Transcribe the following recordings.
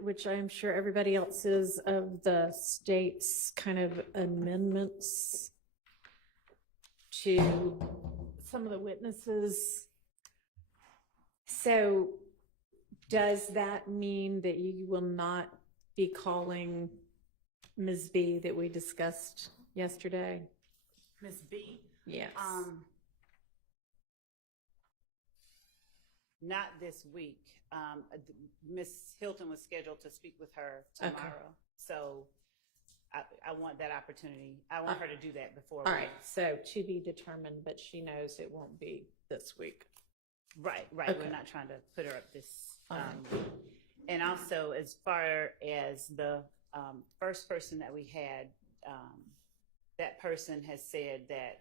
which I'm sure everybody else is, of the state's kind of amendments to some of the witnesses. So does that mean that you will not be calling Ms. B that we discussed yesterday? Ms. B? Yes. Not this week. Miss Hilton was scheduled to speak with her tomorrow. Okay. So I want that opportunity. I want her to do that before. All right. So to be determined, but she knows it won't be this week. Right. Okay. We're not trying to put her up this week. And also, as far as the first person that we had, that person has said that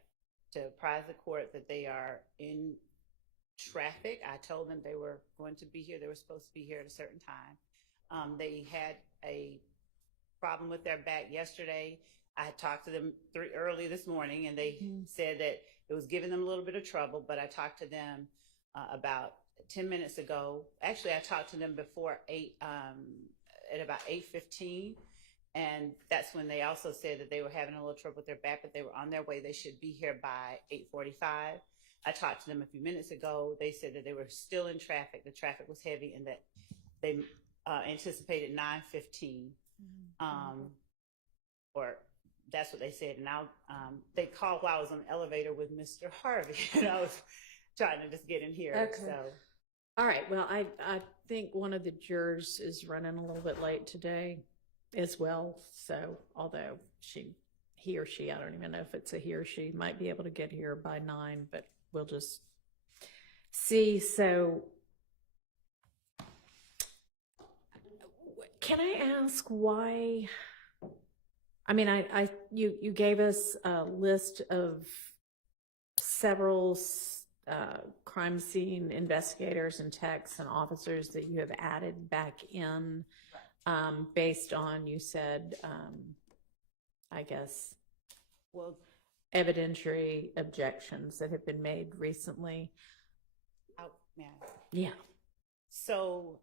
to apprise the court that they are in traffic. I told them they were going to be here. They were supposed to be here at a certain time. They had a problem with their back yesterday. I talked to them early this morning, and they said that it was giving them a little bit of trouble, but I talked to them about 10 minutes ago. Actually, I talked to them before 8, at about 8:15. And that's when they also said that they were having a little trouble with their back, but they were on their way. They should be here by 8:45. I talked to them a few minutes ago. They said that they were still in traffic. The traffic was heavy, and that they anticipated 9:15. Or that's what they said. And they called while I was on the elevator with Mr. Harvey, and I was trying to just get in here. Okay. So. All right. Well, I think one of the jurors is running a little bit late today as well. So although he or she, I don't even know if it's a he or she, might be able to get here by 9, but we'll just see. So can I ask why? I mean, you gave us a list of several crime scene investigators and techs and officers that you have added back in, based on, you said, I guess, well, evidentiary objections that have been made recently. Yeah. So,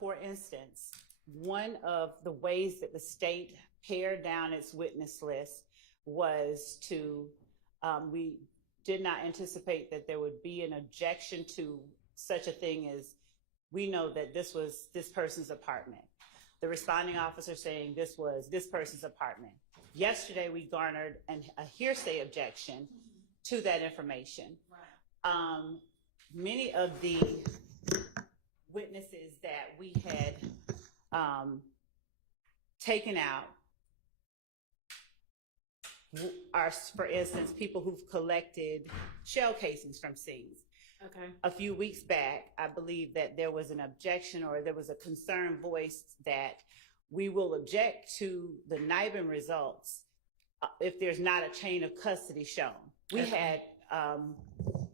for instance, one of the ways that the state pared down its witness list was to, we did not anticipate that there would be an objection to such a thing as, we know that this was this person's apartment. The responding officer saying this was this person's apartment. Yesterday, we garnered a hearsay objection to that information. Right. Many of the witnesses that we had taken out are, for instance, people who've collected shell casings from scenes. Okay. A few weeks back, I believe that there was an objection, or there was a concern voiced that we will object to the NIBIN results if there's not a chain of custody shown. We had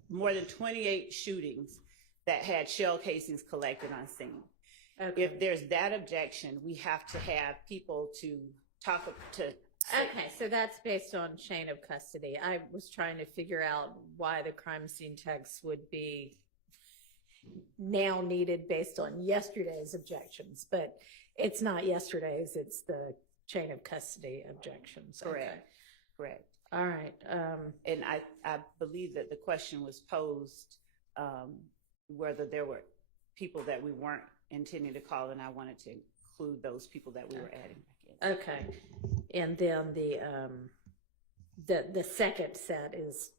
more than 28 shootings that had shell casings collected on scene. Okay. If there's that objection, we have to have people to talk to. Okay, so that's based on chain of custody. I was trying to figure out why the crime scene techs would be now needed based on yesterday's objections, but it's not yesterday's, it's the chain of custody objections. Correct. Okay. Correct. All right. And I believe that the question was posed whether there were people that we weren't intending to call, and I wanted to include those people that we were adding back in. Okay. And then the second set is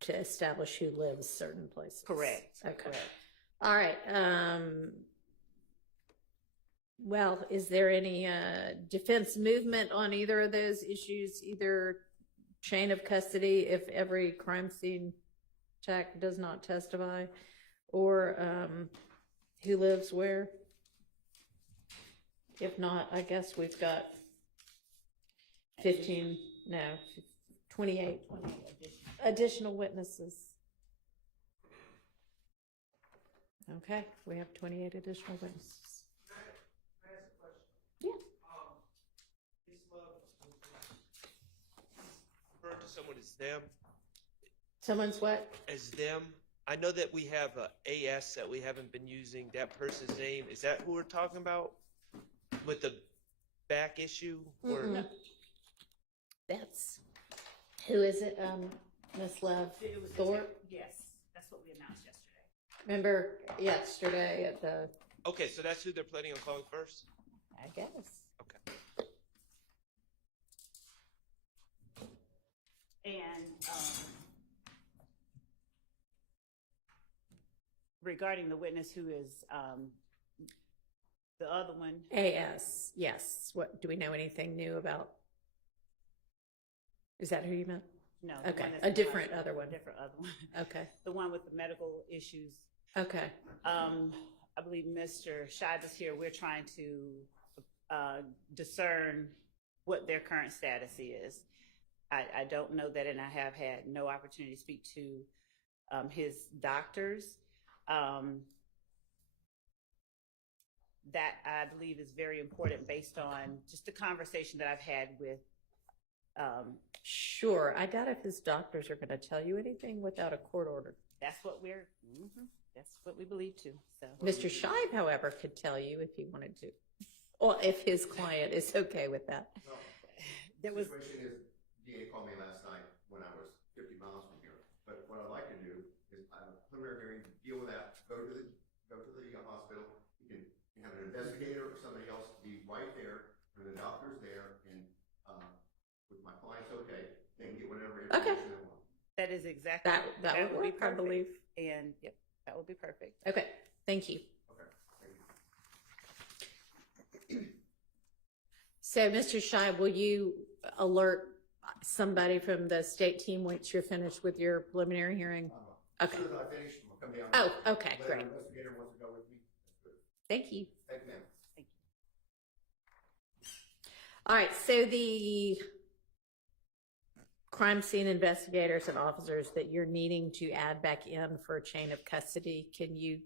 to establish who lives certain places. Correct. Okay. Correct. All right. Well, is there any defense movement on either of those issues, either chain of custody if every crime scene tech does not testify, or who lives where? If not, I guess we've got 28 additional witnesses. Okay, we have 28 additional witnesses. Can I ask a question? Yeah. This love referring to someone as them. Someone's what? As them. I know that we have a AS that we haven't been using. That person's name, is that who we're talking about? with the back issue? Or Mm-mm. That's, who is it, Miss Love? It was Thorp? Yes, that's what we announced yesterday. Remember yesterday at the, okay, so that's who they're planning on calling first? I guess. Okay. And regarding the witness who is the other one, AS, yes. What, do we know anything new about? Is that who you meant? no, the Okay, one that's a in the different hospital, other one. different other one, Okay, the one with the medical issues. okay, I believe Mr. Shive is here. We're trying to discern what their current status is. I don't know that, and I have had no opportunity to speak to his doctors. That I believe is very important based on just the conversation that I've had with. sure. I doubt if his doctors are going to tell you anything without a court order. That's what that's what we believe too. So Mr. Shive, however, could tell you if he wanted to, or if his client is okay with that. Well, there the was situation is, DA called me last night when I was 50 miles from here. But what I'd like to do is have a preliminary hearing, deal with that, go to the hospital. You can have an investigator or somebody else be right there, and the doctor's there, and with my client's okay, they can get whatever information they want. that is exactly That would be work, I perfect. believe. And yep, that would be perfect. Okay, thank you. Okay, thank you. So, Mr. Shive, will you alert somebody from the state team once you're finished with your preliminary hearing? As Okay. soon as I finish, I'll come down. Oh, okay, Let great. an investigator wants to go with me. That's good. Thank you. Thank you, ma'am. All right, so the crime scene investigators and officers that you're needing to add back in for a chain of custody, can you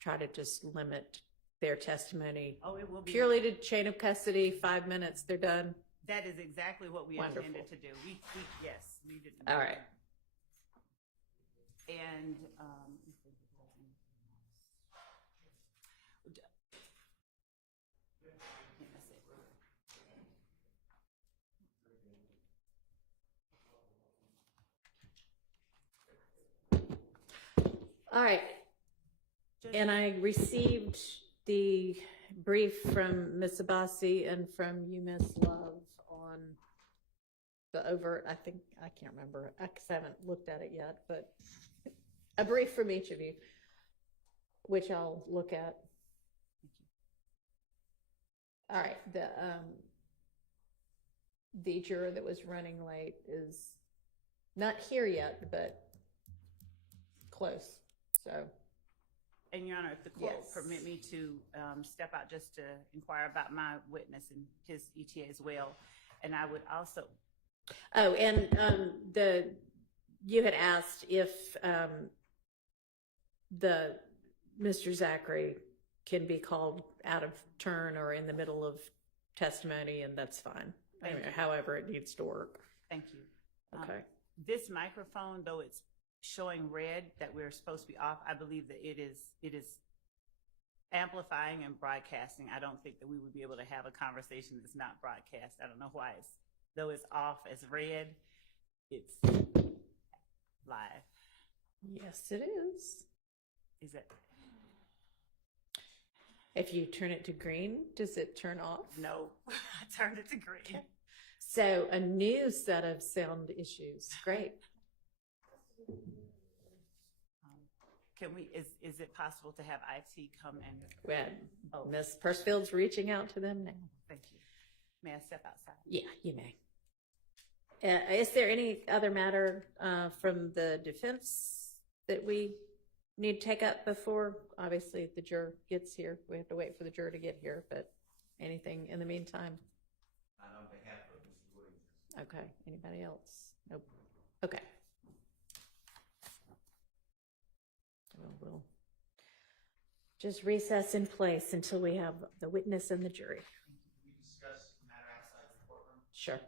try to just limit their testimony Oh, it will be purely to chain of custody, 5 minutes, they're done? That is exactly what we Wonderful. intended to do. Yes, we did. All right. And All right, and I received the brief from Ms. Abbasi and from you, Ms. Love, on the overt, I think, I can't remember, because I haven't looked at it yet, but a brief from each of you, which I'll look at. All right, the juror that was running late is not here yet, but close, so. And Your Honor, if the court will Yes. permit me to step out just to inquire about my witness and his ETA as well. And I would also, Oh, and you had asked if the Mr. Zachary can be called out of turn or in the middle of testimony, and that's fine. I Thank mean, you. however it needs to work. thank you. Okay. This microphone, though it's showing red that we're supposed to be off, I believe that it is amplifying and broadcasting. I don't think that we would be able to have a conversation that's not broadcast. I don't know why though it's off as red, it's live. Yes, it is. Is it? If you turn it to green, does it turn off? No, I turned it to green. So a new set of sound issues. Great. Can we, is it possible to have IT come and, Well, Ms. Pursfield's reaching out to them now. thank you. May I step outside? Yeah, you may. Is there any other matter from the defense that we need to take up before, obviously, the juror gets here? We have to wait for the juror to get here, but anything in the meantime? And on behalf of Mr. Williams. Okay, anybody else? Nope. Okay. We'll just recess in place until we have the witness and the jury. We discuss the matter outside the courtroom. Sure.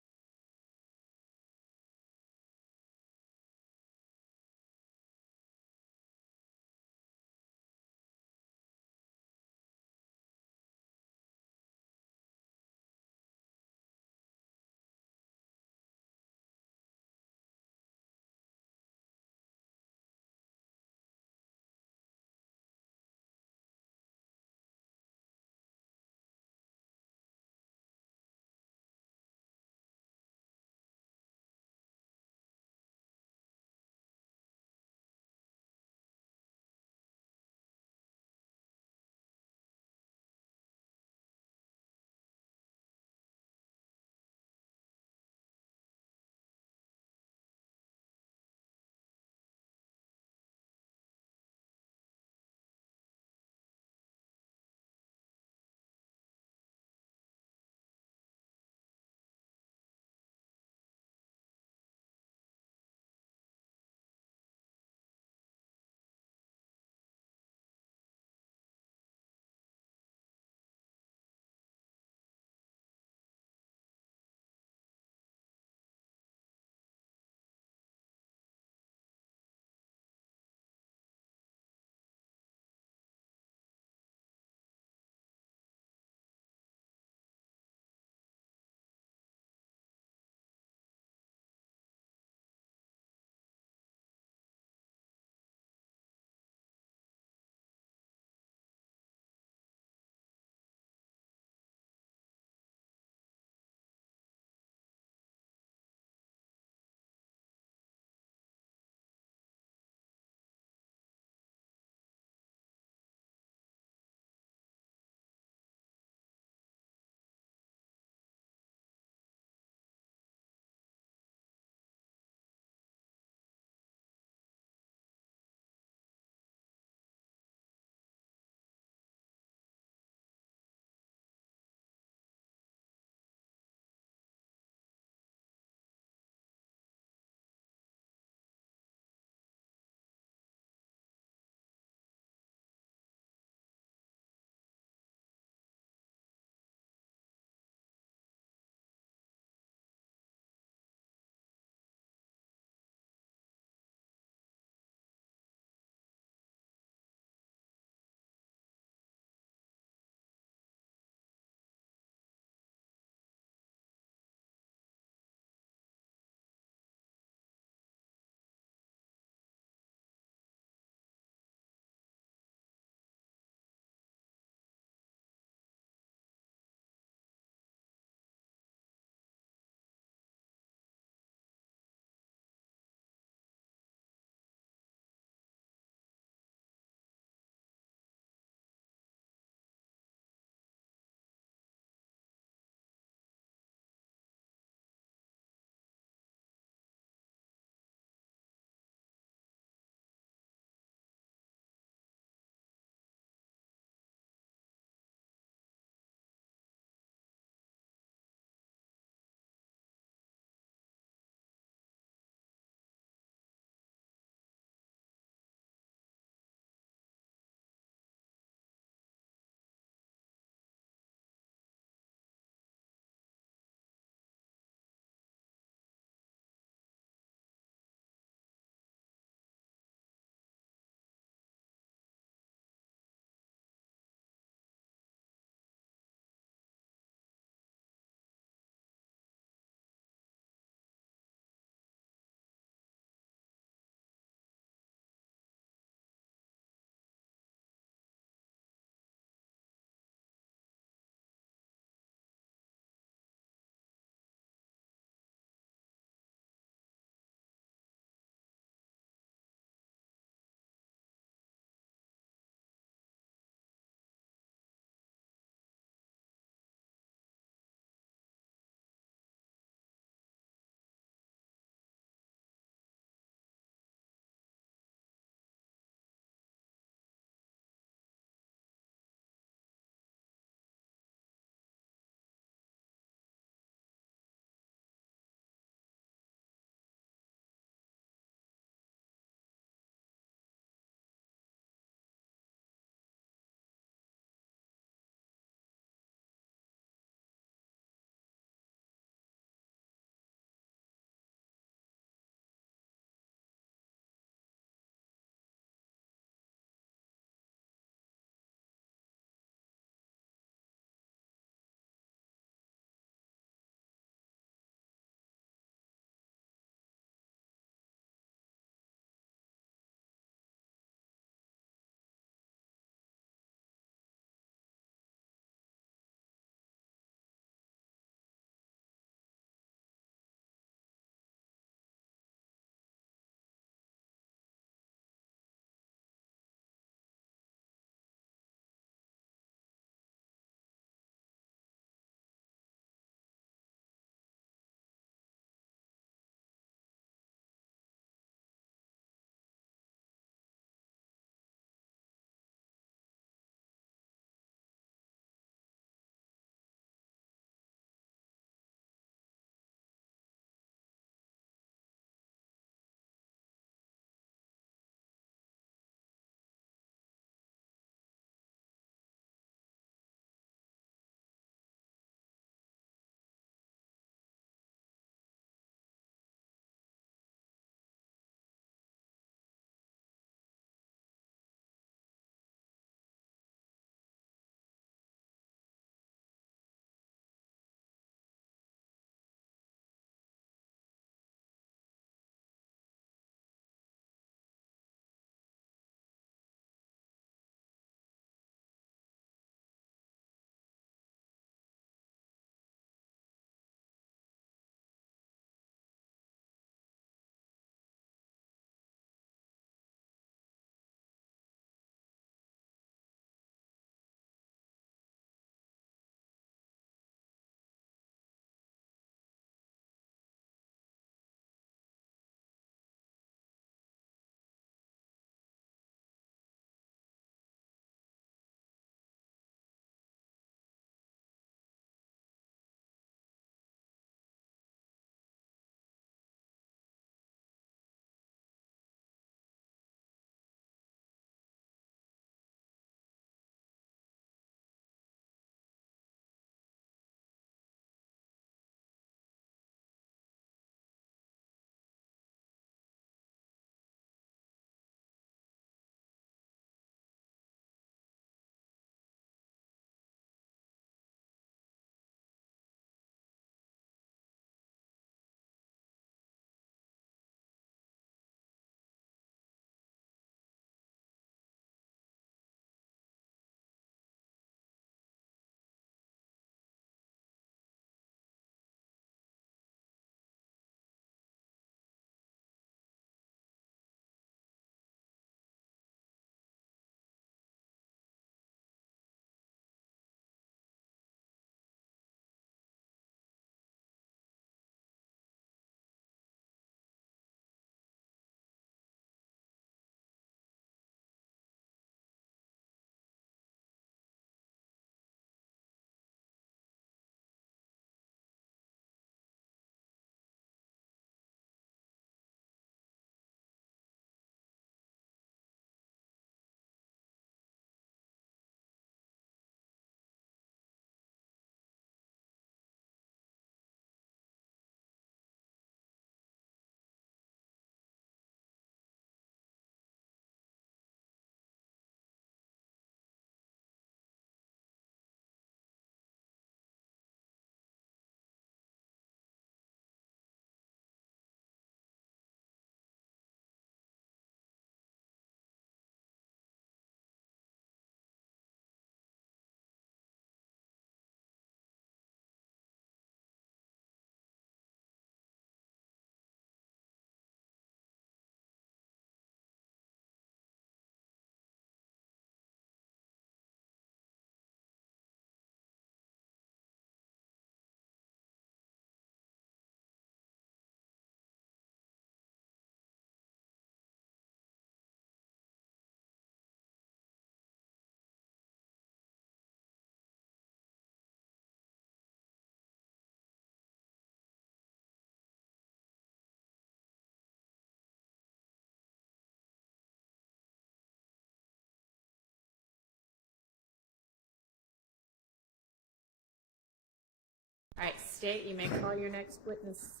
State, you may call your next witness.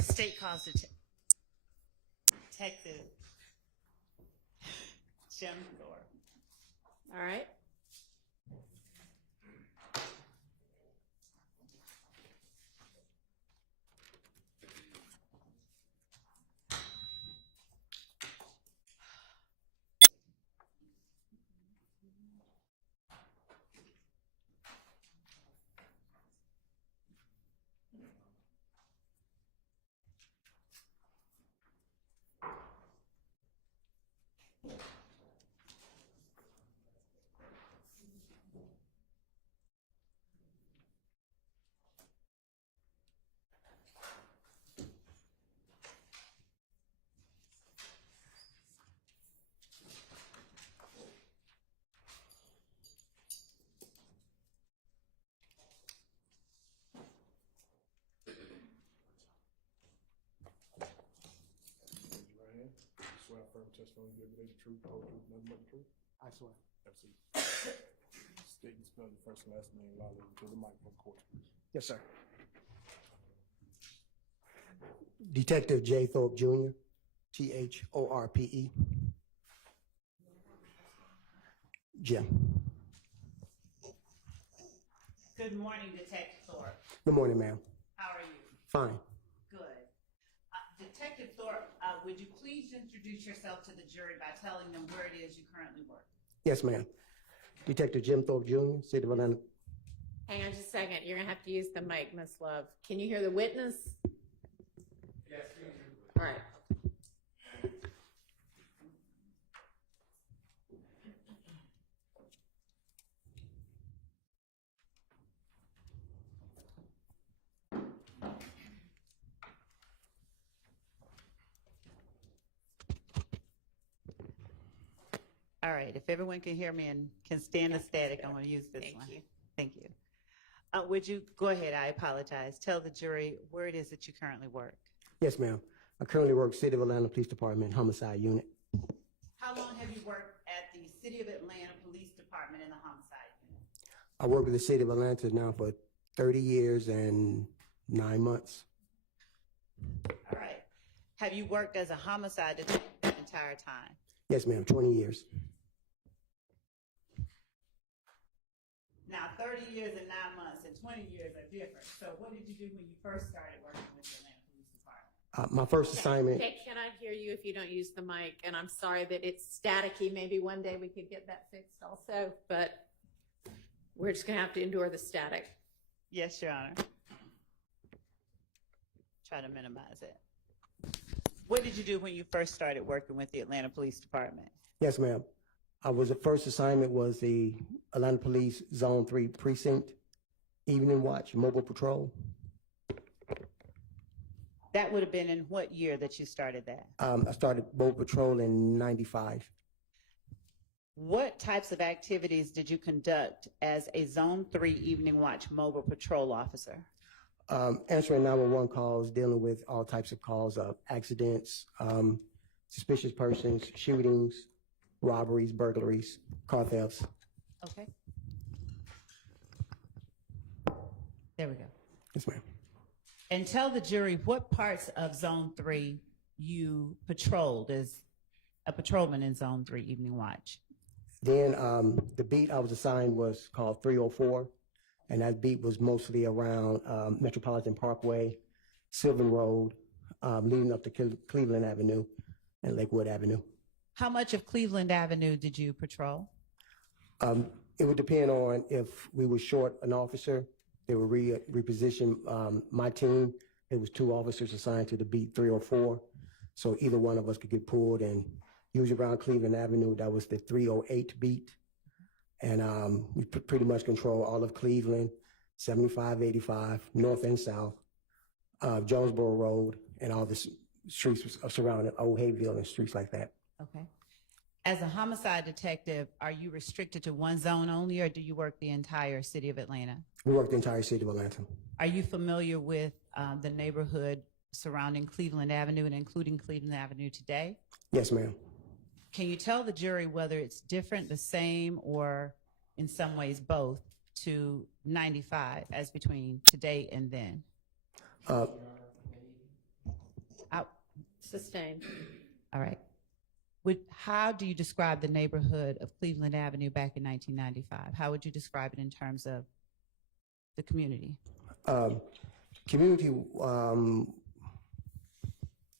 State calls Detective Jim Thorp. All right. Swear firm testimony give the truth, whole truth, nothing but the truth. I swear. Absolutely. State and spell your first and last name loudly to the mic for the court. Yes, sir. Detective J. Thorpe Jr., Thorpe. Jim. Good morning, Detective Thorp. Good morning, ma'am. How are you? Fine. Good. Detective Thorpe, would you please introduce yourself to the jury by telling them where it is you currently work? Yes, ma'am. Detective Jim Thorpe Jr., City of Atlanta. Hang on just a second. You're going to have to use the mic, Miss Love. Can you hear the witness? Yes, All right. All right, if everyone can hear me and can stand the static, I'm going to use this Thank one. you. Thank you. Would you, go ahead, I apologize. Tell the jury where it is that you currently work. Yes, ma'am. I currently work City of Atlanta Police Department Homicide Unit. How long have you worked at the City of Atlanta Police Department in the homicide unit? I work with the City of Atlanta now for 30 years and 9 months. All right. Have you worked as a homicide detective the entire time? Yes, ma'am. 20 years. Now, 30 years and 9 months and 20 years are different. So what did you do when you first started working with the Atlanta Police Department? My first assignment. Hey, can I hear you if you don't use the mic? And I'm sorry that it's staticky. Maybe one day we could get that fixed also, but we're just going to have to endure the static. Yes, Your Honor. Try to minimize it. What did you do when you first started working with the Atlanta Police Department? Yes, ma'am. The first assignment was the Atlanta Police Zone 3 Precinct Evening Watch Mobile Patrol. That would have been in what year that you started that? I started Mobile Patrol in 95. What types of activities did you conduct as a Zone 3 Evening Watch Mobile Patrol officer? Answering 911 calls, dealing with all types of calls of accidents, suspicious persons, shootings, robberies, burglaries, car thefts. Okay. There we go. Yes, ma'am. And tell the jury what parts of Zone 3 you patrolled as a patrolman in Zone 3 Evening Watch. Then the beat I was assigned was called 304, and that beat was mostly around Metropolitan Parkway, Sylvan Road, leading up to Cleveland Avenue and Lakewood Avenue. How much of Cleveland Avenue did you patrol? It would depend on if we were short an officer. They would reposition my team. It was 2 officers assigned to the beat 304. So either one of us could get pulled, and usually around Cleveland Avenue, that was the 308 beat. And we pretty much control all of Cleveland, 75, 85, north and south, Jonesboro Road, and all the streets surrounding Old Hayville and streets like that. Okay. As a homicide detective, are you restricted to one zone only, or do you work the entire city of Atlanta? We work the entire city of Atlanta. Are you familiar with the neighborhood surrounding Cleveland Avenue and including Cleveland Avenue today? Yes, ma'am. Can you tell the jury whether it's different, the same, or in some ways both to 95 as between today and then? Sustained. All right. How do you describe the neighborhood of Cleveland Avenue back in 1995? How would you describe it in terms of the community? Community,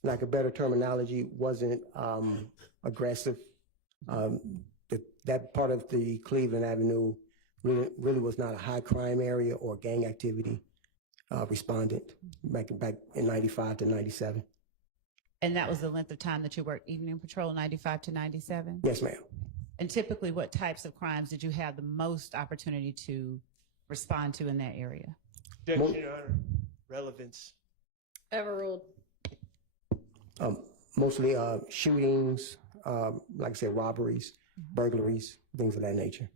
like a better terminology, wasn't aggressive. That part of the Cleveland Avenue really was not a high crime area or gang activity respondent back in 95 to 97. And that was the length of time that you worked evening patrol, 95 to 97? Yes, ma'am. And typically, what types of crimes did you have the most opportunity to respond to in that area? Objection, Your Honor. Relevance. Overruled. Mostly shootings, like I said, robberies, burglaries, things of that nature.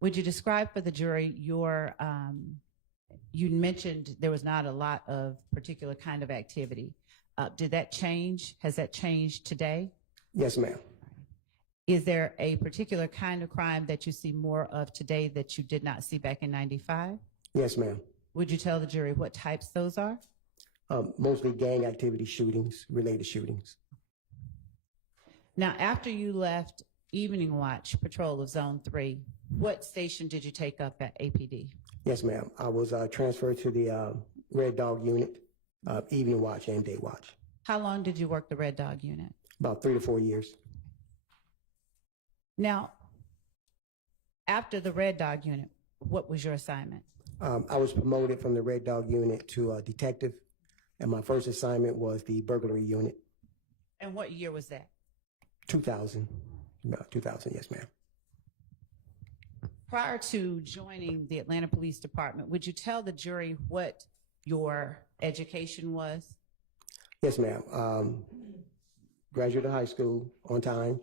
Would you describe for the jury your, you mentioned there was not a lot of particular kind of activity. Did that change? Has that changed today? Yes, ma'am. Is there a particular kind of crime that you see more of today that you did not see back in 95? Yes, ma'am. Would you tell the jury what types those are? Mostly gang activity shootings, related shootings. Now, after you left evening watch patrol of Zone 3, what station did you take up at APD? Yes, ma'am. I was transferred to the Red Dog unit, evening watch and day watch. How long did you work the Red Dog unit? About 3 to 4 years. Now, after the Red Dog unit, what was your assignment? I was promoted from the Red Dog unit to a detective, and my first assignment was the burglary unit. And what year was that? 2000. About 2000, yes, ma'am. Prior to joining the Atlanta Police Department, would you tell the jury what your education was? Yes, ma'am. Graduate of high school on time,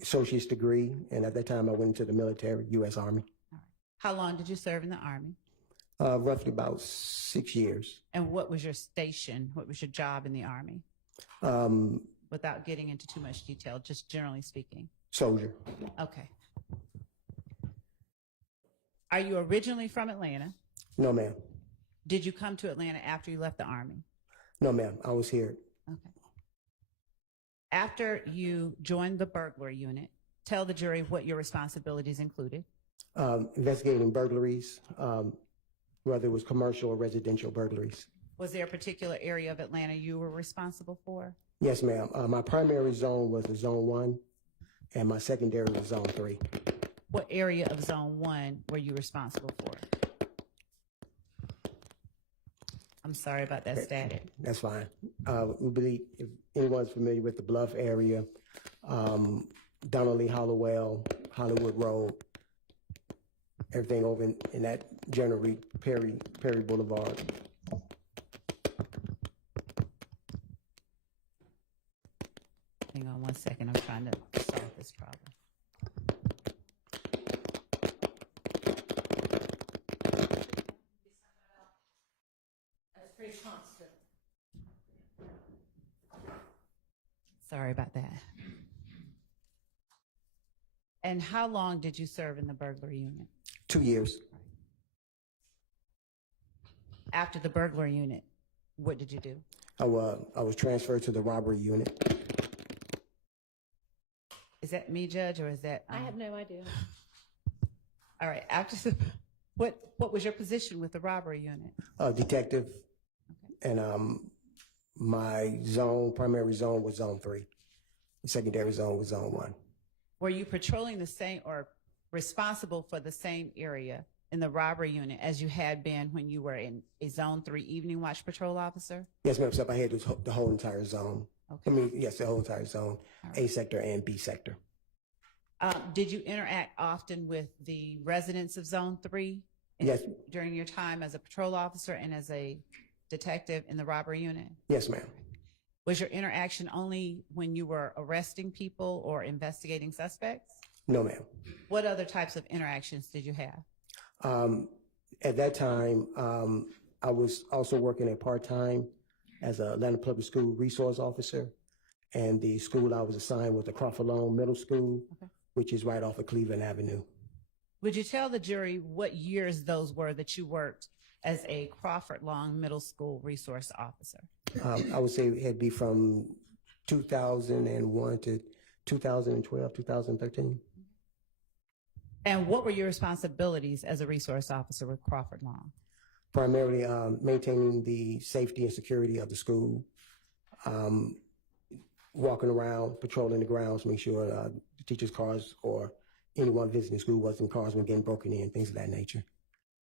associate's degree, and at that time I went into the military, U.S. Army. How long did you serve in the Army? Roughly about 6 years. And what was your station? What was your job in the Army? Without getting into too much detail, just generally speaking. Soldier. Okay. Are you originally from Atlanta? No, ma'am. Did you come to Atlanta after you left the Army? No, ma'am. I was here. Okay. After you joined the burglary unit, tell the jury what your responsibilities included. Investigating burglaries, whether it was commercial or residential burglaries. Was there a particular area of Atlanta you were responsible for? Yes, ma'am. My primary zone was the Zone 1, and my secondary was Zone 3. What area of Zone 1 were you responsible for? I'm sorry about that static. That's fine. We believe, if anyone's familiar with the Bluff area, Donnelly, Hollowell, Hollywood Road, everything over in that generally Perry Boulevard. Hang on one second. I'm trying to solve this problem. That's pretty constant. Sorry about that. And how long did you serve in the burglary unit? 2 years. After the burglary unit, what did you do? I was transferred to the robbery unit. Is that me, Judge, or is that? I have no idea. All right. After what was your position with the robbery unit? Detective. Okay. And my primary zone was Zone 3. The secondary zone was Zone 1. Were you patrolling the same or responsible for the same area in the robbery unit as you had been when you were in a Zone 3 evening watch patrol officer? Yes, ma'am. So I had the whole entire zone. Okay. I mean, yes, the whole entire zone, right. A sector and B sector. Did you interact often with the residents of Zone 3? Yes. During your time as a patrol officer and as a detective in the robbery unit? Yes, ma'am. Was your interaction only when you were arresting people or investigating suspects? No, ma'am. What other types of interactions did you have? At that time, I was also working at part-time as an Atlanta Public School resource officer. And the school I was assigned was the Crawford Middle School, okay. Which is right off of Cleveland Avenue. Would you tell the jury what years those were that you worked as a Crawford Long Middle School resource officer? I would say it'd be from 2001 to 2012, 2013. And what were your responsibilities as a resource officer with Crawford Long? Primarily maintaining the safety and security of the school, walking around, patrolling the grounds, make sure the teachers' cars or anyone visiting the school wasn't cars when getting broken in, things of that nature.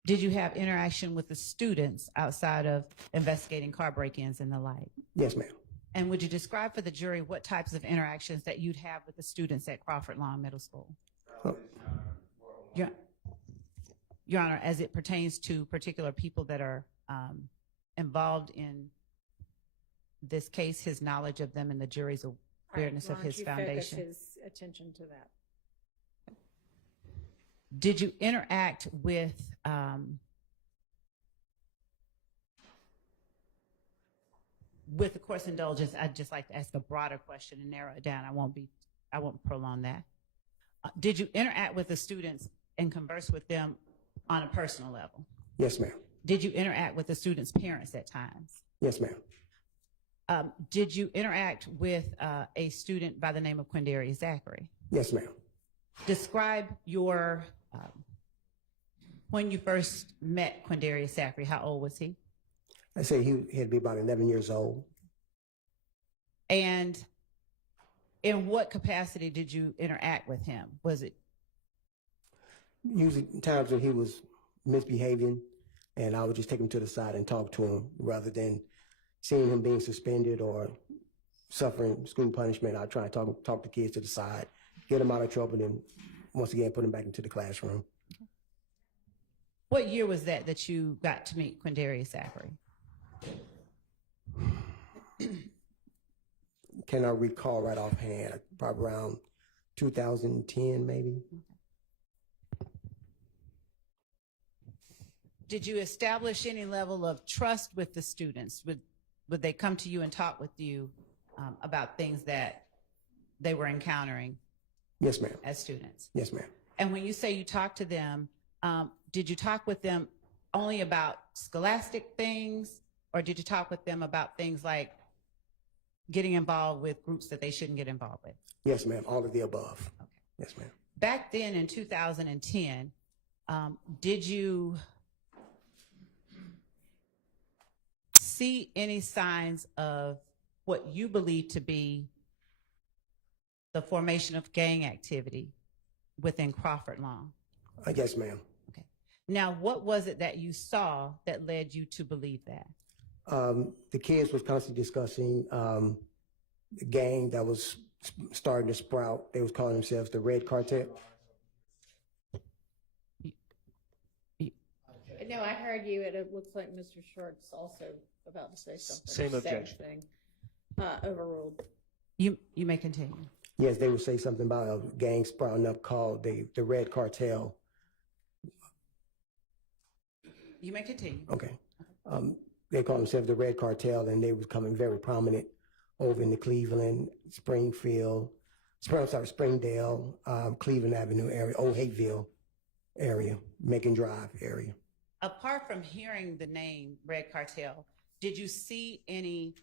Did you have interaction with the students outside of investigating car break-ins and the like? Yes, ma'am. And would you describe for the jury what types of interactions that you'd have with the students at Crawford Long Middle School? Your Honor, as it pertains to particular people that are involved in this case, his knowledge of them and the jury's awareness of his foundation. His attention to that. Did you interact with the court's indulgence? I'd just like to ask a broader question and narrow it down. I won't prolong that. Did you interact with the students and converse with them on a personal level? Yes, ma'am. Did you interact with the students' parents at times? Yes, ma'am. Did you interact with a student by the name of Quindarius Zachary? Yes, ma'am. Describe your, when you first met Quindarius Zachary, how old was he? I say he'd be about 11 years old. And in what capacity did you interact with him? Was it? Usually times when he was misbehaving, and I would just take him to the side and talk to him rather than seeing him being suspended or suffering school punishment. I'd try to talk the kids to the side, get them out of trouble, and once again, put them back into the classroom. What year was that you got to meet Quindarius Zachary? Can I recall right offhand? Probably around 2010, maybe. Did you establish any level of trust with the students? Would they come to you and talk with you about things that they were encountering? Yes, ma'am. As students? Yes, ma'am. And when you say you talked to them, did you talk with them only about scholastic things, or did you talk with them about things like getting involved with groups that they shouldn't get involved with? Yes, ma'am. All of the above. Okay. Yes, ma'am. Back then in 2010, did you see any signs of what you believe to be the formation of gang activity within Crawford Long? Yes, ma'am. Okay. Now, what was it that you saw that led you to believe that? The kids was constantly discussing the gang that was starting to sprout. They was calling themselves the Red Cartel. No, I heard you. It looks like Mr. Short's also about to say something. Same objection. thing. Overruled. You may continue. Yes, they would say something about a gang sprouting up called the Red Cartel. You may continue. Okay. They call themselves the Red Cartel, and they was becoming very prominent over in the Cleveland, Springdale, Cleveland Avenue area, Old Hateville area, Macon Drive area. Apart from hearing the name Red Cartel, did you see any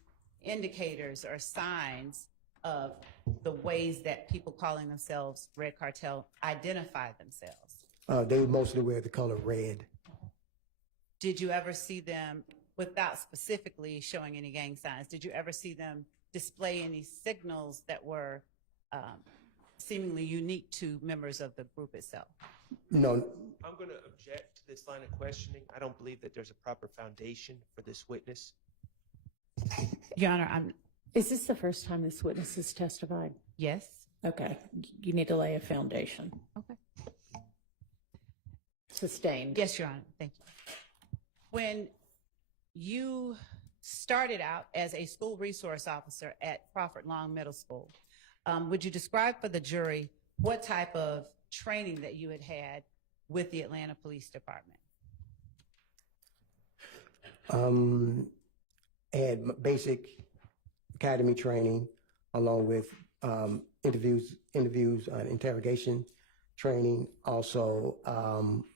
indicators or signs of the ways that people calling themselves Red Cartel identify themselves? They mostly wear the color red. Did you ever see them, without specifically showing any gang signs, did you ever see them display any signals that were seemingly unique to members of the group itself? No. I'm going to object to this line of questioning. I don't believe that there's a proper foundation for this witness. Your Honor, Is this the first time this witness has testified? yes. Okay. You need to lay a foundation. Okay. Sustained. Yes, Your Honor. Thank you. When you started out as a school resource officer at Crawford Long Middle School, would you describe for the jury what type of training that you had with the Atlanta Police Department? Had basic academy training along with interviews, interrogation training, also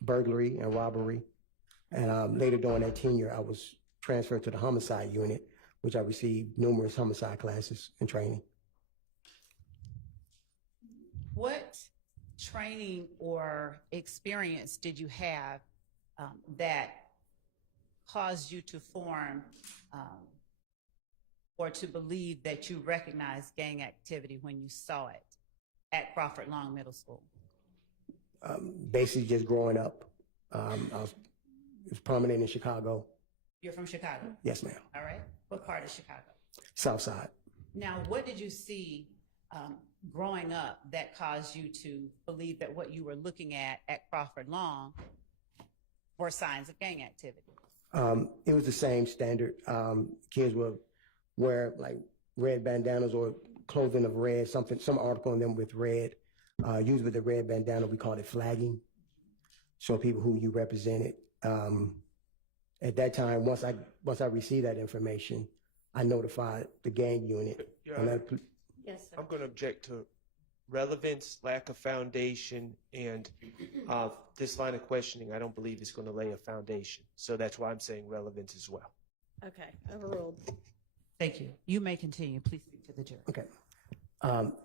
burglary and robbery. And later during that tenure, I was transferred to the homicide unit, which I received numerous homicide classes and training. What training or experience did you have that caused you to form or to believe that you recognized gang activity when you saw it at Crawford Long Middle School? Basically just growing up. It was prominent in Chicago. You're from Chicago? Yes, ma'am. All right. What part of Chicago? South Side. Now, what did you see growing up that caused you to believe that what you were looking at Crawford Long were signs of gang activity? It was the same standard. Kids would wear like red bandanas or clothing of red, some article on them with red. Usually the red bandana, we called it flagging. Show people who you represented. At that time, once I received that information, I notified the gang unit. Your And Honor, Yes, sir. I'm going to object to relevance, lack of foundation, and this line of questioning I don't believe is going to lay a foundation. So that's why I'm saying relevance as well. Okay, overruled. Thank you. You may continue. Please speak to the jury. Okay.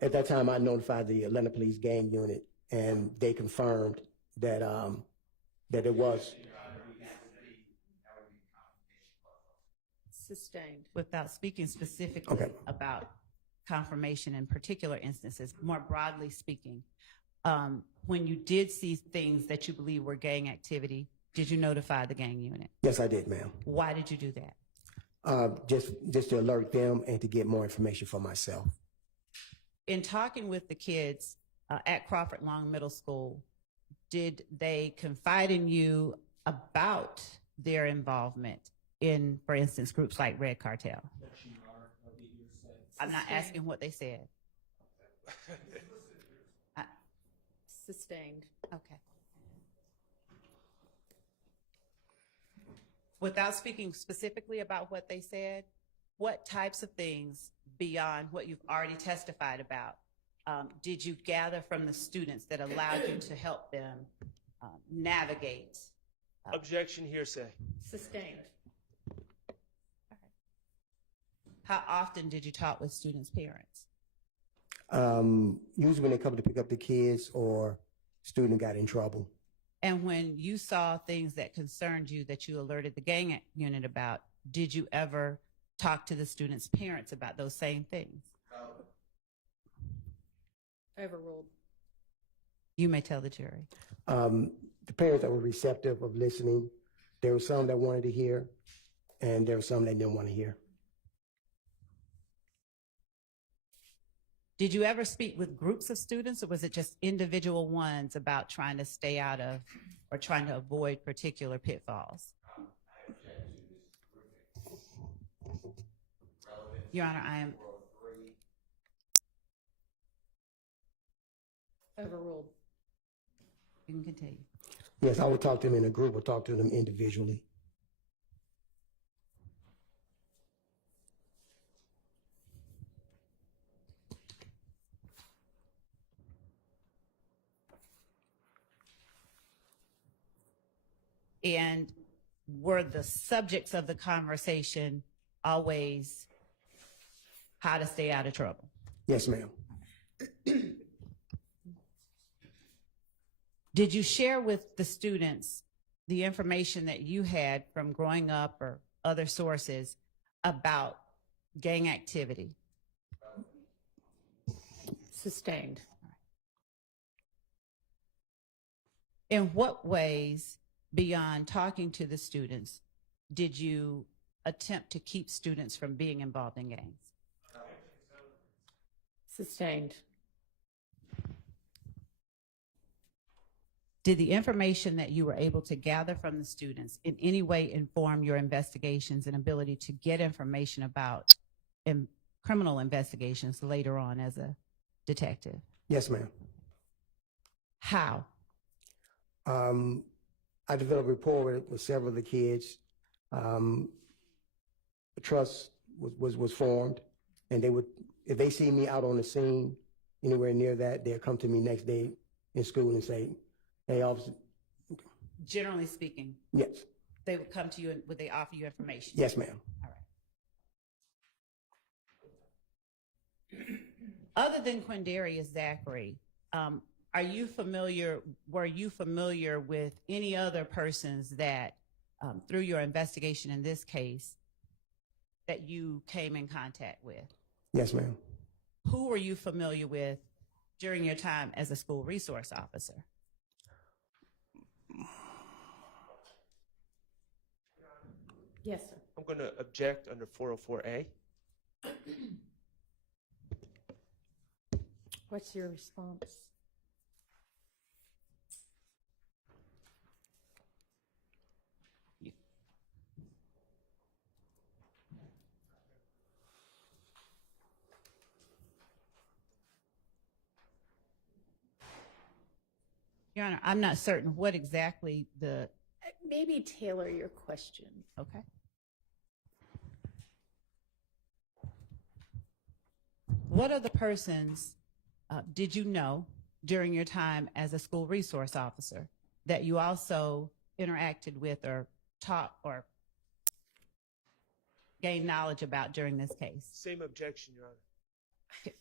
At that time, I notified the Atlanta Police gang unit, and they confirmed that that it was. Sustained. Without speaking specifically Okay. about confirmation in particular instances, more broadly speaking, when you did see things that you believe were gang activity, did you notify the gang unit? Yes, I did, ma'am. Why did you do that? Just to alert them and to get more information for myself. In talking with the kids at Crawford Long Middle School, did they confide in you about their involvement in, for instance, groups like Red Cartel? I'm not asking what they said. Sustained. Okay. Without speaking specifically about what they said, what types of things beyond what you've already testified about did you gather from the students that allowed you to help them navigate? Objection, hearsay. Sustained. How often did you talk with students' parents? Usually when they come to pick up the kids or student got in trouble. And when you saw things that concerned you that you alerted the gang unit about, did you ever talk to the students' parents about those same things? Overruled. You may tell the jury. The parents that were receptive of listening, there were some that wanted to hear, and there were some that didn't want to hear. Did you ever speak with groups of students, or was it just individual ones about trying to stay out of or trying to avoid particular pitfalls? Your Honor, I am. Overruled. You can continue. Yes, I would talk to them in a group or talk to them individually. And were the subjects of the conversation always how to stay out of trouble? Yes, ma'am. Did you share with the students the information that you had from growing up or other sources about gang activity? Sustained. In what ways, beyond talking to the students, did you attempt to keep students from being involved in gangs? Sustained. Did the information that you were able to gather from the students in any way inform your investigations and ability to get information about criminal investigations later on as a detective? Yes, ma'am. How? I developed rapport with several of the kids. Trust was formed, and they would, if they see me out on the scene, anywhere near that, they'll come to me next day in school and say, hey, officer, Generally speaking, yes, they would come to you and would they offer you information? yes, ma'am. All right. Other than Quindarius Zachary, were you familiar with any other persons that, through your investigation in this case, that you came in contact with? Yes, ma'am. Who were you familiar with during your time as a school resource officer? Yes, sir. I'm going to object under 404A. What's your response? Your Honor, I'm not certain what exactly the, Maybe tailor your question. okay. What other persons did you know during your time as a school resource officer that you also interacted with or taught or gained knowledge about during this case? Same objection, Your Honor.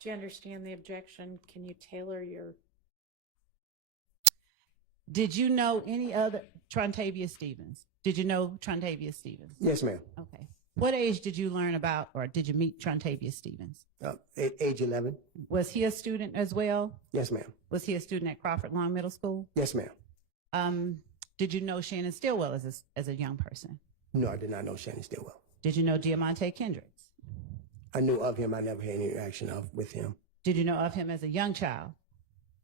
Do you understand the objection? Can you tailor your? Did you know any other, Trontavia Stevens? Did you know Trontavia Stevens? Yes, ma'am. Okay. What age did you learn about or did you meet Trontavia Stevens? At age 11. Was he a student as well? Yes, ma'am. Was he a student at Crawford Long Middle School? Yes, ma'am. Did you know Shannon Stillwell as a young person? No, I did not know Shannon Stillwell. Did you know Diamante Kendricks? I knew of him. I never had any interaction with him. Did you know of him as a young child?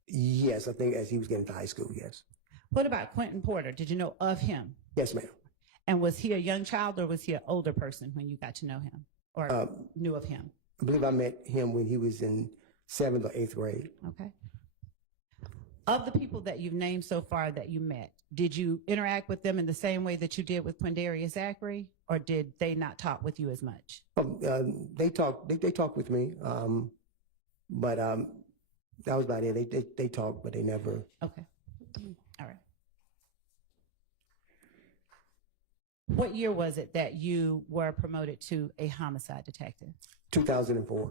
Yes, I think as he was getting to high school, yes. What about Quentin Porter? Did you know of him? Yes, ma'am. And was he a young child or was he an older person when you got to know him or knew of him? I believe I met him when he was in 7th or 8th grade. Okay. Of the people that you've named so far that you met, did you interact with them in the same way that you did with Quindarius Zachary, or did they not talk with you as much? They talked with me, but that was about it. They talked, but they never. Okay. All right. What year was it that you were promoted to a homicide detective? 2004.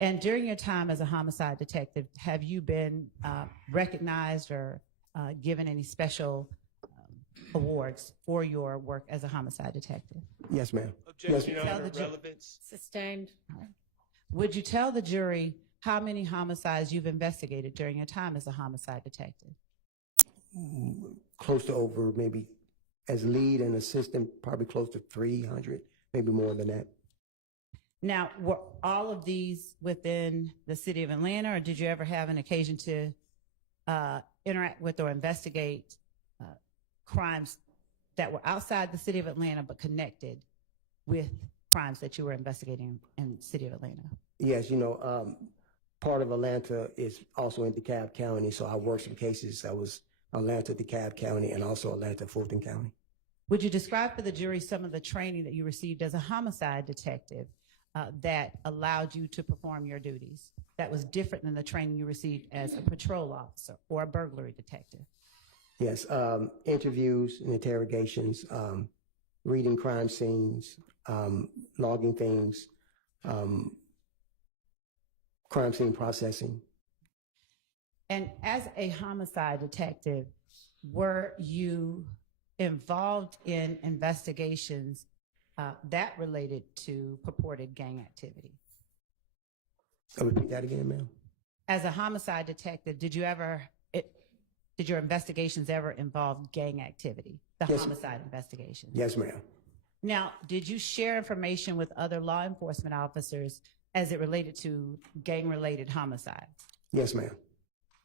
And during your time as a homicide detective, have you been recognized or given any special awards for your work as a homicide detective? Yes, ma'am. Objection, Yes, Your Honor. Tell the Relevance. Sustained. All right. Would you tell the jury how many homicides you've investigated during your time as a homicide detective? Close to over, maybe as lead and assistant, probably close to 300, maybe more than that. Now, were all of these within the city of Atlanta, or did you ever have an occasion to interact with or investigate crimes that were outside the city of Atlanta but connected with crimes that you were investigating in the city of Atlanta? Yes, part of Atlanta is also in DeKalb County, so I worked some cases. I was Atlanta, DeKalb County, and also Atlanta, Fulton County. Would you describe for the jury some of the training that you received as a homicide detective that allowed you to perform your duties that was different than the training you received as a patrol officer or a burglary detective? Yes, interviews and interrogations, reading crime scenes, logging things, crime scene processing. And as a homicide detective, were you involved in investigations that related to purported gang activity? I'll repeat that again, ma'am. As a homicide detective, did your investigations ever involve gang activity, the Yes. homicide investigations? Yes, ma'am. Now, did you share information with other law enforcement officers as it related to gang-related homicides? Yes, ma'am.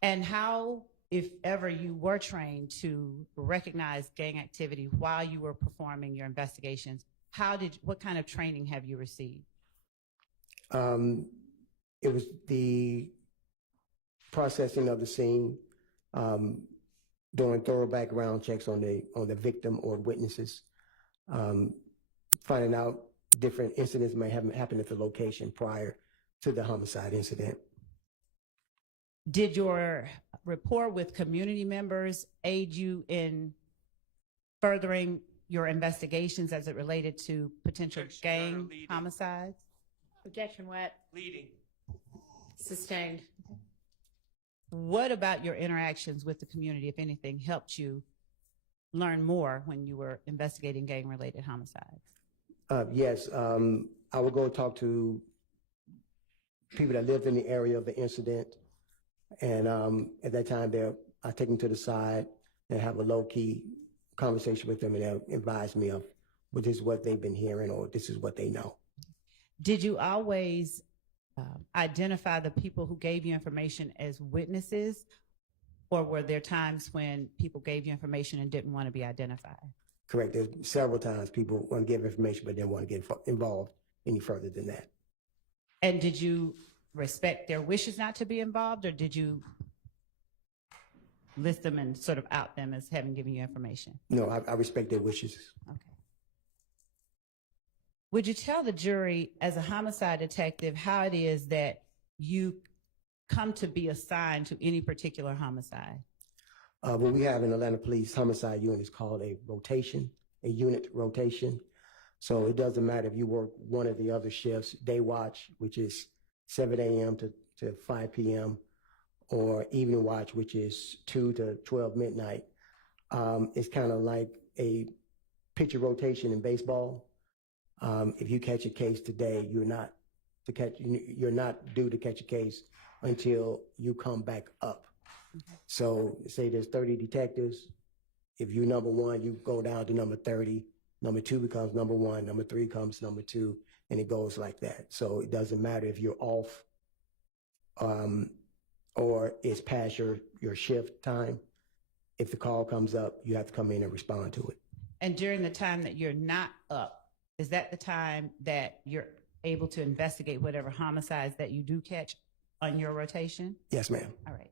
And how, if ever you were trained to recognize gang activity while you were performing your investigations, what kind of training have you received? It was the processing of the scene, doing thorough background checks on the victim or witnesses, finding out different incidents may have happened at the location prior to the homicide incident. Did your rapport with community members aid you in furthering your investigations as it related to potential Objection, Your Honor, gang leading. homicides? Objection, Wet. Leading. Sustained. What about your interactions with the community, if anything, helped you learn more when you were investigating gang-related homicides? Yes, I would go talk to people that lived in the area of the incident. And at that time, I take them to the side and have a low-key conversation with them, and they'll advise me of, well, this is what they've been hearing, or this is what they know. Did you always identify the people who gave you information as witnesses, or were there times when people gave you information and didn't want to be identified? Correct. There's several times people want to give information, but didn't want to get involved any further than that. And did you respect their wishes not to be involved, or did you list them and sort of out them as having given you information? No, I respect their wishes. Okay. Would you tell the jury, as a homicide detective, how it is that you come to be assigned to any particular homicide? What we have in Atlanta Police Homicide Unit is called a unit rotation. So it doesn't matter if you work one of the other shifts, day watch, which is 7 a.m. to 5 p.m., or evening watch, which is 2 to 12 midnight. It's kind of like a pitcher rotation in baseball. If you catch a case today, you're not due to catch a case until you come back up. So say there's 30 detectives. If you're number one, you go down to number 30. Number 2 becomes number 1. Number 3 comes number 2, and it goes like that. So it doesn't matter if you're off or it's past your shift time. If the call comes up, you have to come in and respond to it. And during the time that you're not up, is that the time that you're able to investigate whatever homicides that you do catch on your rotation? Yes, ma'am. All right.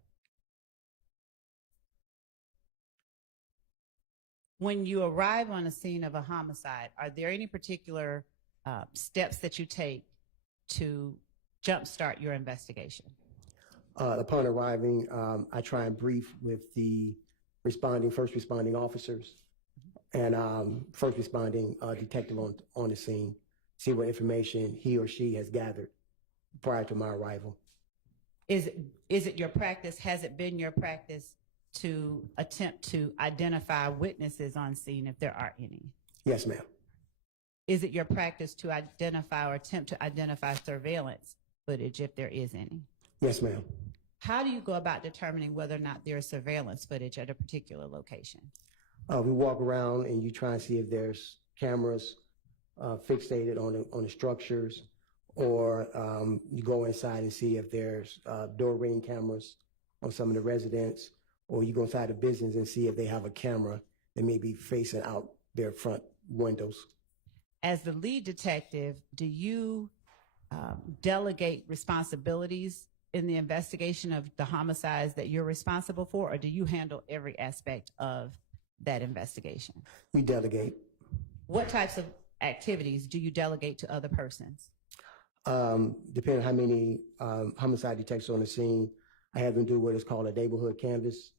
When you arrive on a scene of a homicide, are there any particular steps that you take to jumpstart your investigation? Upon arriving, I try and brief with the first responding officers and first responding detective on the scene, see what information he or she has gathered prior to my arrival. Is it your practice, has it been your practice to attempt to identify witnesses on scene if there are any? Yes, ma'am. Is it your practice to identify or attempt to identify surveillance footage if there is any? Yes, ma'am. How do you go about determining whether or not there is surveillance footage at a particular location? We walk around and you try and see if there's cameras fixated on the structures, or you go inside and see if there's door ring cameras on some of the residents, or you go inside the business and see if they have a camera that may be facing out their front windows. As the lead detective, do you delegate responsibilities in the investigation of the homicides that you're responsible for, or do you handle every aspect of that investigation? We delegate. What types of activities do you delegate to other persons? Depending on how many homicide detectives on the scene, I have them do what is called a neighborhood canvas.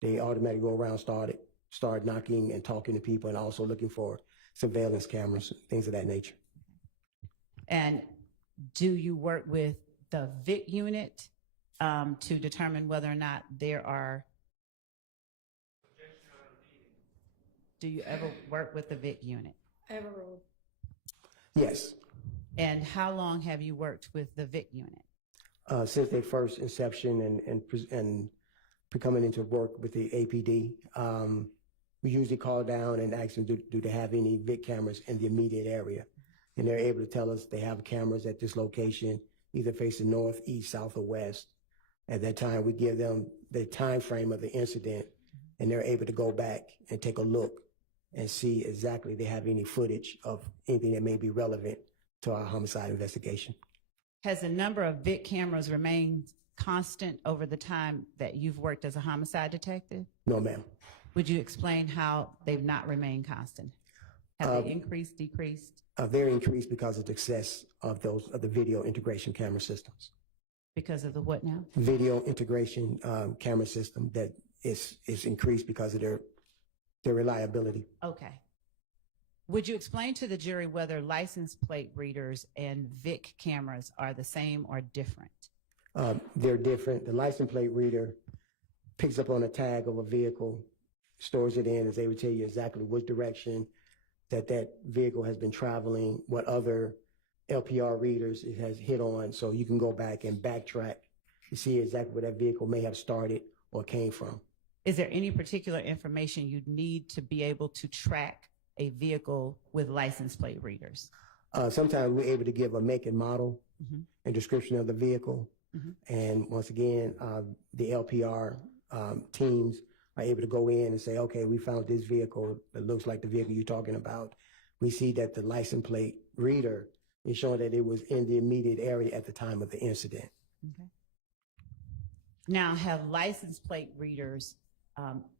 They automatically go around, start knocking and talking to people, and also looking for surveillance cameras, things of that nature. And do you work with the VIC unit to determine whether or not there are? Do you ever work with the VIC unit? Ever ruled. Yes. And how long have you worked with the VIC unit? Since their first inception and coming into work with the APD, we usually call down and ask them, do they have any VIC cameras in the immediate area? And they're able to tell us they have cameras at this location, either facing north, east, south, or west. At that time, we give them the time frame of the incident, and they're able to go back and take a look and see exactly if they have any footage of anything that may be relevant to our homicide investigation. Has the number of VIC cameras remained constant over the time that you've worked as a homicide detective? No, ma'am. Would you explain how they've not remained constant? Have they increased, decreased? Very increased because of the success of the video integration camera systems. Because of the what now? Video integration camera system that is increased because of their reliability. Okay. Would you explain to the jury whether license plate readers and VIC cameras are the same or different? They're different. The license plate reader picks up on a tag of a vehicle, stores it in, as they would tell you exactly which direction that vehicle has been traveling, what other LPR readers it has hit on, so you can go back and backtrack to see exactly where that vehicle may have started or came from. Is there any particular information you'd need to be able to track a vehicle with license plate readers? Sometimes we're able to give a make and model and description of the vehicle. And once again, the LPR teams are able to go in and say, okay, we found this vehicle that looks like the vehicle you're talking about. We see that the license plate reader is showing that it was in the immediate area at the time of the incident. Okay. Now, have license plate readers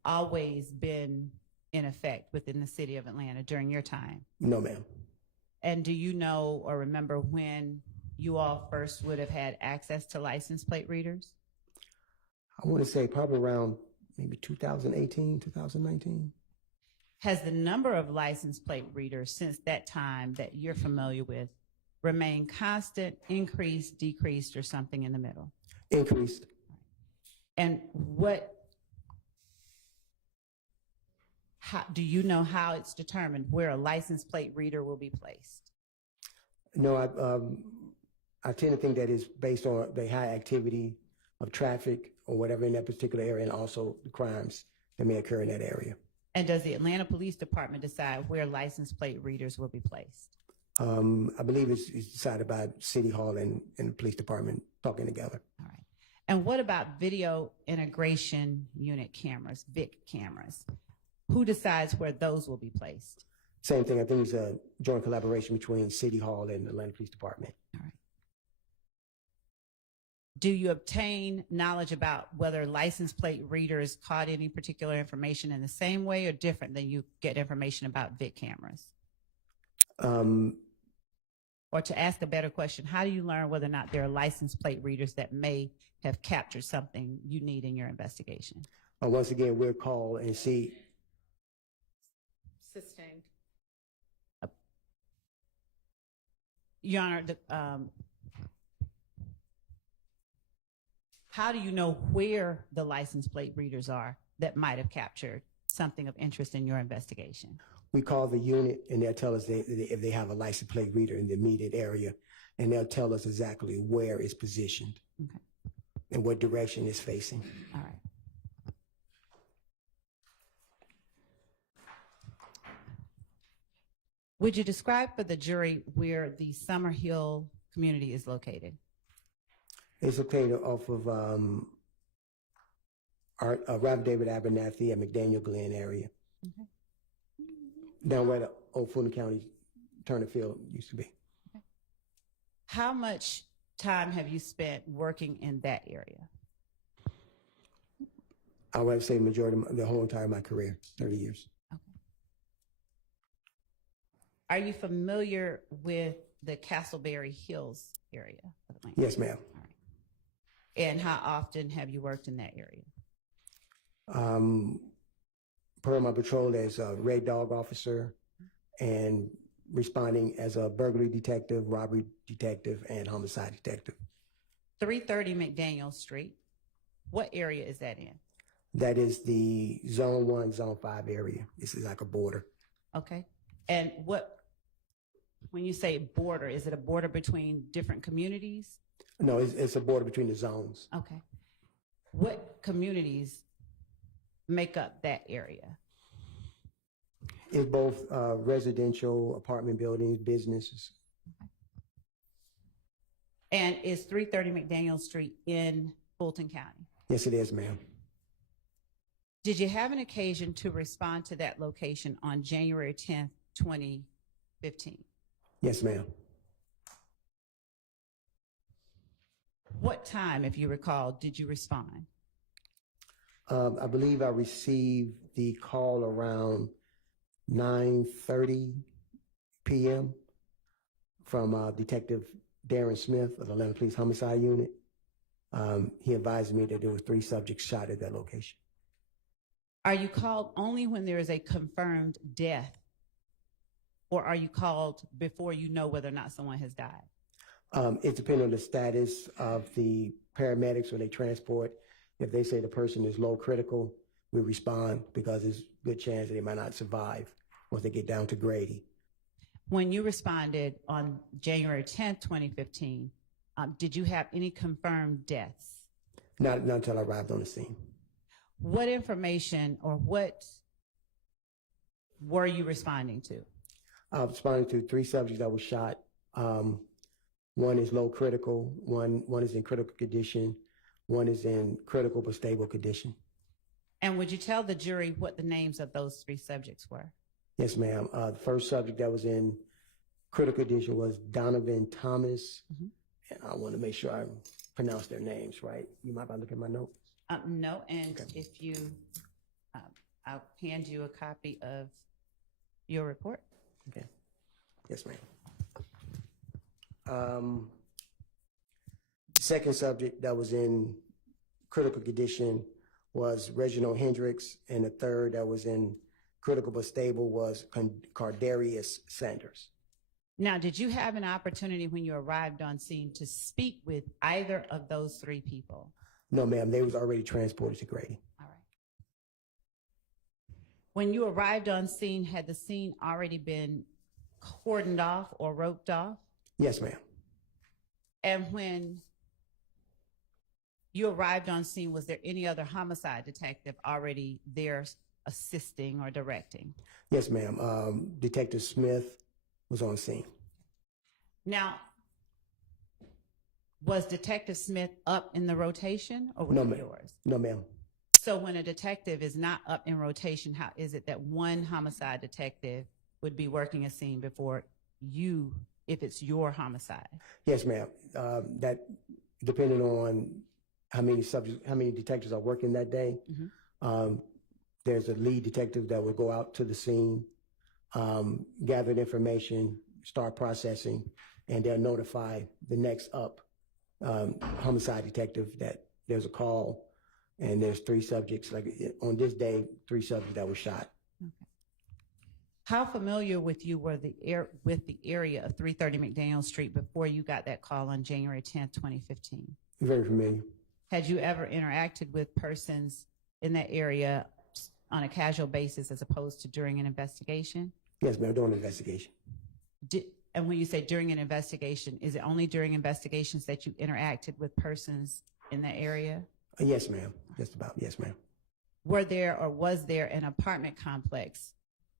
always been in effect within the city of Atlanta during your time? No, ma'am. And do you know or remember when you all first would have had access to license plate readers? I want to say probably around maybe 2018, 2019. Has the number of license plate readers since that time that you're familiar with remained constant, increased, decreased, or something in the middle? Increased. And how do you know how it's determined where a license plate reader will be placed? No, I tend to think that it's based on the high activity of traffic or whatever in that particular area, and also the crimes that may occur in that area. And does the Atlanta Police Department decide where license plate readers will be placed? I believe it's decided by City Hall and the police department talking together. All right. And what about video integration unit cameras, VIC cameras? Who decides where those will be placed? Same thing. I think it's a joint collaboration between City Hall and the Atlanta Police Department. All right. Do you obtain knowledge about whether license plate readers caught any particular information in the same way or different than you get information about VIC cameras? Or to ask a better question, how do you learn whether or not there are license plate readers that may have captured something you need in your investigation? Once again, we'll call and see. Sustained. Your Honor, how do you know where the license plate readers are that might have captured something of interest in your investigation? We call the unit and they'll tell us if they have a license plate reader in the immediate area, and they'll tell us exactly where it's positioned and what direction it's facing. All right. Would you describe for the jury where the Summer Hill community is located? It's located off of Rev. David Abernathy and McDaniel Glen area. Okay. Down where the old Fulton County Turner Field used to be. Okay. How much time have you spent working in that area? I would say majority of the whole entire my career, 30 years. Okay. Are you familiar with the Castleberry Hills area of Atlanta? Yes, ma'am. All right. And how often have you worked in that area? Per my patrol as a Red Dog officer and responding as a burglary detective, robbery detective, and homicide detective. 330 McDaniel Street. What area is that in? That is the Zone 1, Zone 5 area. This is like a border. Okay. And when you say border, is it a border between different communities? No, it's a border between the zones. Okay. What communities make up that area? It's both residential, apartment buildings, businesses. Okay. And is 330 McDaniel Street in Fulton County? Yes, it is, ma'am. Did you have an occasion to respond to that location on January 10th, 2015? Yes, ma'am. What time, if you recall, did you respond? I believe I received the call around 9:30 p.m. from Detective Darren Smith of the Atlanta Police Homicide Unit. He advised me that there were 3 subjects shot at that location. Are you called only when there is a confirmed death? Or are you called before you know whether or not someone has died? It depends on the status of the paramedics when they transport. If they say the person is low critical, we respond because there's a good chance that they might not survive once they get down to Grady. When you responded on January 10th, 2015, did you have any confirmed deaths? Not until I arrived on the scene. What information or what were you responding to? I was responding to 3 subjects that were shot. One is low critical, one is in critical condition, one is in critical but stable condition. And would you tell the jury what the names of those 3 subjects were? Yes, ma'am. The first subject that was in critical condition was Donovan Thomas. And I want to make sure I pronounce their names right. You might want to look at my notes. No, and Okay. if you, I'll hand you a copy of your report. Okay. Yes, ma'am. Second subject that was in critical condition was Reginald Hendricks, and the third that was in critical but stable was Cardarius Sanders. Now, did you have an opportunity when you arrived on scene to speak with either of those 3 people? No, ma'am, they was already transported to Grady. All right. When you arrived on scene, had the scene already been cordoned off or roped off? Yes, ma'am. And when you arrived on scene, was there any other homicide detective already there assisting or directing? Yes, ma'am. Detective Smith was on scene. Now, was Detective Smith up in the rotation or was No, it ma'am. yours? No, ma'am. So when a detective is not up in rotation, how is it that one homicide detective would be working a scene before you, if it's your homicide? Yes, ma'am. That depending on how many detectives are working that day. There's a lead detective that will go out to the scene, gather the information, start processing, and they'll notify the next up homicide detective that there's a call and there's 3 subjects. Like on this day, 3 subjects that were shot. Okay. How familiar with you were with the area of 330 McDaniel Street before you got that call on January 10th, 2015? Very familiar. Had you ever interacted with persons in that area on a casual basis as opposed to during an investigation? Yes, ma'am. Doing an investigation. And when you say during an investigation, is it only during investigations that you interacted with persons in that area? Yes, ma'am. Just about. Yes, ma'am. Were there or was there an apartment complex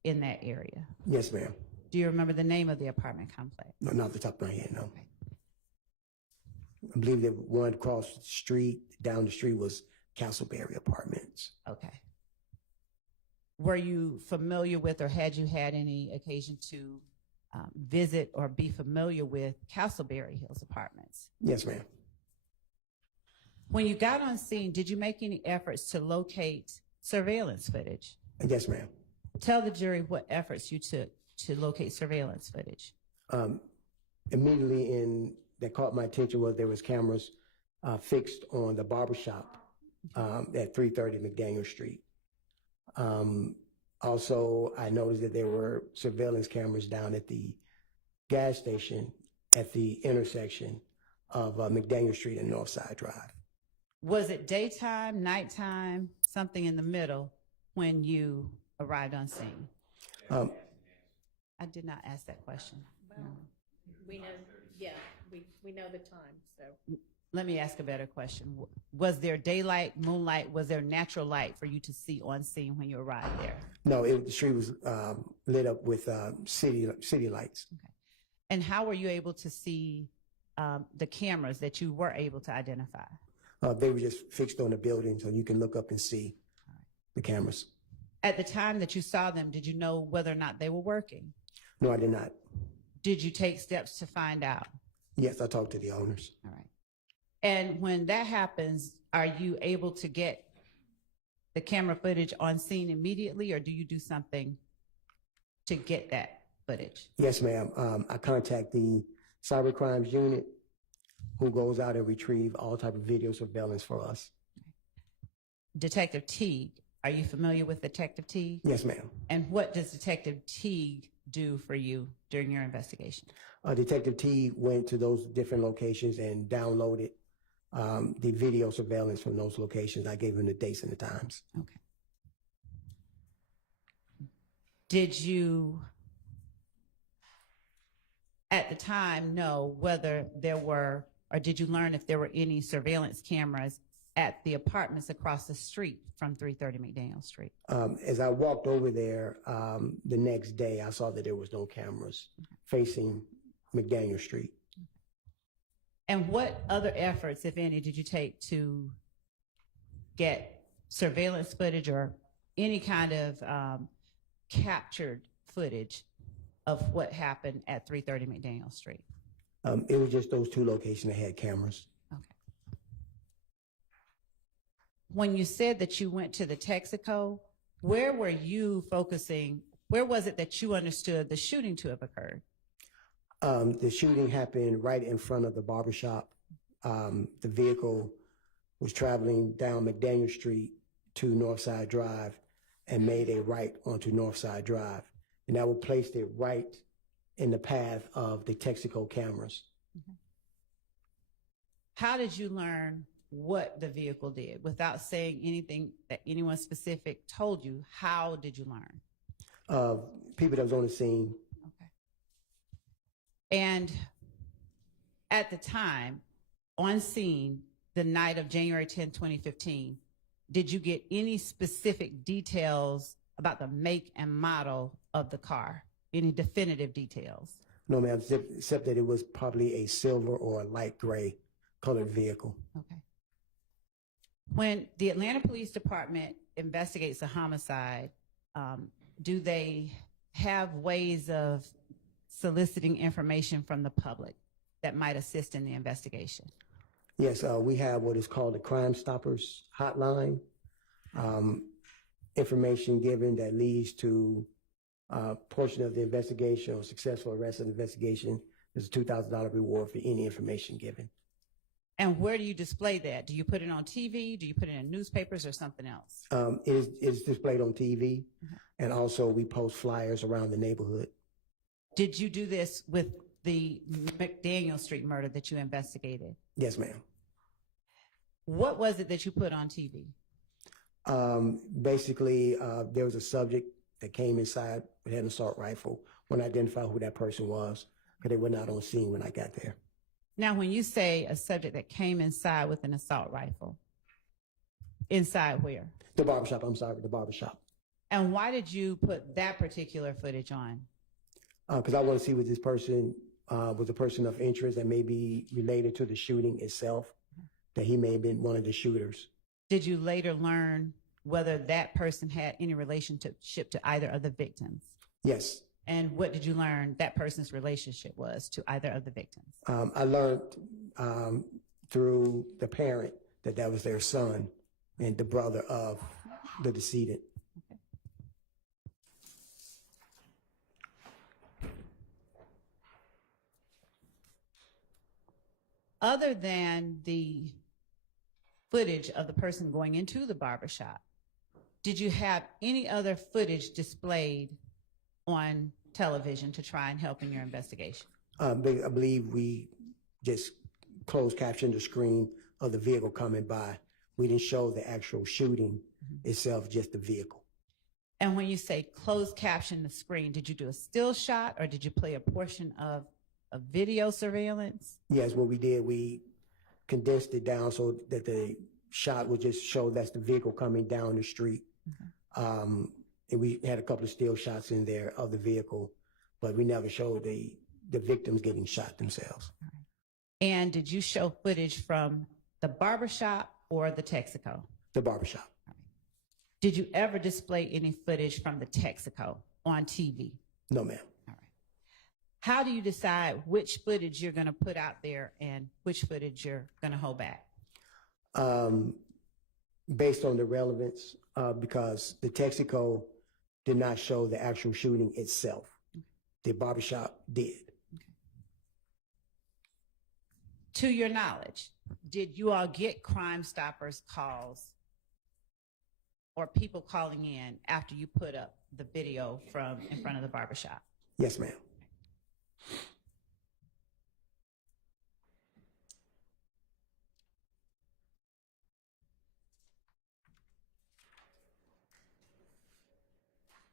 in that area? Yes, ma'am. Do you remember the name of the apartment complex? No, not off the top of my head, no. I believe that one across the street, down the street was Castleberry Apartments. Okay. Were you familiar with or had you had any occasion to visit or be familiar with Castleberry Hills Apartments? Yes, ma'am. When you got on scene, did you make any efforts to locate surveillance footage? Yes, ma'am. Tell the jury what efforts you took to locate surveillance footage. Immediately that caught my attention was there was cameras fixed on the barbershop at 330 McDaniel Street. Also, I noticed that there were surveillance cameras down at the gas station at the intersection of McDaniel Street and Northside Drive. Was it daytime, nighttime, something in the middle when you arrived on scene? I did not ask that question. No. We know, yeah, we know the time, so. Let me ask a better question. Was there daylight, moonlight, was there natural light for you to see on scene when you arrived there? No, the street was lit up with city lights. Okay. And how were you able to see the cameras that you were able to identify? They were just fixed on the building, so you can look up and see the cameras. At the time that you saw them, did you know whether or not they were working? No, I did not. Did you take steps to find out? Yes, I talked to the owners. All right. And when that happens, are you able to get the camera footage on scene immediately, or do you do something to get that footage? Yes, ma'am. I contact the cyber crimes unit. who goes out and retrieve all type of video surveillance for us. Detective Teague, are you familiar with Detective Teague? Yes, ma'am. And what does Detective Teague do for you during your investigation? Detective T went to those different locations and downloaded the video surveillance from those locations. I gave him the dates and the times. Okay. Did you, at the time, know whether there were, or did you learn if there were any surveillance cameras at the apartments across the street from 330 McDaniel Street? As I walked over there the next day, I saw that there was no cameras facing McDaniel Street. And what other efforts, if any, did you take to get surveillance footage or any kind of captured footage of what happened at 330 McDaniel Street? It was just those two locations that had cameras. Okay. When you said that you went to the Texaco, where were you focusing? Where was it that you understood the shooting to have occurred? The shooting happened right in front of the barbershop. The vehicle was traveling down McDaniel Street to Northside Drive and made a right onto Northside Drive. And that would place it right in the path of the Texaco cameras. How did you learn what the vehicle did without saying anything that anyone specific told you? How did you learn? People that was on the scene. Okay. And at the time, on scene, the night of January 10, 2015, did you get any specific details about the make and model of the car? Any definitive details? No, ma'am, except that it was probably a silver or a light gray colored vehicle. Okay. When the Atlanta Police Department investigates a homicide, do they have ways of soliciting information from the public that might assist in the investigation? Yes, we have what is called the Crime Stoppers hotline. Information given that leads to a portion of the investigation or successful arrest of the investigation. There's a $2,000 reward for any information given. And where do you display that? Do you put it on TV? Do you put it in newspapers or something else? It is displayed on TV, and also we post flyers around the neighborhood. Did you do this with the McDaniel Street murder that you investigated? Yes, ma'am. What was it that you put on TV? Basically, there was a subject that came inside with an assault rifle. When I identified who that person was, because they were not on scene when I got there. Now, when you say a subject that came inside with an assault rifle, inside where? The barbershop, I'm sorry, the barbershop. And why did you put that particular footage on? Because I want to see what this person was a person of interest that may be related to the shooting itself, that he may have been one of the shooters. Did you later learn whether that person had any relationship to either of the victims? Yes. And what did you learn that person's relationship was to either of the victims? I learned through the parent that was their son and the brother of the decedent. Okay. Other than the footage of the person going into the barbershop, did you have any other footage displayed on television to try and help in your investigation? I believe we just closed captioned the screen of the vehicle coming by. We didn't show the actual shooting itself, just the vehicle. And when you say closed caption the screen, did you do a still shot or did you play a portion of a video surveillance? Yes, what we did, we condensed it down so that the shot would just show that's the vehicle coming down the street. And we had a couple of still shots in there of the vehicle, but we never showed the victims getting shot themselves. And did you show footage from the barbershop or the Texaco? The barbershop. Did you ever display any footage from the Texaco on TV? No, ma'am. All right. How do you decide which footage you're going to put out there and which footage you're going to hold back? Based on the relevance, because the Texaco did not show the actual shooting itself. The barbershop did. To your knowledge, did you all get Crime Stoppers calls or people calling in after you put up the video from in front of the barbershop? Yes, ma'am.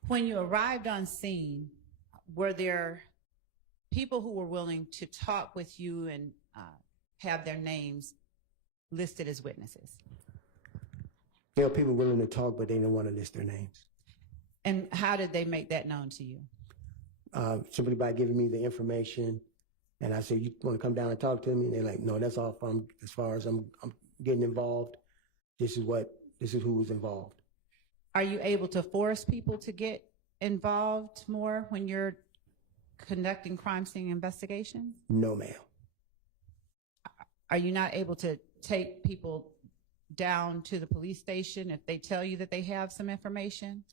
When you arrived on scene, were there people who were willing to talk with you and have their names listed as witnesses? There are people willing to talk, but they don't want to list their names. And how did they make that known to you? Simply by giving me the information, and I said, "You want to come down and talk to me?" And they're like, "No, that's all. As far as I'm getting involved. This is who was involved." Are you able to force people to get involved more when you're conducting crime scene investigations? No, ma'am. Are you not able to take people down to the police station if they tell you that they have some information?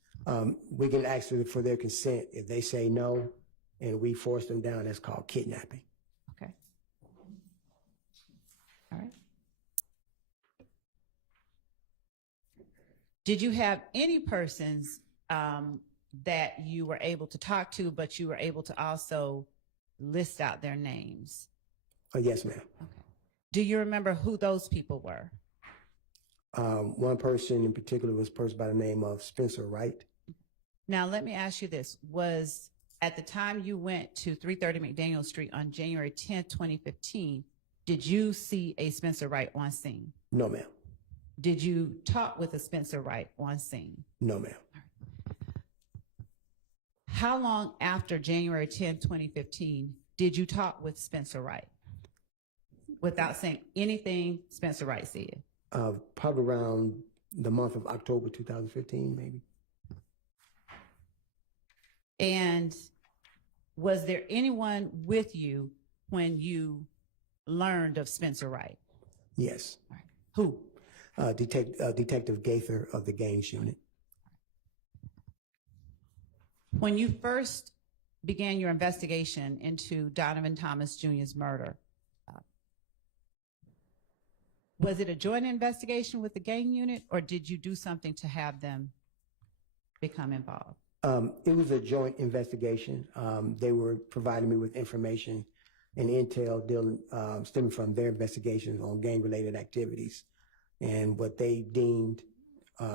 We can ask for their consent. If they say no and we force them down, that's called kidnapping. Okay. All right. Did you have any persons that you were able to talk to, but you were able to also list out their names? Yes, ma'am. Okay. Do you remember who those people were? One person in particular was a person by the name of Spencer Wright. Now, let me ask you this. Was at the time you went to 330 McDaniel Street on January 10th, 2015, did you see a Spencer Wright on scene? No, ma'am. Did you talk with a Spencer Wright on scene? No, ma'am. How long after January 10th, 2015, did you talk with Spencer Wright? Without saying anything Spencer Wright said? Probably around the month of October 2015, maybe. And was there anyone with you when you learned of Spencer Wright? Yes. All right. Who? Detective Gaither of the Gaines Unit. When you first began your investigation into Donovan Thomas Jr.'s murder, was it a joint investigation with the gang unit, or did you do something to have them become involved? It was a joint investigation. They were providing me with information and intel stemming from their investigations on gang-related activities. And what they deemed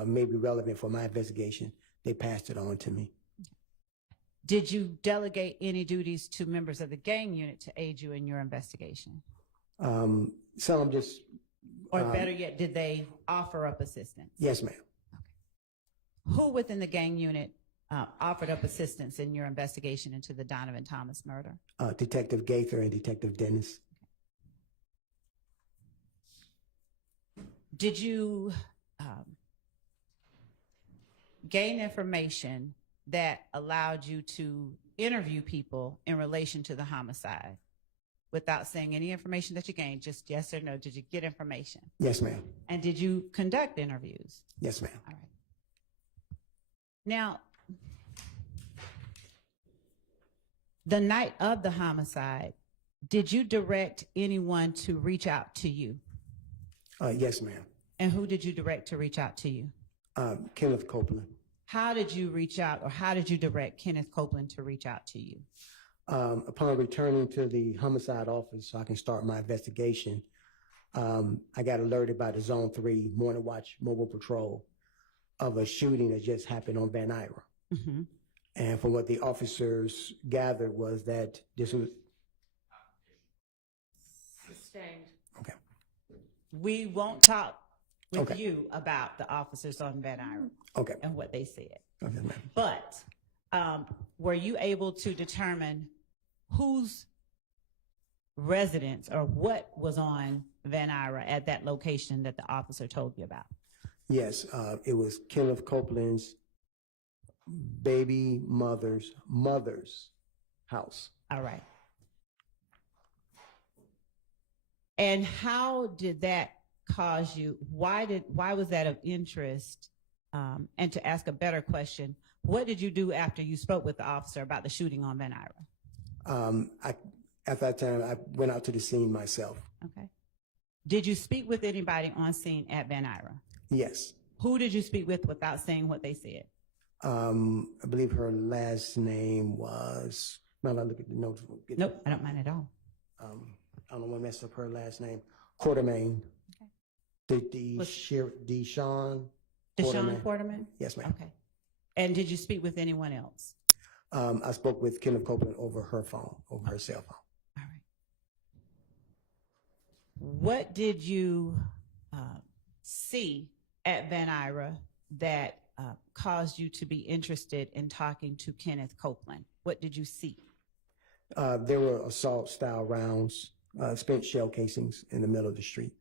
may be relevant for my investigation, they passed it on to me. Did you delegate any duties to members of the gang unit to aid you in your investigation? Some just... Or better yet, did they offer up assistance? Yes, ma'am. Okay. Who within the gang unit offered up assistance in your investigation into the Donovan Thomas murder? Detective Gaither and Detective Dennis. Did you gain information that allowed you to interview people in relation to the homicide without saying any information that you gained, just yes or no? Did you get information? Yes, ma'am. And did you conduct interviews? Yes, ma'am. All right. Now, the night of the homicide, did you direct anyone to reach out to you? Yes, ma'am. And who did you direct to reach out to you? Kenneth Copeland. How did you reach out, or how did you direct Kenneth Copeland to reach out to you? Upon returning to the homicide office so I can start my investigation, I got alerted by the Zone 3 Morning Watch Mobile Patrol of a shooting that just happened on Van Ira. Mm-hmm. And from what the officers gathered was that this was... Sustained. Okay. We won't talk with Okay. you about the officers on Van Ira Okay. and what they said. Okay, ma'am. But were you able to determine whose residence or what was on Van Ira at that location that the officer told you about? Yes, it was Kenneth Copeland's baby mother's house. All right. And how did that cause you? Why was that of interest? And to ask a better question, what did you do after you spoke with the officer about the shooting on Van Ira? At that time, I went out to the scene myself. Okay. Did you speak with anybody on scene at Van Ira? Yes. Who did you speak with without saying what they said? I believe her last name was, now that I look at the notes. Nope, I don't mind at all. I don't want to mess up her last name. Quartermain. Okay. Deshawn. Deshawn Quarterman? Yes, ma'am. Okay. And did you speak with anyone else? I spoke with Kenneth Copeland over her phone, over her cell phone. All right. What did you see at Van Ira that caused you to be interested in talking to Kenneth Copeland? What did you see? There were assault-style rounds, spent shell casings in the middle of the street.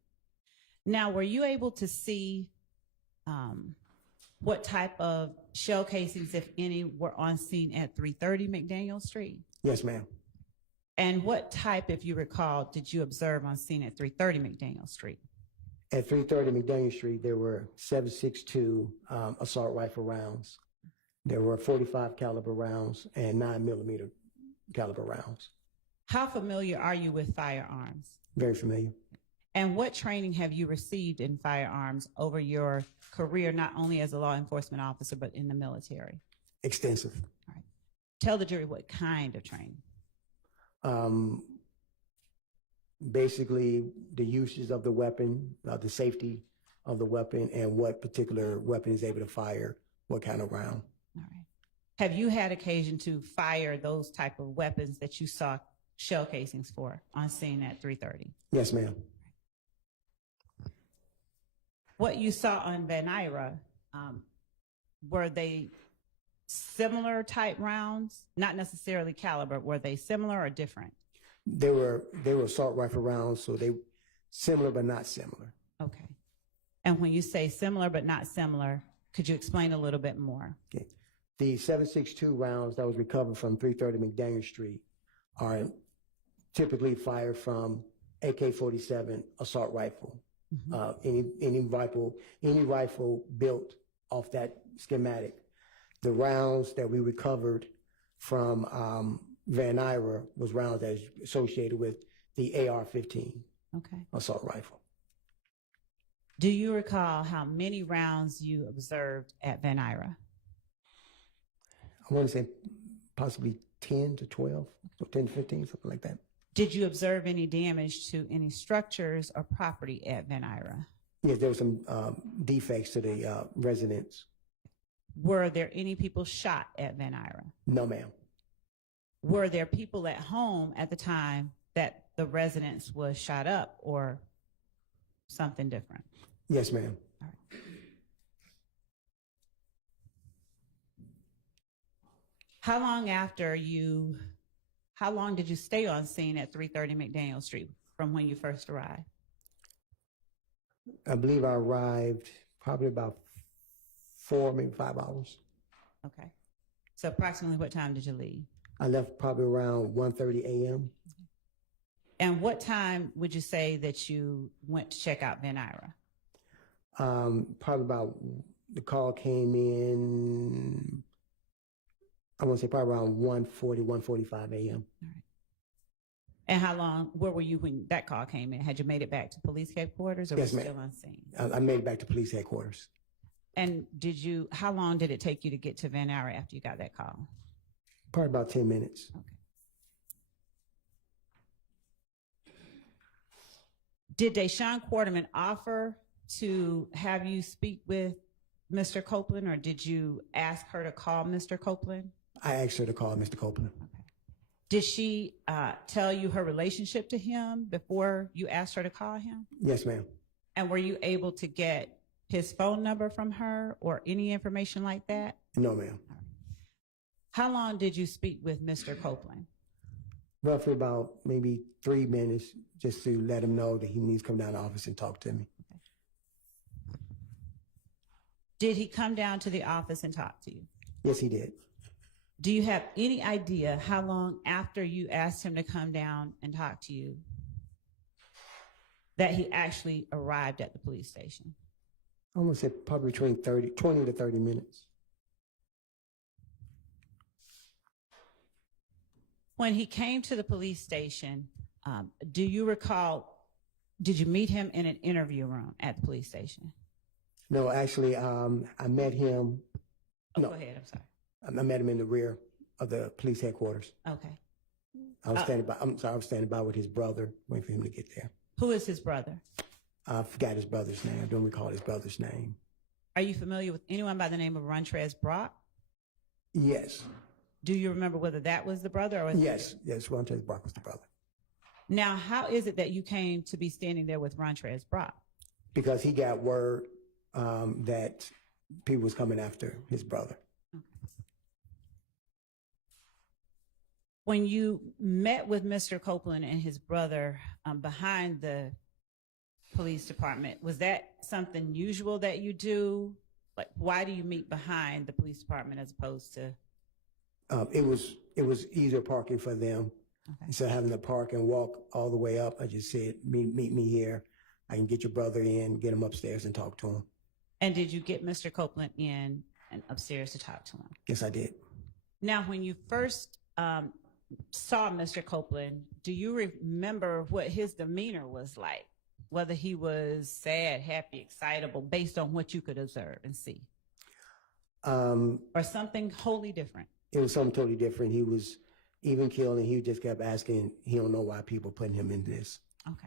Now, were you able to see what type of shell casings, if any, were on scene at 330 McDaniel Street? Yes, ma'am. And what type, if you recall, did you observe on scene at 330 McDaniel Street? At 330 McDaniel Street, there were 7.62 assault rifle rounds. There were 45 caliber rounds and 9mm caliber rounds. How familiar are you with firearms? Very familiar. And what training have you received in firearms over your career, not only as a law enforcement officer, but in the military? Extensive. All right. Tell the jury what kind of training. Basically, the uses of the weapon, the safety of the weapon, and what particular weapon is able to fire what kind of round. All right. Have you had occasion to fire those type of weapons that you saw shell casings for on scene at 330? Yes, ma'am. What you saw on Van Ira, were they similar type rounds? Not necessarily caliber. Were they similar or different? They were assault rifle rounds, so they similar but not similar. Okay. And when you say similar but not similar, could you explain a little bit more? Okay. The 7.62 rounds that was recovered from 330 McDaniel Street are typically fired from AK-47 assault rifle. Any rifle built off that schematic. The rounds that we recovered from Van Ira was rounds that is associated with the AR-15 assault rifle. Do you recall how many rounds you observed at Van Ira? I want to say possibly 10 to 12, or 10 to 15, something like that. Did you observe any damage to any structures or property at Van Ira? Yes, there were some defects to the residence. Were there any people shot at Van Ira? No, ma'am. Were there people at home at the time that the residence was shot up, or something different? Yes, ma'am. All right. How long did you stay on scene at 330 McDaniel Street from when you first arrived? I believe I arrived probably about 4, maybe 5 hours. Okay. So approximately what time did you leave? I left probably around 1:30 a.m. And what time would you say that you went to check out Van Ira? Probably about, the call came in, I want to say probably around 1:40, 1:45 a.m. All right. And where were you when that call came in? Had you made it back to police headquarters, or Yes, were you ma'am. still on scene? I made it back to police headquarters. And how long did it take you to get to Van Ira after you got that call? Probably about 10 minutes. Okay. Did Deshawn Quarterman offer to have you speak with Mr. Copeland, or did you ask her to call Mr. Copeland? I asked her to call Mr. Copeland. Okay. Did she tell you her relationship to him before you asked her to call him? Yes, ma'am. And were you able to get his phone number from her or any information like that? No, ma'am. How long did you speak with Mr. Copeland? Roughly about maybe 3 minutes, just to let him know that he needs to come down to the office and talk to me. Okay. Did he come down to the office and talk to you? Yes, he did. Do you have any idea how long after you asked him to come down and talk to you that he actually arrived at the police station? I want to say probably between 20 to 30 minutes. When he came to the police station, do you recall, did you meet him in an interview room at the police station? No, actually, I met him. Oh, No. go ahead, I'm sorry. I met him in the rear of the police headquarters. Okay. I was standing by. I'm sorry, I was standing by with his brother, waiting for him to get there. Who is his brother? I forgot his brother's name. I don't recall his brother's name. Are you familiar with anyone by the name of Rontrez Brock? Yes, Do you remember whether that was the brother or was yes. Ron Chase Brock was the brother. Now, how is it that you came to be standing there with Rontrez Brock? Because he got word that people was coming after his brother. When you met with Mr. Copeland and his brother behind the police department, was that something usual that you do? Like, why do you meet behind the police department as opposed to? It was easier parking for them. Okay. Instead of having to park and walk all the way up, I just said, meet me here. I can get your brother in, get him upstairs and talk to him. And did you get Mr. Copeland in and upstairs to talk to him? Yes, I did. Now, when you first saw Mr. Copeland, do you remember what his demeanor was like? Whether he was sad, happy, excitable, based on what you could observe and see? Or something wholly different? It was something totally different. He was even killed, and he just kept asking, he don't know why people putting him in this. Okay.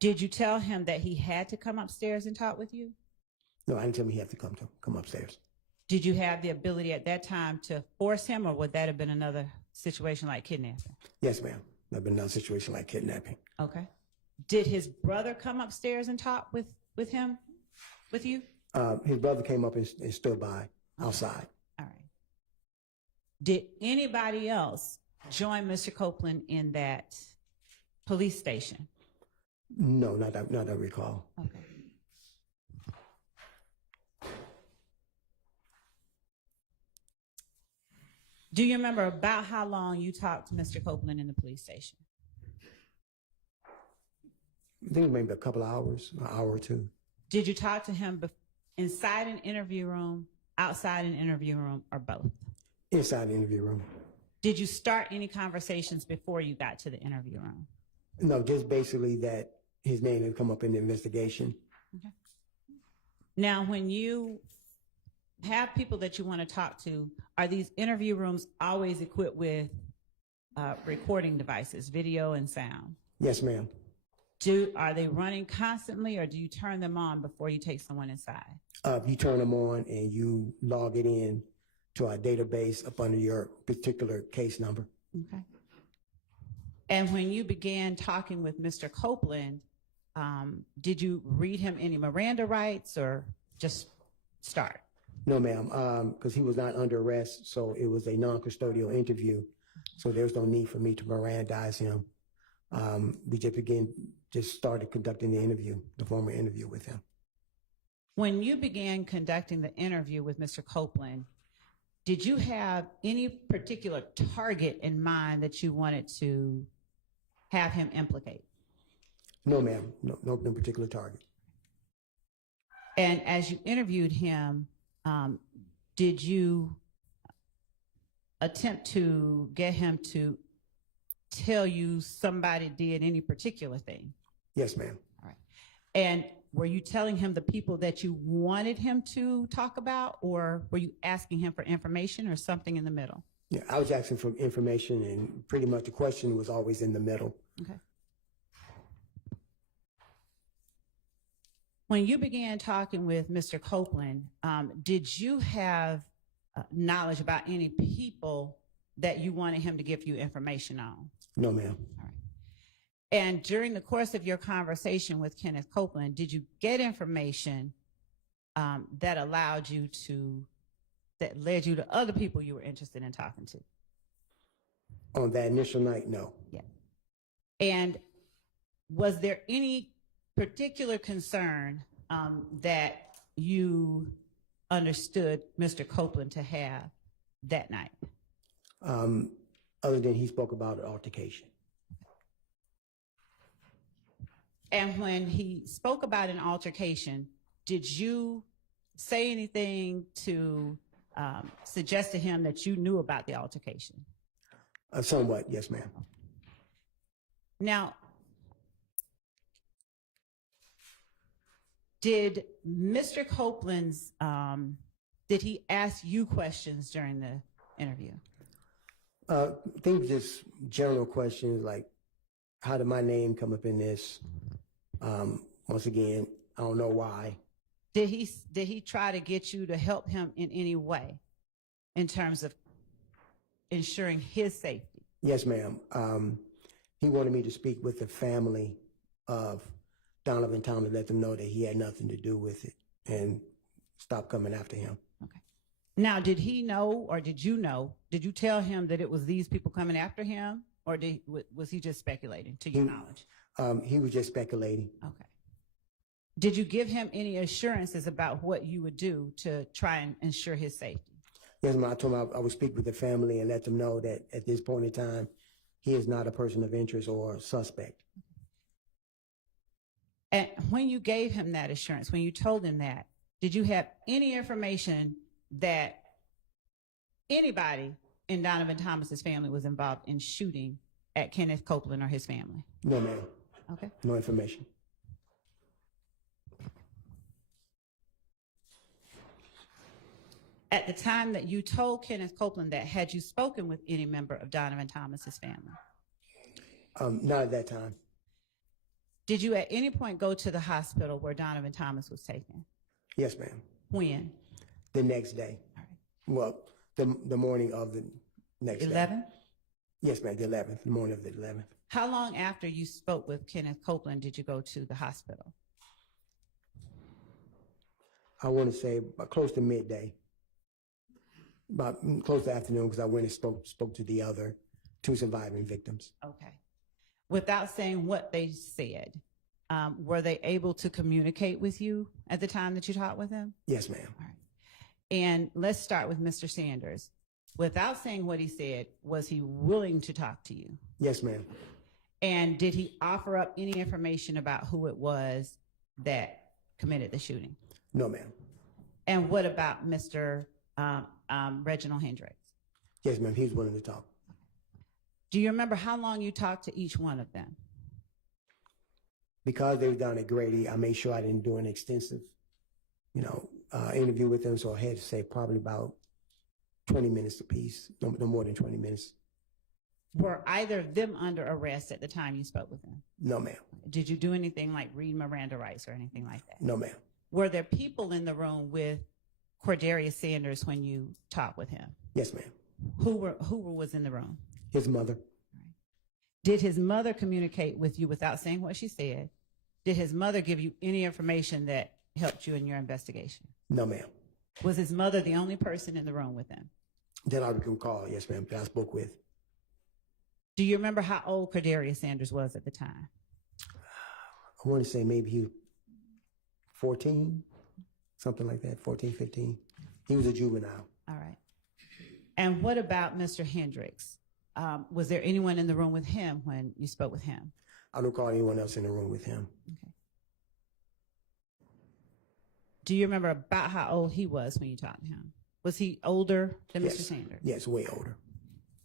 Did you tell him that he had to come upstairs and talk with you? No, I didn't tell him he had to come upstairs. Did you have the ability at that time to force him, or would that have been another situation like kidnapping? Yes, ma'am. That'd been another situation like kidnapping. Okay. Did his brother come upstairs and talk with him, with you? His brother came up and stood by outside. All right. Did anybody else join Mr. Copeland in that police station? No, not that I recall. Okay. Do you remember about how long you talked to Mr. Copeland in the police station? I think maybe a couple of hours, an hour or two. Did you talk to him inside an interview room, outside an interview room, or both? Inside the interview room. Did you start any conversations before you got to the interview room? No, just basically that his name had come up in the investigation. Okay. Now, when you have people that you want to talk to, are these interview rooms always equipped with recording devices, video and sound? Yes, ma'am. Are they running constantly, or do you turn them on before you take someone inside? You turn them on and you log it in to our database up under your particular case number. Okay. And when you began talking with Mr. Copeland, did you read him any Miranda rights or just start? No, ma'am, because he was not under arrest, so it was a non-custodial interview. So there's no need for me to Mirandize him. We just started conducting the formal interview with him. When you began conducting the interview with Mr. Copeland, did you have any particular target in mind that you wanted to have him implicate? No, ma'am, no particular target. And as you interviewed him, did you attempt to get him to tell you somebody did any particular thing? Yes, ma'am. All right. And were you telling him the people that you wanted him to talk about, or were you asking him for information or something in the middle? Yeah, I was asking for information, and pretty much the question was always in the middle. Okay. When you began talking with Mr. Copeland, did you have knowledge about any people that you wanted him to give you information on? No, ma'am. All right. And during the course of your conversation with Kenneth Copeland, did you get information that led you to other people you were interested in talking to? On that initial night, no. Yeah. And was there any particular concern that you understood Mr. Copeland to have that night? Other than he spoke about an altercation. And when he spoke about an altercation, did you say anything to suggest to him that you knew about the altercation? Somewhat, yes, ma'am. Now, did Mr. Copeland's, did he ask you questions during the interview? I think just general questions like, how did my name come up in this? Once again, I don't know why. Did he try to get you to help him in any way in terms of ensuring his safety? Yes, ma'am. He wanted me to speak with the family of Donovan Thomas, let them know that he had nothing to do with it and stop coming after him. Okay. Now, did he know, or did you know, did you tell him that it was these people coming after him, or was he just speculating, to your knowledge? He was just speculating. Okay. Did you give him any assurances about what you would do to try and ensure his safety? Yes, ma'am. I told him I would speak with the family and let them know that at this point in time, he is not a person of interest or suspect. And when you gave him that assurance, when you told him that, did you have any information that anybody in Donovan Thomas's family was involved in shooting at Kenneth Copeland or his family? No, ma'am. Okay. No information. At the time that you told Kenneth Copeland that, had you spoken with any member of Donovan Thomas's family? Not at that time. Did you at any point go to the hospital where Donovan Thomas was taken? Yes, ma'am. When? The next day. All right. Well, the morning of the next day. 11? Yes, ma'am, the 11th, the morning of the 11th. How long after you spoke with Kenneth Copeland did you go to the hospital? I want to say about close to midday. About close to afternoon, because I went and spoke to the other two surviving victims. Okay. Without saying what they said, were they able to communicate with you at the time that you talked with them? Yes, ma'am. All right. And let's start with Mr. Sanders. Without saying what he said, was he willing to talk to you? Yes, ma'am. And did he offer up any information about who it was that committed the shooting? No, ma'am. And what about Mr. Reginald Hendricks? Yes, ma'am. He was willing to talk. Do you remember how long you talked to each one of them? Because they were down at Grady, I made sure I didn't do an extensive, interview with them. So I had to say probably about 20 minutes apiece, no more than 20 minutes. Were either of them under arrest at the time you spoke with them? No, ma'am. Did you do anything like read Miranda rights or anything like that? No, ma'am. Were there people in the room with Cordarius Sanders when you talked with him? Yes, ma'am. Who was in the room? His mother. Did his mother communicate with you without saying what she said? Did his mother give you any information that helped you in your investigation? No, ma'am. Was his mother the only person in the room with him? That I can recall, yes, ma'am, that I spoke with. Do you remember how old Cordarius Sanders was at the time? I want to say maybe he was 14, something like that, 14, 15. He was a juvenile. All right. And what about Mr. Hendricks? Was there anyone in the room with him when you spoke with him? I don't recall anyone else in the room with him. Okay. Do you remember about how old he was when you talked to him? Was he older than Yes. Mr. Sanders? Yes, way older.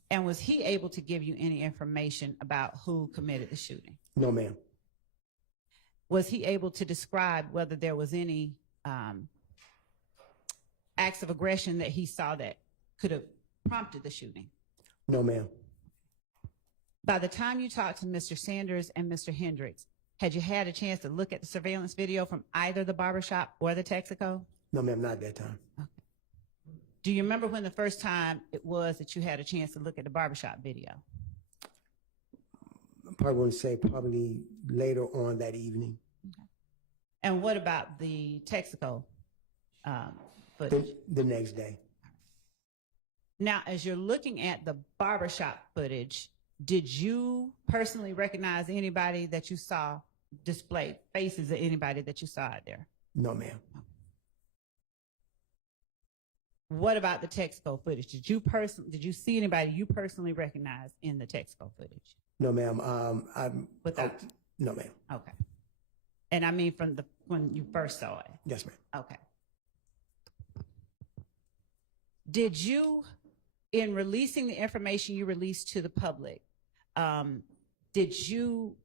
And was he able to give you any information about who committed the shooting? No, ma'am. Was he able to describe whether there was any acts of aggression that he saw that could have prompted the shooting? No, ma'am. By the time you talked to Mr. Sanders and Mr. Hendricks, had you had a chance to look at the surveillance video from either the barbershop or the Texaco? No, ma'am, not at that time. Okay. Do you remember when the first time it was that you had a chance to look at the barbershop video? I probably want to say probably later on that evening. Okay. And what about the Texaco footage? The next day. Now, as you're looking at the barbershop footage, did you personally recognize anybody that you saw displayed, faces of anybody that you saw out there? No, ma'am. What about the Texaco footage? Did you see anybody you personally recognized in the Texaco footage? No, ma'am. No, ma'am. Okay. And I mean when you first saw it? Yes, ma'am. Okay. Did you, in releasing the information you released to the public, did you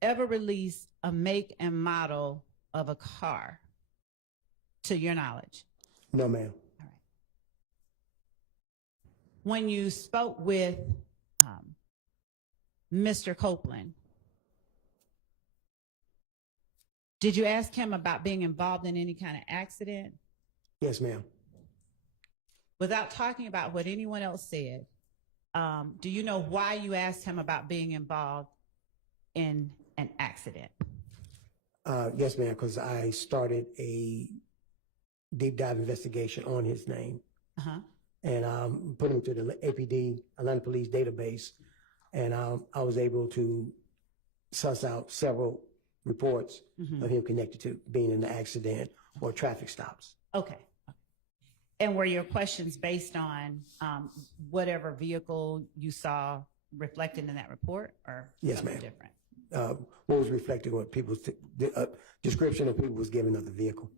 ever release a make and model of a car, to your knowledge? No, ma'am. All right. When you spoke with Mr. Copeland, did you ask him about being involved in any kind of accident? Yes, ma'am. Without talking about what anyone else said, do you know why you asked him about being involved in an accident? Yes, ma'am, because I started a deep dive investigation on his name Uh-huh. and put him through the APD, Atlanta Police database, and I was able to suss out several reports of him connected to being in an accident or traffic stops. Okay. And were your questions based on whatever vehicle you saw reflected in that report, or Yes, something ma'am. different? What was reflected on people's description of people was given of the vehicle.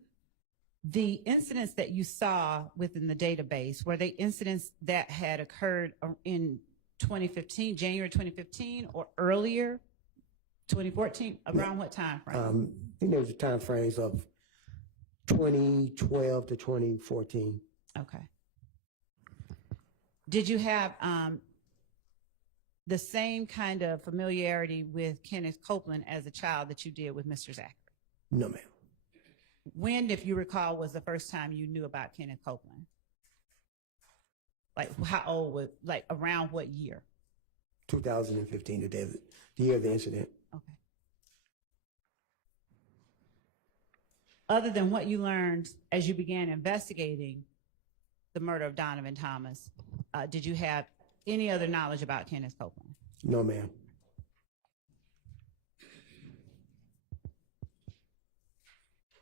The incidents that you saw within the database, were they incidents that had occurred in 2015, January 2015, or earlier, 2014? Around what time frame? I think there was time frames of 2012 to 2014. Okay. Did you have the same kind of familiarity with Kenneth Copeland as a child that you did with Mr. Zachary? No, ma'am. When, if you recall, was the first time you knew about Kenneth Copeland? Like, how old was, like, around what year? 2015, the year of the incident. Okay. Other than what you learned as you began investigating the murder of Donovan Thomas, did you have any other knowledge about Kenneth Copeland? No, ma'am.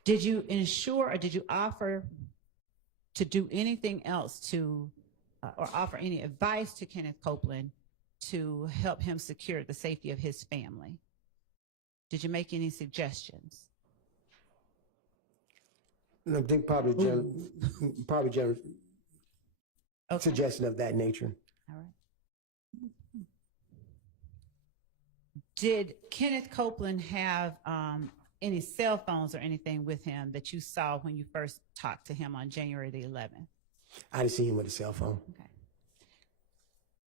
Did you ensure or did you offer to do anything else to, or offer any advice to Kenneth Copeland to help him secure the safety of his family? Did you make any suggestions? I think probably general Okay. suggestion of that nature. All right. Did Kenneth Copeland have any cell phones or anything with him that you saw when you first talked to him on January the 11th? I didn't see him with a cell phone. Okay.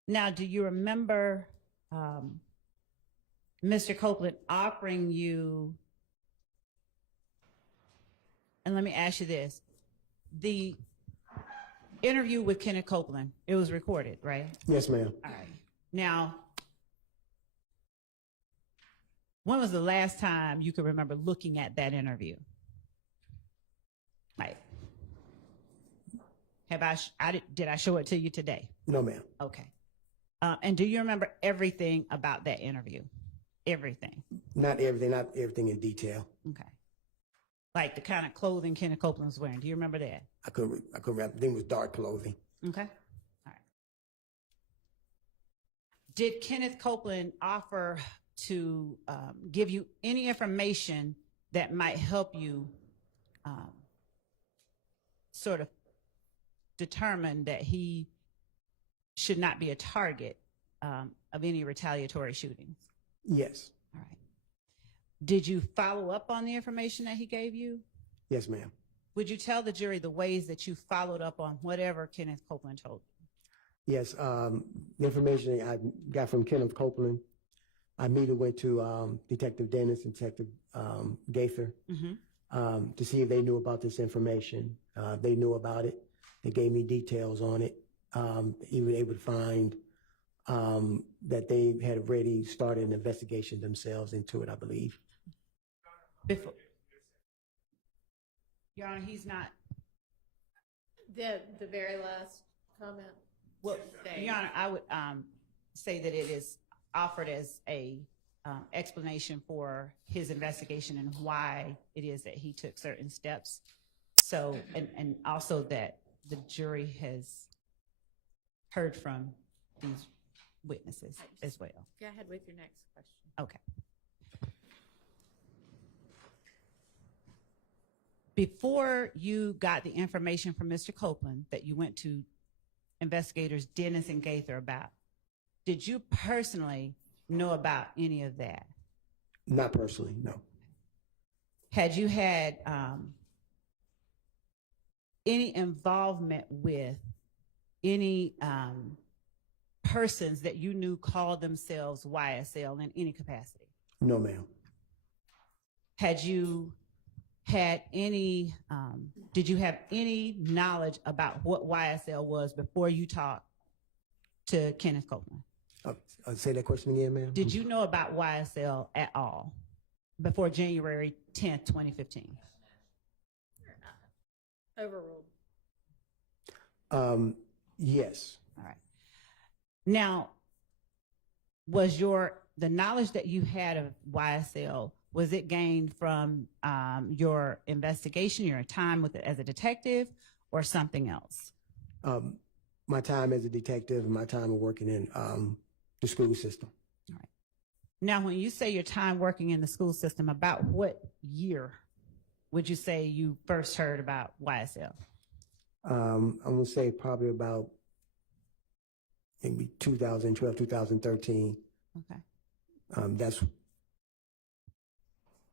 Now, do you remember Mr. Copeland offering you, and let me ask you this, the interview with Kenneth Copeland, it was recorded, right? Yes, ma'am. All right. Now, when was the last time you could remember looking at that interview? Like, did I show it to you today? No, ma'am. Okay. And do you remember everything about that interview? Everything? Not everything in detail. Okay. Like the kind of clothing Kenneth Copeland was wearing. Do you remember that? I couldn't remember. I think it was dark clothing. Okay. All right. Did Kenneth Copeland offer to give you any information that might help you sort of determine that he should not be a target of any retaliatory shootings? Yes. All right. Did you follow up on the information that he gave you? Yes, ma'am. Would you tell the jury the ways that you followed up on whatever Kenneth Copeland told you? Yes. The information I got from Kenneth Copeland, I immediately went to Detective Dennis and Detective Gaither to see if they knew about this information. They knew about it. They gave me details on it. He was able to find that they had already started an investigation themselves into it, I believe. Before. Your Honor, he's not. The very last comment. Well, Your Honor, I would say that it is offered as a explanation for his investigation and why it is that he took certain steps. So, and also that the jury has heard from these witnesses as well. Go ahead with your next question. Okay. Before you got the information from Mr. Copeland that you went to investigators Dennis and Gaither about. Did you personally know about any of that? Not personally, no. Had you had any involvement with any persons that you knew called themselves YSL in any capacity? No, ma'am. Had you had any, did you have any knowledge about what YSL was before you talked to Kenneth Copeland? Say that question again, ma'am. Did you know about YSL at all before January 10th, 2015? Overruled. Yes. All right. Now, was the knowledge that you had of YSL, was it gained from your investigation, your time with it as a detective, or something else? My time as a detective and my time of working in the school system. All right. Now, when you say your time working in the school system, about what year would you say you first heard about YSL? I'm going to say probably about maybe 2012, 2013. Okay.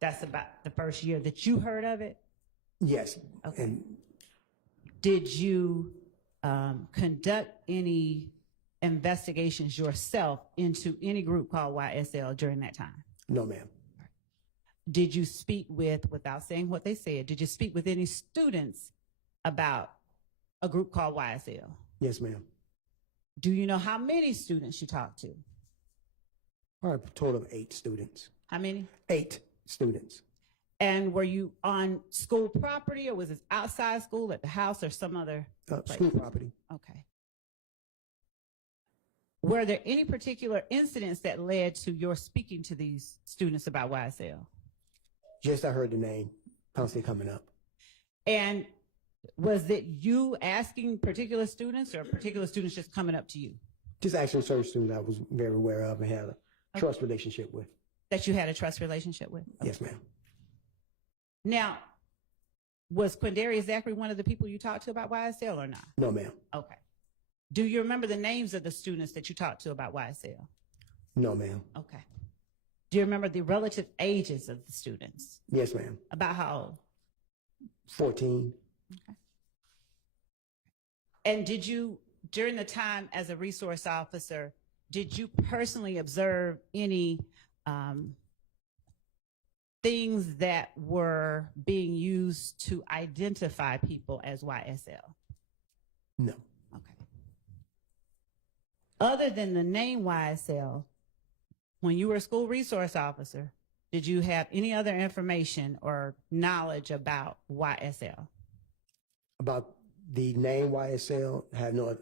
That's about the first year that you heard of it? yes. Okay. And Did you conduct any investigations yourself into any group called YSL during that time? no, ma'am. Did you speak with, without saying what they said, did you speak with any students about a group called YSL? Yes, ma'am. Do you know how many students you talked to? Probably a total of 8 students. How many? 8 students. And were you on school property, or was it outside school, at the house, or some other place? School property. Okay. Were there any particular incidents that led to your speaking to these students about YSL? Just I heard the name constantly coming up. And was it you asking particular students, or particular students just coming up to you? Just actually certain students I was very aware of and had a trust relationship with. That you had a trust relationship with? Yes, ma'am. Now, was Quindarius Zachary one of the people you talked to about YSL or not? No, ma'am. Okay. Do you remember the names of the students that you talked to about YSL? No, ma'am. Okay. Do you remember the relative ages of the students? Yes, ma'am. About how old? 14. Okay. And did you, during the time as a resource officer, did you personally observe any things that were being used to identify people as YSL? No. Okay. Other than the name YSL, when you were a school resource officer, did you have any other information or knowledge about YSL? About the name YSL, I had no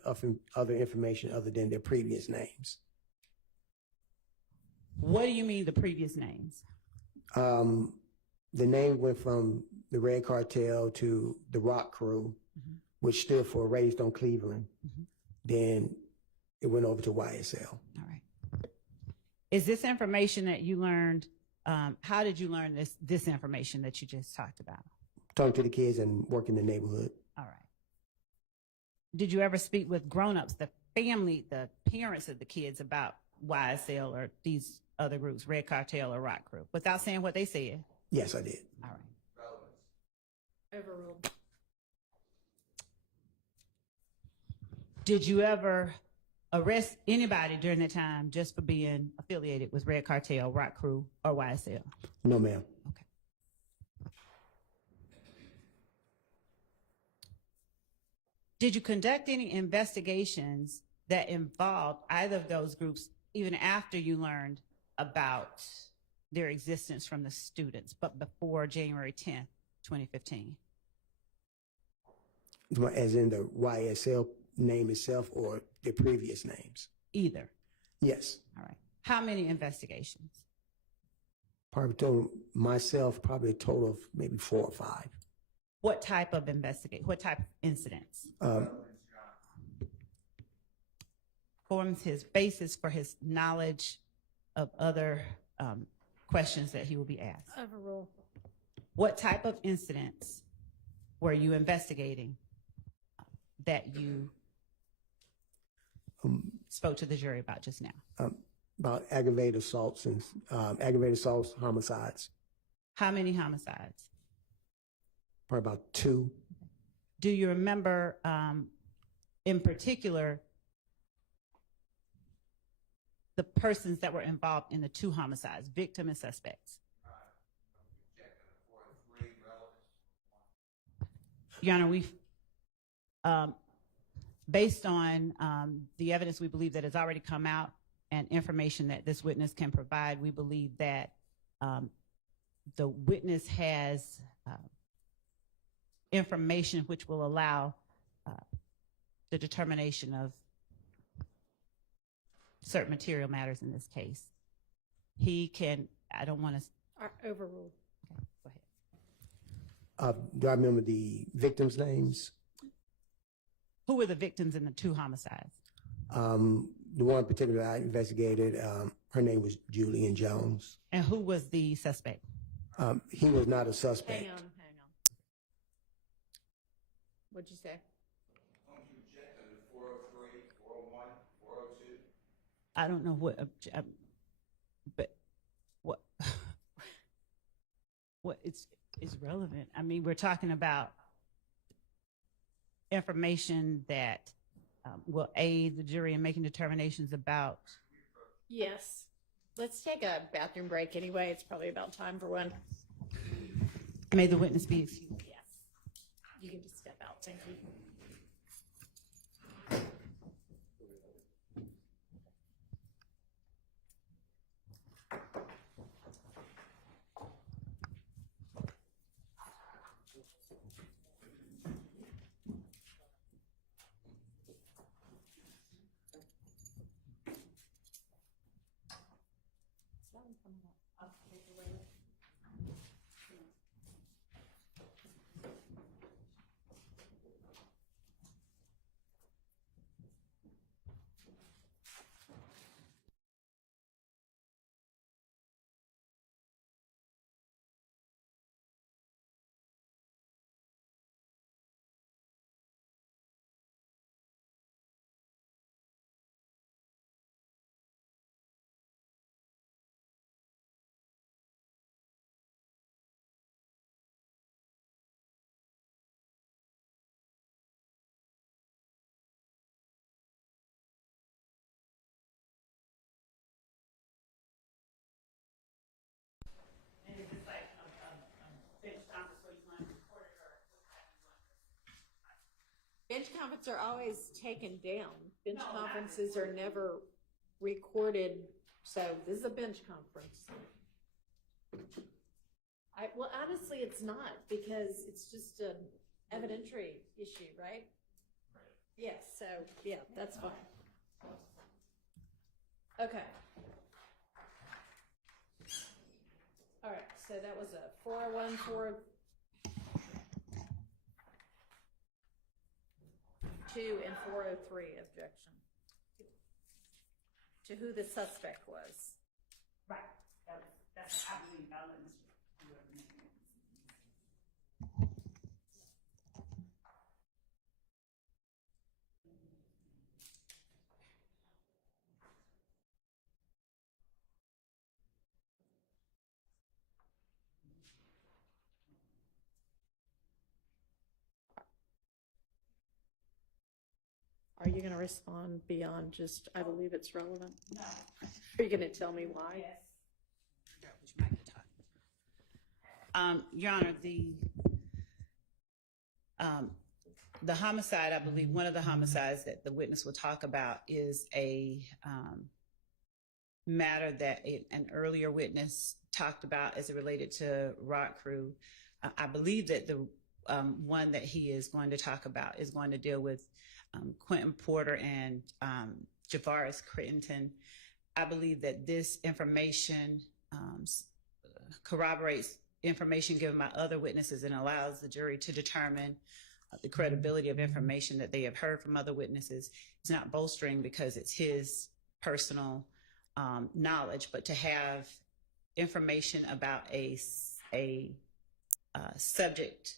other information other than their previous names. What do you mean the previous names? The name went from the Red Cartel to the Rock Crew, which stood for Raised on Cleveland. Then it went over to YSL. All right. Is this information that you learned, how did you learn this information that you just talked about? Talking to the kids and working in the neighborhood. All right. Did you ever speak with grown-ups, the family, the parents of the kids about YSL or these other groups, Red Cartel or Rock Crew, without saying what they said? Yes, I did. All right. Overruled. Did you ever arrest anybody during that time just for being affiliated with Red Cartel, Rock Crew, or YSL? No, ma'am. Okay. Did you conduct any investigations that involved either of those groups even after you learned about their existence from the students, but before January 10th, 2015? As in the YSL name itself or the previous names? Either. Yes. All right. How many investigations? Probably total myself, probably a total of maybe 4 or 5. What type of what type of incidents? Forms his basis for his knowledge of other questions that he will be asked. Overruled. What type of incidents were you investigating that you spoke to the jury about just now? About aggravated assaults and aggravated assaults, homicides. How many homicides? Probably about 2. Do you remember, in particular, the persons that were involved in the 2 homicides, victim and suspects? Your Honor, we've, based on the evidence we believe that has already come out and information that this witness can provide, we believe that the witness has information which will allow the determination of certain material matters in this case. He can, I don't want to. Overruled. Okay, go ahead. Do I remember the victims' names? Who were the victims in the 2 homicides? The one in particular I investigated, her name was Julian Jones. And who was the suspect? He was not a suspect. Hang on. What'd you say? I don't know what, but what is relevant. I mean, we're talking about information that will aid the jury in making determinations about. Yes. Let's take a bathroom break anyway. It's probably about time for one. May the witness be excused. Yes. You can just step out. Thank you. Bench conferences are always taken down. Bench conferences are never recorded, so this is a bench conference. Well, honestly, it's not, because it's just an evidentiary issue, right? Yes, so, yeah, that's fine. Okay. All right, so that was a 401, 402, and 403 objection to who the suspect was. Right. That's, I believe, I'll let Mr. Are you going to respond beyond just, I believe it's relevant? No. Are you going to tell me why? Yes. Your Honor, the homicide, I believe one of the homicides that the witness will talk about is a matter that an earlier witness talked about as it related to Rock Crew. I believe that the one that he is going to talk about is going to deal with Quentin Porter and Javaris Crittenton. I believe that this information corroborates information given by other witnesses and allows the jury to determine the credibility of information that they have heard from other witnesses. It's not bolstering because it's his personal knowledge, but to have information about a subject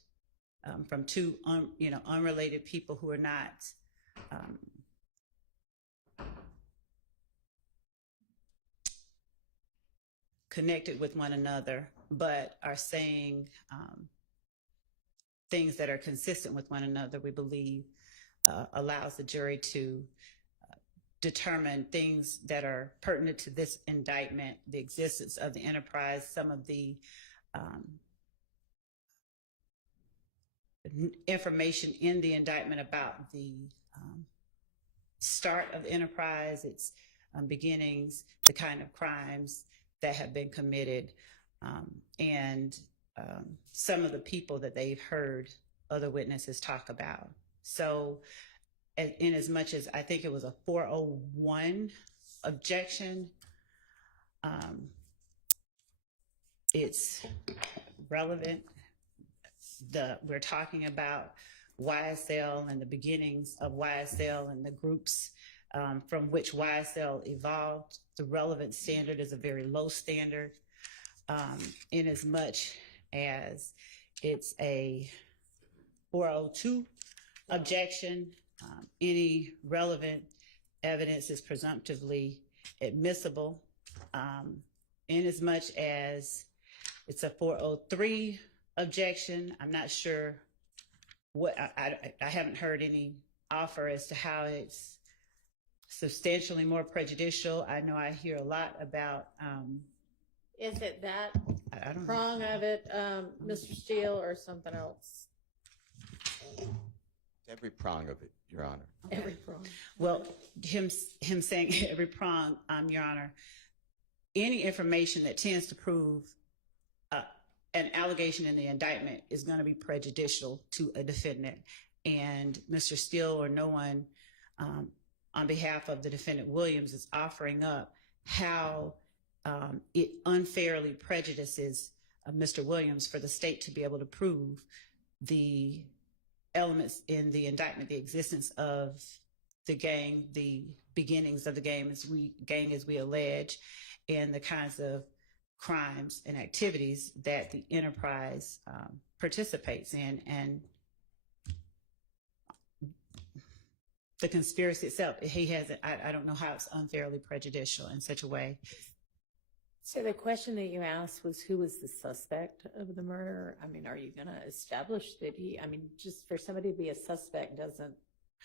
from two unrelated people who are not connected with one another, but are saying things that are consistent with one another, we believe allows the jury to determine things that are pertinent to this indictment, the existence of the enterprise, some of the information in the indictment about the start of the enterprise, its beginnings, the kind of crimes that have been committed, and some of the people that they've heard other witnesses talk about. So in as much as I think it was a 401 objection, it's relevant. We're talking about YSL and the beginnings of YSL and the groups from which YSL evolved. The relevant standard is a very low standard, in as much as it's a 402 objection. Any relevant evidence is presumptively admissible. In as much as it's a 403 objection, I'm not sure what, I haven't heard any offer as to how it's substantially more prejudicial. I know I hear a lot about. Is it that I don't know. prong of it, Mr. Steele, or something else? Every prong of it, Your Honor. Every prong. Well, him saying every prong, Your Honor, any information that tends to prove an allegation in the indictment is going to be prejudicial to a defendant. And Mr. Steele or no one on behalf of the defendant Williams is offering up how it unfairly prejudices Mr. Williams for the state to be able to prove the elements in the indictment, the existence of the gang, the beginnings of the gang as we allege, and the kinds of crimes and activities that the enterprise participates in, and the conspiracy itself. I don't know how it's unfairly prejudicial in such a way. So the question that you asked was, who was the suspect of the murder? I mean, are you going to establish that just for somebody to be a suspect doesn't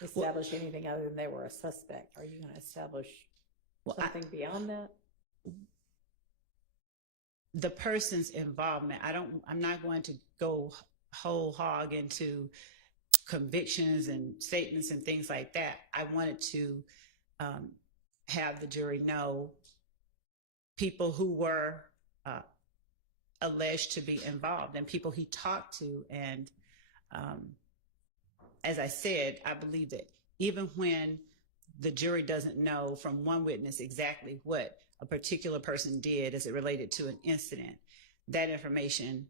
establish anything other than they were a suspect. Are you going to establish something beyond that? The person's involvement, I'm not going to go whole hog into convictions and statements and things like that. I wanted to have the jury know people who were alleged to be involved and people he talked to. And as I said, I believe that even when the jury doesn't know from one witness exactly what a particular person did as it related to an incident, that information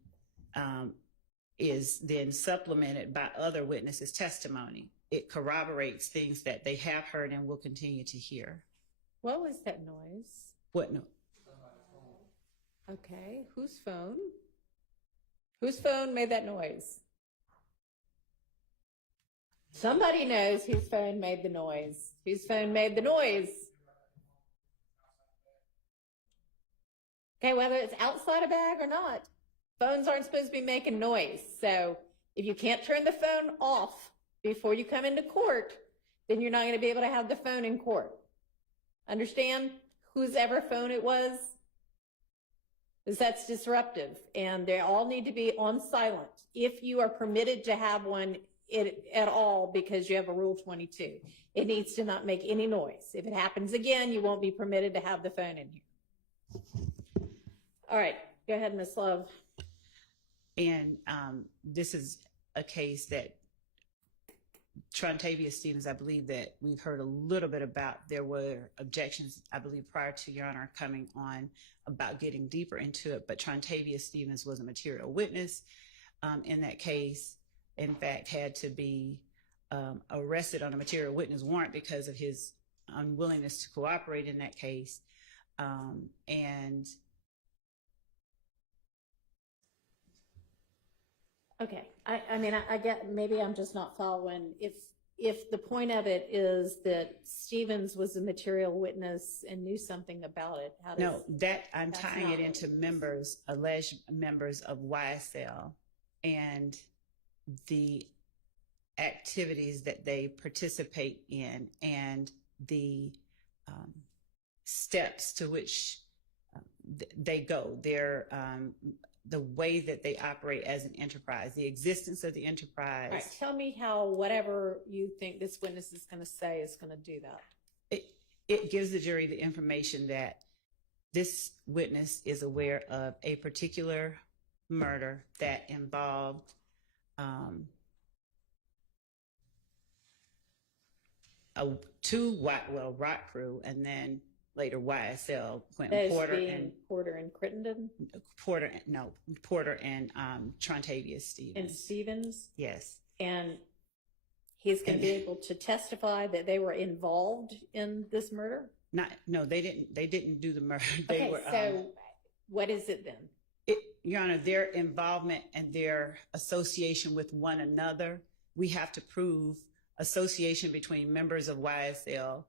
is then supplemented by other witnesses' testimony. It corroborates things that they have heard and will continue to hear. What was that noise? What no? Okay, whose phone? Whose phone made that noise? Somebody knows whose phone made the noise. Whose phone made the noise? Okay, whether it's outside a bag or not, phones aren't supposed to be making noise. So if you can't turn the phone off before you come into court, then you're not going to be able to have the phone in court. Understand? Whose ever phone it was? Because that's disruptive, and they all need to be on silent if you are permitted to have one at all because you have a Rule 22. It needs to not make any noise. If it happens again, you won't be permitted to have the phone in here. All right, go ahead, Ms. Love. And this is a case that Trontavia Stevens, I believe that we've heard a little bit about. There were objections, I believe, prior to Your Honor coming on about getting deeper into it, but Trontavia Stevens was a material witness in that case. In fact, had to be arrested on a material witness warrant because of his unwillingness to cooperate in that case. And Okay, I mean, I get, maybe I'm just not following. If if the point of it is that Stevens was a material witness and knew something about it, how does? No, that I'm That's tying not it into members, alleged members of YSL and the activities that they participate in and the steps to which they go. The way that they operate as an enterprise, the existence of the enterprise. All right, tell me how whatever you think this witness is going to say is going to do that. It gives the jury the information that this witness is aware of a particular murder that involved Rock Crew and then later YSL, Quentin Those Porter being and Porter and Crittenden Porter and Trontavious Stevens. and Stevens, Yes. and he's going to be able to testify that they were involved in this murder. No, they didn't do the murder. Okay, so what is it then? Your Honor, their involvement and their association with one another, we have to prove association between members of YSL.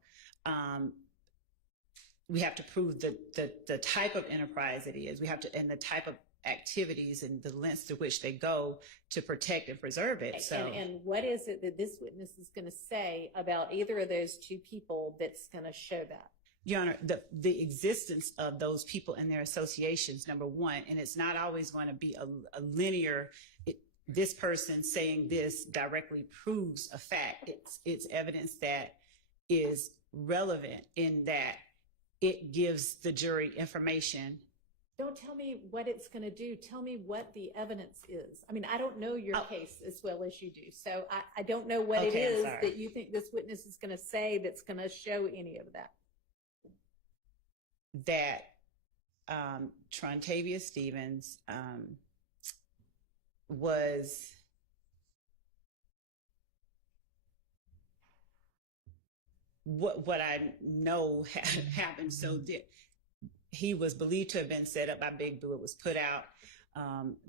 We have to prove the type of enterprise it is. We have to, and the type of activities and the lengths to which they go to protect and preserve it. So, and what is it that this witness is going to say about either of those two people that's going to show that? Your Honor, the existence of those people and their associations, number one, and it's not always going to be a linear, this person saying this directly proves a fact. It's evidence that is relevant in that it gives the jury information. Don't tell me what it's going to do. Tell me what the evidence is. I mean, I don't know your case as well as you do. So I don't know what it is that you think this witness is going to say that's going to show any of that. That Trontavious Stevens was what I know happened. So he was believed to have been set up by Big Boo. It was put out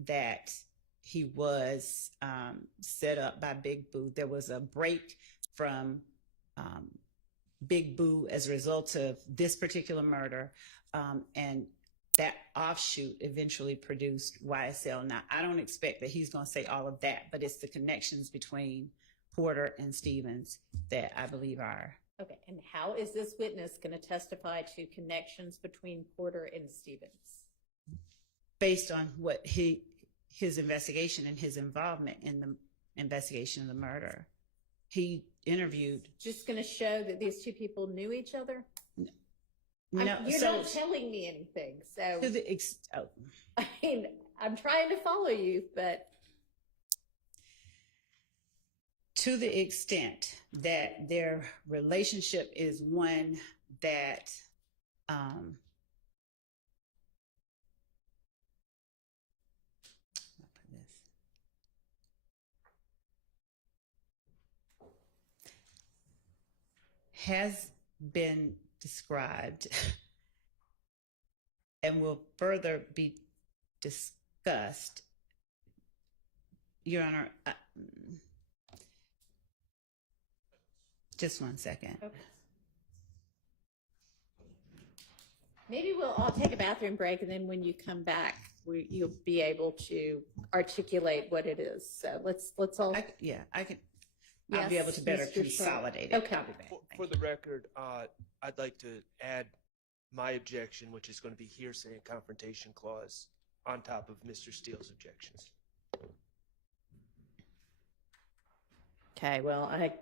that he was set up by Big Boo. There was a break from Big Boo as a result of this particular murder, and that offshoot eventually produced YSL. Now, I don't expect that he's going to say all of that, but it's the connections between Porter and Stevens that I believe are. Okay, and how is this witness going to testify to connections between Porter and Stevens? Based on what his investigation and his involvement in the investigation of the murder. He interviewed. Just going to show that these two people knew each other? No, you're not telling me anything. So to the I mean, I'm trying to follow you, but to the extent that their relationship is one that has been described and will further be discussed. Your Honor, just 1 second. okay. Maybe we'll all take a bathroom break, and then when you come back, you'll be able to articulate what it is. So let's all. I can. I'll be able to better consolidate it. Okay. I'll be back. For the record, I'd like to add my objection, which is going to be hearsay and confrontation clause on top of Mr. Steele's objections. Okay, well, I,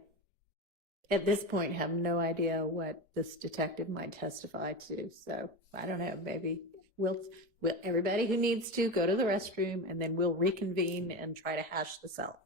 at this point, have no idea what this detective might testify to. So I don't know, maybe we'll everybody who needs to go to the restroom, and then we'll reconvene and try to hash this out.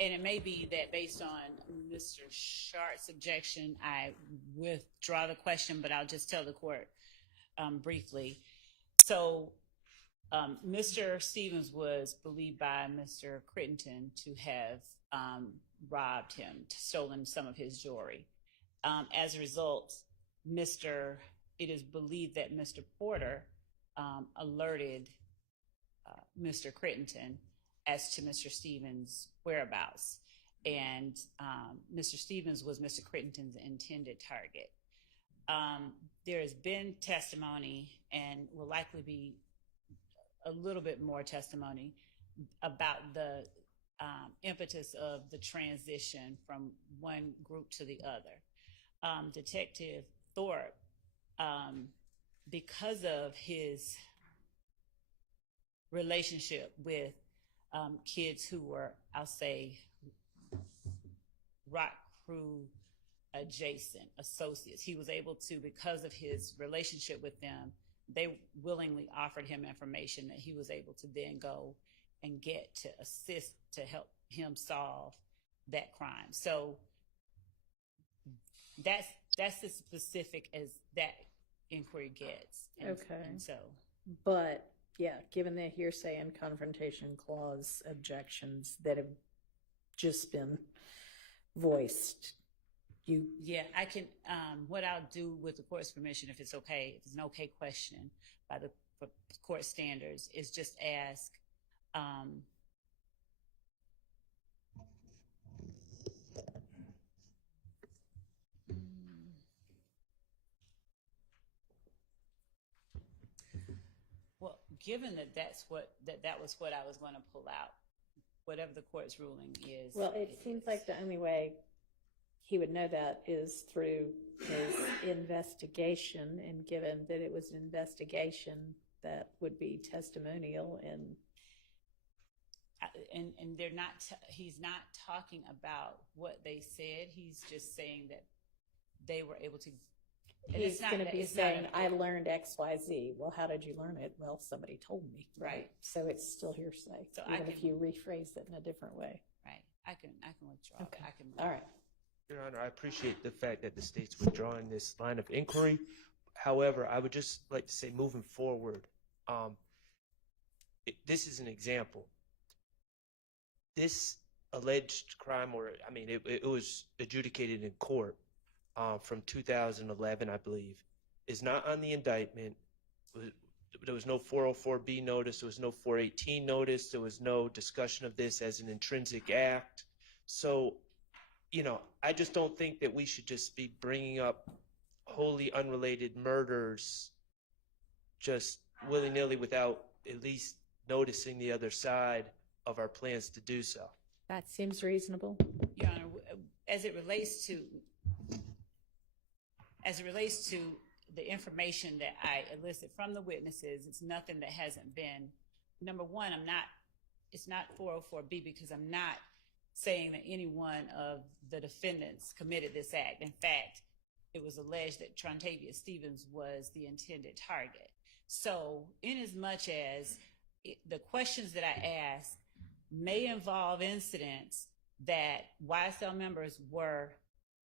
And it may be that based on Mr. Sharp's objection, I withdraw the question, but I'll just tell the court briefly. So Mr. Stevens was believed by Mr. Crittenden to have robbed him, stolen some of his jewelry. As a result, it is believed that Mr. Porter alerted Mr. Crittenden as to Mr. Stevens' whereabouts. And Mr. Stevens was Mr. Crittenden's intended target. There has been testimony, and will likely be a little bit more testimony, about the impetus of the transition from one group to the other. Detective Thorp, because of his relationship with kids who were, I'll say, rock crew adjacent associates, he was able to, because of his relationship with them, they willingly offered him information that he was able to then go and get to assist to help him solve that crime. So that's as specific as that inquiry gets. Okay. And so, But yeah, given the hearsay and confrontation clause objections that have just been voiced, yeah, I can, what I'll do with the court's permission, if it's okay, if it's an okay question by the court standards, is just ask, well, given that that was what I was going to pull out, whatever the court's ruling is. well, it seems like the only way he would know that is through his investigation, and given that it was an investigation that would be testimonial and they're not, he's not talking about what they said. He's just saying that they were able to. he's going to be saying, I learned X, Y, Z. Well, how did you learn it? Well, somebody told me. Right. So it's still hearsay, So even if you rephrase it in a different way. Right. I can withdraw. Okay. I can. All right. Your Honor, I appreciate the fact that the state's withdrawing this line of inquiry. However, I would just like to say, moving forward, this is an example. This alleged crime, it was adjudicated in court from 2011, I believe, is not on the indictment. There was no 404B notice. There was no 418 notice. There was no discussion of this as an intrinsic act. So, I just don't think that we should just be bringing up wholly unrelated murders just willy-nilly without at least noticing the other side of our plans to do so. That seems reasonable. Your Honor, as it relates to the information that I elicit from the witnesses, it's nothing that hasn't been, number one, it's not 404B because I'm not saying that any one of the defendants committed this act. In fact, it was alleged that Trontavia Stevens was the intended target. So in as much as the questions that I ask may involve incidents that YSL members were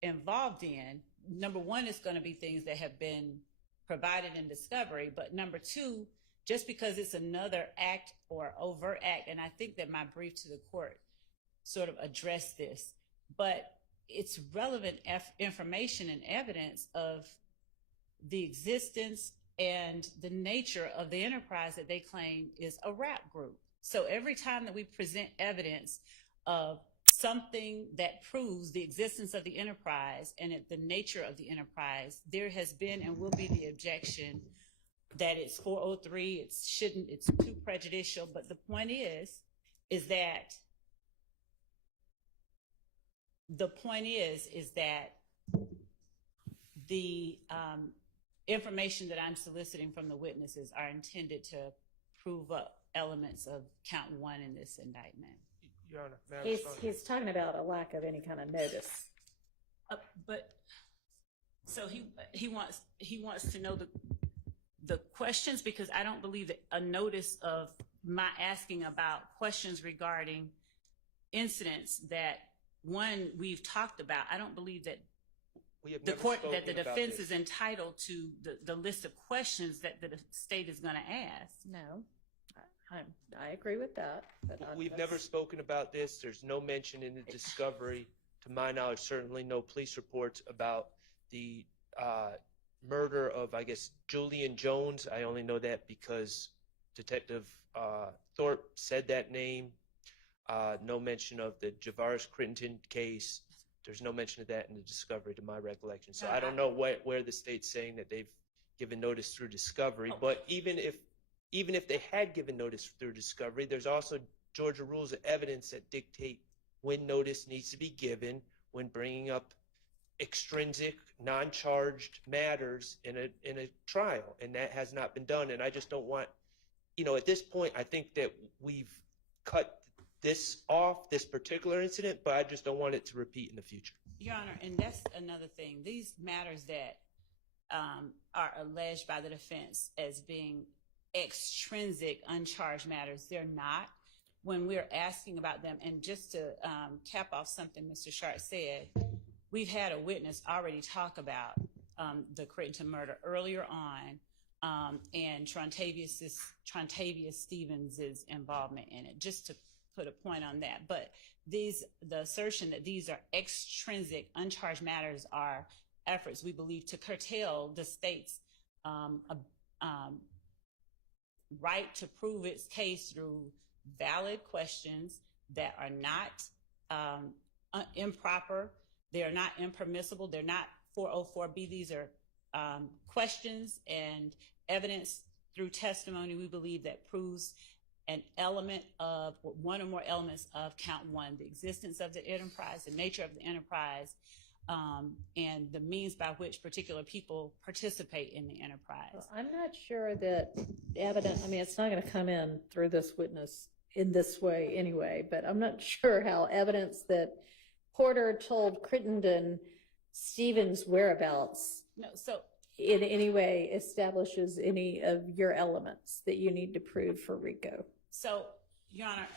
involved in, number one, it's going to be things that have been provided in discovery. But number two, just because it's another act or overt act, and I think that my brief to the court sort of addressed this, but it's relevant information and evidence of the existence and the nature of the enterprise that they claim is a rap group. So every time that we present evidence of something that proves the existence of the enterprise and the nature of the enterprise, there has been and will be the objection that it's 403, it's too prejudicial. But the point is that the information that I'm soliciting from the witnesses are intended to prove up elements of count one in this indictment. Your Honor, may I respond? He's talking about a lack of any kind of notice. But so he wants to know the questions, because I don't believe that a notice of my asking about questions regarding incidents that, one, we've talked about. I don't believe that We have the never court, that the spoken about defense this. is entitled to the list of questions that the state is going to ask. No, I agree with that. But We've that's- never spoken about this. There's no mention in the discovery. To my knowledge, certainly no police reports about the murder of, I guess, Julian Jones. I only know that because Detective Thorp said that name. No mention of the Javaris Crittenton case. There's no mention of that in the discovery, to my recollection. So I don't know where the state's saying that they've given notice through discovery. But even if they had given notice through discovery, there's also Georgia rules of evidence that dictate when notice needs to be given when bringing up extrinsic, non-charged matters in a trial, and that has not been done. And I just don't want, at this point, I think that we've cut this off, this particular incident, but I just don't want it to repeat in the future. Your Honor, and that's another thing. These matters that are alleged by the defense as being extrinsic, uncharged matters, they're not. When we're asking about them, and just to cap off something Mr. Sharp said, we've had a witness already talk about the Crittenton murder earlier on, and Trontavious Stevens' involvement in it, just to put a point on that. But the assertion that these are extrinsic, uncharged matters are efforts, we believe, to curtail the state's right to prove its case through valid questions that are not improper, they are not impermissible, they're not 404B. These are questions and evidence through testimony, we believe, that proves an element of, or one or more elements of count one, the existence of the enterprise, the nature of the enterprise, and the means by which particular people participate in the enterprise. Well, I'm not sure that evidence, I mean, it's not going to come in through this witness in this way anyway, but I'm not sure how evidence that Porter told Crittenden Stevens' whereabouts No, so in any way establishes any of your elements that you need to prove for RICO. So, Your Honor,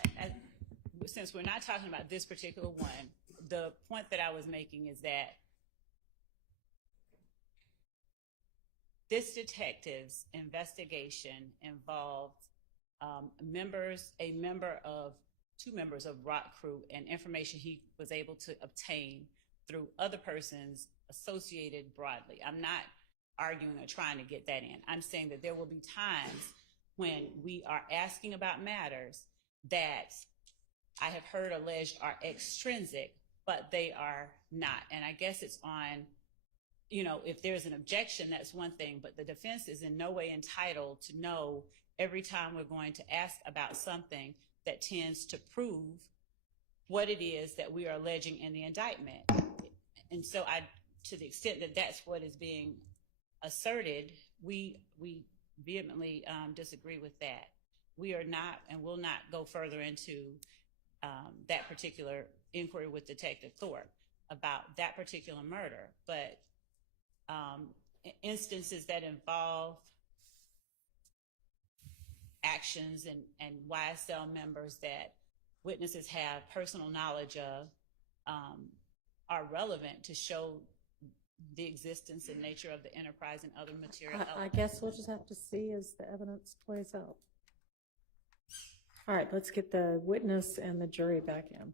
since we're not talking about this particular one, the point that I was making is that this detective's investigation involved two members of Rock Crew, and information he was able to obtain through other persons associated broadly. I'm not arguing or trying to get that in. I'm saying that there will be times when we are asking about matters that I have heard alleged are extrinsic, but they are not. And I guess it's on, if there's an objection, that's one thing, but the defense is in no way entitled to know every time we're going to ask about something that tends to prove what it is that we are alleging in the indictment. And so to the extent that that's what is being asserted, we vehemently disagree with that. We are not and will not go further into that particular inquiry with Detective Thorpe about that particular murder. But instances that involve actions and YSL members that witnesses have personal knowledge of are relevant to show the existence and nature of the enterprise and other material elements. I guess we'll just have to see as the evidence plays out. All right, let's get the witness and the jury back in.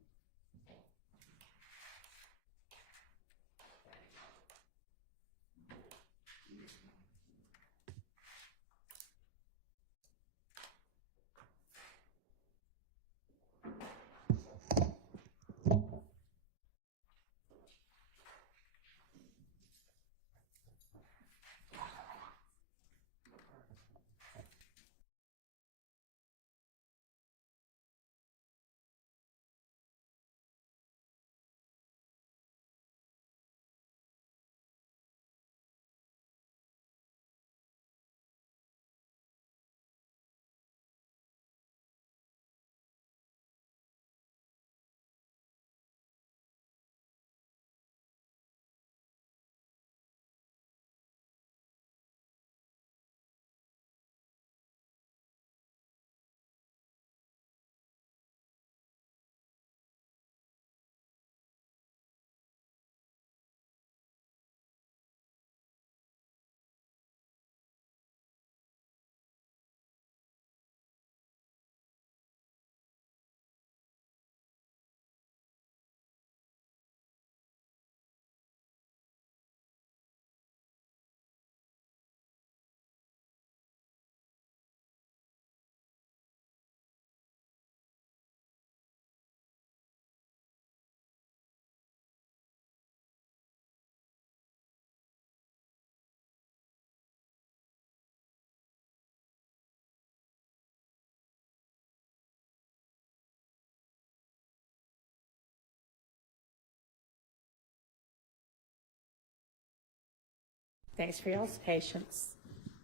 Thanks for y'all's patience.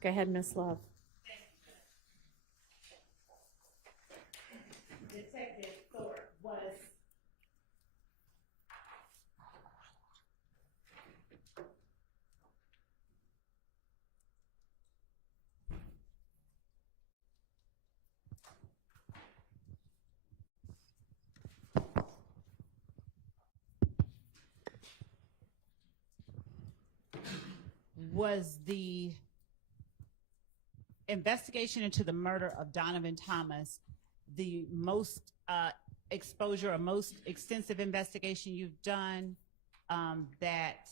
Go ahead, Ms. Love. Detective Thorp was the investigation into the murder of Donovan Thomas the most exposure or most extensive investigation you've done that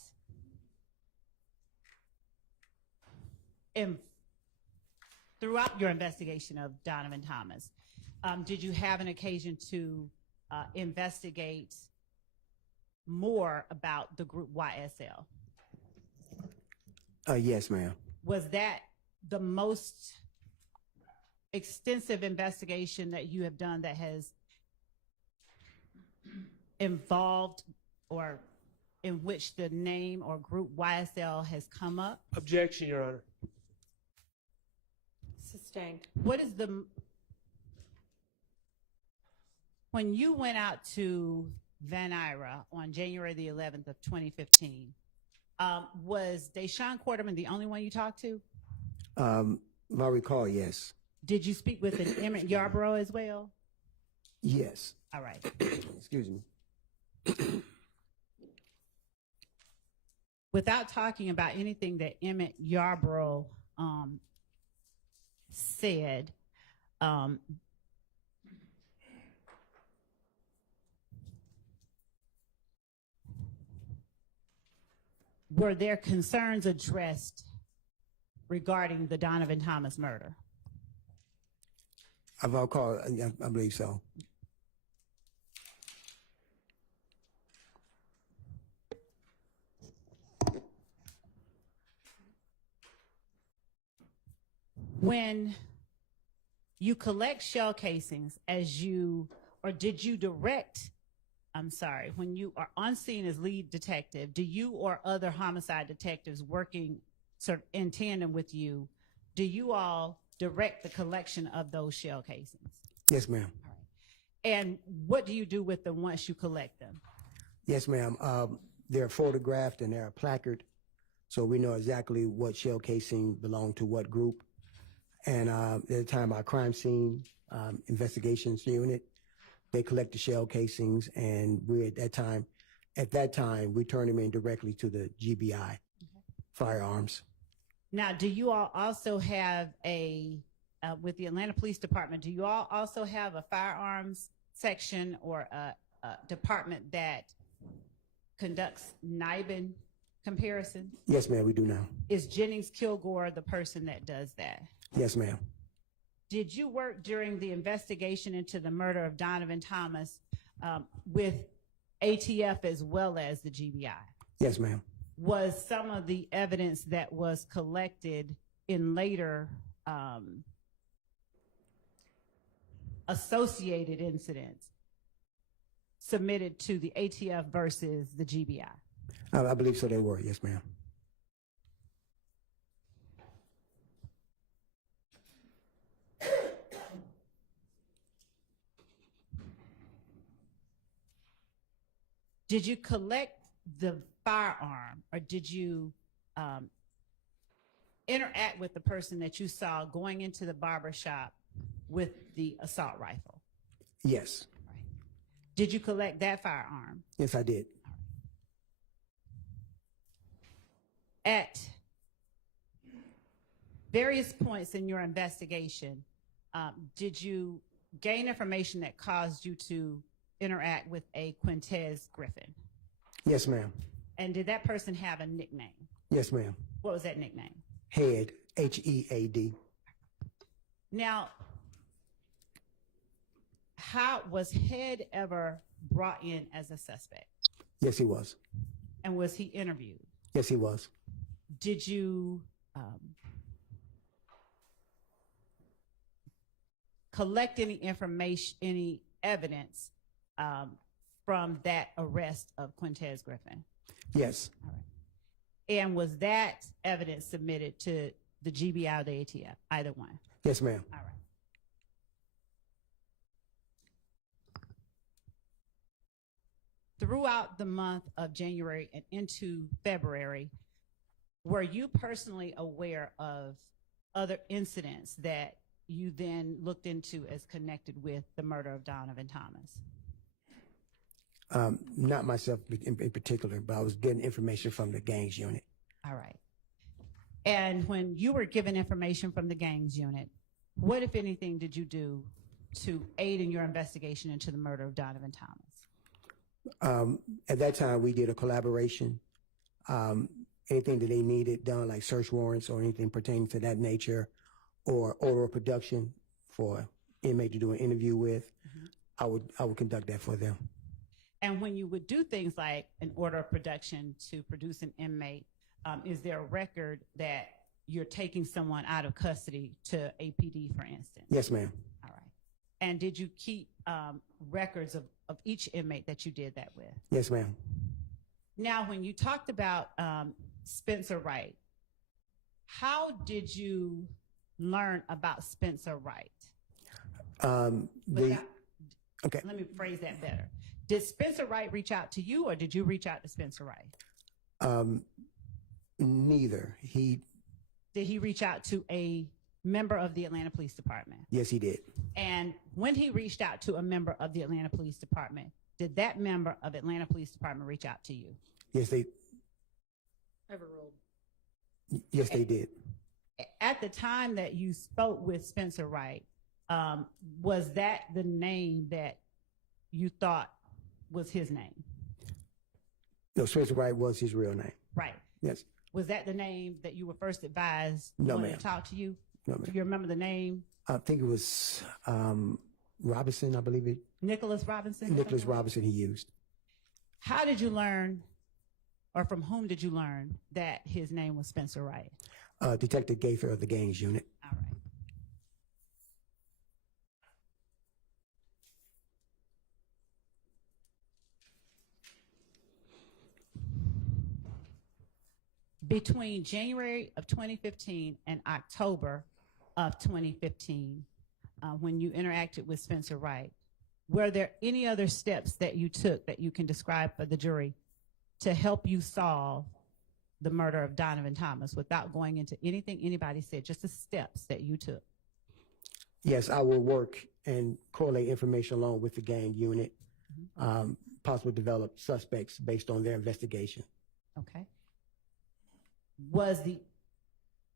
throughout your investigation of Donovan Thomas, did you have an occasion to investigate more about the group YSL? Yes, ma'am. Was that the most extensive investigation that you have done that has involved or in which the name or group YSL has come up? Objection, Your Honor. Sustained. What is when you went out to Van Ira on January the 11th of 2015, was Deshaun Quarterman the only one you talked to? My recall, yes. Did you speak with an Emmett Yarborough as well? Yes. All right. Excuse me. Without talking about anything that Emmett Yarborough said, were there concerns addressed regarding the Donovan Thomas murder? I believe so. When you collect shell casings, did you direct, when you are on scene as lead detective, do you or other homicide detectives working sort of in tandem with you, do you all direct the collection of those shell casings? Yes, ma'am. All right. And what do you do with them once you collect them? Yes, ma'am. They're photographed and they're placarded, so we know exactly what shell casing belonged to what group. And at the time, our crime scene investigations unit, they collect the shell casings, and we at that time, we turn them in directly to the GBI, firearms. Now, do you all also have with the Atlanta Police Department, do you all also have a firearms section or a department that conducts NIBIN comparisons? Yes, ma'am, we do now. Is Jennings Kilgore the person that does that? Yes, ma'am. Did you work during the investigation into the murder of Donovan Thomas with ATF as well as the GBI? Yes, ma'am. Was some of the evidence that was collected in later associated incidents submitted to the ATF versus the GBI? I believe so, they were. Yes, ma'am. Did you collect the firearm, or did you interact with the person that you saw going into the barber shop with the assault rifle? Yes. Right. Did you collect that firearm? Yes, I did. At various points in your investigation, did you gain information that caused you to interact with a Quintez Griffin? Yes, ma'am. And did that person have a nickname? Yes, ma'am. What was that nickname? Head, H-E-A-D. Now, how was Head ever brought in as a suspect? Yes, he was. And was he interviewed? Yes, he was. Did you collect any information, any evidence from that arrest of Quintez Griffin? Yes. All right. And was that evidence submitted to the GBI or the ATF? Either one. Yes, ma'am. All right. Throughout the month of January and into February, were you personally aware of other incidents that you then looked into as connected with the murder of Donovan Thomas? Not myself in particular, but I was getting information from the gangs unit. All right. And when you were given information from the gangs unit, what, if anything, did you do to aid in your investigation into the murder of Donovan Thomas? At that time, we did a collaboration. Anything that they needed done, like search warrants or anything pertaining to that nature, or order of production for inmate to do an interview with, I would conduct that for them. And when you would do things like an order of production to produce an inmate, is there a record that you're taking someone out of custody to APD, for instance? Yes, ma'am. All right. And did you keep records of each inmate that you did that with? Yes, ma'am. Now, when you talked about Spencer Wright, how did you learn about Spencer Wright? Okay. Let me phrase that better. Did Spencer Wright reach out to you, or did you reach out to Spencer Wright? Neither. Did he reach out to a member of the Atlanta Police Department? Yes, he did. And when he reached out to a member of the Atlanta Police Department, did that member of Atlanta Police Department reach out to you? Yes, they Overruled. Yes, they did. At the time that you spoke with Spencer Wright, was that the name that you thought was his name? No, Spencer Wright was his real name. Right. Yes. Was that the name that you were first advised No, when ma'am. to talk to you? No, Do ma'am. you remember the name? I think it was Robinson, I believe it. Nicholas Robinson? Nicholas Robinson he used. How did you learn, or from whom did you learn that his name was Spencer Wright? Detective Gaither of the gangs unit. All right. Between January of 2015 and October of 2015, when you interacted with Spencer Wright, were there any other steps that you took that you can describe for the jury to help you solve the murder of Donovan Thomas without going into anything anybody said, just the steps that you took? Yes, I will work and correlate information along with the gang unit, possibly develop suspects based on their investigation. Okay.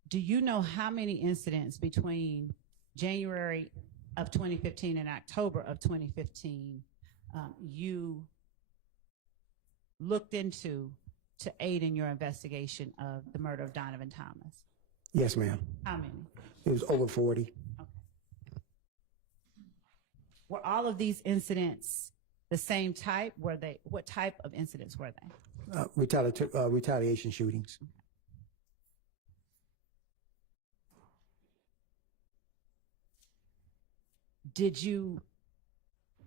Do you know how many incidents between January of 2015 and October of 2015 you looked into to aid in your investigation of the murder of Donovan Thomas? Yes, ma'am. How many? It was over 40. Okay. Were all of these incidents the same type? What type of incidents were they? Retaliation shootings. Did you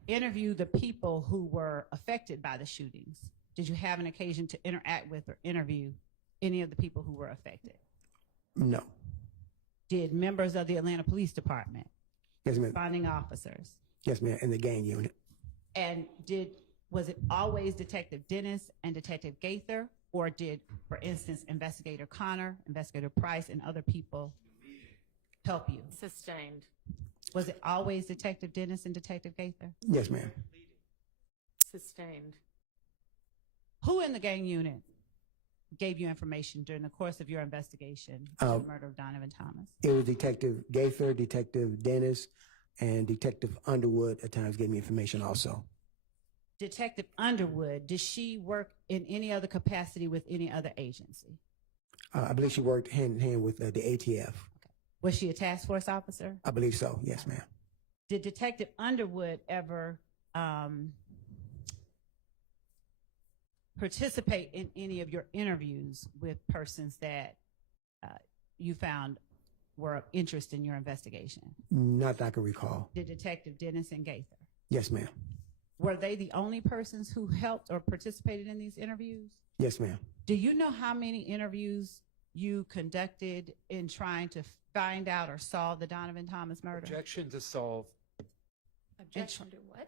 interview the people who were affected by the shootings? Did you have an occasion to interact with or interview any of the people who were affected? No. Did members of the Atlanta Police Department, Yes, ma'am. responding officers, Yes, ma'am. In the gang unit. and was it always Detective Dennis and Detective Gaither, or did, for instance, Investigator Connor, Investigator Price, and other people help you? Sustained. Was it always Detective Dennis and Detective Gaither? Yes, ma'am. Sustained. Who in the gang unit gave you information during the course of your investigation of the murder of Donovan Thomas? It was Detective Gaither, Detective Dennis, and Detective Underwood at times gave me information also. Detective Underwood, did she work in any other capacity with any other agency? I believe she worked hand in hand with the ATF. Was she a task force officer? I believe so. Yes, ma'am. Did Detective Underwood ever participate in any of your interviews with persons that you found were of interest in your investigation? Not that I can recall. Did Detective Dennis and Gaither? Yes, ma'am. Were they the only persons who helped or participated in these interviews? Yes, ma'am. Do you know how many interviews you conducted in trying to find out or solve the Donovan Thomas murder? Objection to solve. Objection to what?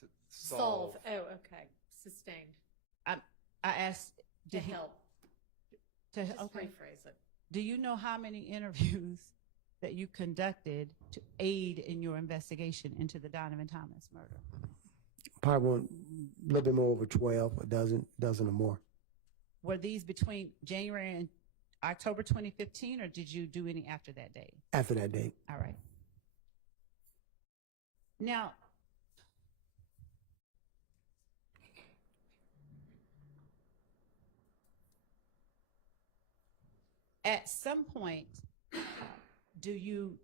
To Solve. Oh, okay. Sustained. I asked, To did he help. to Just okay? rephrase it. Do you know how many interviews that you conducted to aid in your investigation into the Donovan Thomas murder? Probably a little bit more over 12, a dozen or more. Were these between January and October 2015, or did you do any after that date? After that date. All right. Now, at some point, do you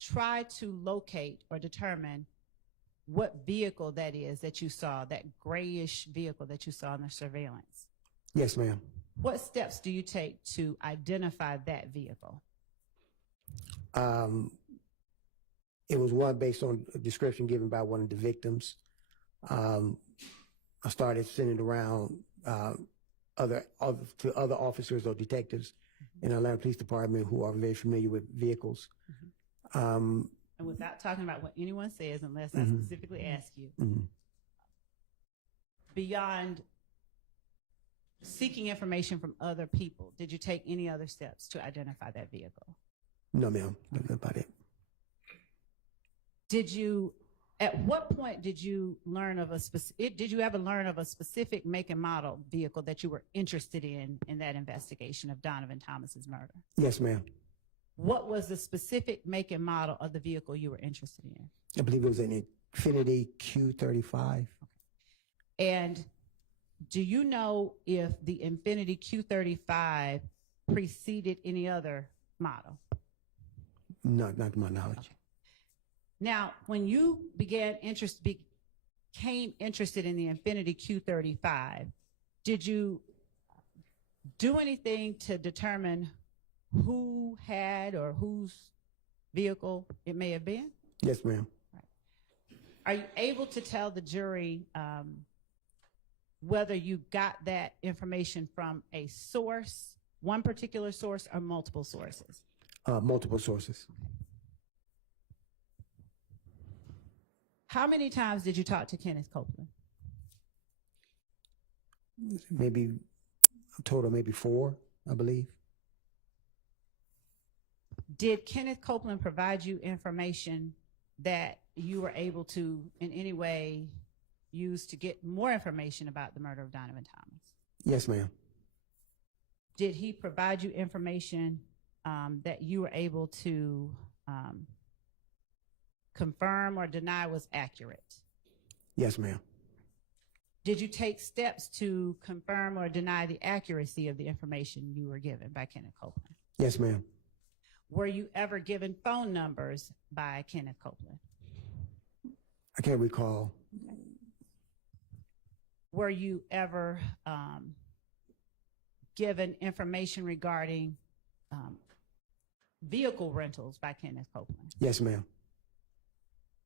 try to locate or determine what vehicle that is that you saw, that grayish vehicle that you saw in the surveillance? Yes, ma'am. What steps do you take to identify that vehicle? It was one based on a description given by one of the victims. I started sending it around to other officers or detectives in the Atlanta Police Department who are very familiar with vehicles. And without talking about what anyone says, unless I specifically ask you, beyond seeking information from other people, did you take any other steps to identify that vehicle? No, ma'am. That's about it. At what point did you learn of did you ever learn of a specific make and model vehicle that you were interested in that investigation of Donovan Thomas's murder? Yes, ma'am. What was the specific make and model of the vehicle you were interested in? I believe it was an Infiniti Q35. And do you know if the Infiniti Q35 preceded any other model? No, not to my knowledge. Okay. Now, when you became interested in the Infiniti Q35, did you do anything to determine who had or whose vehicle it may have been? Yes, ma'am. Right. Are you able to tell the jury whether you got that information from a source, one particular source, or multiple sources? Multiple sources. How many times did you talk to Kenneth Copeland? Maybe a total, maybe 4, I believe. Did Kenneth Copeland provide you information that you were able to in any way use to get more information about the murder of Donovan Thomas? Yes, ma'am. Did he provide you information that you were able to confirm or deny was accurate? Yes, ma'am. Did you take steps to confirm or deny the accuracy of the information you were given by Kenneth Copeland? Yes, ma'am. Were you ever given phone numbers by Kenneth Copeland? I can't recall. Were you ever given information regarding vehicle rentals by Kenneth Copeland? Yes, ma'am.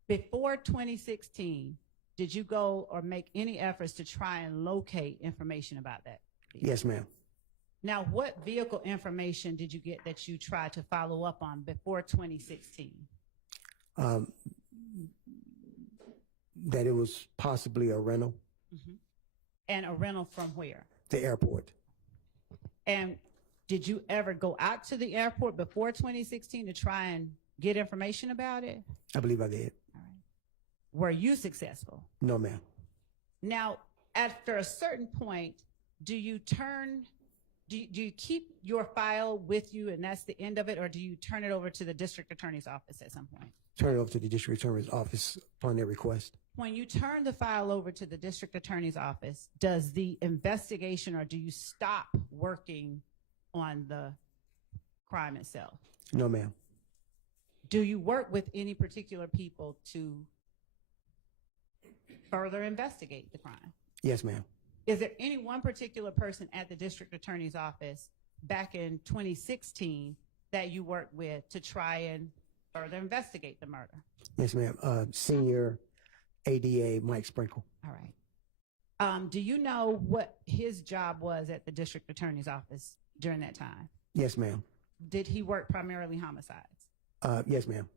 Before 2016, did you go or make any efforts to try and locate information about that vehicle? Yes, ma'am. Now, what vehicle information did you get that you tried to follow up on before 2016? That it was possibly a rental. And a rental from where? The airport. And did you ever go out to the airport before 2016 to try and get information about it? I believe I did. All right. Were you successful? No, ma'am. Now, after a certain point, do you keep your file with you and that's the end of it, or do you turn it over to the district attorney's office at some point? Turn it over to the district attorney's office upon their request. When you turn the file over to the district attorney's office, does the investigation or do you stop working on the crime itself? No, ma'am. Do you work with any particular people to further investigate the crime? Yes, ma'am. Is there any one particular person at the district attorney's office back in 2016 that you worked with to try and further investigate the murder? Yes, ma'am. Senior ADA Mike Sprinkle. All right. Do you know what his job was at the district attorney's office during that time? Yes, ma'am. Did he work primarily homicides? Yes, ma'am.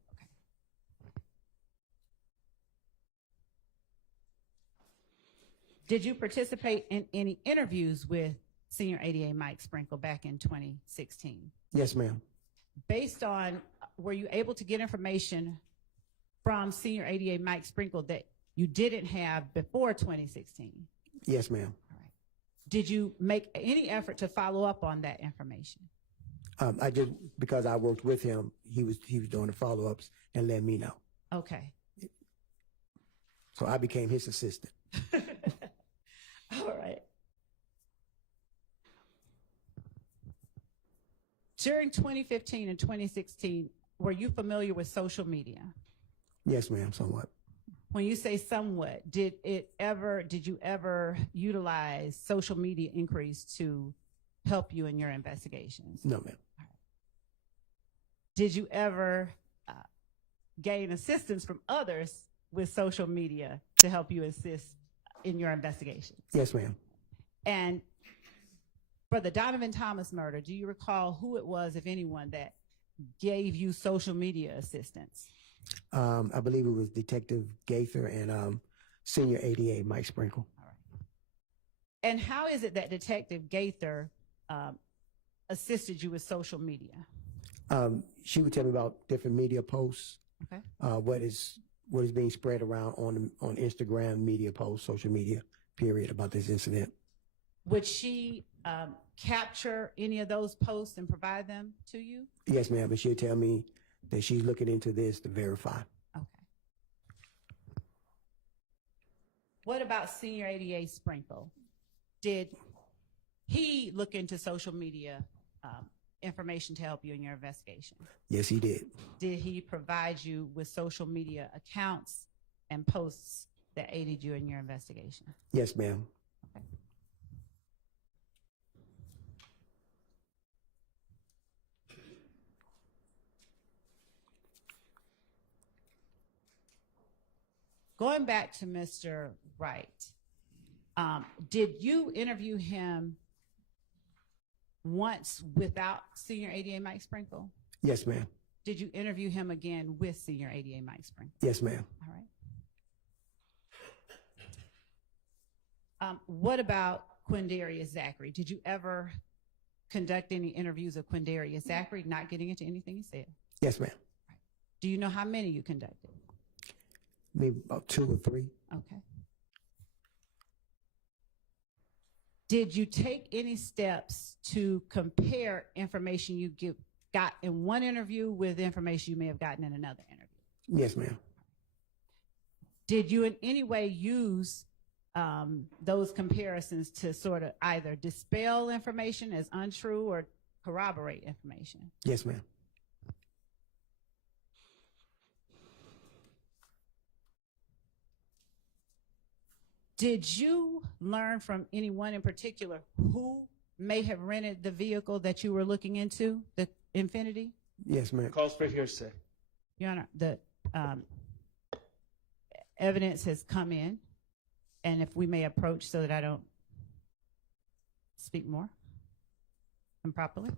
Did you participate in any interviews with Senior ADA Mike Sprinkle back in 2016? Yes, ma'am. Based on, were you able to get information from Senior ADA Mike Sprinkle that you didn't have before 2016? Yes, ma'am. All right. Did you make any effort to follow up on that information? I just, because I worked with him, he was doing the follow-ups and let me know. Okay. So I became his assistant. All right. During 2015 and 2016, were you familiar with social media? Yes, ma'am, somewhat. When you say somewhat, did you ever utilize social media inquiries to help you in your investigations? No, ma'am. Did you ever gain assistance from others with social media to help you assist in your investigation? Yes, ma'am. And for the Donovan Thomas murder, do you recall who it was, if anyone, that gave you social media assistance? I believe it was Detective Gaither and Senior ADA Mike Sprinkle. All right. And how is it that Detective Gaither assisted you with social media? She would tell me about different media posts, Okay. what is being spread around on Instagram, media posts, social media, period, about this incident. Would she capture any of those posts and provide them to you? Yes, ma'am, but she'll tell me that she's looking into this to verify. Okay. What about Senior ADA Sprinkle? Did he look into social media information to help you in your investigation? Yes, he did. Did he provide you with social media accounts and posts that aided you in your investigation? Yes, ma'am. Okay. Going back to Mr. Wright, did you interview him once without Senior ADA Mike Sprinkle? Yes, ma'am. Did you interview him again with Senior ADA Mike Sprinkle? Yes, ma'am. All right. What about Quindarius Zachary? Did you ever conduct any interviews of Quindarius Zachary, not getting into anything he said? Yes, ma'am. Do you know how many you conducted? Maybe about 2 or 3. Okay. Did you take any steps to compare information you got in one interview with information you may have gotten in another interview? Yes, ma'am. Did you in any way use those comparisons to sort of either dispel information as untrue or corroborate information? Yes, ma'am. Did you learn from anyone in particular who may have rented the vehicle that you were looking into, the Infinity? Yes, ma'am. Calls for hearsay. Your Honor, the evidence has come in, and if we may approach so that I don't speak more improperly.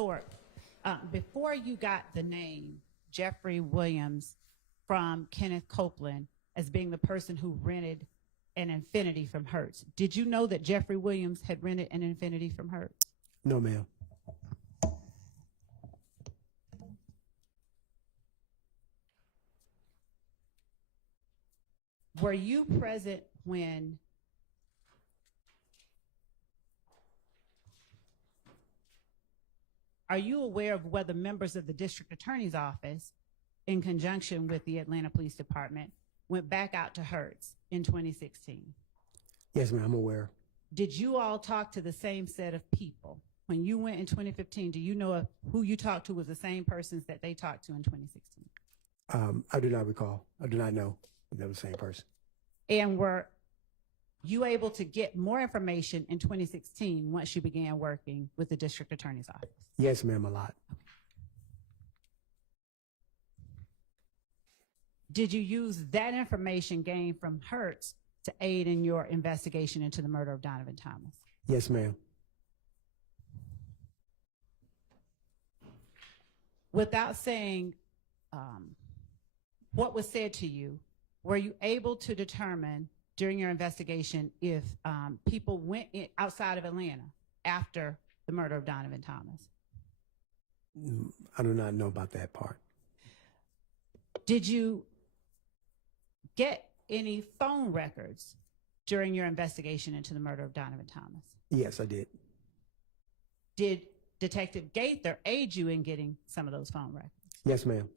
Thorp, before you got the name Jeffrey Williams from Kenneth Copeland as being the person who rented an Infinity from Hertz, did you know that Jeffrey Williams had rented an Infinity from Hertz? No, ma'am. Were you present when are you aware of whether members of the district attorney's office, in conjunction with the Atlanta Police Department, went back out to Hertz in 2016? Yes, ma'am, I'm aware. Did you all talk to the same set of people? When you went in 2015, do you know if who you talked to was the same persons that they talked to in 2016? I do not recall. I do not know if they were the same person. And were you able to get more information in 2016 once you began working with the district attorney's office? Yes, ma'am, a lot. Did you use that information gained from Hertz to aid in your investigation into the murder of Donovan Thomas? Yes, ma'am. Without saying what was said to you, were you able to determine during your investigation if people went outside of Atlanta after the murder of Donovan Thomas? I do not know about that part. Did you get any phone records during your investigation into the murder of Donovan Thomas? Yes, I did. Did Detective Gaither aid you in getting some of those phone records? Yes, ma'am.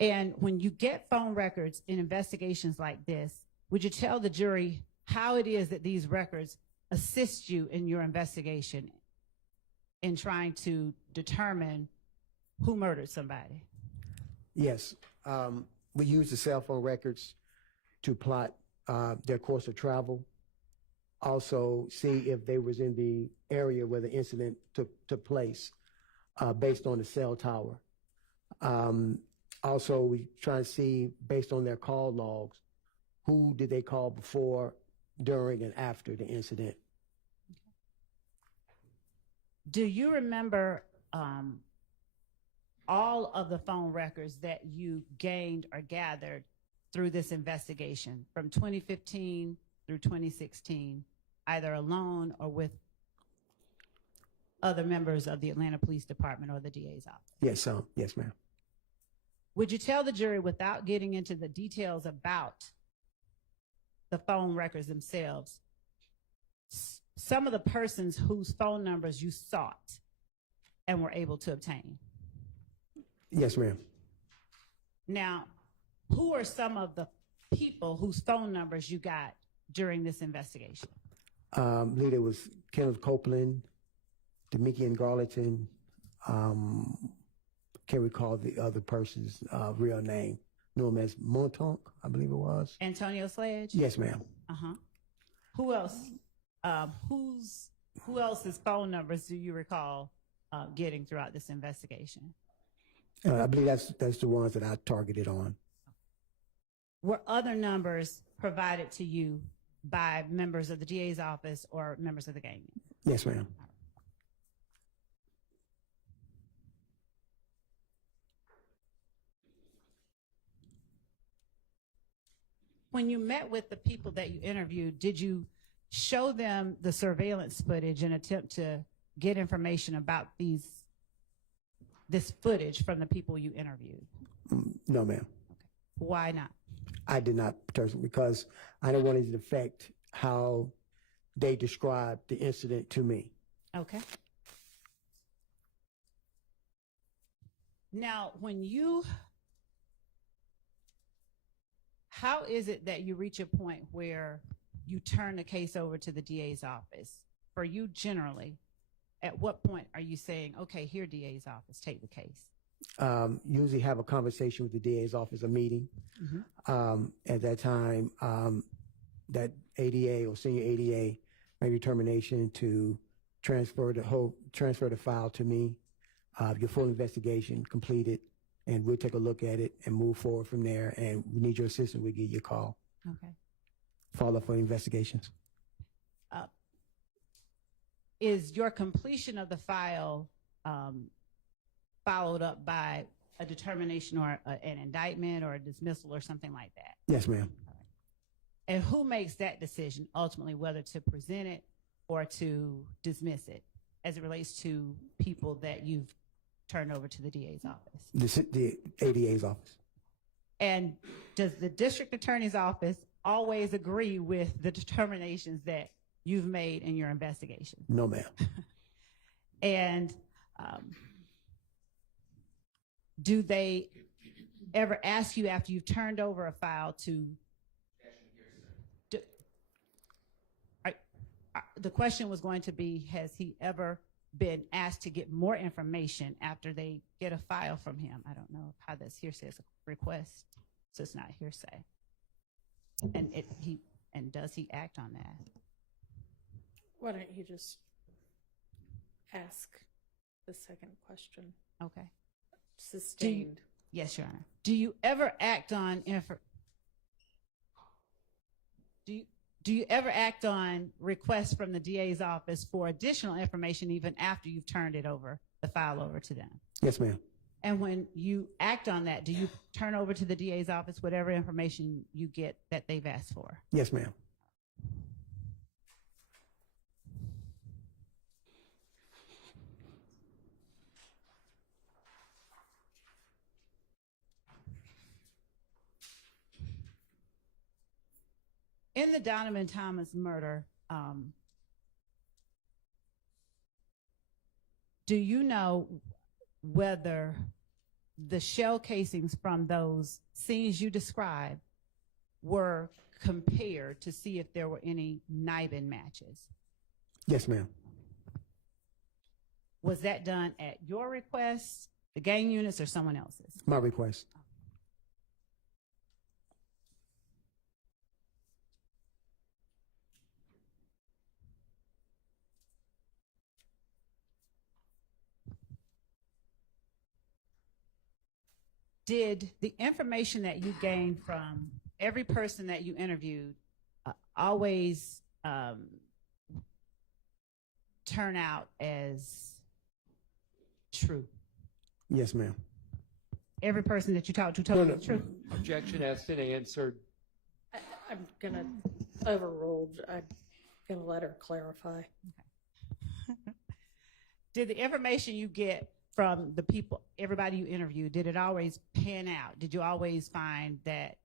And when you get phone records in investigations like this, would you tell the jury how it is that these records assist you in your investigation in trying to determine who murdered somebody? Yes. We use the cell phone records to plot their course of travel. Also see if they was in the area where the incident took place based on the cell tower. Also, we try and see, based on their call logs, who did they call before, during, and after the incident. Do you remember all of the phone records that you gained or gathered through this investigation from 2015 through 2016, either alone or with other members of the Atlanta Police Department or the DA's office? Yes, ma'am. Would you tell the jury, without getting into the details about the phone records themselves, some of the persons whose phone numbers you sought and were able to obtain? Yes, ma'am. Now, who are some of the people whose phone numbers you got during this investigation? I believe it was Kenneth Copeland, Demikian Garlington, can't recall the other person's real name. Knew him as Montonk, I believe it was. Antonio Sledge? Yes, ma'am. Uh-huh. Who else? Who else's phone numbers do you recall getting throughout this investigation? I believe that's the ones that I targeted on. Were other numbers provided to you by members of the DA's office or members of the gang? Yes, ma'am. When you met with the people that you interviewed, did you show them the surveillance footage and attempt to get information about this footage from the people you interviewed? No, ma'am. Okay. Why not? I did not, because I didn't want it to affect how they described the incident to me. Okay. Now, how is it that you reach a point where you turn the case over to the DA's office? For you generally, at what point are you saying, okay, here, DA's office, take the case? Usually have a conversation with the DA's office, a meeting. Mm-hmm. At that time, that ADA or senior ADA made a determination to transfer the file to me, get full investigation completed, and we'll take a look at it and move forward from there. And we need your assistance, we'll give you a call. Okay. Follow up for investigations. Is your completion of the file followed up by a determination or an indictment or a dismissal or something like that? Yes, ma'am. And who makes that decision ultimately, whether to present it or to dismiss it, as it relates to people that you've turned over to the DA's office? The ADA's office. And does the district attorney's office always agree with the determinations that you've made in your investigation? No, ma'am. And do they ever ask you after you've turned over a file to? The question was going to be, has he ever been asked to get more information after they get a file from him? I don't know how that's hearsay. It's a request, so it's not hearsay. And does he act on that? Why don't you just ask the second question? Okay. Sustained. Yes, Your Honor. Do you ever act on Do you ever act on requests from the DA's office for additional information even after you've turned the file over to them? Yes, ma'am. And when you act on that, do you turn over to the DA's office whatever information you get that they've asked for? Yes, ma'am. In the Donovan Thomas murder, do you know whether the shell casings from those scenes you described were compared to see if there were any NIBIN matches? Yes, ma'am. Was that done at your request, the gang units, or someone else's? My request. Did the information that you gained from every person that you interviewed always turn out as true? Yes, ma'am. Every person that you talked to told you the truth? Objection has been answered. I'm gonna overruled. I'm gonna let her clarify. Did the information you get from the people, everybody you interviewed, did it always pan out? Did you always find that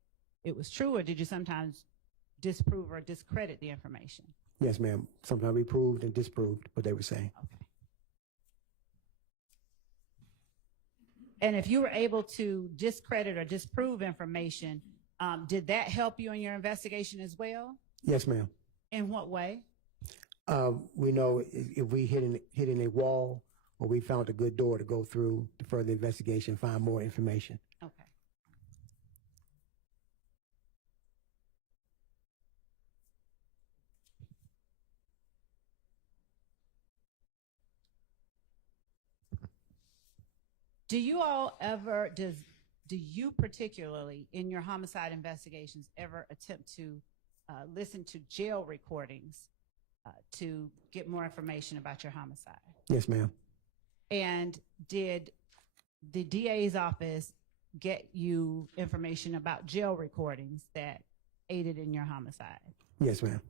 it was true, or did you sometimes disprove or discredit the information? Yes, ma'am. Sometimes we proved and disproved what they were saying. Okay. And if you were able to discredit or disprove information, did that help you in your investigation as well? Yes, ma'am. In what way? We know if we hit in a wall, or we found a good door to go through to further investigation, find more information. Okay. Do you particularly in your homicide investigations ever attempt to listen to jail recordings to get more information about your homicide? Yes, ma'am. And did the DA's office get you information about jail recordings that aided in your homicide? Yes, ma'am.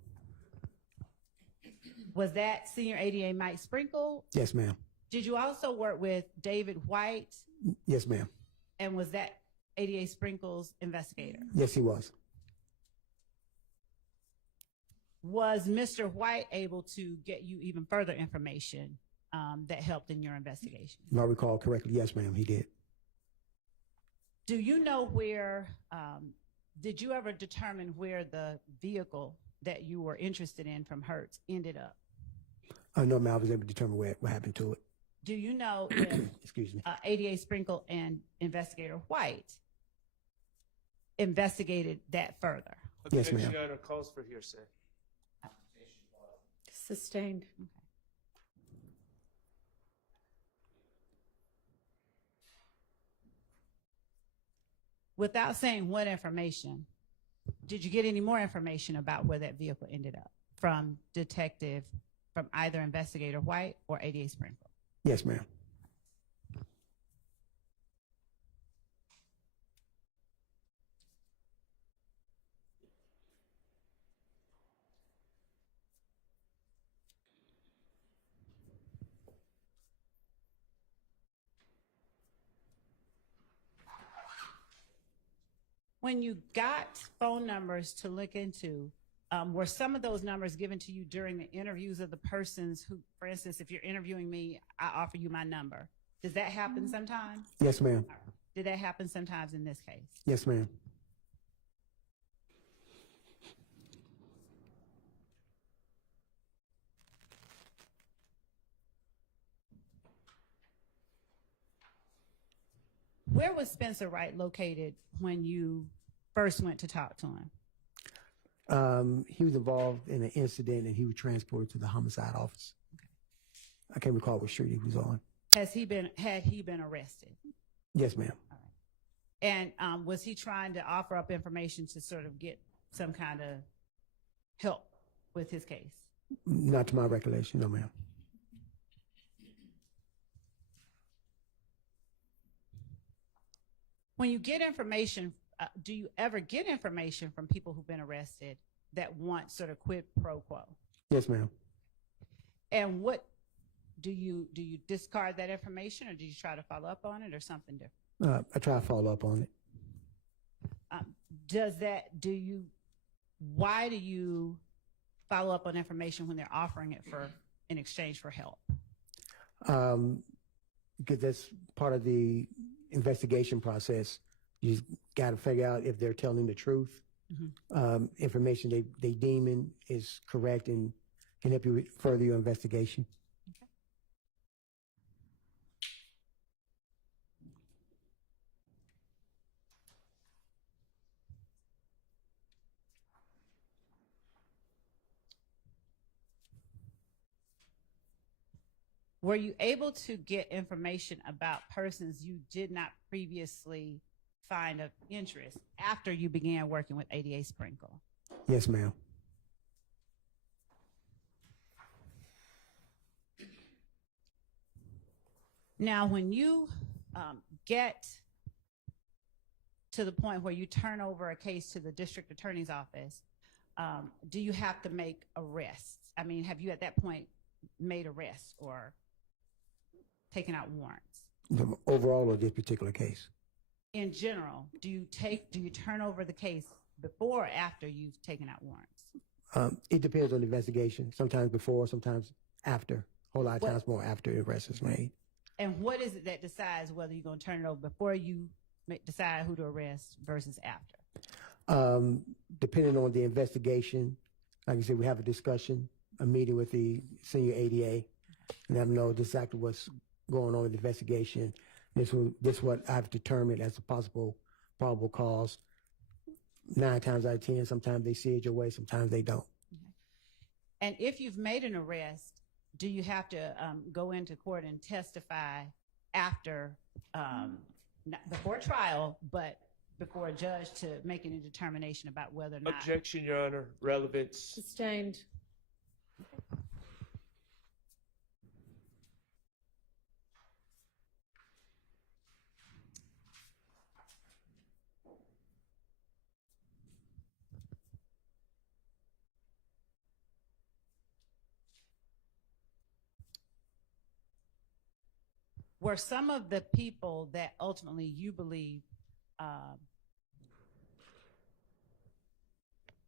Was that Senior ADA Mike Sprinkle? Yes, ma'am. Did you also work with David White? Yes, ma'am. And was that ADA Sprinkle's investigator? Yes, he was. Was Mr. White able to get you even further information that helped in your investigation? If I recall correctly, yes, ma'am, he did. Do you know where, did you ever determine where the vehicle that you were interested in from Hertz ended up? No, ma'am, I was able to determine what happened to it. Do you know if Excuse me. ADA Sprinkle and Investigator White investigated that further? Yes, ma'am. Objection, Your Honor, calls for hearsay. Sustained. Okay. Without saying what information, did you get any more information about where that vehicle ended up from either Investigator White or ADA Sprinkle? Yes, ma'am. When you got phone numbers to look into, were some of those numbers given to you during the interviews of the persons who, for instance, if you're interviewing me, I offer you my number. Does that happen sometimes? Yes, ma'am. Did that happen sometimes in this case? Yes, ma'am. Where was Spencer Wright located when you first went to talk to him? He was involved in an incident and he was transported to the homicide office. I can't recall what street he was on. Had he been arrested? Yes, ma'am. And was he trying to offer up information to sort of get some kind of help with his case? Not to my recollection, no, ma'am. When you get information, do you ever get information from people who've been arrested that want sort of quid pro quo? Yes, ma'am. And what do you discard that information, or do you try to follow up on it, or something different? I try to follow up on it. Why do you follow up on information when they're offering it in exchange for help? Because that's part of the investigation process. You just got to figure out if they're telling the truth. Mm-hmm. Information they deeming is correct and can help you further your investigation. Okay. Were you able to get information about persons you did not previously find of interest after you began working with ADA Sprinkle? Yes, ma'am. Now, when you get to the point where you turn over a case to the district attorney's office, do you have to make arrests? I mean, have you at that point made arrests or taken out warrants? Overall, or this particular case? In general, do you turn over the case before or after you've taken out warrants? It depends on the investigation. Sometimes before, sometimes after. A whole lot of What- times more after the arrest is made. And what is it that decides whether you're going to turn it over before you decide who to arrest versus after? Depending on the investigation, like I said, we have a discussion, a meeting with the senior ADA, and let them know exactly what's going on with the investigation. This is what I've determined as a possible probable cause. 9 times out of 10, sometimes they see it your way, sometimes they don't. And if you've made an arrest, do you have to go into court and testify after, not before trial, but before a judge to make any determination about whether or not? Objection, Your Honor. Relevance. Sustained. Were some of the people that ultimately you believe,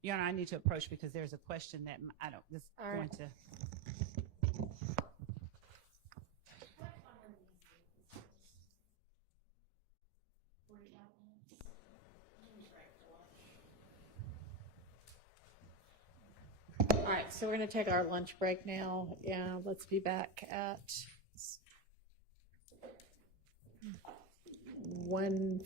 Your Honor, I need to approach because there's a question that this is All right. going to. All right, so we're going to take our lunch break now. Yeah, let's be back at 1.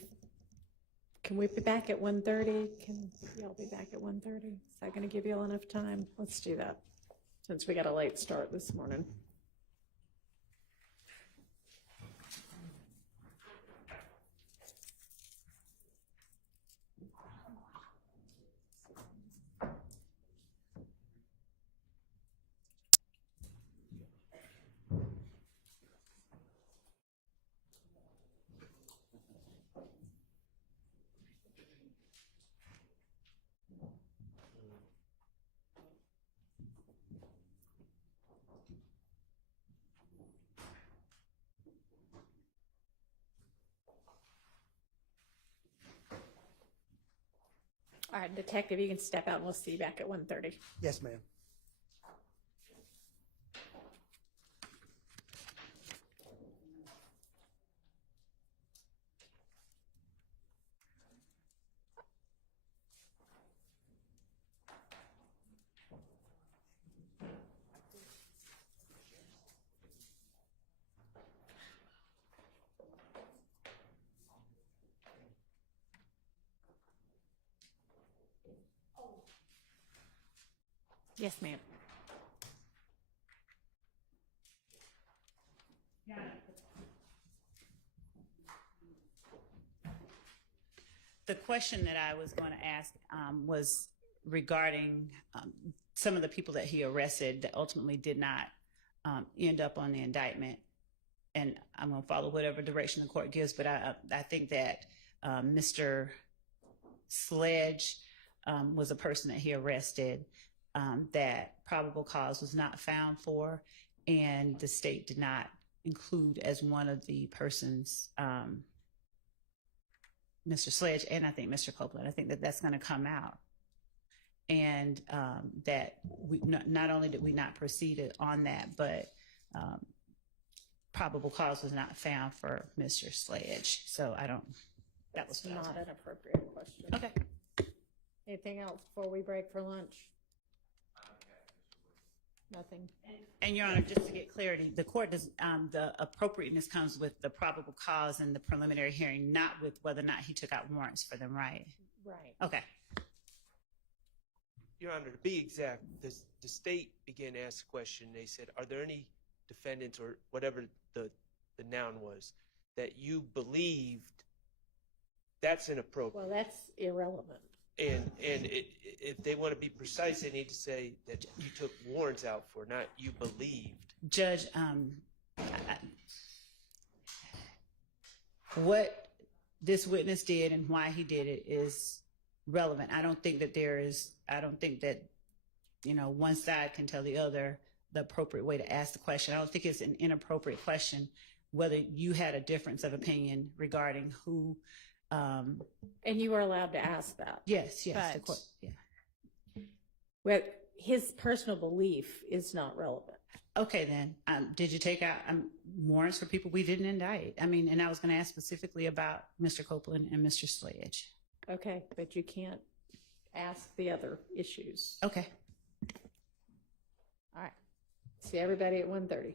Can we be back at 1:30? Can y'all be back at 1:30? Is that going to give you all enough time? Let's do that, since we got a late start this morning. All right, Detective, you can step out and we'll see you back at 1:30. Yes, ma'am. Yes, ma'am. The question that I was going to ask was regarding some of the people that he arrested that ultimately did not end up on the indictment. And I'm going to follow whatever direction the court gives, but I think that Mr. Sledge was a person that he arrested that probable cause was not found for, and the state did not include as one of the persons Mr. Sledge and I think Mr. Copeland. I think that that's going to come out. And that we not only did we not proceed on that, but probable cause was not found for Mr. Sledge. So that was what I was Not an appropriate question. Okay. Anything else before we break for lunch? Nothing. And Your Honor, just to get clarity, the court does, the appropriateness comes with the probable cause and the preliminary hearing, not with whether or not he took out warrants for them, right? Right. Okay. Your Honor, to be exact, the state began to ask the question. They said, are there any defendants or whatever the noun was that you believed? That's inappropriate. Well, that's irrelevant. And if they want to be precise, they need to say that you took warrants out for, not you believed. Judge, what this witness did and why he did it is relevant. I don't think that one side can tell the other the appropriate way to ask the question. I don't think it's an inappropriate question whether you had a difference of opinion regarding who. And you were allowed to ask that. Yes, the But- court, yeah. Well, his personal belief is not relevant. Okay, then, did you take out warrants for people we didn't indict? I mean, and I was going to ask specifically about Mr. Copeland and Mr. Sledge. Okay, but you can't ask the other issues. Okay. All right. See everybody at 1:30.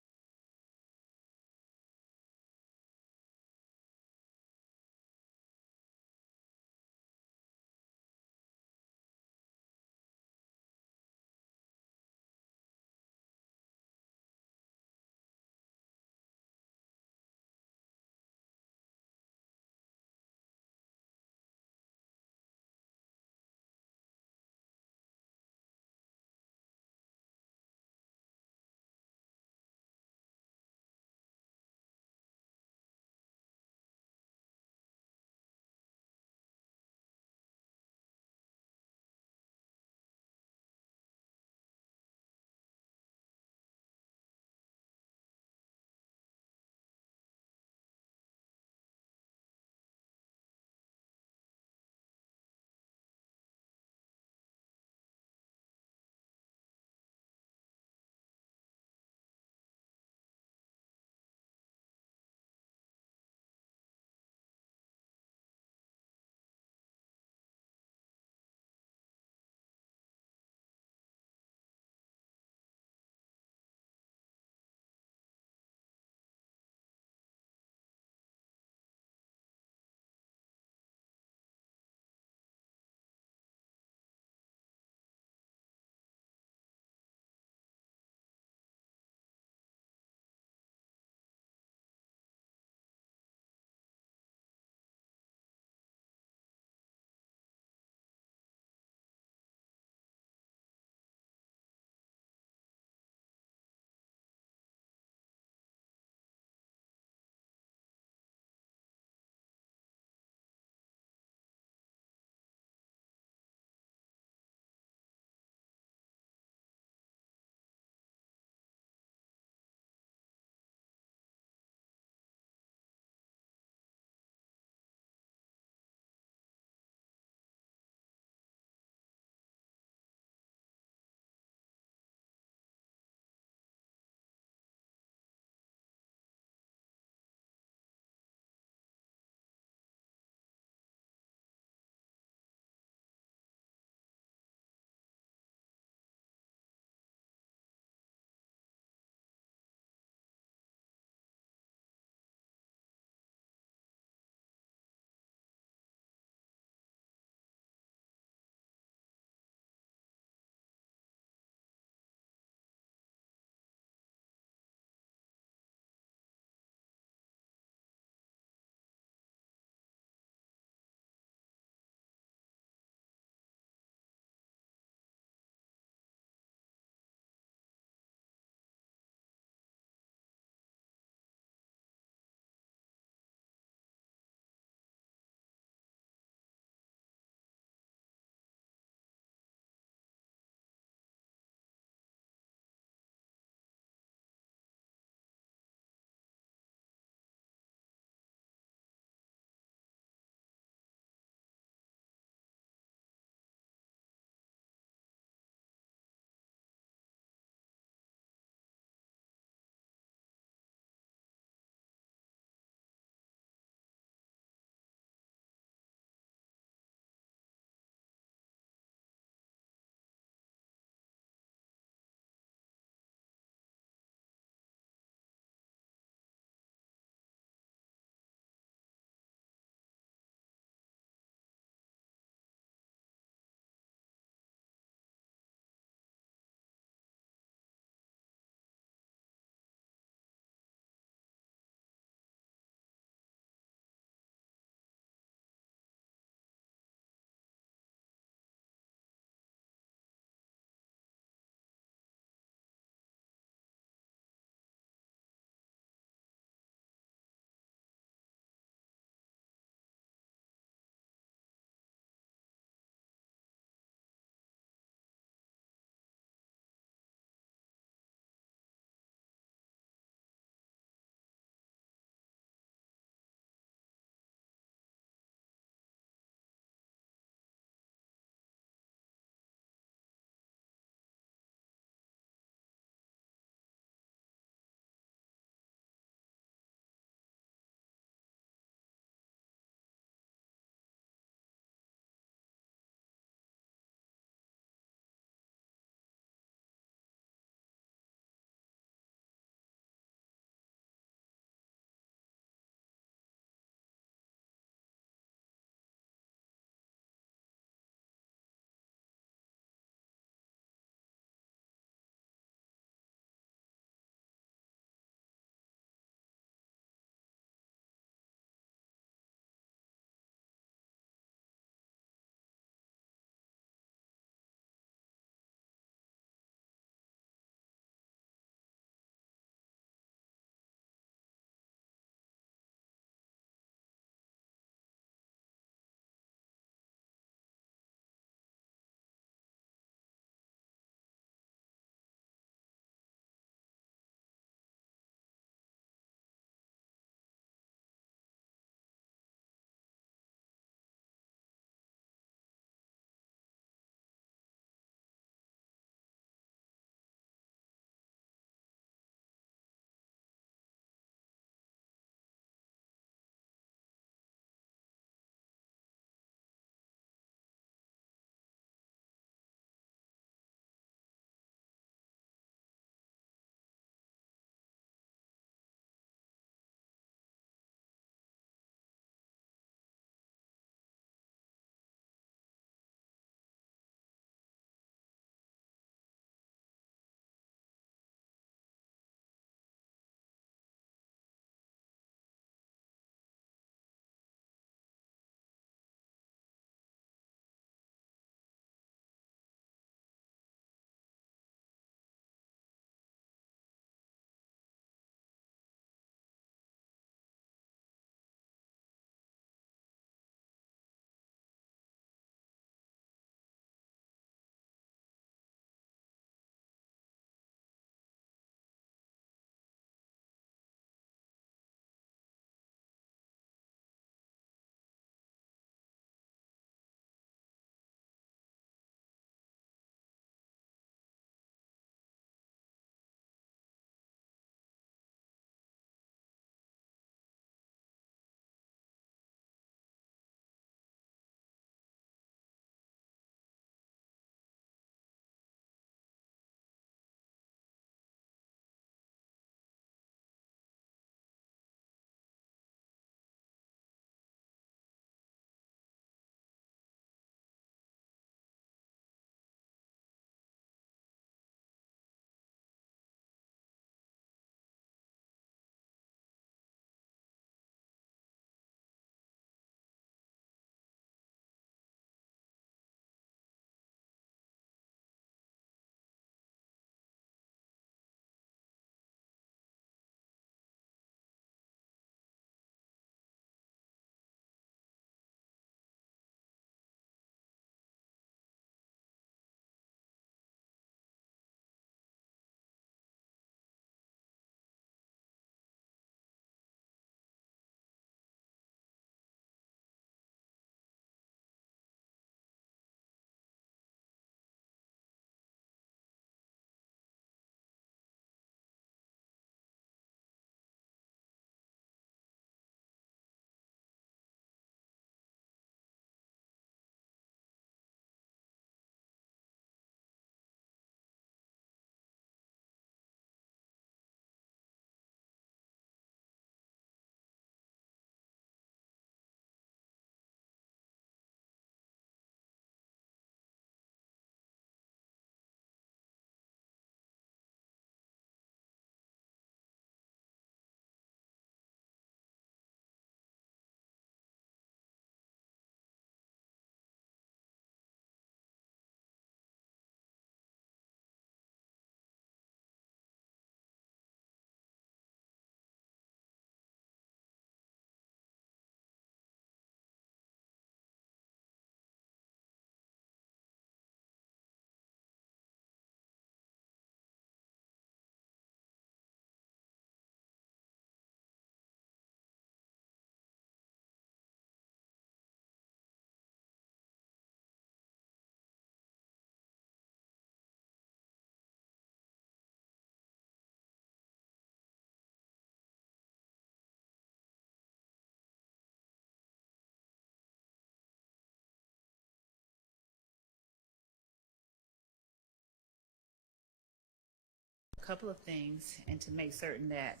couple of things, and to make certain that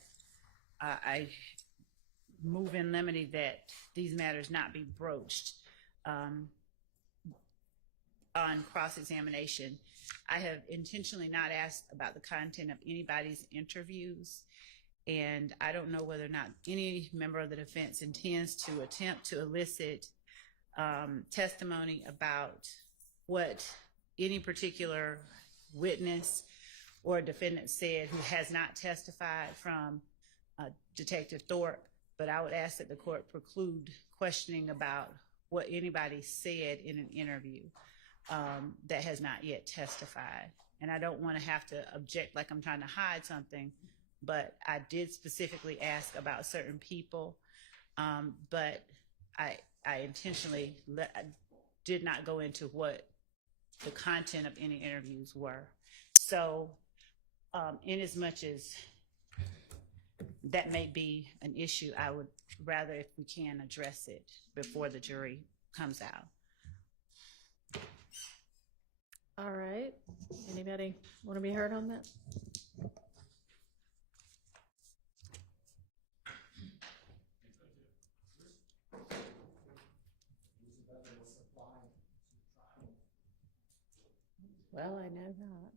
I move in limine that these matters not be broached on cross-examination. I have intentionally not asked about the content of anybody's interviews, and I don't know whether or not any member of the defense intends to attempt to elicit testimony about what any particular witness or defendant said who has not testified from Detective Thorp, but I would ask that the court preclude questioning about what anybody said in an interview that has not yet testified. And I don't want to have to object like I'm trying to hide something, but I did specifically ask about certain people, but I intentionally did not go into what the content of any interviews were. So in as much as that may be an issue, I would rather, if we can, address it before the jury comes out. All right. Anybody want to be heard on that? Well, I know that.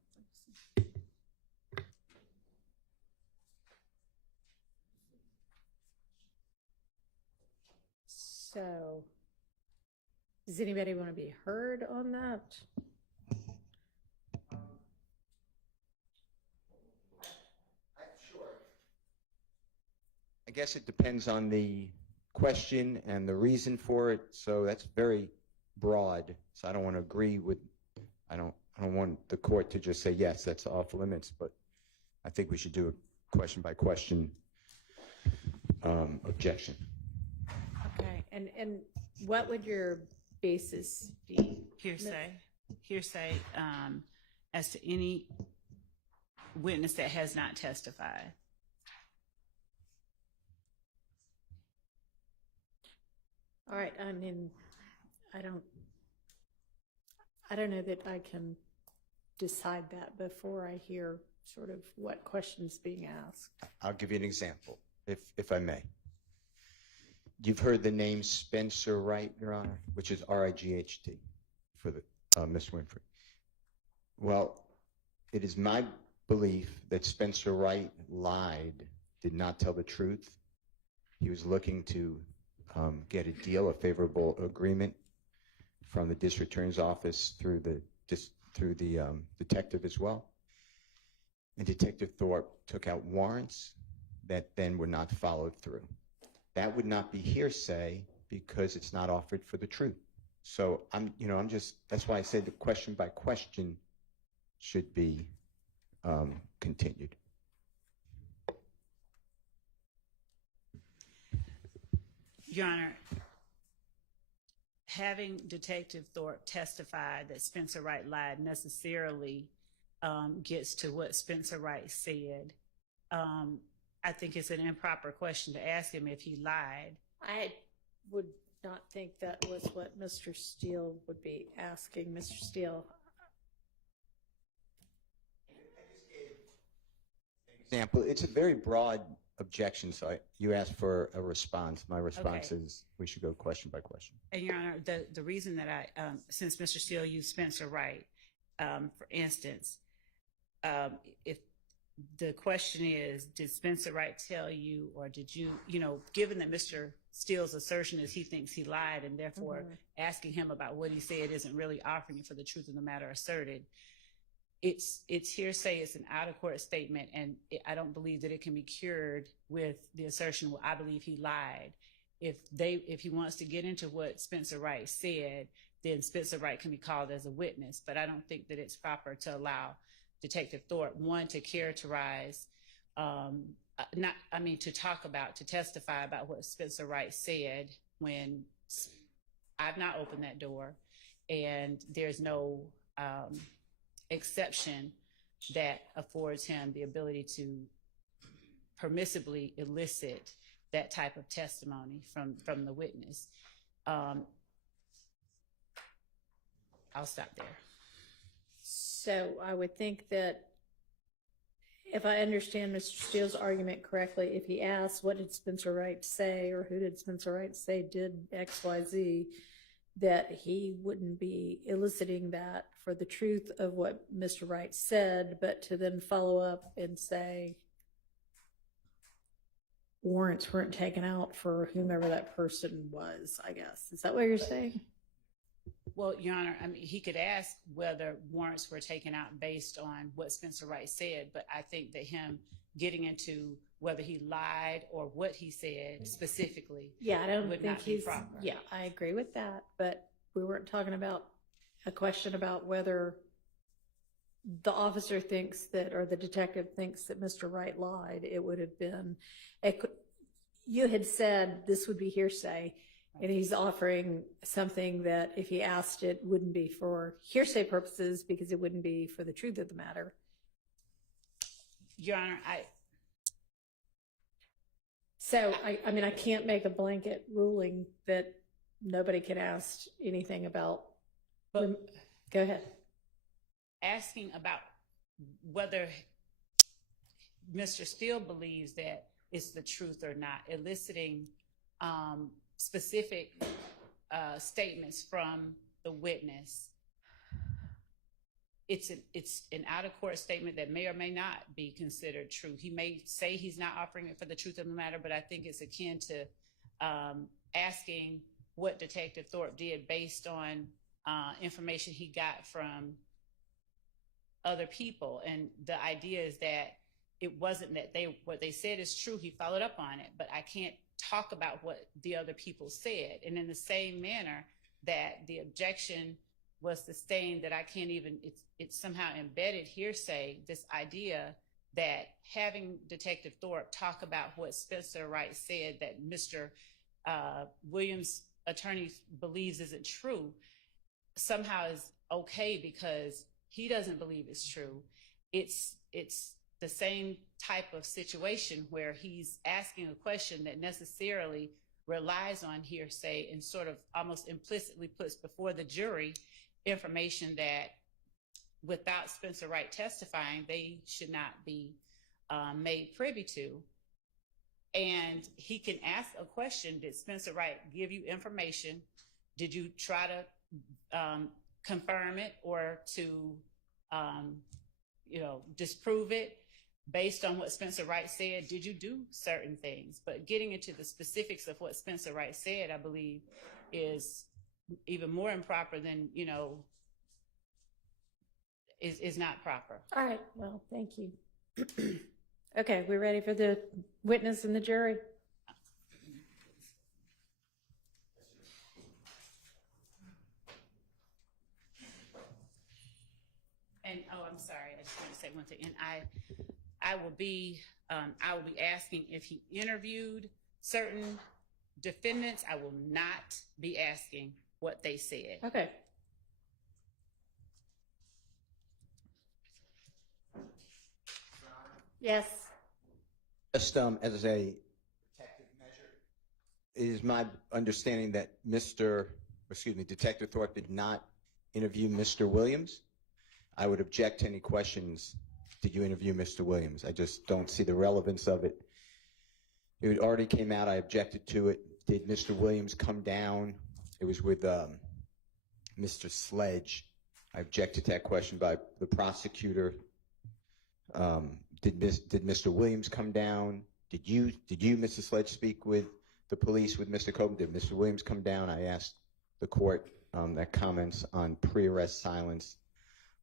So, does anybody want to be heard on that? Sure. I guess it depends on the question and the reason for it. So that's very broad. So I don't want to agree with, I don't want the court to just say, yes, that's off limits, but I think we should do a question by question objection. Okay, and what would your basis be? Hearsay as to any witness that has not testified. All right, I mean, I don't know that I can decide that before I hear sort of what questions being asked. I'll give you an example, if I may. You've heard the name Spencer Wright, Your Honor, which is R-I-G-H-T for the Miss Winfrey. Well, it is my belief that Spencer Wright lied, did not tell the truth. He was looking to get a deal, a favorable agreement from the district attorney's office through the detective as well. And Detective Thorp took out warrants that then were not followed through. That would not be hearsay because it's not offered for the truth. So that's why I said the question by question should be continued. Your Honor, having Detective Thorp testify that Spencer Wright lied necessarily gets to what Spencer Wright said. I think it's an improper question to ask him if he lied. I would not think that was what Mr. Steele would be asking. Mr. Steele. Example, it's a very broad objection, so you asked for a response. My response is we should go question by question. And Your Honor, the reason that since Mr. Steele used Spencer Wright, for instance, if the question is, did Spencer Wright tell you, or did you, given that Mr. Steele's assertion is he thinks he lied, and therefore asking him about what he said isn't really offering for the truth of the matter asserted, it's hearsay, it's an out-of-court statement, and I don't believe that it can be cured with the assertion, well, I believe he lied. If he wants to get into what Spencer Wright said, then Spencer Wright can be called as a witness, but I don't think that it's proper to allow Detective Thorp, one, to characterize, to testify about what Spencer Wright said when I've not opened that door, and there's no exception that affords him the ability to permissibly elicit that type of testimony from the witness. I'll stop there. So I would think that if I understand Mr. Steele's argument correctly, if he asks, what did Spencer Wright say, or who did Spencer Wright say did X, Y, Z, that he wouldn't be eliciting that for the truth of what Mr. Wright said, but to then follow up and say warrants weren't taken out for whomever that person was, I guess. Is that what you're saying? Well, Your Honor, I mean, he could ask whether warrants were taken out based on what Spencer Wright said, but I think that him getting into whether he lied or what he said specifically. Yeah, I don't would think not be he's, proper. yeah, I agree with that, but we weren't talking about a question about whether the officer thinks that, or the detective thinks that Mr. Wright lied. It would have been, you had said this would be hearsay, and he's offering something that if he asked it wouldn't be for hearsay purposes because it wouldn't be for the truth of the matter. Your Honor, So, I mean, I can't make a blanket ruling that nobody can ask anything about. but Go ahead. asking about whether Mr. Steele believes that it's the truth or not, eliciting specific statements from the witness. It's an out-of-court statement that may or may not be considered true. He may say he's not offering it for the truth of the matter, but I think it's akin to asking what Detective Thorp did based on information he got from other people. And the idea is that it wasn't that what they said is true. He followed up on it, but I can't talk about what the other people said. And in the same manner that the objection was sustained, that I can't even, it's somehow embedded hearsay, this idea that having Detective Thorpe talk about what Spencer Wright said that Mr. Williams' attorney believes isn't true somehow is okay because he doesn't believe it's true. It's the same type of situation where he's asking a question that necessarily relies on hearsay and sort of almost implicitly puts before the jury information that without Spencer Wright testifying, they should not be made privy to. And he can ask a question, did Spencer Wright give you information? Did you try to confirm it or to disprove it based on what Spencer Wright said? Did you do certain things? But getting into the specifics of what Spencer Wright said, I believe, is even more improper than, is not proper. All right. Well, thank you. Okay, we're ready for the witness and the jury. And I'm sorry, I just want to say one thing. And I will be asking if he interviewed certain defendants. I will not be asking what they said. Okay. Yes. Just as a protective measure, it is my understanding that Detective Thorpe did not interview Mr. Williams. I would object to any questions. Did you interview Mr. Williams? I just don't see the relevance of it. It already came out. I objected to it. Did Mr. Williams come down? It was with Mr. Sledge. I objected to that question by the prosecutor. Did Mr. Williams come down? Did you, Mr. Sledge, speak with the police, with Mr. Copeland? Did Mr. Williams come down? I asked the court that comments on pre-arrest silence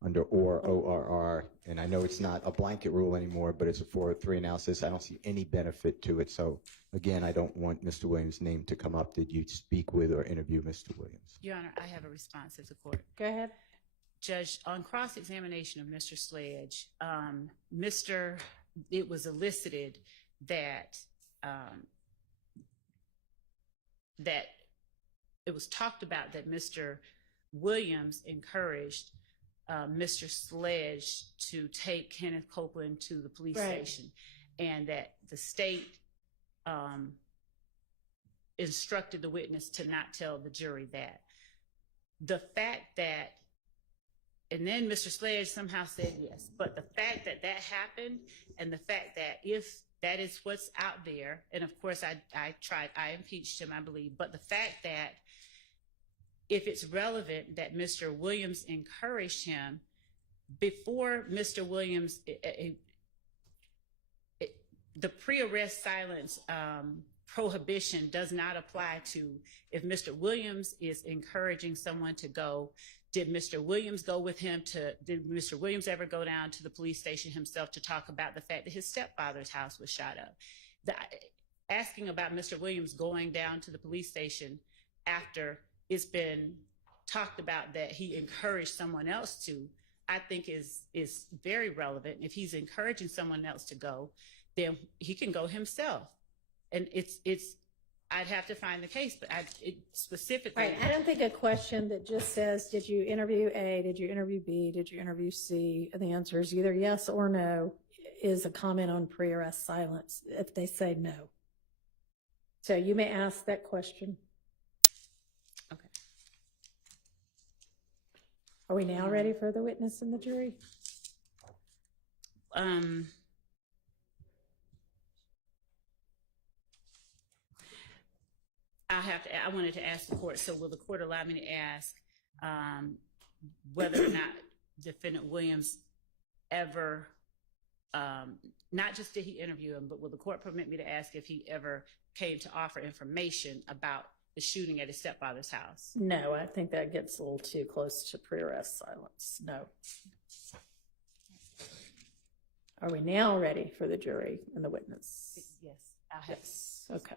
under ORR, and I know it's not a blanket rule anymore, but it's a 403 analysis. I don't see any benefit to it. So again, I don't want Mr. Williams' name to come up. Did you speak with or interview Mr. Williams? Your Honor, I have a response of the court. Go ahead. Judge, on cross-examination of Mr. Sledge, it was elicited that it was talked about that Mr. Williams encouraged Mr. Sledge to take Kenneth Copeland to the police station, and that the state instructed the witness to not tell the jury that. The fact that And then Mr. Sledge somehow said yes. But the fact that that happened, and the fact that if that is what's out there, and of course I impeached him, I believe, but the fact that if it's relevant that Mr. Williams encouraged him before Mr. Williams, the pre-arrest silence prohibition does not apply to if Mr. Williams is encouraging someone to go. Did Mr. Williams go with him did Mr. Williams ever go down to the police station himself to talk about the fact that his stepfather's house was shot up? Asking about Mr. Williams going down to the police station after it's been talked about that he encouraged someone else to, I think is very relevant. If he's encouraging someone else to go, then he can go himself. And I'd have to find the case, but specifically. Right, I don't think a question that just says, did you interview A, did you interview B, did you interview C, and the answer is either yes or no, is a comment on pre-arrest silence if they say no. So you may ask that question. Okay. Are we now ready for the witness and the jury? I wanted to ask the court, so will the court allow me to ask whether or not Defendant Williams ever, not just did he interview him, but will the court permit me to ask if he ever came to offer information about the shooting at his stepfather's house? No, I think that gets a little too close to pre-arrest silence. No. Are we now ready for the jury and the witness? Yes, I'll have. Yes, okay.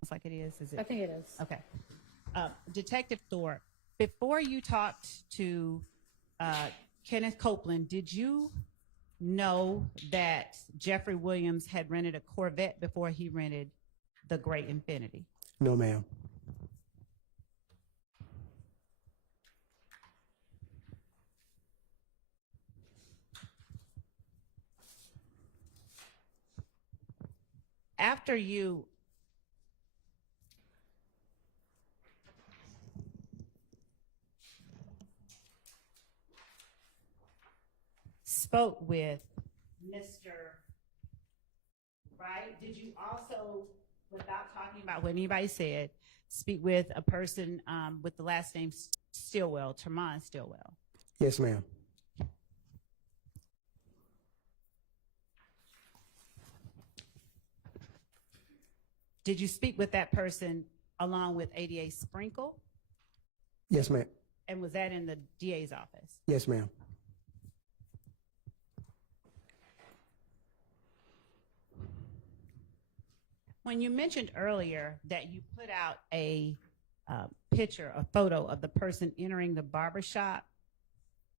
It's like it is I it? think it is. Okay. Detective Thorp, before you talked to Kenneth Copeland, did you know that Jeffrey Williams had rented a Corvette before he rented the gray Infiniti? No, ma'am. After you spoke with Mr. Wright, did you also, without talking about what anybody said, speak with a person with the last name Stillwell, Tremont Stillwell? Yes, ma'am. Did you speak with that person along with ADA Sprinkle? Yes, ma'am. And was that in the DA's office? Yes, ma'am. When you mentioned earlier that you put out a picture, a photo of the person entering the barber shop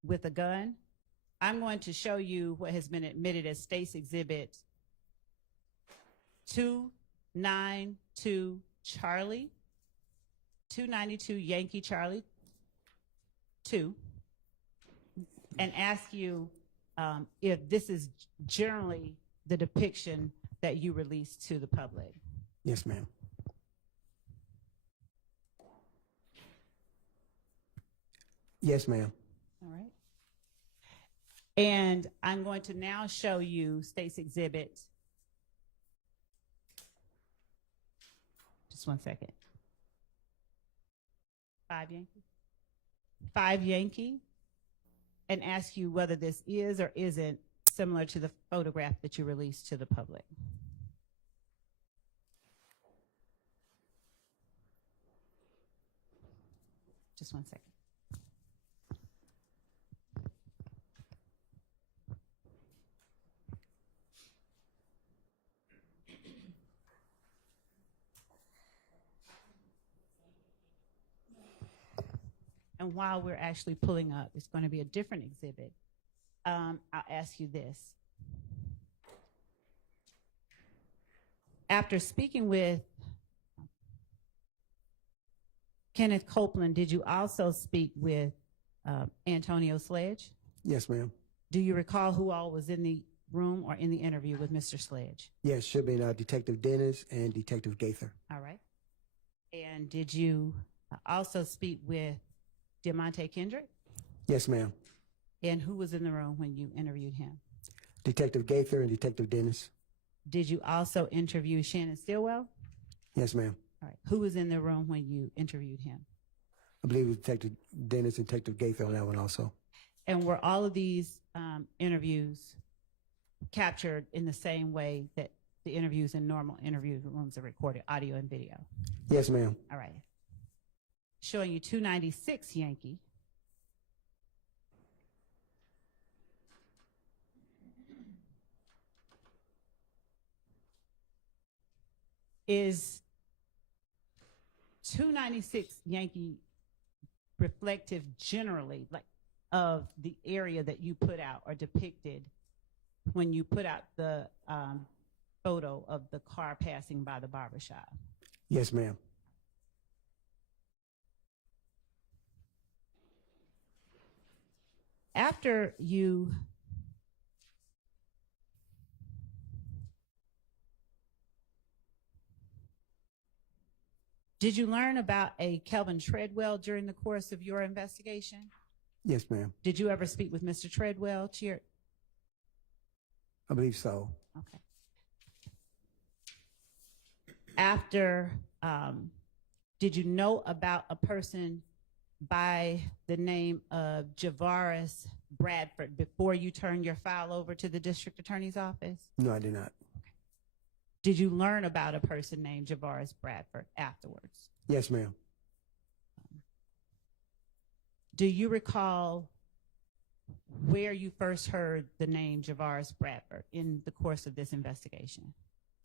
with a gun, I'm going to show you what has been admitted as State's Exhibit 292 Charlie, 292 Yankee Charlie 2, and ask you if this is generally the depiction that you release to the public. Yes, ma'am. Yes, ma'am. All right. And I'm going to now show you State's Exhibit. Just 1 second. 5 Yankee. 5 Yankee. And ask you whether this is or isn't similar to the photograph that you released to the public. Just 1 second. And while we're actually pulling up, it's going to be a different exhibit. I'll ask you this. After speaking with Kenneth Copeland, did you also speak with Antonio Sledge? Yes, ma'am. Do you recall who all was in the room or in the interview with Mr. Sledge? Yes, should be Detective Dennis and Detective Gaither. All right. And did you also speak with Diamante Kendrick? Yes, ma'am. And who was in the room when you interviewed him? Detective Gaither and Detective Dennis. Did you also interview Shannon Stillwell? Yes, ma'am. All right. Who was in the room when you interviewed him? I believe it was Detective Dennis and Detective Gaither on that one also. And were all of these interviews captured in the same way that the interviews in normal interview rooms are recorded, audio and video? Yes, ma'am. All right. Showing you 296 Yankee. Is 296 Yankee reflective generally, like, of the area that you put out or depicted when you put out the photo of the car passing by the barbershop? Yes, ma'am. After you did you learn about a Kelvin Treadwell during the course of your investigation? Yes, ma'am. Did you ever speak with Mr. Treadwell? I believe so. Okay. After, did you know about a person by the name of Javaris Bradford before you turned your file over to the district attorney's office? No, I did not. Did you learn about a person named Javaris Bradford afterwards? Yes, ma'am. Do you recall where you first heard the name Javaris Bradford in the course of this investigation?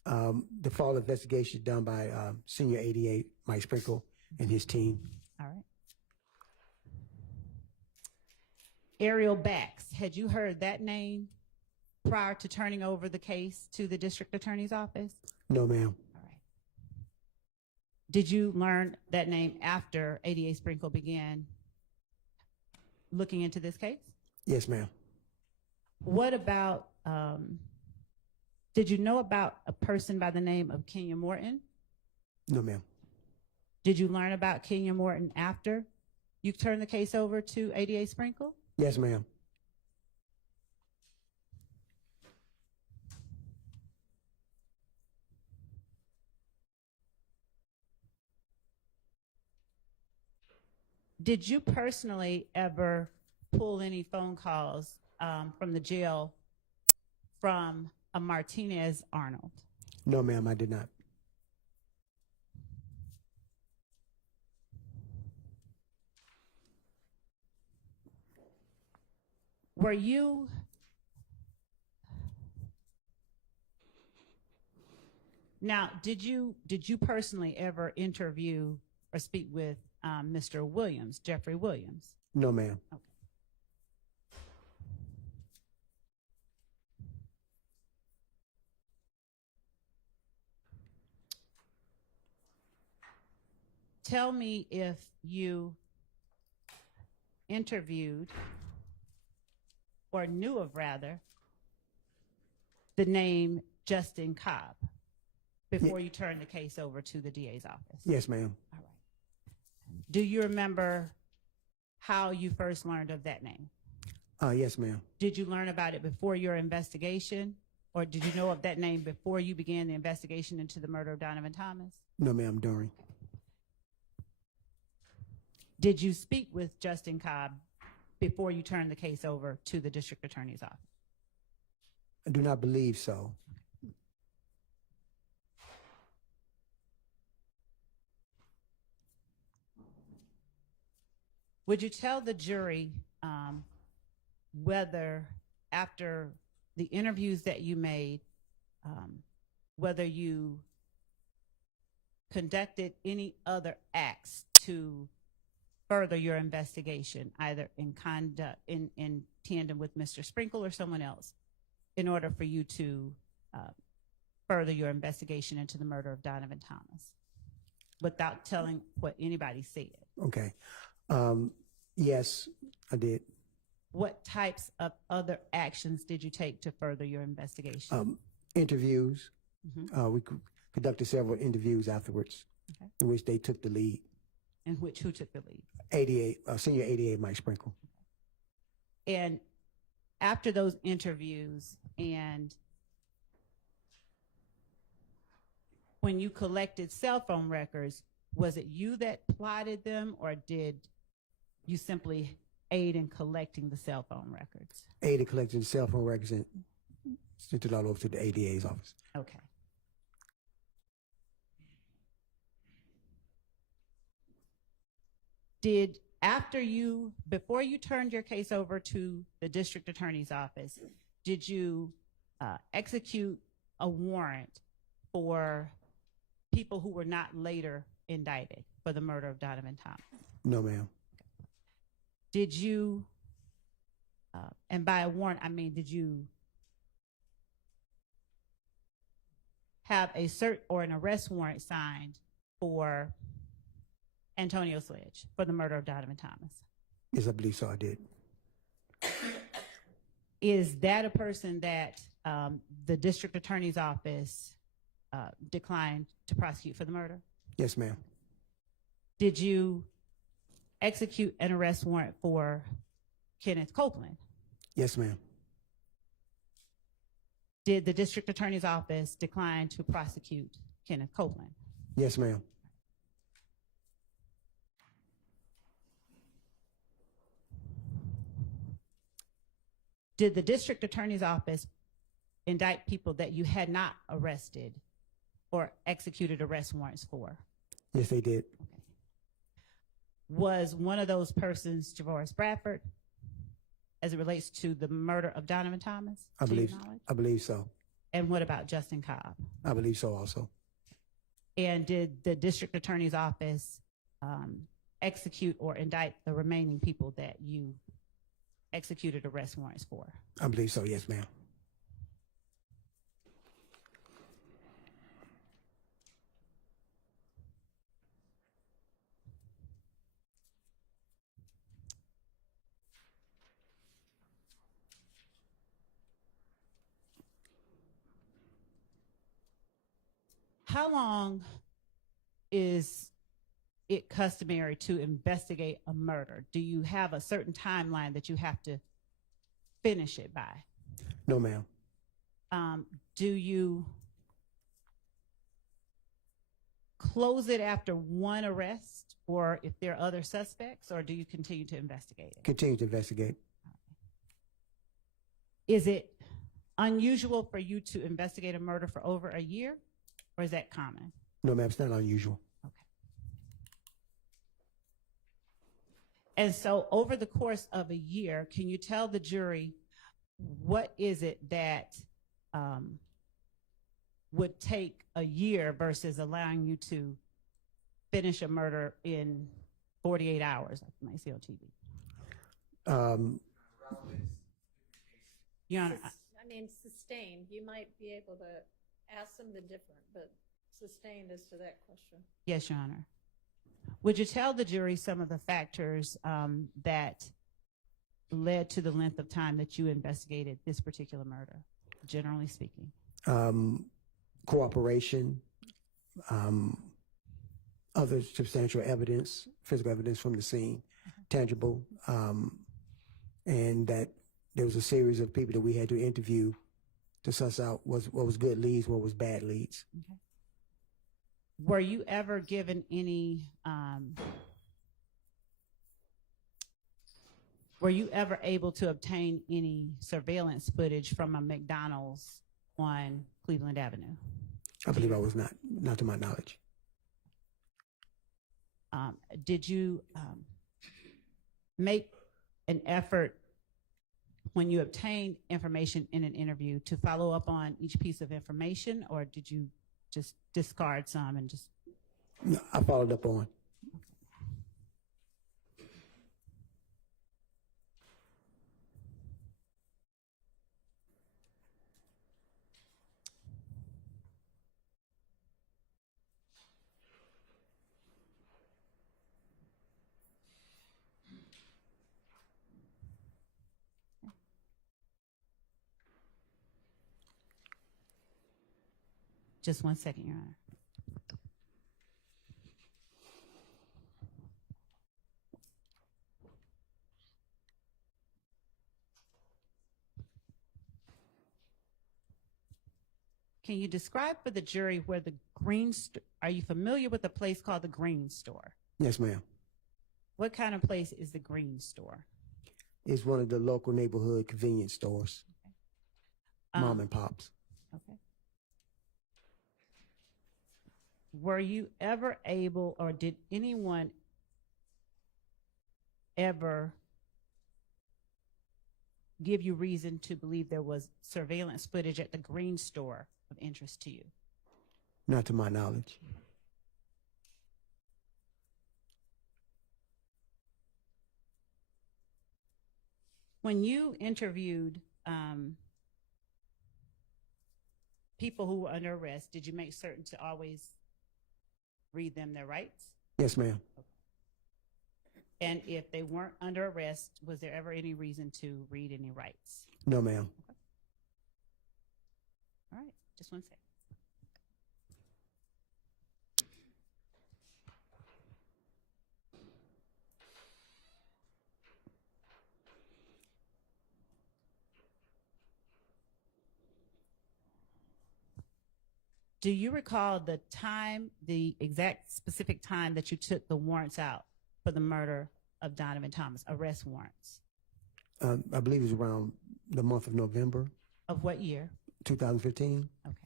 The fall investigation done by Senior 88, Mike Sprinkle, and his team. All right. Ariel Bax, had you heard that name prior to turning over the case to the district attorney's office? No, ma'am. All right. Did you learn that name after ADA Sprinkle began looking into this case? Yes, ma'am. What about, did you know about a person by the name of Kenya Morton? No, ma'am. Did you learn about Kenya Morton after you turned the case over to ADA Sprinkle? Yes, ma'am. Did you personally ever pull any phone calls from the jail from a Martinez Arnold? No, ma'am, I did not. Were you now? Did you personally ever interview or speak with Mr. Williams, Jeffrey Williams? No, ma'am. Okay. Tell me if you interviewed or knew of, rather, the name Justin Cobb before you turned the case over to the DA's office. Yes, ma'am. All right. Do you remember how you first learned of that name? Yes, ma'am. Did you learn about it before your investigation, or did you know of that name before you began the investigation into the murder of Donovan Thomas? No, ma'am, during. Did you speak with Justin Cobb before you turned the case over to the district attorney's office? I do not believe so. Would you tell the jury whether, after the interviews that you made, whether you conducted any other acts to further your investigation, either in tandem with Mr. Sprinkle or someone else, in order for you to further your investigation into the murder of Donovan Thomas, without telling what anybody said? Okay. Yes, I did. What types of other actions did you take to further your investigation? Interviews. Mhm. We conducted several interviews afterwards, Okay. in which they took the lead. In which, who took the lead? ADA, senior ADA Mike Sprinkle. And after those interviews, and when you collected cell phone records, was it you that plotted them, or did you simply aid in collecting the cell phone records? ADA collected the cell phone records and sent it all over to the ADA's office. Okay. Before you turned your case over to the district attorney's office, did you execute a warrant for people who were not later indicted for the murder of Donovan Thomas? No, ma'am. Did you, and by a warrant, I mean, did you have a cert or an arrest warrant signed for Antonio Sledge for the murder of Donovan Thomas? Yes, I believe so. I did. Is that a person that the district attorney's office declined to prosecute for the murder? Yes, ma'am. Did you execute an arrest warrant for Kenneth Copeland? Yes, ma'am. Did the district attorney's office decline to prosecute Kenneth Copeland? Yes, ma'am. Did the district attorney's office indict people that you had not arrested or executed arrest warrants for? Yes, they did. Okay. Was one of those persons Javoris Bradford, as it relates to the murder of Donovan Thomas? I to your believe. knowledge? I believe so. And what about Justin Cobb? I believe so also. And did the district attorney's office execute or indict the remaining people that you executed arrest warrants for? I believe so. Yes, ma'am. How long is it customary to investigate a murder? Do you have a certain timeline that you have to finish it by? No, ma'am. Do you close it after one arrest, or if there are other suspects, or do you continue to investigate it? Continue to investigate. Is it unusual for you to investigate a murder for over a year, or is that common? No, ma'am. It's not unusual. Okay. And so over the course of a year, can you tell the jury what is it that would take a year versus allowing you to finish a murder in 48 hours, like you might see on TV? Your Honor, I mean, sustained, you might be able to ask something different, but sustained as to that question. yes, Your Honor. Would you tell the jury some of the factors that led to the length of time that you investigated this particular murder, generally speaking? Cooperation, other substantial evidence, physical evidence from the scene, tangible, and that there was a series of people that we had to interview to suss out what was good leads, what was bad leads. Okay. Were you ever given any, were you ever able to obtain any surveillance footage from a McDonald's on Cleveland Avenue? I believe I was not to my knowledge. Did you make an effort when you obtained information in an interview to follow up on each piece of information, or did you just discard some and just? No, I followed up on. Just 1 second, Your Honor. Can you describe for the jury where the are you familiar with a place called the Green Store? Yes, ma'am. What kind of place is the Green Store? It's one of the local neighborhood convenience stores, mom and pops. Okay. Were you ever able, or did anyone ever give you reason to believe there was surveillance footage at the Green Store of interest to you? Not to my knowledge. When you interviewed people who were under arrest, did you make certain to always read them their rights? Yes, ma'am. And if they weren't under arrest, was there ever any reason to read any rights? No, ma'am. Okay. All right, just 1 second. Do you recall the time, the exact specific time that you took the warrants out for the murder of Donovan Thomas, arrest warrants? I believe it was around the month of November, Of what year? 2015, Okay.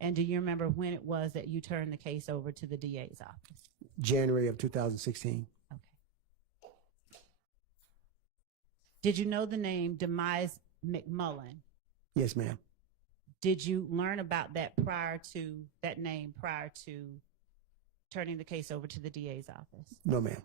And do you remember when it was that you turned the case over to the DA's office? January of 2016. Okay. Did you know the name Demise McMullen? Yes, ma'am. Did you learn about that name prior to turning the case over to the DA's office? No, ma'am.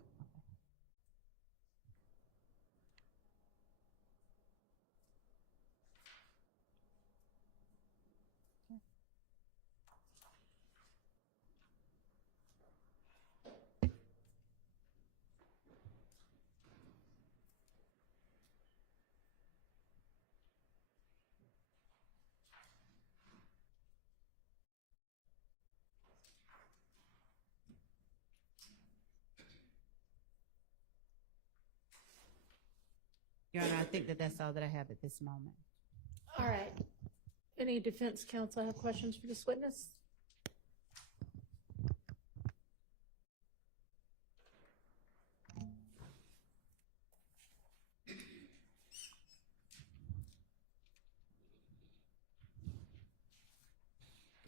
Your Honor, I think that that's all that I have at this moment. All right. Any defense counsel have questions for this witness?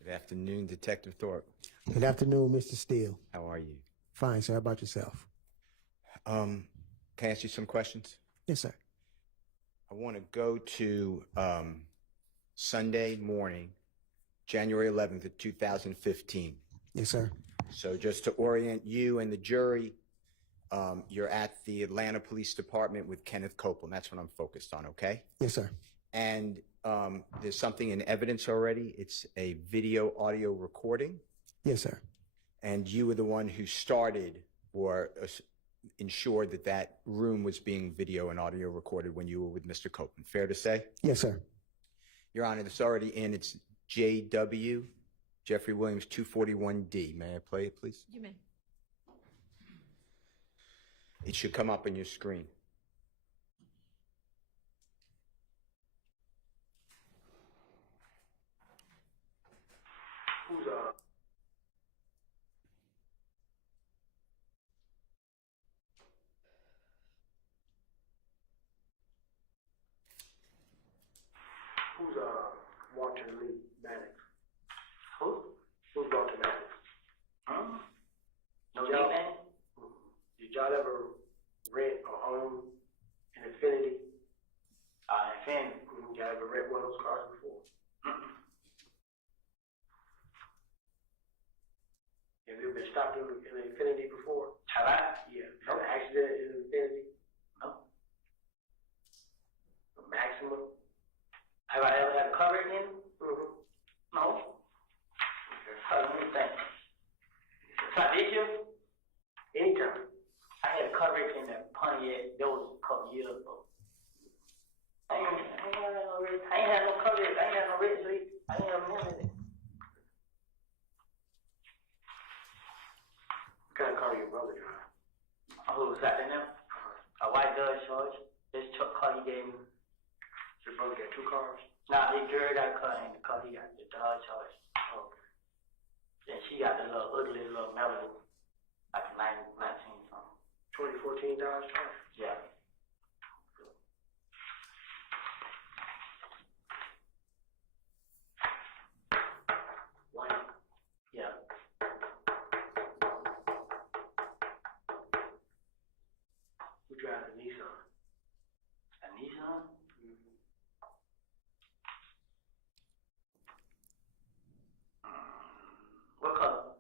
Good afternoon, Detective Thorp. Good afternoon, Mr. Steele. How are you? Fine, sir. How about yourself? Can I ask you some questions? Yes, sir. I want to go to Sunday morning, January 11th of 2015. Yes, sir. So just to orient you and the jury, you're at the Atlanta Police Department with Kenneth Copeland. That's what I'm focused on, okay? Yes, sir. And there's something in evidence already. It's a video audio recording. Yes, sir. And you were the one who started or ensured that that room was being video and audio recorded when you were with Mr. Copeland. Fair to say? Yes, sir. Your Honor, it's already in. It's JW, Jeffrey Williams, 241D. May I play it, please? You may. It should come up on your screen. Who's Walter Lee Maddox? Who? Who's Walter Maddox? No name, man? Did y'all ever rent or own an Infinity? Infinity. Y'all ever rent one of those cars before? Have you ever been stopped in an Infinity before? Have I? Yeah. Had an accident in an Infinity? No. A Maxima? Have I ever had a car wreck in? No. Okay. Let me think. So did you? Anytime. I had a car wreck in that Pontiac. That was a couple years ago. I ain't had no car wreck. I ain't had no red sleep. I ain't had none of that. What kind of car your brother drive? Who was that in there? A white Dodge Charge. This truck car he gave me. Your brother got two cars? Nah, his girl got a car and the car he got the Dodge Charge. Oh. Then she got the little ugly little Malibu, like a 19 something. 2014 Dodge Charge? Yeah. White? Yeah. Who drives a Nissan? A Nissan? What color?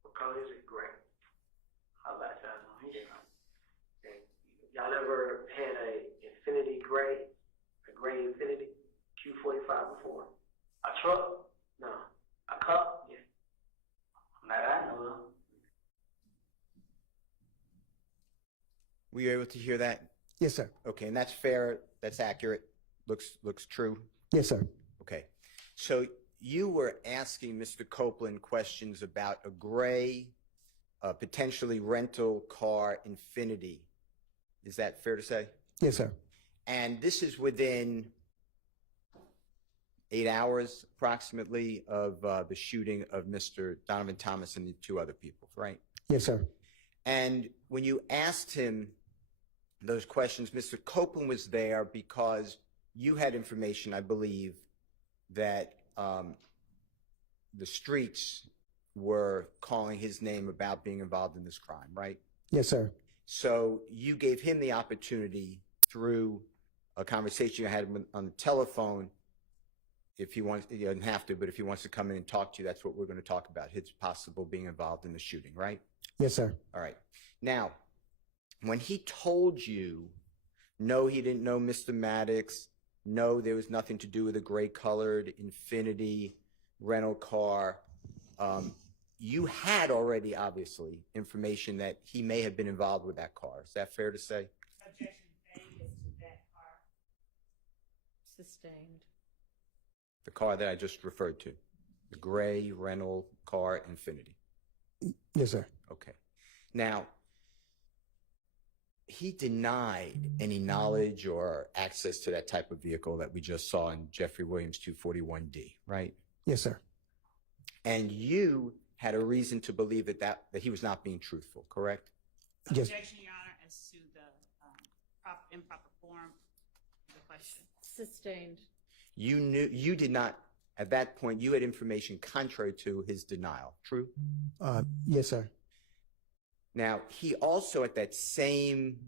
What color is it? Gray. How about y'all know his son? Okay. Y'all ever had a Infinity Gray? A gray Infinity? Q45 before? A truck? No. A cup? Yeah. Not I know of. Were you able to hear that? Yes, sir. Okay, and that's fair. That's accurate. Looks true. Yes, sir. Okay. So you were asking Mr. Copeland questions about a gray, potentially rental car Infinity. Is that fair to say? Yes, sir. And this is within 8 hours approximately of the shooting of Mr. Donovan Thomas and the two other people, right? Yes, sir. And when you asked him those questions, Mr. Copeland was there because you had information, I believe, that the streets were calling his name about being involved in this crime, right? Yes, sir. So you gave him the opportunity through a conversation you had on the telephone. If he wants, he doesn't have to, but if he wants to come in and talk to you, that's what we're going to talk about, his possible being involved in the shooting, right? Yes, sir. All right. Now, when he told you, no, he didn't know Mr. Maddox, no, there was nothing to do with a gray-colored Infinity rental car, you had already, obviously, information that he may have been involved with that car. Is that fair to say? Objection made as to that car. Sustained. The car that I just referred to, the gray rental car Infinity. Yes, sir. Okay. Now, he denied any knowledge or access to that type of vehicle that we just saw in Jeffrey Williams 241D, right? Yes, sir. And you had a reason to believe that he was not being truthful, correct? Yes. Objection, Your Honor, as to the improper form of the question. Sustained. You did not, at that point, you had information contrary to his denial, true? Yes, sir. Now, he also at that same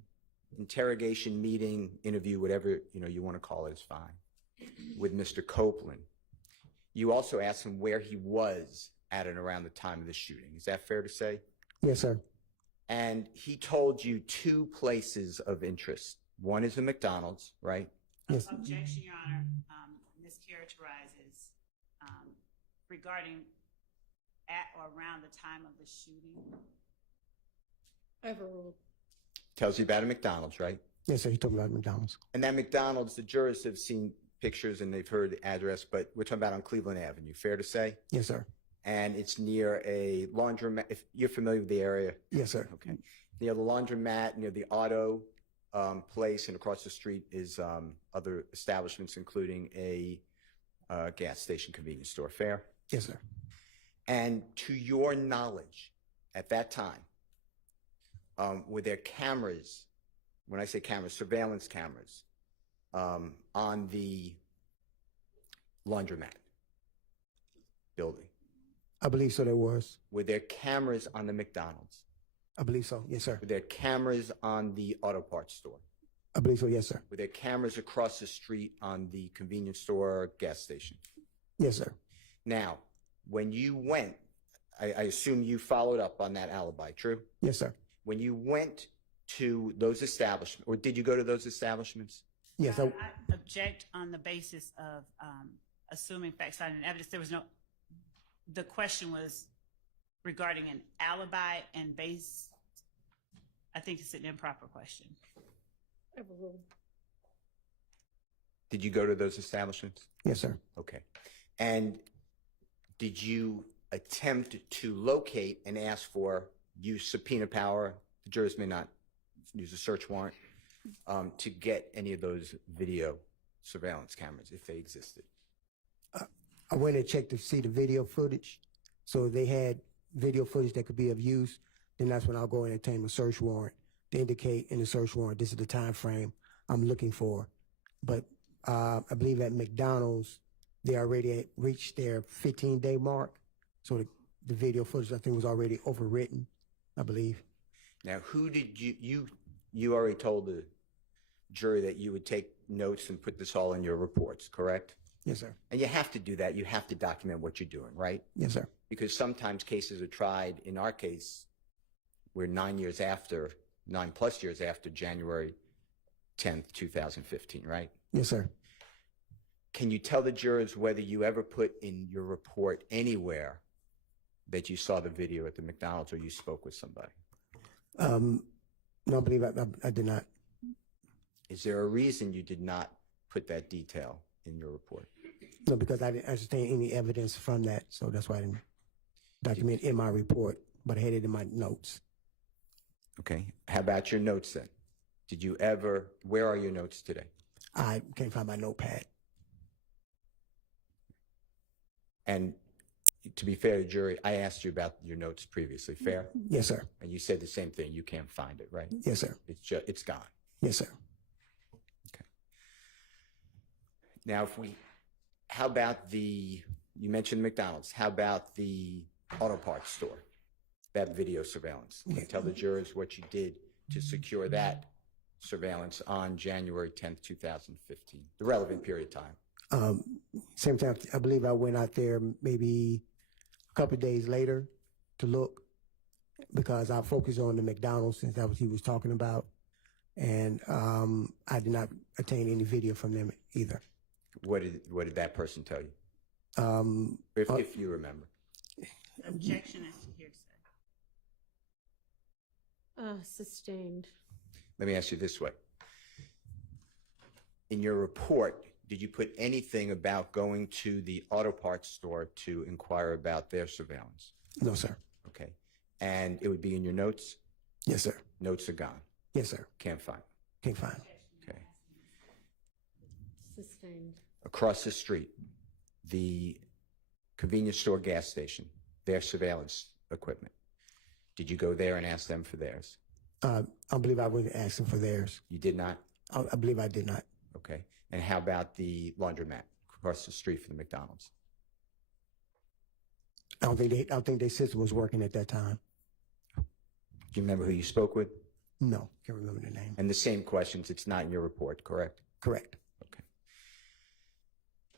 interrogation, meeting, interview, whatever, you want to call it is fine, with Mr. Copeland. You also asked him where he was at and around the time of the shooting. Is that fair to say? Yes, sir. And he told you two places of interest. One is the McDonald's, right? Yes. Objection, Your Honor. Mischaracterizes regarding at or around the time of the shooting. Overruled. Tells you about a McDonald's, right? Yes, sir. He told me about McDonald's. And that McDonald's, the jurors have seen pictures and they've heard the address, but we're talking about on Cleveland Avenue, fair to say? Yes, sir. And it's near a laundromat. If you're familiar with the area, Yes, sir. okay. Near the laundromat, near the auto place, and across the street is other establishments, including a gas station convenience store. Fair? Yes, sir. And to your knowledge, at that time, were there cameras, when I say cameras, surveillance cameras, on the laundromat building? I believe so there was. Were there cameras on the McDonald's? I believe so. Yes, sir. Were there cameras on the auto parts store? I believe so. Yes, sir. Were there cameras across the street on the convenience store, gas station? Yes, sir. Now, when you went, I assume you followed up on that alibi, true? Yes, sir. When you went to those establishments, or did you go to those establishments? Yes, I object on the basis of assuming facts cited in evidence. There was no. The question was regarding an alibi and base. I think it's an improper question. Overruled. Did you go to those establishments? Yes, sir. Okay. And did you attempt to locate and ask for, use subpoena power, the jurors may not use a search warrant, to get any of those video surveillance cameras if they existed? I went and checked to see the video footage. So if they had video footage that could be of use, then that's when I'll go and obtain a search warrant to indicate in the search warrant this is the time frame I'm looking for. But I believe at McDonald's, they already reached their 15-day mark. So the video footage, I think, was already overwritten, I believe. Now, who did you already told the jury that you would take notes and put this all in your reports, correct? Yes, sir. And you have to do that. You have to document what you're doing, right? Yes, sir. Because sometimes cases are tried. In our case, we're 9 plus years after January 10th, 2015, right? Yes, sir. Can you tell the jurors whether you ever put in your report anywhere that you saw the video at the McDonald's or you spoke with somebody? No, I believe I did not. Is there a reason you did not put that detail in your report? No, because I didn't understand any evidence from that. So that's why I didn't document in my report, but I had it in my notes. Okay. How about your notes then? Did you ever, where are your notes today? I can't find my notepad. And to be fair to the jury, I asked you about your notes previously, fair? Yes, sir. And you said the same thing. You can't find it, right? Yes, sir. It's gone. Yes, sir. Okay. Now, how about you mentioned McDonald's. How about the auto parts store, that video surveillance? Can you tell the jurors what you did to secure that surveillance on January 10th, 2015, the relevant period of time? Same time, I believe I went out there maybe a couple of days later to look because I focused on the McDonald's since that was he was talking about. And I did not obtain any video from them either. What did that person tell you? If you remember. Objection as to hearsay. Sustained. Let me ask you this way. In your report, did you put anything about going to the auto parts store to inquire about their surveillance? No, sir. Okay. And it would be in your notes? Yes, sir. Notes are gone. Yes, sir. Can't find. Can't find. Okay. Sustained. Across the street, the convenience store gas station, their surveillance equipment. Did you go there and ask them for theirs? I believe I was asking for theirs. You did not? I believe I did not. Okay. And how about the laundromat across the street from the McDonald's? I don't think their system was working at that time. Do you remember who you spoke with? No, can't remember the name. And the same questions, it's not in your report, correct? Correct. Okay.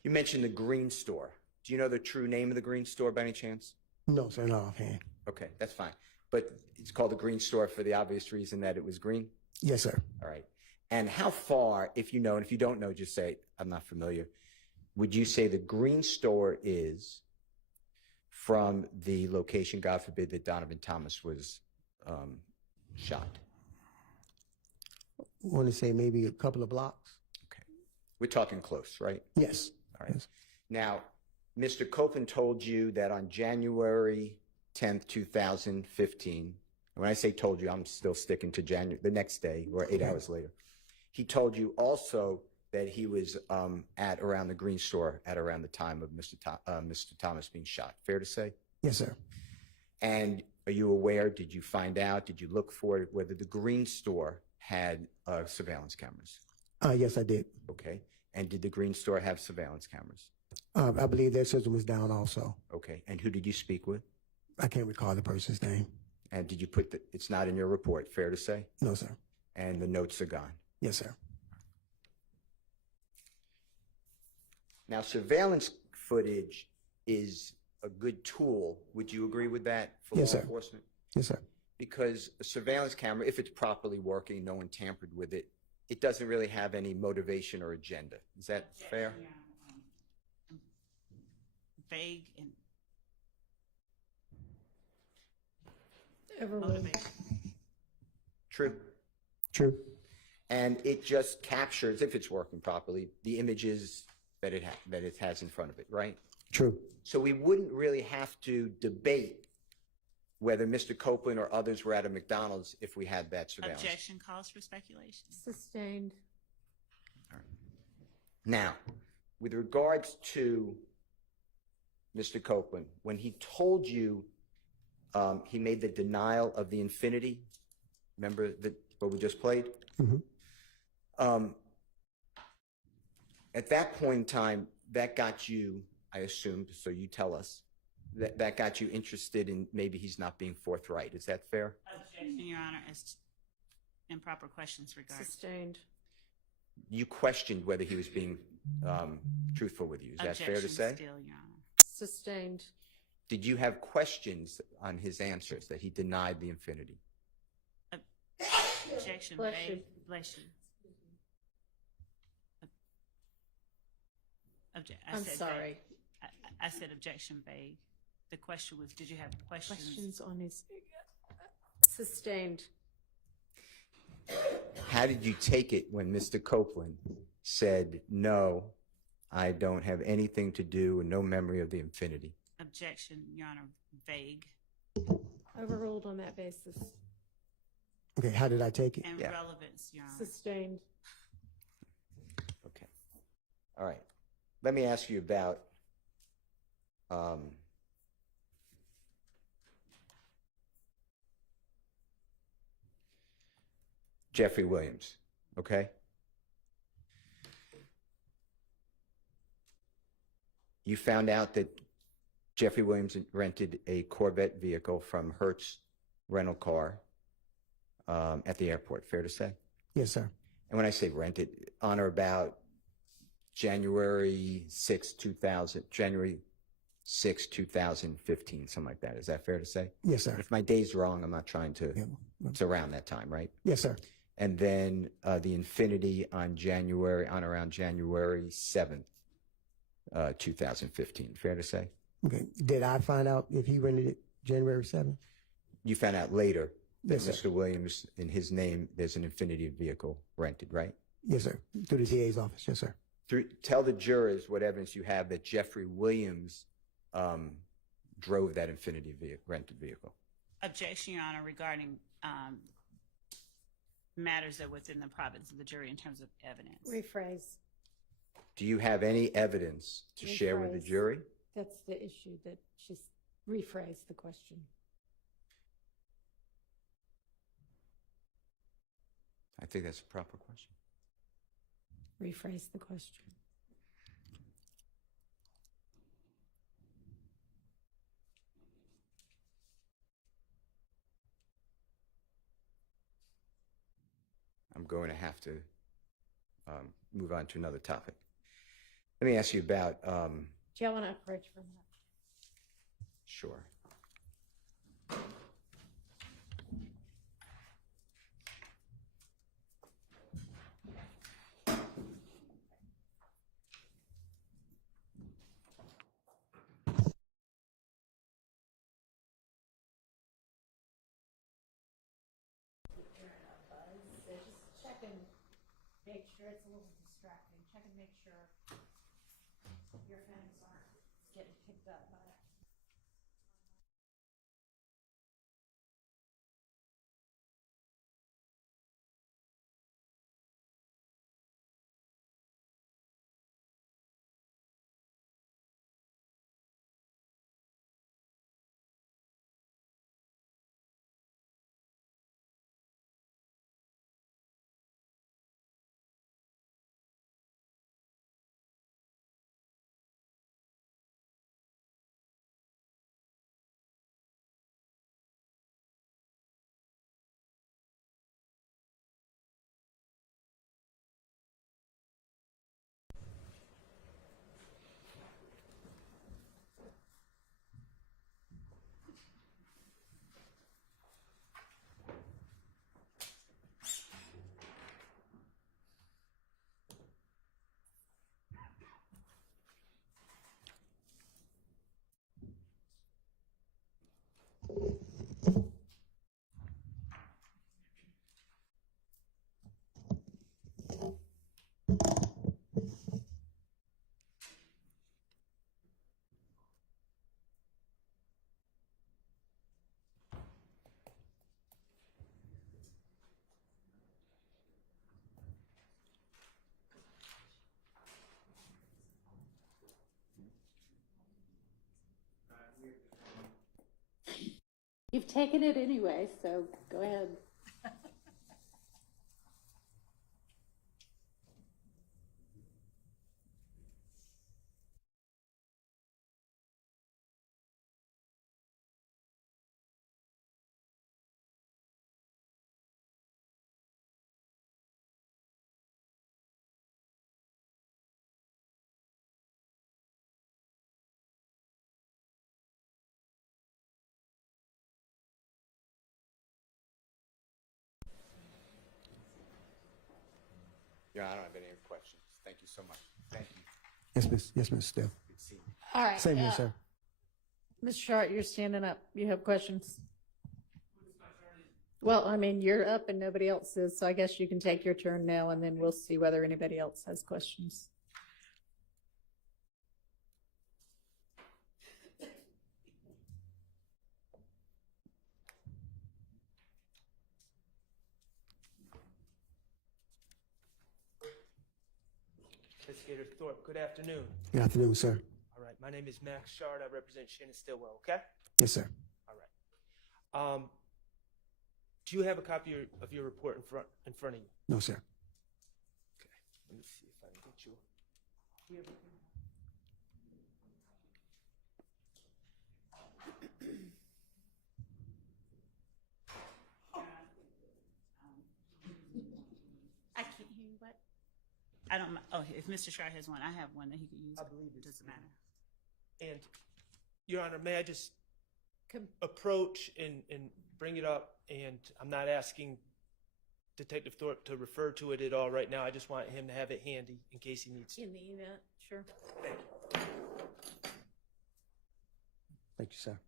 You mentioned the green store. Do you know the true name of the green store by any chance? No, sir, not offhand. Okay, that's fine. But it's called the green store for the obvious reason that it was green? Yes, sir. All right. And how far, if you know, and if you don't know, just say, I'm not familiar, would you say the green store is from the location, God forbid, that Donovan Thomas was shot? I want to say maybe a couple of blocks. Okay. We're talking close, right? Yes. All right. Yes. Now, Mr. Copeland told you that on January 10th, 2015, and when I say told you, I'm still sticking to the next day or 8 hours later. He told you also that he was at around the green store at around the time of Mr. Thomas being shot. Fair to say? Yes, sir. And are you aware, did you find out, did you look for it, whether the green store had surveillance cameras? Yes, I did. Okay. And did the green store have surveillance cameras? I believe their system was down also. Okay. And who did you speak with? I can't recall the person's name. And did you put it's not in your report, fair to say? No, sir. And the notes are gone. Yes, sir. Now, surveillance footage is a good tool. Would you agree with that for Yes, law sir. enforcement? Yes, sir. Because a surveillance camera, if it's properly working, no one tampered with it, it doesn't really have any motivation or agenda. Is that fair? Vague and Overruled. motivation. True. True. And it just captures, if it's working properly, the images that it has in front of it, right? True. So we wouldn't really have to debate whether Mr. Copeland or others were at a McDonald's if we had that surveillance. Objection calls for speculation. Sustained. Now, with regards to Mr. Copeland, when he told you he made the denial of the infinity, remember what we just played? Mhm. At that point in time, that got you, I assumed, so you tell us, that got you interested in maybe he's not being forthright. Is that fair? Objection, Your Honor, as to improper questions regarding. Sustained. You questioned whether he was being truthful with you. Is that fair to say? Objection still, Your Honor. Sustained. Did you have questions on his answers that he denied the infinity? Objection, Bless vague. you. Bless you. I'm sorry. Vague. I said objection vague. The question was, did you have questions? Questions on his. Sustained. How did you take it when Mr. Copeland said, no, I don't have anything to do and no memory of the infinity? Objection, Your Honor, vague Overruled on that basis. Okay, how did I take it? and Yeah. relevance, Your Honor. Sustained. Okay. All right. Let me ask you about Jeffrey Williams, okay? You found out that Jeffrey Williams rented a Corvette vehicle from Hertz Rental Car at the airport, fair to say? Yes, sir. And when I say rented, on or about January 6, 2015, something like that. Is that fair to say? Yes, sir. If my day's wrong, I'm not trying to, Yeah. it's around that time, right? Yes, sir. And then the Infinity on around January 7th, 2015. Fair to say? Okay. Did I find out if he rented it January 7th? You found out later that Yes, sir. Mr. Williams, in his name, there's an Infinity vehicle rented, right? Yes, sir. Through the DA's office. Yes, sir. Tell the jurors what evidence you have that Jeffrey Williams drove that Infinity rented vehicle. Objection, Your Honor, regarding matters that are within the province of the jury in terms of evidence. Rephrase. Do you have any evidence to share with the Rephrase. jury? That's the issue, that she's rephrased the question. I think that's a proper question. Rephrase the question. I'm going to have to move on to another topic. Let me ask you about, Do y'all want to approach for a minute? sure. Just check and make sure it's a little distracting. Check and make sure your phones aren't getting picked up by it. You've taken it anyway, so go ahead. Yeah, I don't have any questions. Thank you so much. Thank you. Yes, Mr. Steph. Good seeing you. All right. Same here, sir. Mr. Short, you're standing up. You have questions? Well, I mean, you're up and nobody else is, so I guess you can take your turn now and then we'll see whether anybody else has questions. Investigator Thorp, good afternoon. Good afternoon, sir. All right, my name is Max Shard. I represent Shannon Stillwell, okay? Yes, sir. All right. Do you have a copy of your report in front of you? No, sir. Okay, let me see if I can get you. I can't hear you, what? I don't, oh, if Mr. Shard has one, I have one that he could use. I believe it's- Doesn't matter. And, Your Honor, may I just approach and bring it up? And I'm not asking Detective Thorpe to refer to it at all right now. I just want him to have it handy in case he needs to. In the event, sure. Thank you. Thank you, sir.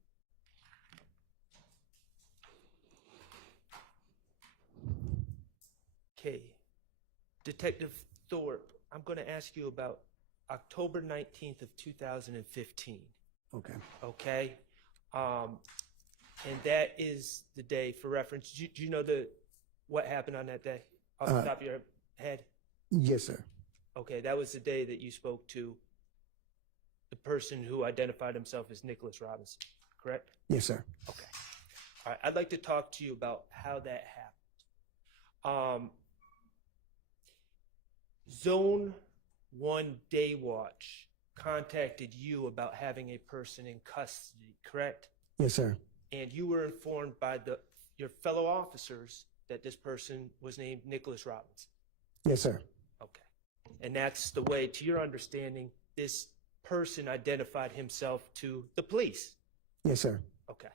Okay. Detective Thorpe, I'm going to ask you about October 19th of 2015. Okay. Okay? And that is the day, for reference. Do you know what happened on that day off the top of your head? Yes, sir. Okay, that was the day that you spoke to the person who identified himself as Nicholas Robinson, correct? Yes, sir. Okay. All right, I'd like to talk to you about how that happened. Zone 1 Day Watch contacted you about having a person in custody, correct? Yes, sir. And you were informed by your fellow officers that this person was named Nicholas Robinson? Yes, sir. Okay. And that's the way, to your understanding, this person identified himself to the police? Yes, sir. Okay.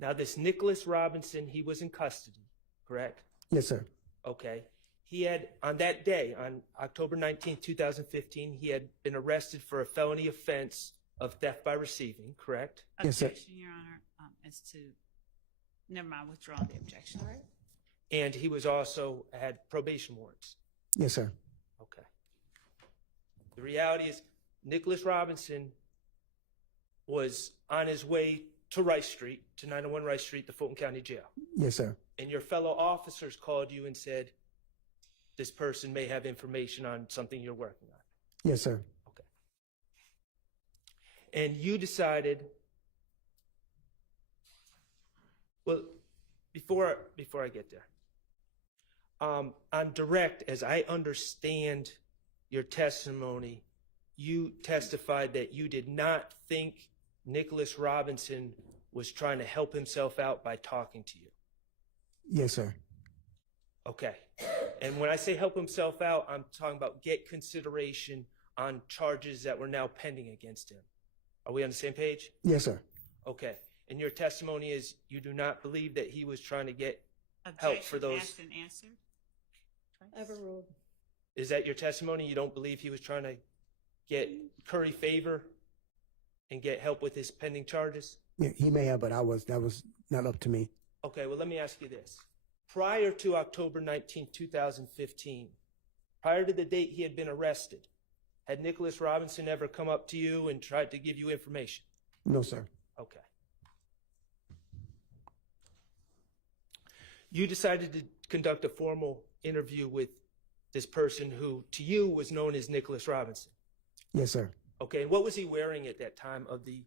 Now, this Nicholas Robinson, he was in custody, correct? Yes, sir. Okay. He had, on that day, on October 19, 2015, he had been arrested for a felony offense of theft by receiving, correct? Yes, sir. Objection, Your Honor, as to, never mind, withdraw the objection. Right. And he was also had probation warrants. Yes, sir. Okay. The reality is, Nicholas Robinson was on his way to Rice Street, to 901 Rice Street, the Fulton County Jail. Yes, sir. And your fellow officers called you and said, this person may have information on something you're working on. Yes, sir. Okay. And you decided, well, before I get there, on direct, as I understand your testimony, you testified that you did not think Nicholas Robinson was trying to help himself out by talking to you. Yes, sir. Okay. And when I say help himself out, I'm talking about get consideration on charges that were now pending against him. Are we on the same page? Yes, sir. Okay. And your testimony is you do not believe that he was trying to get help for those. Asked and answered. Overruled. Is that your testimony? You don't believe he was trying to get curry favor and get help with his pending charges? Yeah, he may have, but that was not up to me. Okay, well, let me ask you this. Prior to October 19, 2015, prior to the date he had been arrested, had Nicholas Robinson ever come up to you and tried to give you information? No, sir. Okay. You decided to conduct a formal interview with this person who, to you, was known as Nicholas Robinson. Yes, sir. Okay, and what was he wearing at that time of the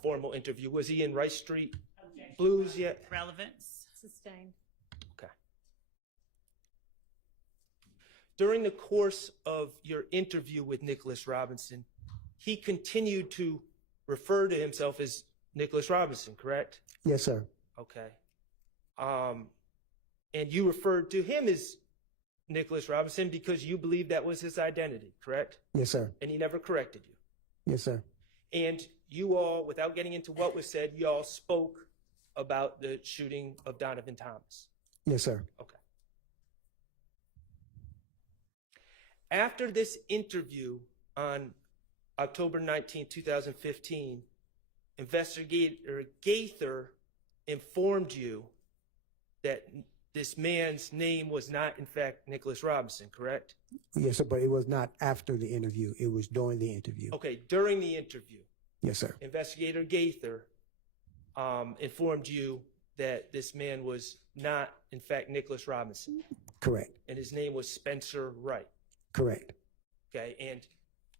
formal interview? Was he in Rice Street Blues yet? Relevance. Sustained. Okay. During the course of your interview with Nicholas Robinson, he continued to refer to himself as Nicholas Robinson, correct? Yes, sir. Okay. And you referred to him as Nicholas Robinson because you believed that was his identity, correct? Yes, sir. And he never corrected you. Yes, sir. And you all, without getting into what was said, you all spoke about the shooting of Donovan Thomas. Yes, sir. Okay. After this interview on October 19, 2015, Investigator Gaither informed you that this man's name was not, in fact, Nicholas Robinson, correct? Yes, sir, but it was not after the interview. It was during the interview. Okay, during the interview, Yes, sir. Investigator Gaither informed you that this man was not, in fact, Nicholas Robinson, Correct. and his name was Spencer Wright. Correct. Okay, and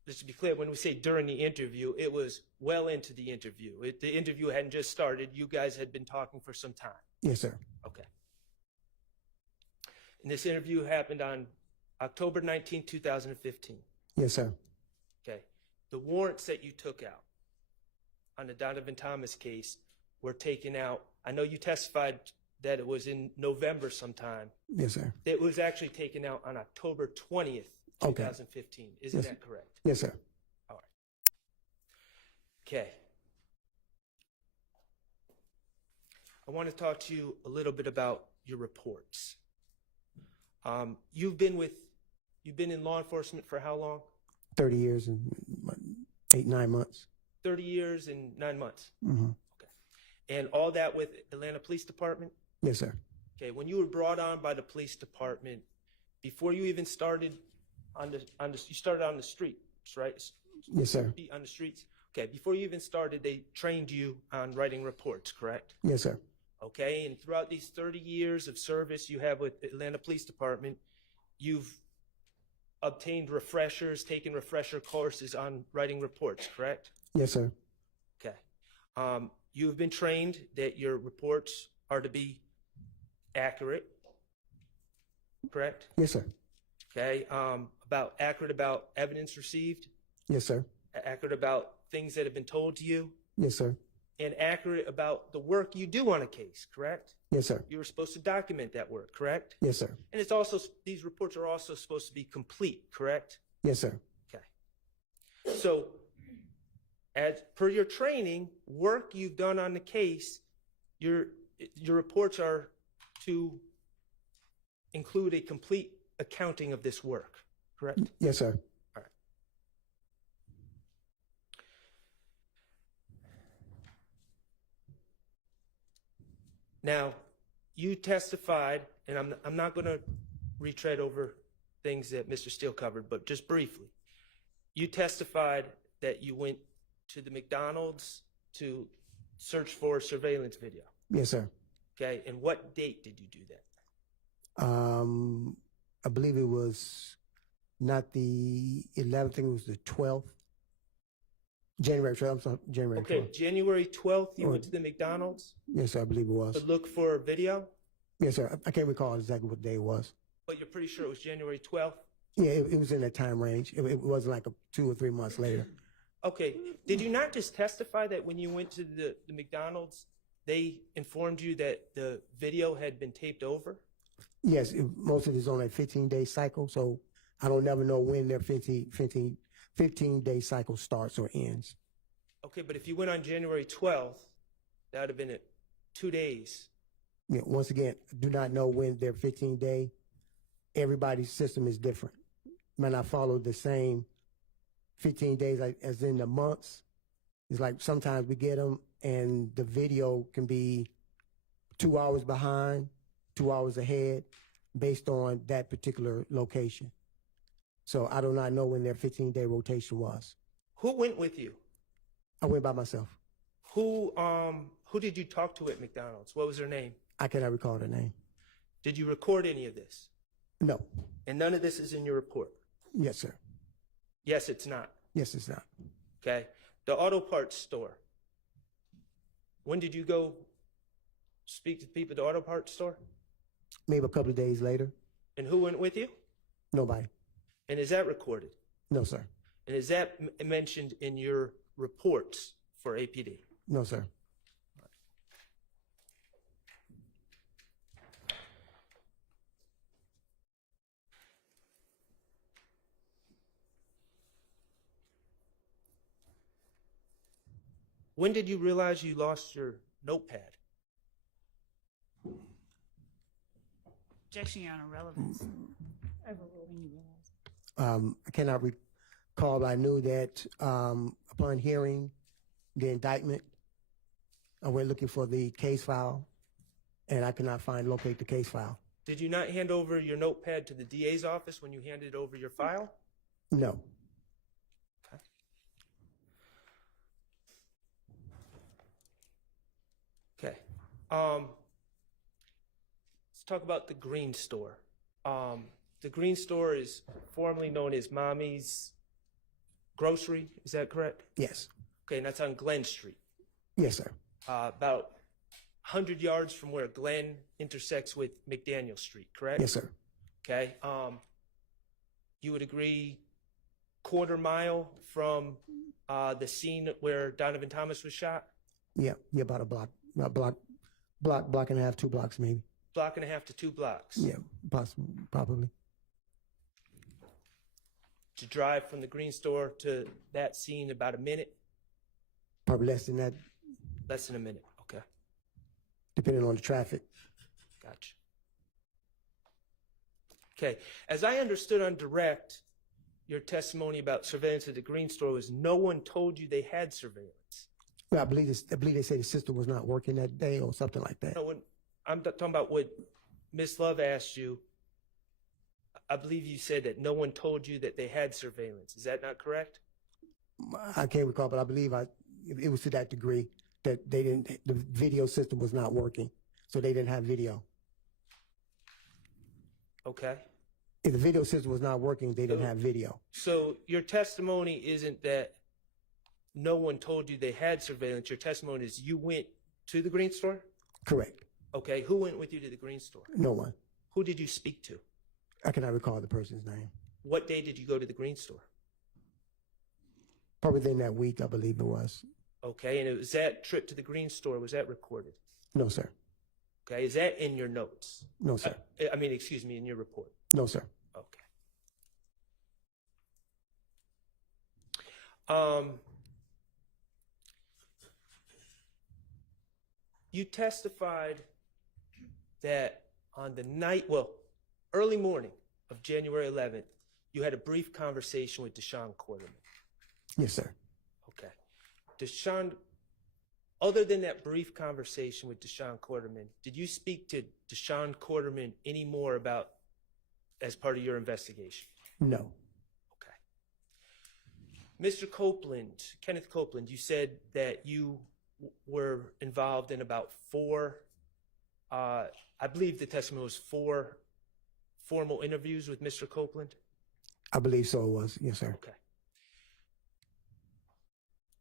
let's be clear, when we say during the interview, it was well into the interview. The interview hadn't just started. You guys had been talking for some time. Yes, sir. Okay. And this interview happened on October 19, 2015. Yes, sir. Okay. The warrants that you took out on the Donovan Thomas case were taken out. I know you testified that it was in November sometime. Yes, sir. It was actually taken out on October 20th, 2015. Isn't that correct? Yes, sir. All right. Okay. I want to talk to you a little bit about your reports. You've been in law enforcement for how long? 30 years and 8-9 months. 30 years and 9 months. Mm-hmm. Okay. And all that with Atlanta Police Department? Yes, sir. Okay. When you were brought on by the police department, before you even started you started on the streets, right? Yes, sir. On the streets. Okay. Before you even started, they trained you on writing reports, correct? Yes, sir. Okay. And throughout these 30 years of service you have with the Atlanta Police Department, you've obtained refreshers, taken refresher courses on writing reports, correct? Yes, sir. Okay. You have been trained that your reports are to be accurate, correct? Yes, sir. Okay. Accurate about evidence received, Yes, sir. accurate about things that have been told to you, Yes, sir. and accurate about the work you do on a case, correct? Yes, sir. You were supposed to document that work, correct? Yes, sir. And it's also, these reports are also supposed to be complete, correct? Yes, sir. Okay. So, as per your training, work you've done on the case, your reports are to include a complete accounting of this work, correct? Yes, sir. All right. Now, you testified, and I'm not going to retread over things that Mr. Steele covered, but just briefly. You testified that you went to the McDonald's to search for surveillance video. Yes, sir. Okay, and what date did you do that? I believe it was not the 11th, I think it was the 12th. January 12th, I'm sorry, January 12th. Okay, January 12th, you went to the McDonald's Yes, sir, I believe it was. to look for video, Yes, sir. I can't recall exactly what day it was. but you're pretty sure it was January 12th? Yeah, it was in that time range. It wasn't like 2 or 3 months later. Okay, did you not just testify that when you went to the McDonald's, they informed you that the video had been taped over? Yes, most of it is on a 15-day cycle, so I don't never know when their 15-day cycle starts or ends. Okay, but if you went on January 12th, that would have been 2 days. Yeah, once again, do not know when their 15-day. Everybody's system is different. May not follow the same 15 days as in the months. It's like sometimes we get them and the video can be 2 hours behind, 2 hours ahead based on that particular location. So I do not know when their 15-day rotation was. Who went with you? I went by myself. Who did you talk to at McDonald's? What was their name? I cannot recall the name. Did you record any of this? No. And none of this is in your report? Yes, sir. Yes, it's not. Yes, it's not. Okay. The auto parts store. When did you go speak to people at the auto parts store? Maybe a couple of days later. And who went with you? Nobody. And is that recorded? No, sir. And is that mentioned in your reports for APD? No, sir. When did you realize you lost your notepad? Objection, Your Honor, relevance. I cannot recall, but I knew that upon hearing the indictment, I went looking for the case file, and I could not locate the case file. Did you not hand over your notepad to the DA's office when you handed over your file? No. Okay. Let's talk about the Green Store. The Green Store is formerly known as Mommy's Grocery. Is that correct? Yes. Okay, and that's on Glen Street. Yes, sir. About 100 yards from where Glen intersects with McDaniel Street, correct? Yes, sir. Okay. You would agree quarter mile from the scene where Donovan Thomas was shot? Yeah, about a block and a half, 2 blocks maybe. Block and a half to 2 blocks. Yeah, possibly, probably. To drive from the Green Store to that scene about a minute? Probably less than that, Less than a minute. Okay. depending on the traffic. Gotcha. Okay. As I understood on direct, your testimony about surveillance at the Green Store was no one told you they had surveillance. Well, I believe they say the system was not working that day or something like that. No, when I'm talking about what Ms. Love asked you, I believe you said that no one told you that they had surveillance. Is that not correct? I can't recall, but I believe it was to that degree that the video system was not working, so they didn't have video. Okay. If the video system was not working, they didn't have video. So your testimony isn't that no one told you they had surveillance. Your testimony is you went to the Green Store? Correct. Okay. Who went with you to the Green Store? No one. Who did you speak to? I cannot recall the person's name. What day did you go to the Green Store? Probably within that week, I believe it was. Okay, and it was that trip to the green store, was that recorded? No, sir. Okay, is that in your notes? No, sir. I mean, excuse me, in your report? No, sir. Okay. You testified that on the night, well, early morning of January 11th, you had a brief conversation with Deshaun Quarterman. Yes, sir. Okay. Deshaun, other than that brief conversation with Deshaun Quarterman, did you speak to Deshaun Quarterman any more about as part of your investigation? No. Okay. Mr. Copeland, Kenneth Copeland, you said that you were involved in about four, I believe the testimony was 4 formal interviews with Mr. Copeland? I believe so it was. Yes, sir. Okay.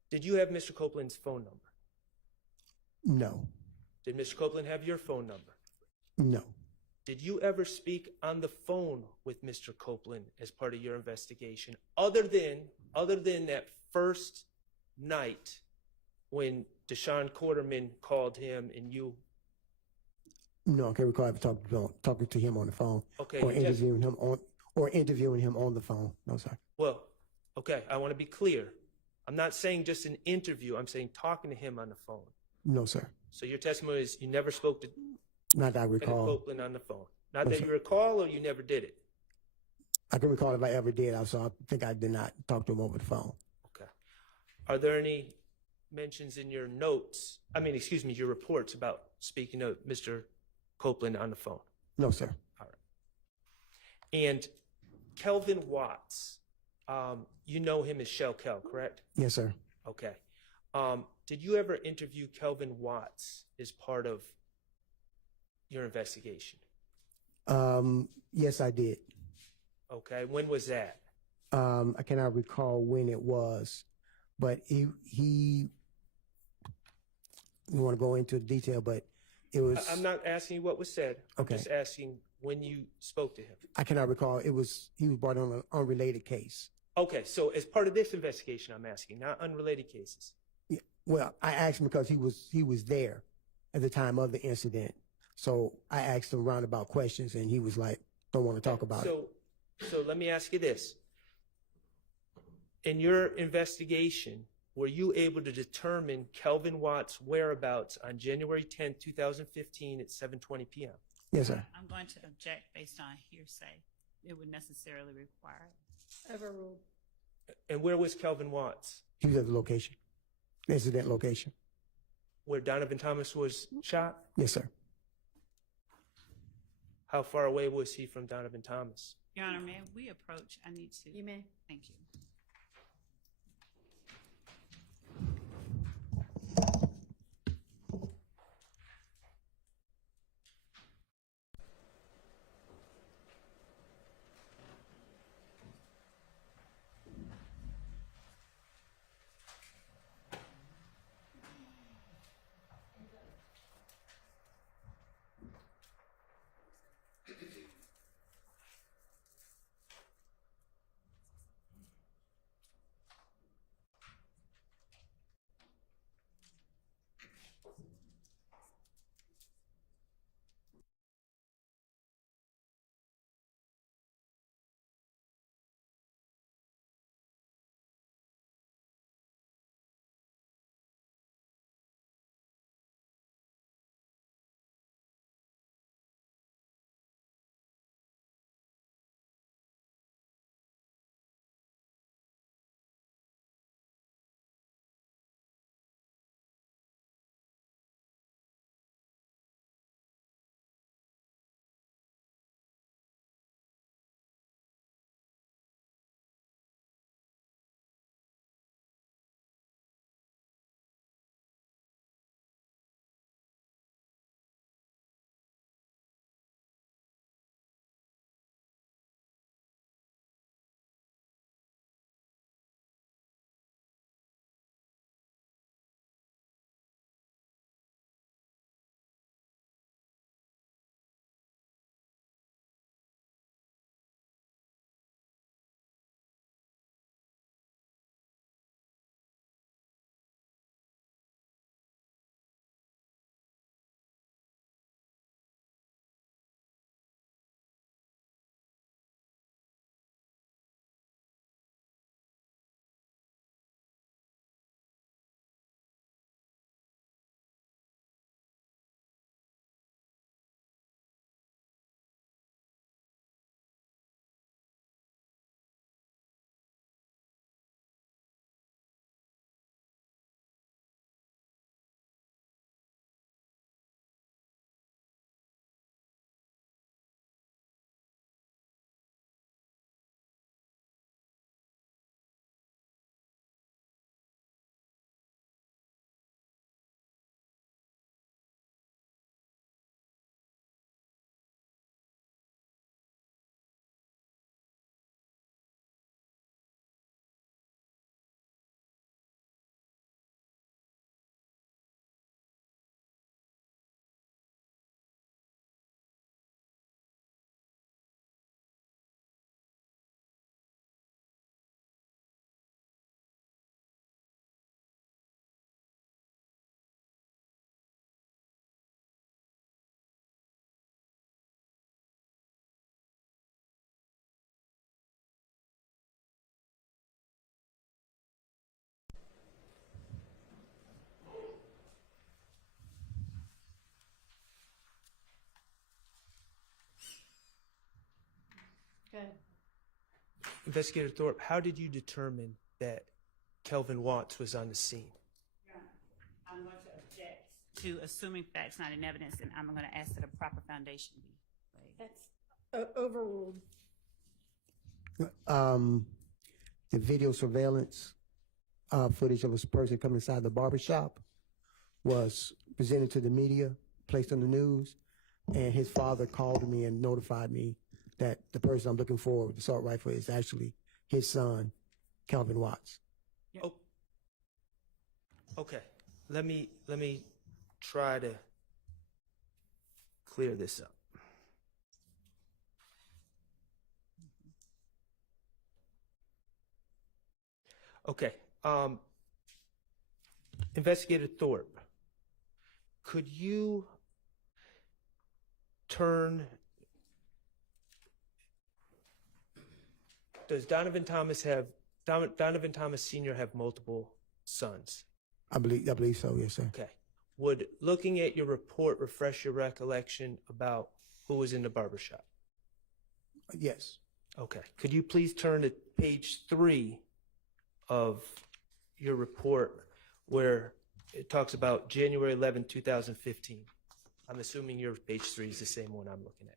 Did you have Mr. Copeland's phone number? No. Did Mr. Copeland have your phone number? No. Did you ever speak on the phone with Mr. Copeland as part of your investigation, other than that first night when Deshaun Quarterman called him and you? No, I can't recall ever talking to him on the phone. Okay. Or interviewing him on the phone. No, sir. Well, okay, I want to be clear. I'm not saying just an interview. I'm saying talking to him on the phone. No, sir. So your testimony is you never spoke to Not that I Kenneth recall. Copeland on the phone. Not No, that sir. you recall, or you never did it. I can recall if I ever did. So I think I did not talk to him over the phone. Okay. Are there any mentions in your notes, your reports about speaking to Mr. Copeland on the phone? No, sir. All right. And Kelvin Watts, you know him as Shell Kel, correct? Yes, sir. Okay. Did you ever interview Kelvin Watts as part of your investigation? Yes, I did. Okay. When was that? I cannot recall when it was, but he you want to go into detail, but it was. I'm not asking you what was said. Okay. I'm just asking when you spoke to him. I cannot recall. He was brought on an unrelated case. Okay. So as part of this investigation, I'm asking, not unrelated cases. Yeah. Well, I asked him because he was there at the time of the incident. So I asked him roundabout questions, and he was like, "Don't want to talk about it." So let me ask you this. In your investigation, were you able to determine Kelvin Watts' whereabouts on January 10th, 2015 at 7:20 p.m.? Yes, sir. I'm going to object based on hearsay. It would necessarily require it. Overruled. And where was Kelvin Watts? He was at the location, the incident location. Where Donovan Thomas was shot? Yes, sir. How far away was he from Donovan Thomas? Your Honor, may we approach? I need to. You may. Thank you. Good. Investigator Thorp, how did you determine that Kelvin Watts was on the scene? I'm going to object to assuming facts not in evidence, and I'm going to ask that a proper foundation be laid. That's overruled. The video surveillance footage of a person coming inside the barber shop was presented to the media, placed on the news, and his father called me and notified me that the person I'm looking for with the assault rifle is actually his son, Kelvin Watts. Oh, okay. Let me try to clear this up. Okay. Investigator Thorpe, could you does Donovan Thomas Sr. have multiple sons? I believe so, yes, sir. Okay. Would looking at your report refresh your recollection about who was in the barbershop? Yes. Okay. Could you please turn to page 3 of your report where it talks about January 11, 2015? I'm assuming your page 3 is the same one I'm looking at.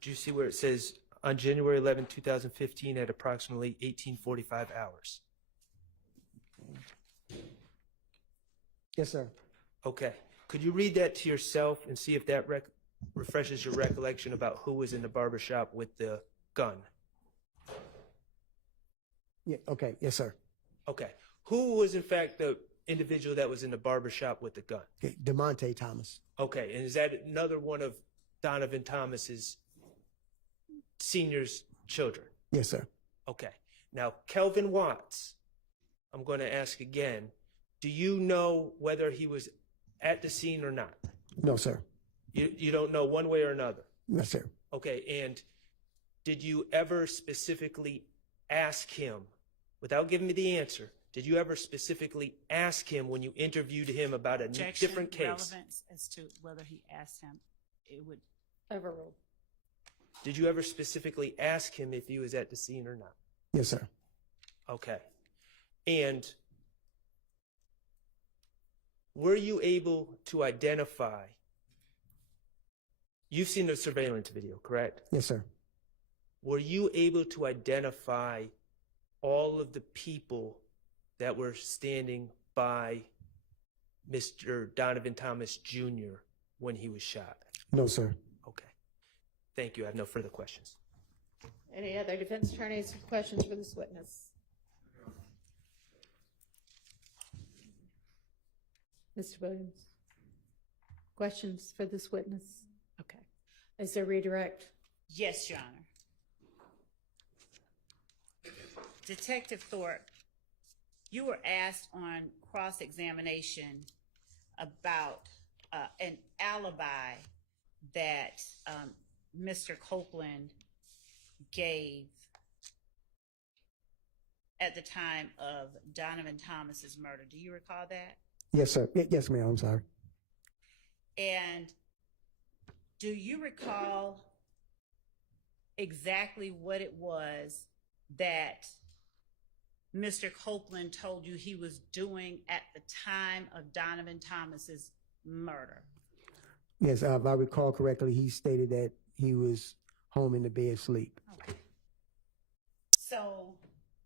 Do you see where it says on January 11, 2015 at approximately 18:45 hours? Yes, sir. Okay. Could you read that to yourself and see if that refreshes your recollection about who was in the barbershop with the gun? Yeah, okay, yes, sir. Okay. Who was in fact the individual that was in the barbershop with the gun? Okay, DeMonte Thomas. Okay. And is that another one of Donovan Thomas's senior's children? Yes, sir. Okay. Now, Kelvin Watts, I'm going to ask again, do you know whether he was at the scene or not? No, sir. You don't know one way or another? No, sir. Okay. And did you ever specifically ask him, without giving me the answer, did you ever specifically ask him when you interviewed him about a Objection, different case? relevance as to whether he asked him, it would. Overruled. Did you ever specifically ask him if he was at the scene or not? Yes, sir. Okay. And were you able to identify, you've seen the surveillance video, correct? Yes, sir. Were you able to identify all of the people that were standing by Mr. Donovan Thomas Jr. when he was shot? No, sir. Okay. Thank you. I have no further questions. Any other defense attorneys with questions for this witness? Mr. Williams? Questions for this witness? Okay. Is there redirect? Yes, Your Honor. Detective Thorpe, you were asked on cross-examination about an alibi that Mr. Copeland gave at the time of Donovan Thomas's murder. Do you recall that? Yes, sir. Yes, ma'am. I'm sorry. And do you recall exactly what it was that Mr. Copeland told you he was doing at the time of Donovan Thomas's murder? Yes, if I recall correctly, he stated that he was home in the bed asleep. Okay. So,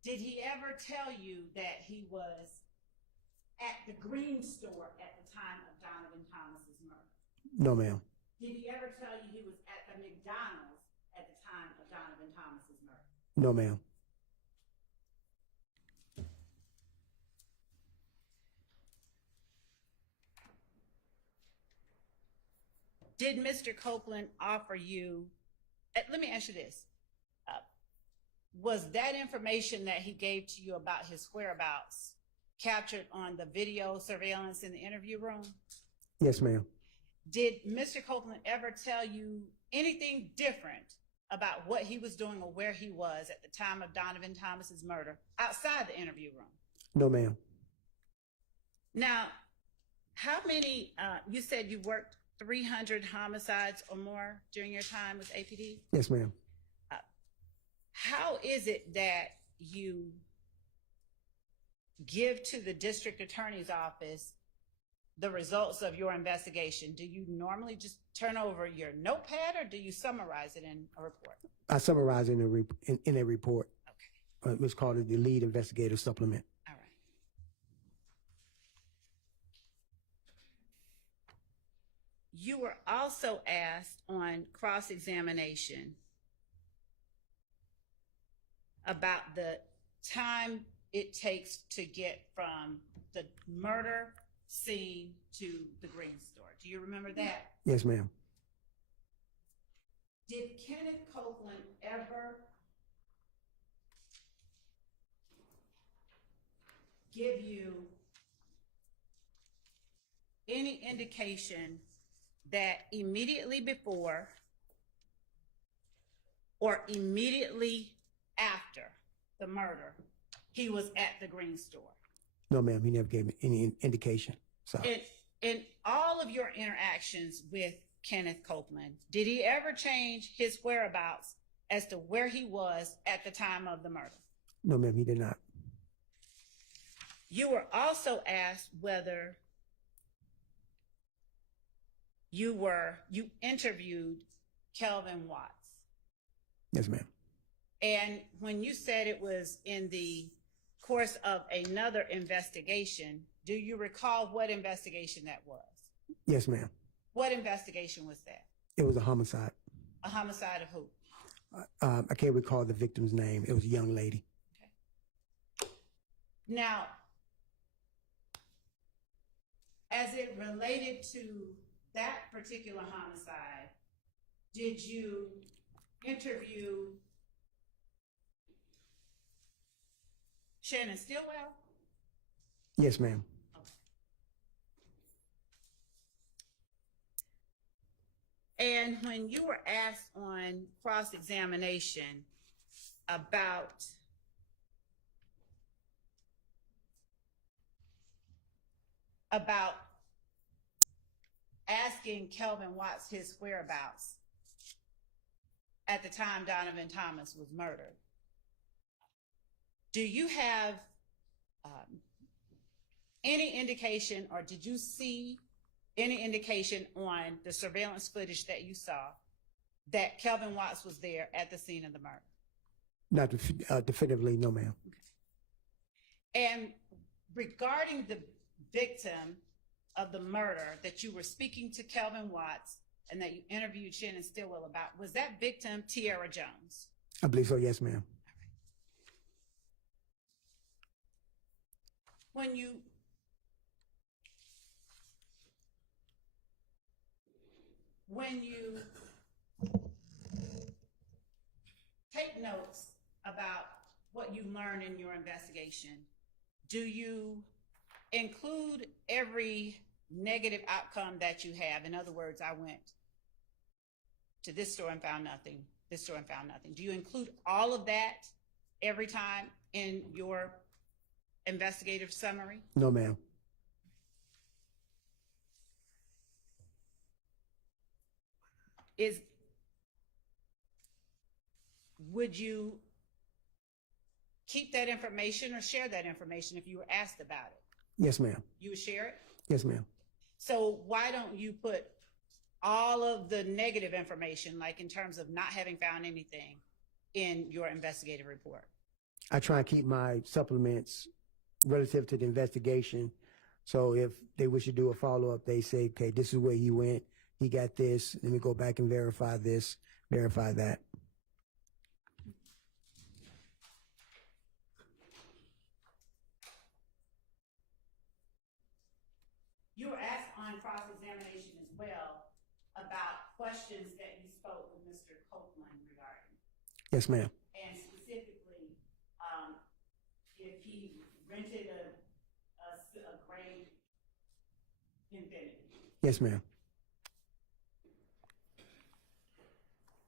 did he ever tell you that he was at the green store at the time of Donovan Thomas's murder? No, ma'am. Did he ever tell you he was at the McDonald's at the time of Donovan Thomas's murder? No, ma'am. Did Mr. Copeland offer you, let me ask you this, was that information that he gave to you about his whereabouts captured on the video surveillance in the interview room? Yes, ma'am. Did Mr. Copeland ever tell you anything different about what he was doing or where he was at the time of Donovan Thomas's murder outside the interview room? No, ma'am. Now, how many, you said you worked 300 homicides or more during your time with APD? Yes, ma'am. How is it that you give to the district attorney's office the results of your investigation? Do you normally just turn over your notepad, or do you summarize it in a report? I summarize in a report. Okay. It was called the lead investigative supplement. All right. You were also asked on cross-examination about the time it takes to get from the murder scene to the green store. Do you remember that? Yes, ma'am. Did Kenneth Copeland ever give you any indication that immediately before or immediately after the murder, he was at the green store? No, ma'am. He never gave me any indication. So In all of your interactions with Kenneth Copeland, did he ever change his whereabouts as to where he was at the time of the murder? no, ma'am. He did not. You were also asked whether you interviewed Kelvin Watts. Yes, ma'am. And when you said it was in the course of another investigation, do you recall what investigation that was? Yes, ma'am. What investigation was that? It was a homicide. A homicide of who? I can't recall the victim's name. It was a young lady. Okay. Now, as it related to that particular homicide, did you interview Shannon Stillwell? Yes, ma'am. And when you were asked on cross-examination about asking Kelvin Watts his whereabouts at the time Donovan Thomas was murdered, do you have any indication, or did you see any indication on the surveillance footage that you saw that Kelvin Watts was there at the scene of the murder? Not definitively, no, ma'am. And regarding the victim of the murder that you were speaking to Kelvin Watts and that you interviewed Shannon Stillwell about, was that victim Tiara Jones? I believe so. Yes, ma'am. When you take notes about what you learn in your investigation, do you include every negative outcome that you have? In other words, I went to this store and found nothing, this store and found nothing. Do you include all of that every time in your investigative summary? No, ma'am. Would you keep that information or share that information if you were asked about it? Yes, ma'am. You would share it? Yes, ma'am. So why don't you put all of the negative information, like in terms of not having found anything, in your investigative report? I try and keep my supplements relative to the investigation. So if they wish to do a follow-up, they say, okay, this is where he went. He got this. Let me go back and verify this, verify that. You were asked on cross-examination as well about questions that you spoke with Mr. Copeland regarding. Yes, ma'am. And specifically, if he rented a gray Infiniti. Yes, ma'am.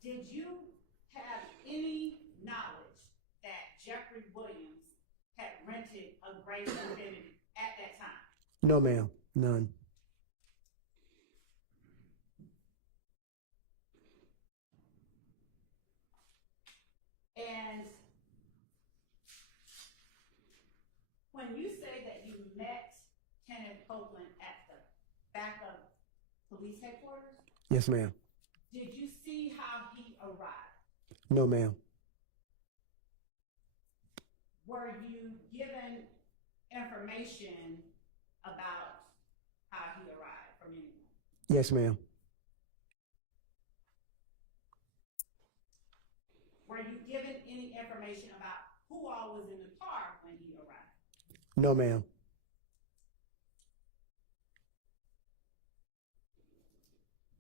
Did you Williams had rented a gray Infiniti at that time? No, ma'am, none. And when you say that you met Kenneth Copeland at the back of police headquarters, Yes, ma'am. did you see how he arrived? No, ma'am. Were you given information about how he arrived from anyone? Yes, ma'am. Were you given any information about who all was in the car when he arrived? No, ma'am.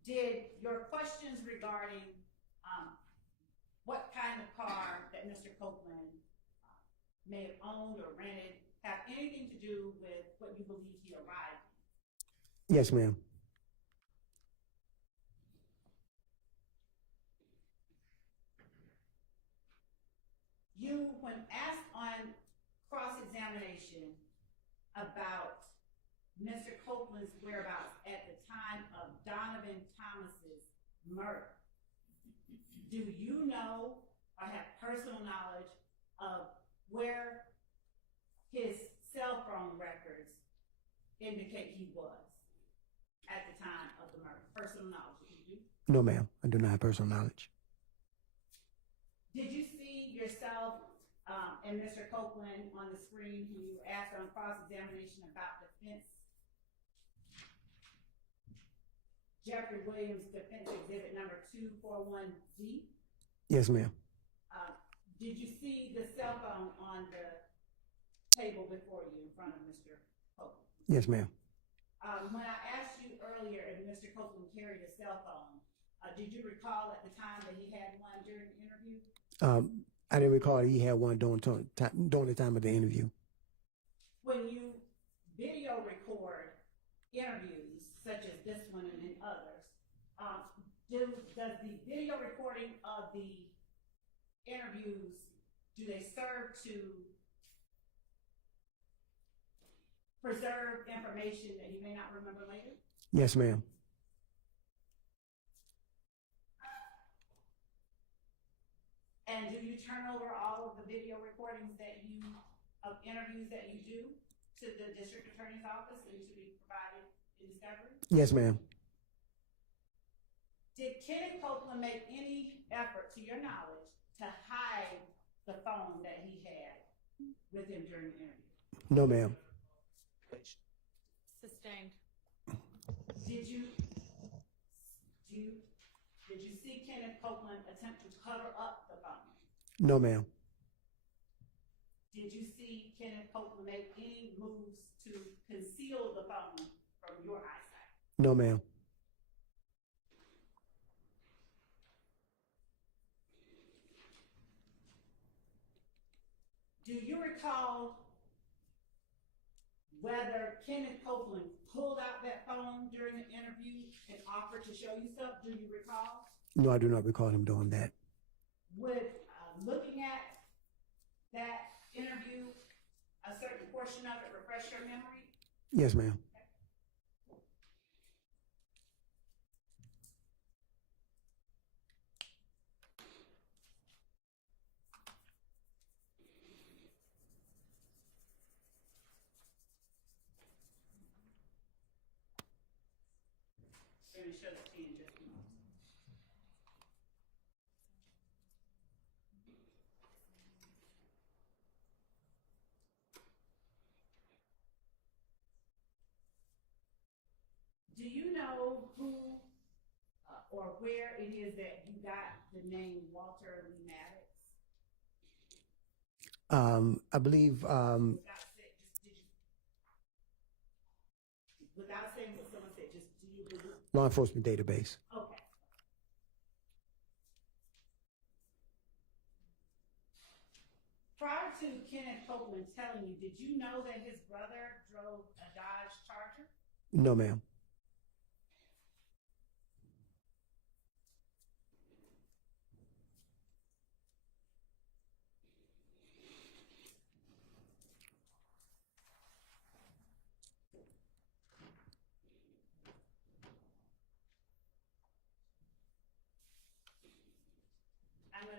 Did your questions regarding what kind of car that Mr. Copeland may have owned or rented have anything to do with what you believe he arrived in? Yes, ma'am. You, when asked on cross-examination about Mr. Copeland's whereabouts at the time of Donovan Thomas's murder, do you know or have personal knowledge of where his cell phone records indicate he was at the time of the murder? Personal knowledge, do you? No, ma'am. I do not have personal knowledge. Did you see yourself and Mr. Copeland on the screen when you were asked on cross-examination about defense? Jeffrey Williams Defense Exhibit number 241D? Yes, ma'am. Did you see the cell phone on the table before you in front of Mr. Copeland? Yes, ma'am. When I asked you earlier if Mr. Copeland carried a cell phone, did you recall at the time that he had one during the interview? I didn't recall that he had one during the time of the interview. When you video record interviews, such as this one and others, does the video recording of the interviews, do they serve to preserve information that you may not remember later? Yes, ma'am. And do you turn over all of the video recordings of interviews that you do to the district attorney's office and to be provided in discovery? Yes, ma'am. Did Kenneth Copeland make any effort, to your knowledge, to hide the phone that he had with him during the interview? No, ma'am. Sustained. Did you see Kenneth Copeland attempt to cover up the phone? No, ma'am. Did you see Kenneth Copeland make any moves to conceal the phone from your eyesight? No, ma'am. Do you recall whether Kenneth Copeland pulled out that phone during the interview and offered to show you stuff? Do you recall? No, I do not recall him doing that. Would looking at that interview, a certain portion of it, refresh your memory? Yes, ma'am. Let me show that to you in just a moment. Do you know who or where it is that you got the name Walter Lee Maddox? I believe, Without saying what someone said, just do you believe? law enforcement database. Okay. Prior to Kenneth Copeland telling you, did you know that his brother drove a Dodge Charger? No, ma'am.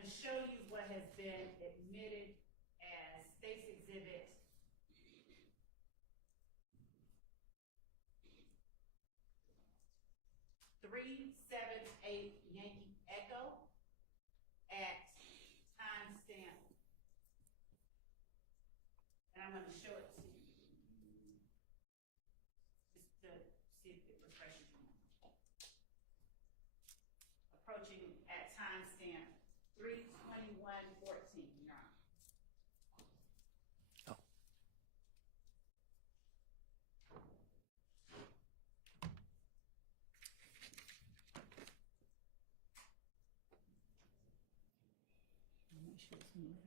going to show you what has been admitted as State's Exhibit 378 Yankee Echo at timestamp. And I'm going to show it to you. Just to see if it refreshes your memory. Approaching at timestamp 3/21/14, Your Honor. Make sure it's in there.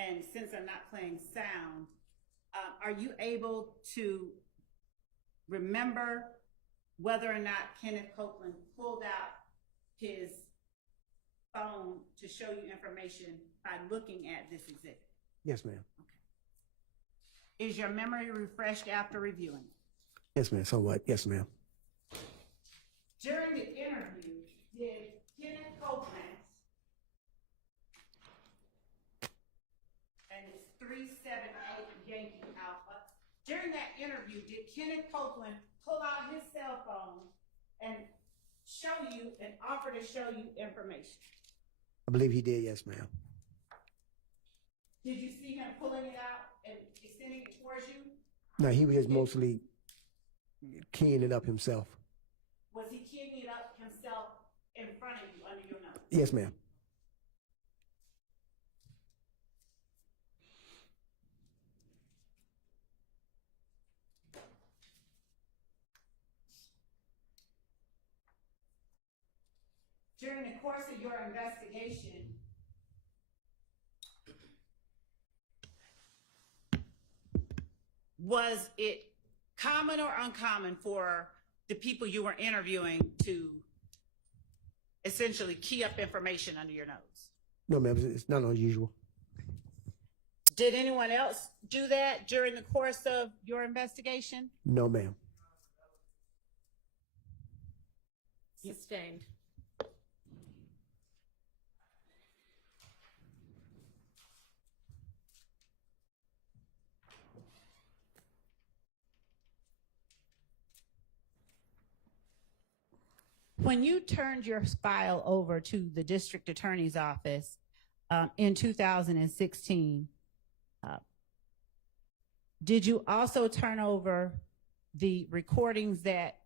And since I'm not playing sound, are you able to remember whether or not Kenneth Copeland pulled out his phone to show you information by looking at this exhibit? Yes, ma'am. Is your memory refreshed after reviewing it? Yes, ma'am. So what? Yes, ma'am. During the interview, did Kenneth Copeland, and it's 378 Yankee Alpha, during that interview, did Kenneth Copeland pull out his cell phone and show you and offer to show you information? I believe he did. Yes, ma'am. Did you see him pulling it out and extending it towards you? No, he was mostly keying it up himself. Was he keying it up himself in front of you under your nose? Yes, ma'am. During the course of your investigation, was it common or uncommon for the people you were interviewing to essentially key up information under your nose? No, ma'am. It's not unusual. Did anyone else do that during the course of your investigation? No, ma'am. Sustained. When you turned your file over to the district attorney's office in 2016, did you also turn over the recordings that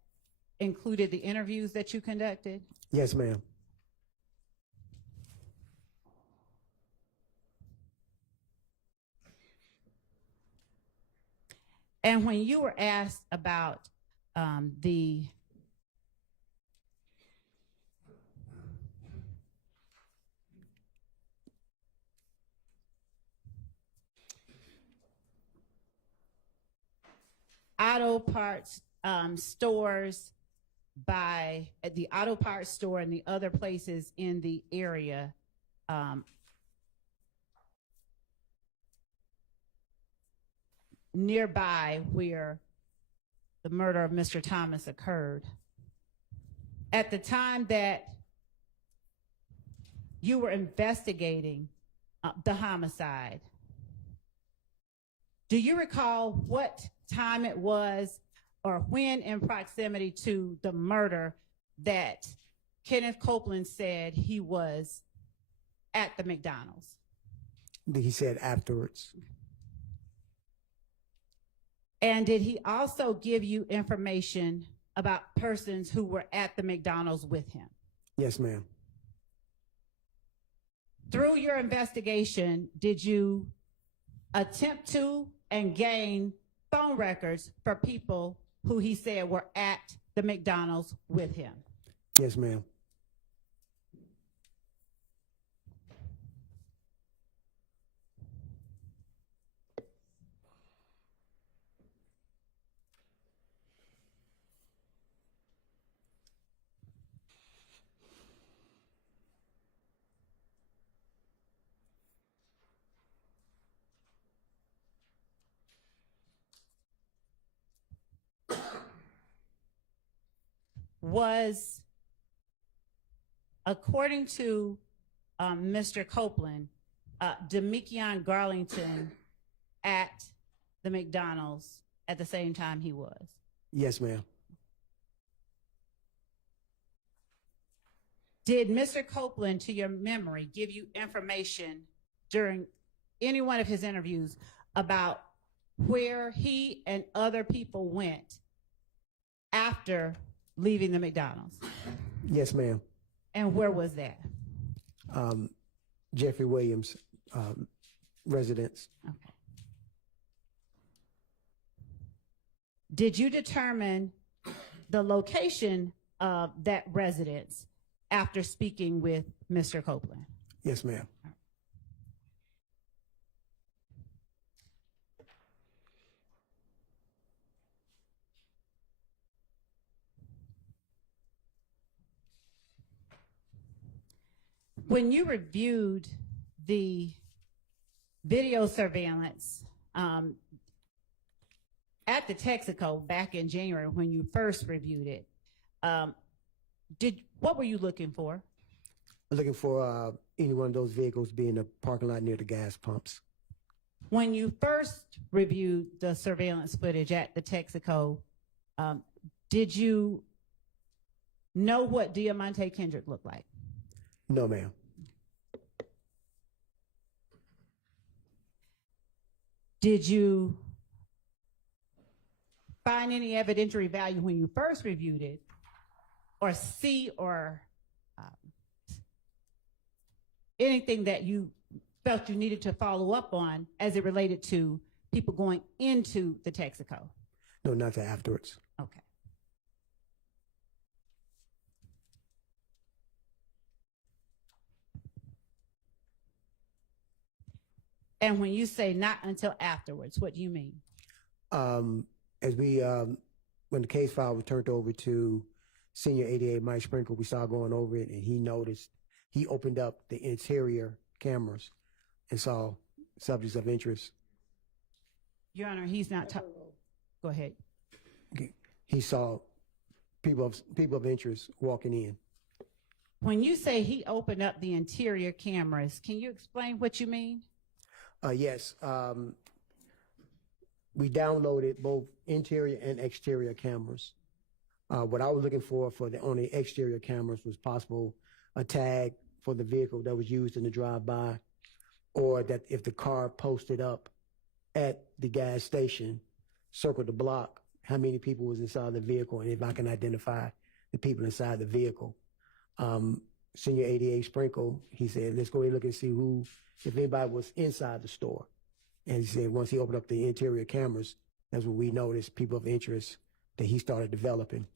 included the interviews that you conducted? Yes, ma'am. And when you were asked about the auto parts stores by the auto parts store and the other places in the area, nearby where the murder of Mr. Thomas occurred, at the time that you were investigating the homicide, do you recall what time it was or when in proximity to the murder that Kenneth Copeland said he was at the McDonald's? He said afterwards. And did he also give you information about persons who were at the McDonald's with him? Yes, ma'am. Through your investigation, did you attempt to and gain phone records for people who he said were at the McDonald's with him? Yes, ma'am. was, according to Mr. Copeland, Demekion Garlington at the McDonald's at the same time he was? Yes, ma'am. Did Mr. Copeland, to your memory, give you information during any one of his interviews about where he and other people went after leaving the McDonald's? Yes, ma'am. And where was that? Jeffrey Williams' residence. Okay. Did you determine the location of that residence after speaking with Mr. Copeland? Yes, ma'am. When you reviewed the video surveillance at the Texaco back in January, when you first reviewed it, what were you looking for? Looking for any one of those vehicles being in the parking lot near the gas pumps. When you first reviewed the surveillance footage at the Texaco, did you know what Diamante Kendrick looked like? No, ma'am. Did you find any evidentiary value when you first reviewed it, or see or anything that you felt you needed to follow up on as it related to people going into the Texaco? No, not till afterwards. Okay. And when you say not until afterwards, what do you mean? As we, when the case file was turned over to Senior ADA Mike Sprinkle, we started going over it, and he noticed, he opened up the interior cameras and saw subjects of interest. Your Honor, he's not talking. Go ahead. He saw people of interest walking in. When you say he opened up the interior cameras, can you explain what you mean? Yes. We downloaded both interior and exterior cameras. What I was looking for on the exterior cameras was possible a tag for the vehicle that was used in the drive-by, or that if the car posted up at the gas station, circled the block, how many people was inside the vehicle, and if I can identify the people inside the vehicle. Senior ADA Sprinkle, he said, let's go ahead and look and see if anybody was inside the store. And he said once he opened up the interior cameras, that's when we noticed people of interest that he started developing.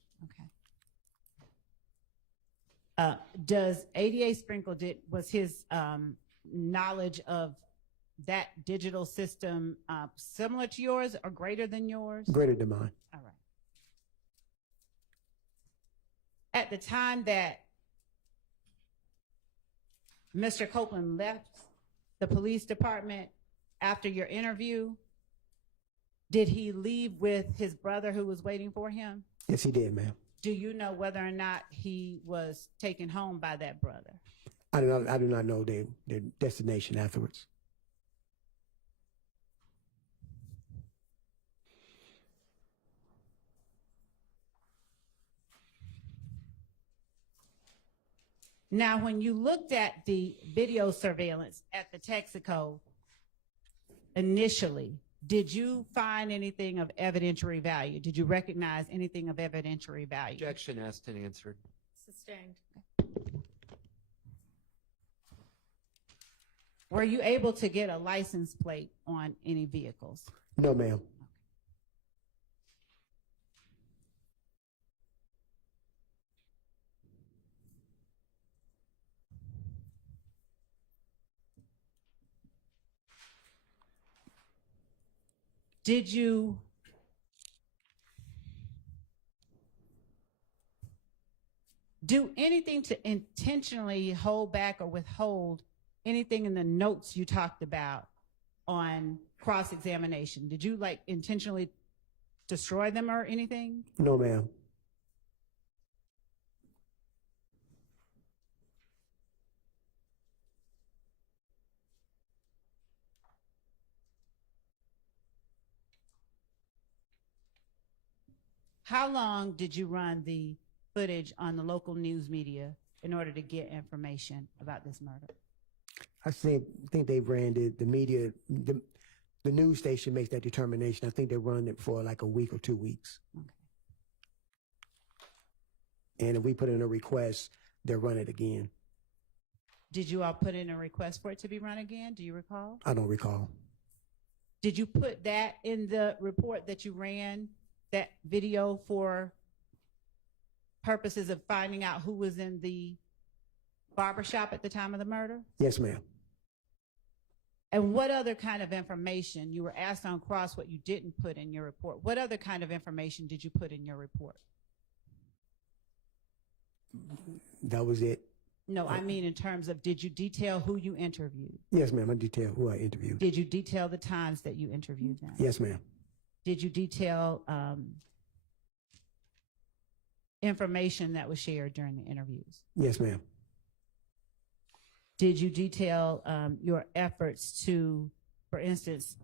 Okay. Does ADA Sprinkle, was his knowledge of that digital system similar to yours or greater than yours? Greater than mine. All right. At the time that Mr. Copeland left the police department after your interview, did he leave with his brother who was waiting for him? Yes, he did, ma'am. Do you know whether or not he was taken home by that brother? I do not know their destination afterwards. Now, when you looked at the video surveillance at the Texaco initially, did you find anything of evidentiary value? Did you recognize anything of evidentiary value? Objection asked and answered. Sustained. Were you able to get a license plate on any vehicles? No, ma'am. Did you do anything to intentionally hold back or withhold anything in the notes you talked about on cross-examination? Did you intentionally destroy them or anything? No, ma'am. How long did you run the footage on the local news media in order to get information about this murder? I think they ran the media, the news station makes that determination. I think they run it for like a week or 2 weeks. Okay. And if we put in a request, they'll run it again. Did you all put in a request for it to be run again? Do you recall? I don't recall. Did you put that in the report that you ran, that video, for purposes of finding out who was in the barbershop at the time of the murder? Yes, ma'am. And what other kind of information, you were asked on cross what you didn't put in your report. What other kind of information did you put in your report? That was it. No, I mean in terms of, did you detail who you interviewed? Yes, ma'am. I detail who I interviewed. Did you detail the times that you interviewed them? Yes, ma'am. Did you detail information that was shared during the interviews? Yes, ma'am. Did you detail your efforts to, for instance,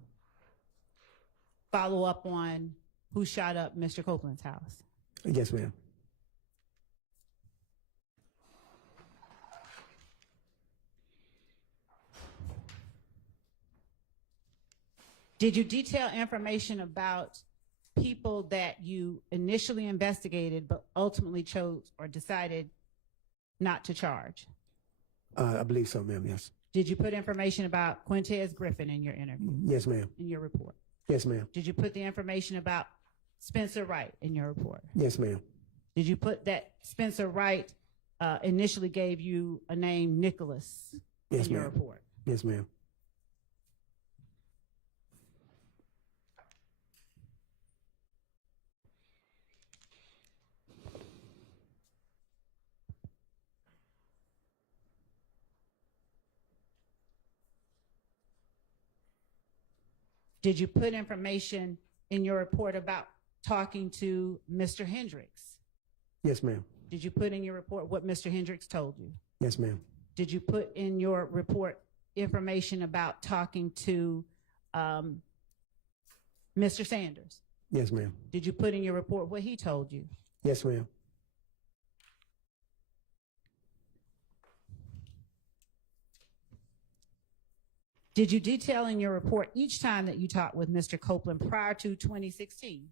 follow up on who shot up Mr. Copeland's house? Yes, ma'am. Did you detail information about people that you initially investigated but ultimately chose or decided not to charge? I believe so, ma'am. Yes. Did you put information about Quintez Griffin in your interview, Yes, ma'am. in your report? Yes, ma'am. Did you put the information about Spencer Wright in your report? Yes, ma'am. Did you put that Spencer Wright initially gave you a name, Nicholas, Yes, in your ma'am. report? Yes, ma'am. Did you put information in your report about talking to Mr. Hendricks? Yes, ma'am. Did you put in your report what Mr. Hendricks told you? Yes, ma'am. Did you put in your report information about talking to Mr. Sanders? Yes, ma'am. Did you put in your report what he told you? Yes, ma'am. Did you detail in your report each time that you talked with Mr. Copeland prior to 2016?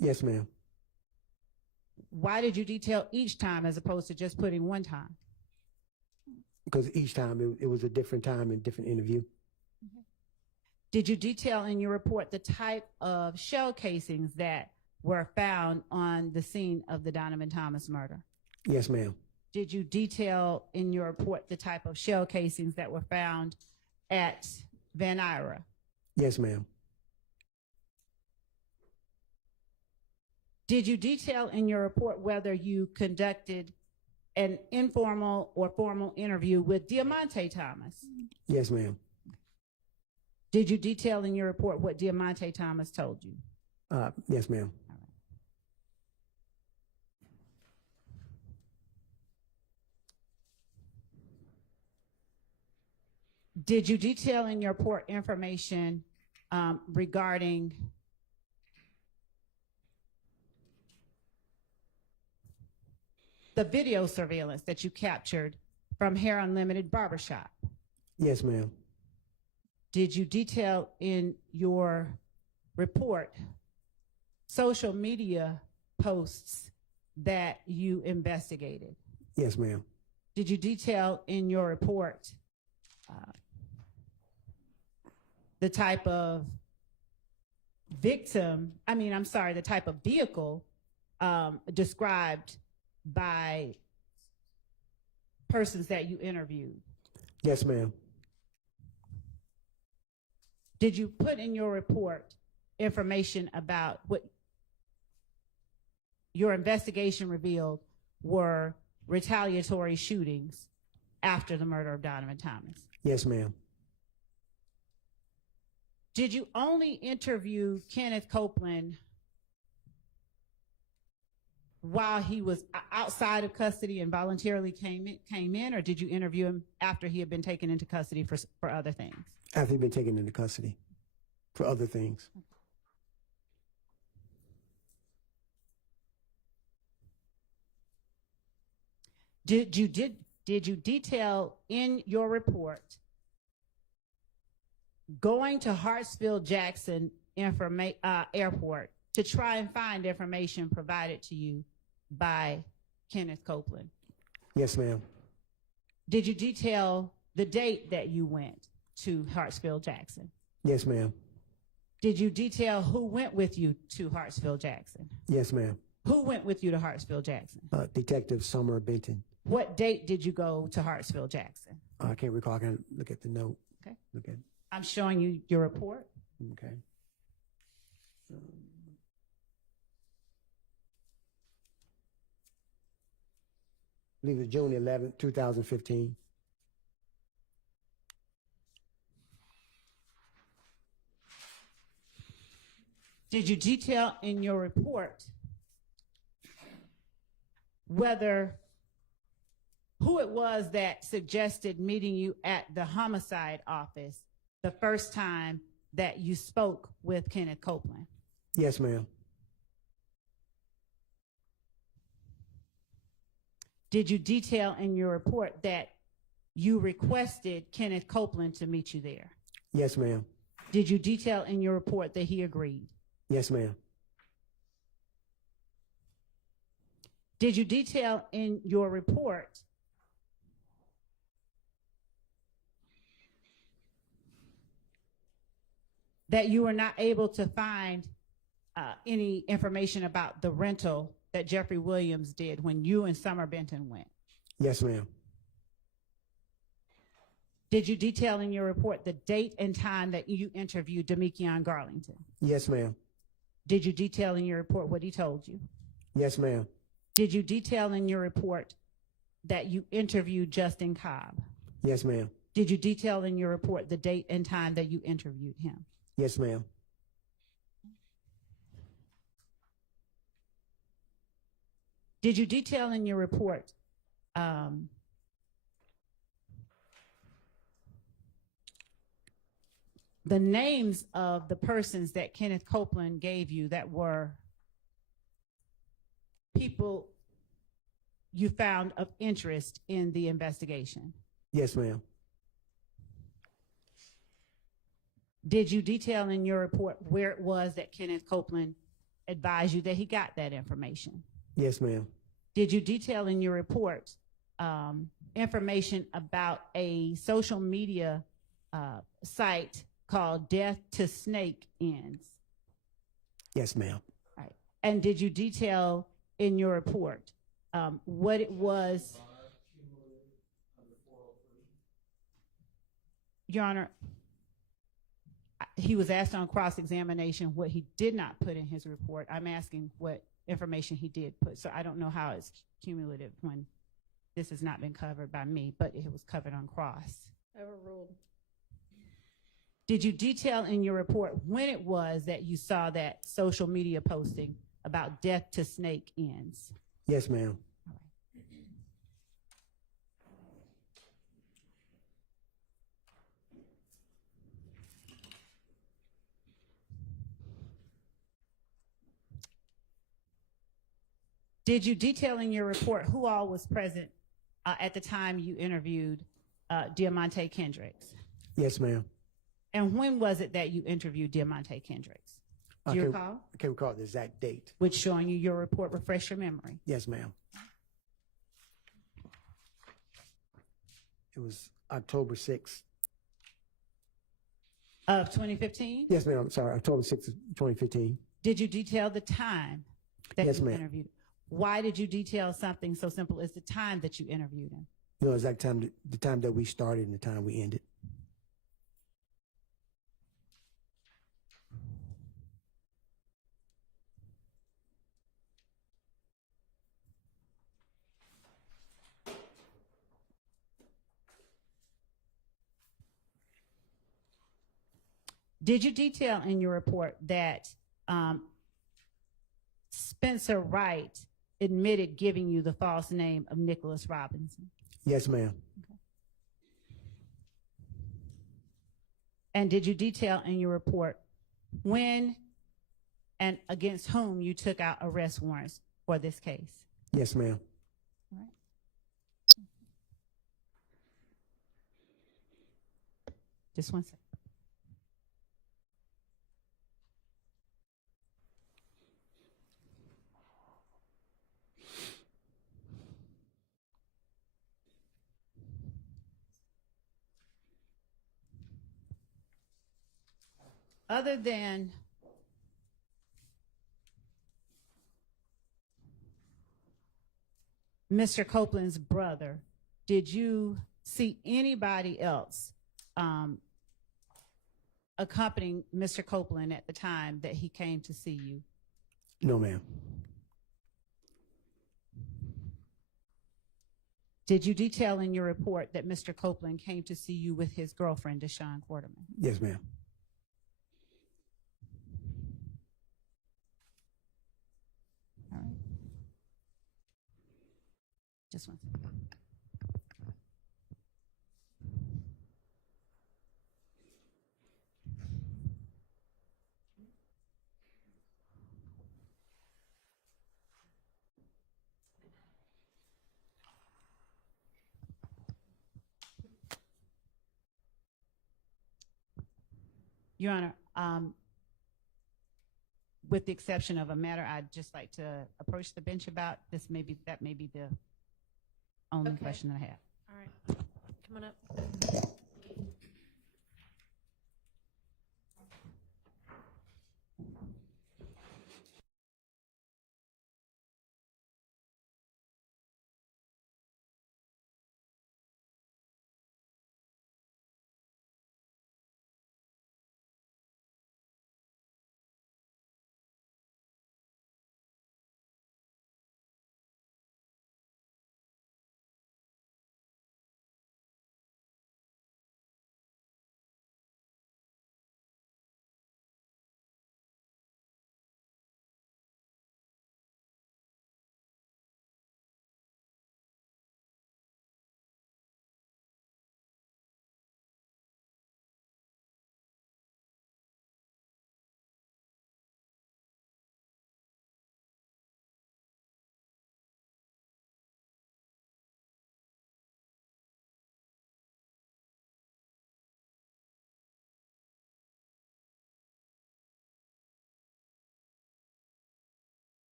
Yes, ma'am. Why did you detail each time as opposed to just putting one time? Because each time it was a different time and different interview. Did you detail in your report the type of shell casings that were found on the scene of the Donovan Thomas murder? Yes, ma'am. Did you detail in your report the type of shell casings that were found at Van Ira? Yes, ma'am. Did you detail in your report whether you conducted an informal or formal interview with Diamante Thomas? Yes, ma'am. Did you detail in your report what Diamante Thomas told you? Yes, ma'am. Did you detail in your report information regarding the video surveillance that you captured from Hair Unlimited Barbershop? Yes, ma'am. Did you detail in your report social media posts that you investigated? Yes, ma'am. Did you detail in your report the type of the type of vehicle described by persons that you interviewed? Yes, ma'am. Did you put in your report information about what your investigation revealed were retaliatory shootings after the murder of Donovan Thomas? Yes, ma'am. Did you only interview Kenneth Copeland while he was outside of custody and voluntarily came in, or did you interview him after he had been taken into custody for other things? After he'd been taken into custody for other things. Did you detail in your report going to Hartsfield-Jackson Airport to try and find information provided to you by Kenneth Copeland? Yes, ma'am. Did you detail the date that you went to Hartsfield-Jackson? Yes, ma'am. Did you detail who went with you to Hartsfield-Jackson? Yes, ma'am. Who went with you to Hartsfield-Jackson? Detective Summer Benton. What date did you go to Hartsfield-Jackson? I can't recall. I can look at the note. Okay. Look at. I'm showing you your report. Okay. I believe it was June 11th, 2015. Did you detail in your report who it was that suggested meeting you at the homicide office the first time that you spoke with Kenneth Copeland? Yes, ma'am. Did you detail in your report that you requested Kenneth Copeland to meet you there? Yes, ma'am. Did you detail in your report that he agreed? Yes, ma'am. Did you detail in your report that you were not able to find any information about the rental that Jeffrey Williams did when you and Summer Benton went? Yes, ma'am. Did you detail in your report the date and time that you interviewed Demekion Garlington? Yes, ma'am. Did you detail in your report what he told you? Yes, ma'am. Did you detail in your report that you interviewed Justin Cobb? Yes, ma'am. Did you detail in your report the date and time that you interviewed him? Yes, ma'am. Did you detail in your report the names of the persons that Kenneth Copeland gave you that were people you found of interest in the investigation? Yes, ma'am. Did you detail in your report where it was that Kenneth Copeland advised you that he got that information? Yes, ma'am. Did you detail in your report information about a social media site called Death to Snake Ends? Yes, ma'am. Right. And did you detail in your report what it was? Your Honor, he was asked on cross-examination what he did not put in his report. I'm asking what information he did put. So I don't know how it's cumulative when this has not been covered by me, but it was covered on cross. Overruled. Did you detail in your report when it was that you saw that social media posting about Death to Snake Ends? Yes, ma'am. Did you detail in your report who all was present at the time you interviewed Diamante Kendricks? Yes, ma'am. And when was it that you interviewed Diamante Kendricks? Do you recall? I can't recall the exact date. Which showing you your report refresh your memory. Yes, ma'am. It was October 6th. Of 2015? Yes, ma'am. I'm sorry. October 6th, 2015. Did you detail the time that Yes, you ma'am. interviewed? Why did you detail something so simple as the time that you interviewed him? You know, exact time, the time that we started and the time we ended. Did you detail in your report that Spencer Wright admitted giving you the false name of Nicholas Robinson? Yes, ma'am. Okay. And did you detail in your report when and against whom you took out arrest warrants for this case? Yes, ma'am. All right. Just one second. Other than Mr. Copeland's brother, did you see anybody else accompanying Mr. Copeland at the time that he came to see you? No, ma'am. Did you detail in your report that Mr. Copeland came to see you with his girlfriend, Deshawn Quarterman? Yes, ma'am. All right. Just one second. Your Honor, with the exception of a matter I'd just like to approach the bench about, that may be the only Okay. question that I have. All right, come on up.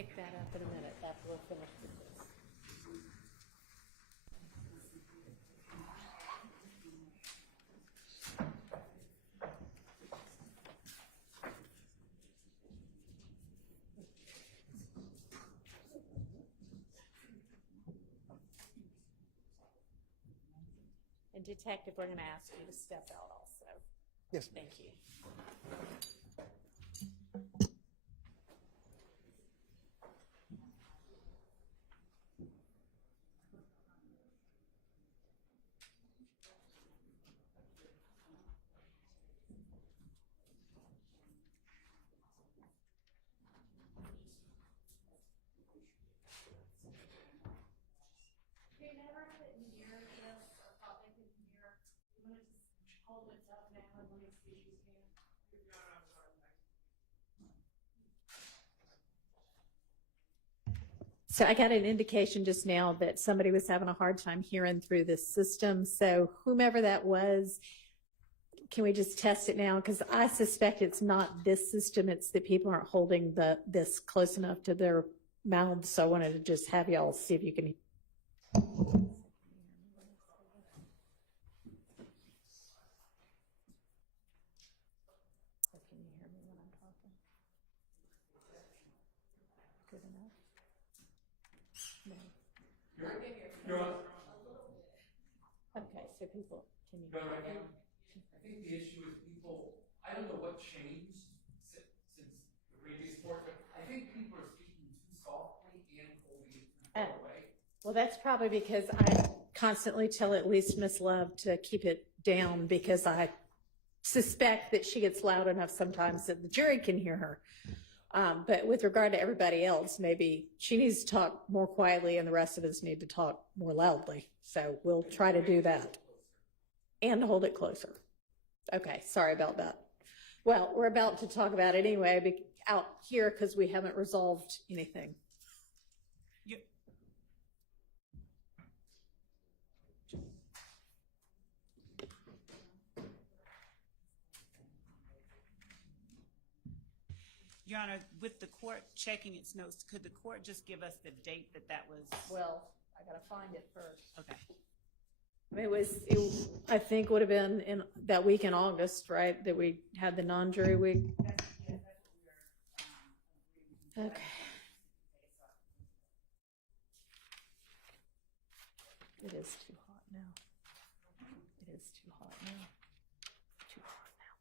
pick that up in a minute after we're finished with this. And Detective, we're going to ask you to step out also. Yes, ma'am. Thank you. So I got an indication just now that somebody was having a hard time hearing through this system. So whomever that was, can we just test it now? Because I suspect it's not this system. It's that people aren't holding this close enough to their mouths. So I wanted to just have y'all see if you can. Can you hear me when I'm talking? Good enough? No. Okay, so people, can you hear me? I think the issue is people, I don't know what changed since the previous board, but I think people are speaking too softly and holding it too far away. Well, that's probably because I constantly tell at least Miss Love to keep it down because I suspect that she gets loud enough sometimes that the jury can hear her. But with regard to everybody else, maybe she needs to talk more quietly and the rest of us need to talk more loudly. So we'll try to do that and hold it closer. Okay, sorry about that. Well, we're about to talk about it anyway out here because we haven't resolved anything. Your Honor, with the court checking its notes, could the court just give us the date that was? Well, I gotta find it first. Okay. I think would have been in that week in August, right? That we had the non-jury week. Okay. It is too hot now. It is too hot now. Too hot now.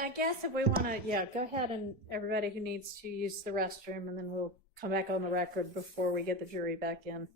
I guess if we want to, yeah, go ahead and everybody who needs to use the restroom, and then we'll come back on the record before we get the jury back in.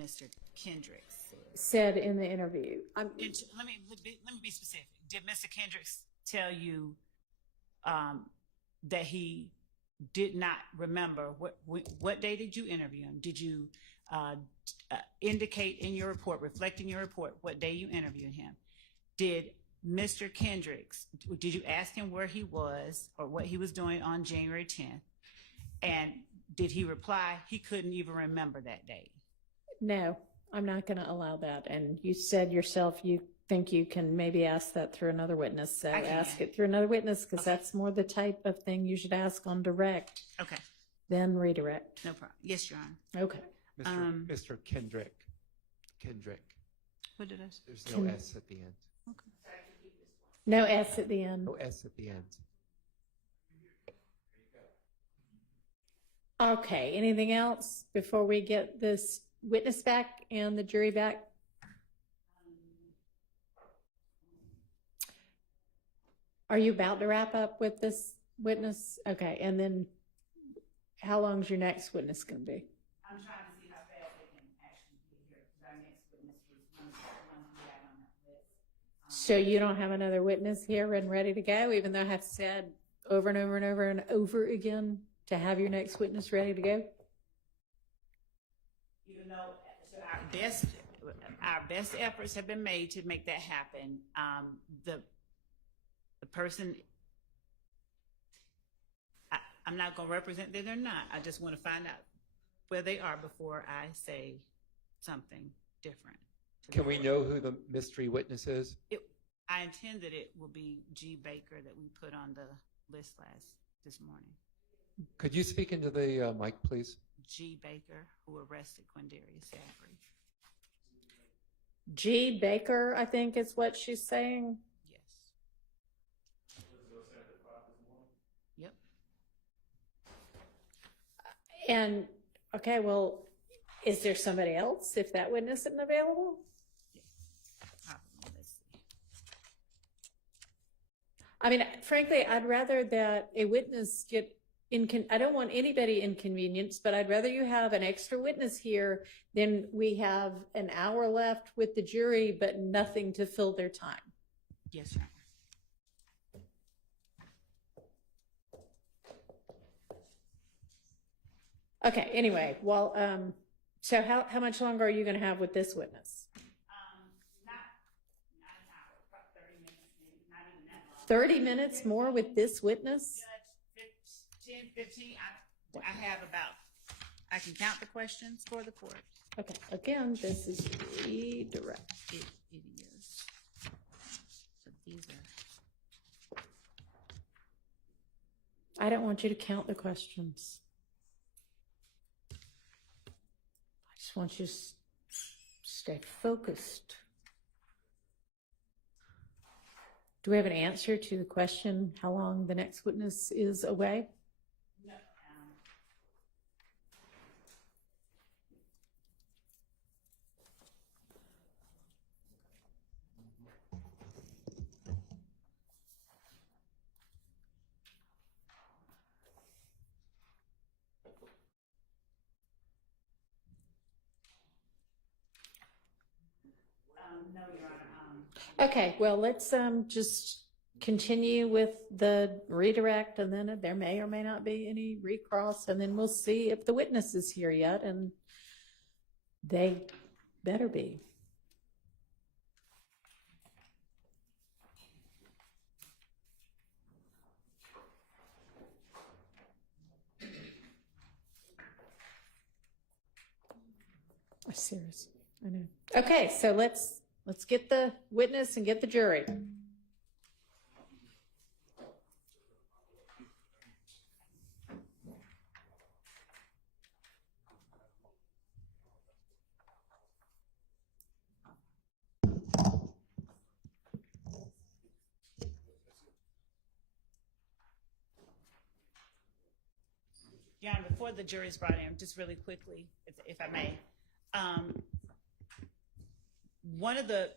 Mr. Kendricks said in the interview. Let me be specific. Did Mr. Kendricks tell you that he did not remember what day did you interview him? Did you indicate in your report, reflect in your report, what day you interviewed him? Did Mr. Kendricks, did you ask him where he was or what he was doing on January 10th? And did he reply he couldn't even remember that day? No, I'm not going to allow that. And you said yourself you think you can maybe ask that through another witness. So ask it through another witness, because that's more the type of thing you should ask on direct. Okay. Then redirect. No problem. Yes, Your Honor. Okay. Mr. Kendrick. What did I say? There's no S at the end. Okay. No S at the end. No S at the end. Okay. Anything else before we get this witness back and the jury back? Are you about to wrap up with this witness? Okay. And then how long is your next witness going to be? I'm trying to see how fast they can actually get here, because our next witness was one we had on that list. So you don't have another witness here and ready to go, even though I have said over and over and over and over again to have your next witness ready to go? Even though our best efforts have been made to make that happen, the person, I'm not going to represent that they're not. I just want to find out where they are before I say something different. Can we know who the mystery witness is? I intend that it will be G. Baker that we put on the list this morning. Could you speak into the mic, please? G. Baker, who arrested Quindarius Avery. G. Baker, I think is what she's saying. Yes. Yep. And, okay, well, is there somebody else if that witness isn't available? Let's see. I mean, frankly, I'd rather that a witness get I don't want anybody inconvenienced, but I'd rather you have an extra witness here than we have an hour left with the jury, but nothing to fill their time. Yes, Your Honor. Okay, anyway, well, so how much longer are you going to have with this witness? Not an hour, about 30 minutes, maybe, not even that long. 30 minutes more with this witness? Judge, 10, 15, I have about, I can count the questions for the court. Okay, again, this is redirect. It is. So these are. I don't want you to count the questions. I just want you to stay focused. Do we have an answer to the question, how long the next witness is away? No. No, Your Honor. Okay, well, let's just continue with the redirect, and then there may or may not be any recross, and then we'll see if the witness is here yet, and they better be. Seriously, I know. Okay, so let's get the witness and get the jury. Your Honor, before the jury's brought in, just really quickly, if I may, one of the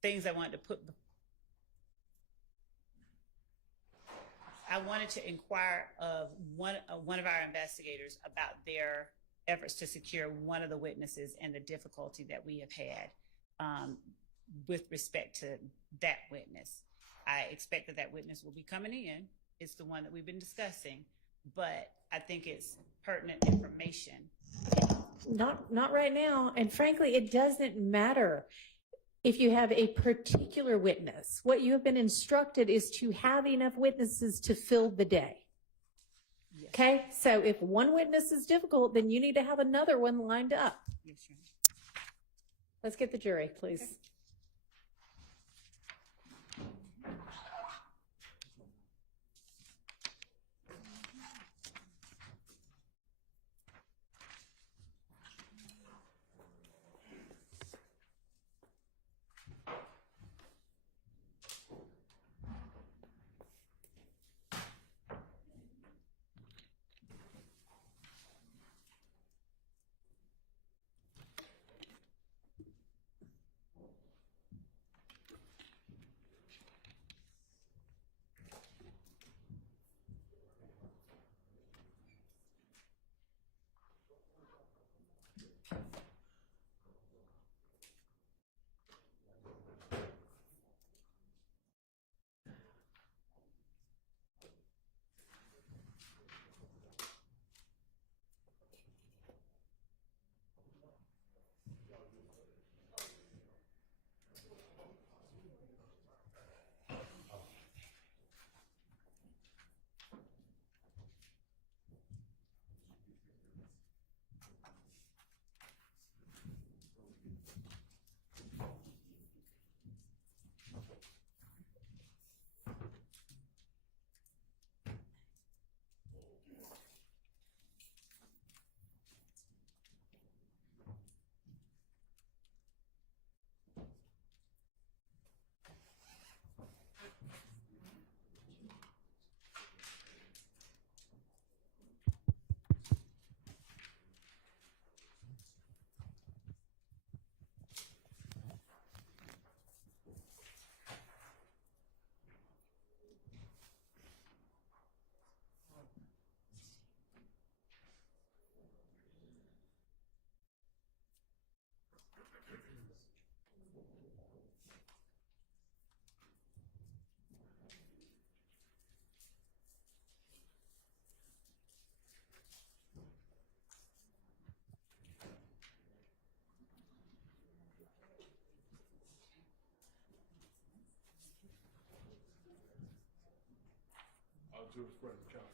things I wanted to inquire of one of our investigators about their efforts to secure one of the witnesses and the difficulty that we have had with respect to that witness. I expect that that witness will be coming in. It's the one that we've been discussing, but I think it's pertinent information. Not right now. And frankly, it doesn't matter if you have a particular witness. What you have been instructed is to have enough witnesses to fill the day. Yes. Okay? So if one witness is difficult, then you need to have another one lined up. Yes, Your Honor. Let's get the jury, please. Okay.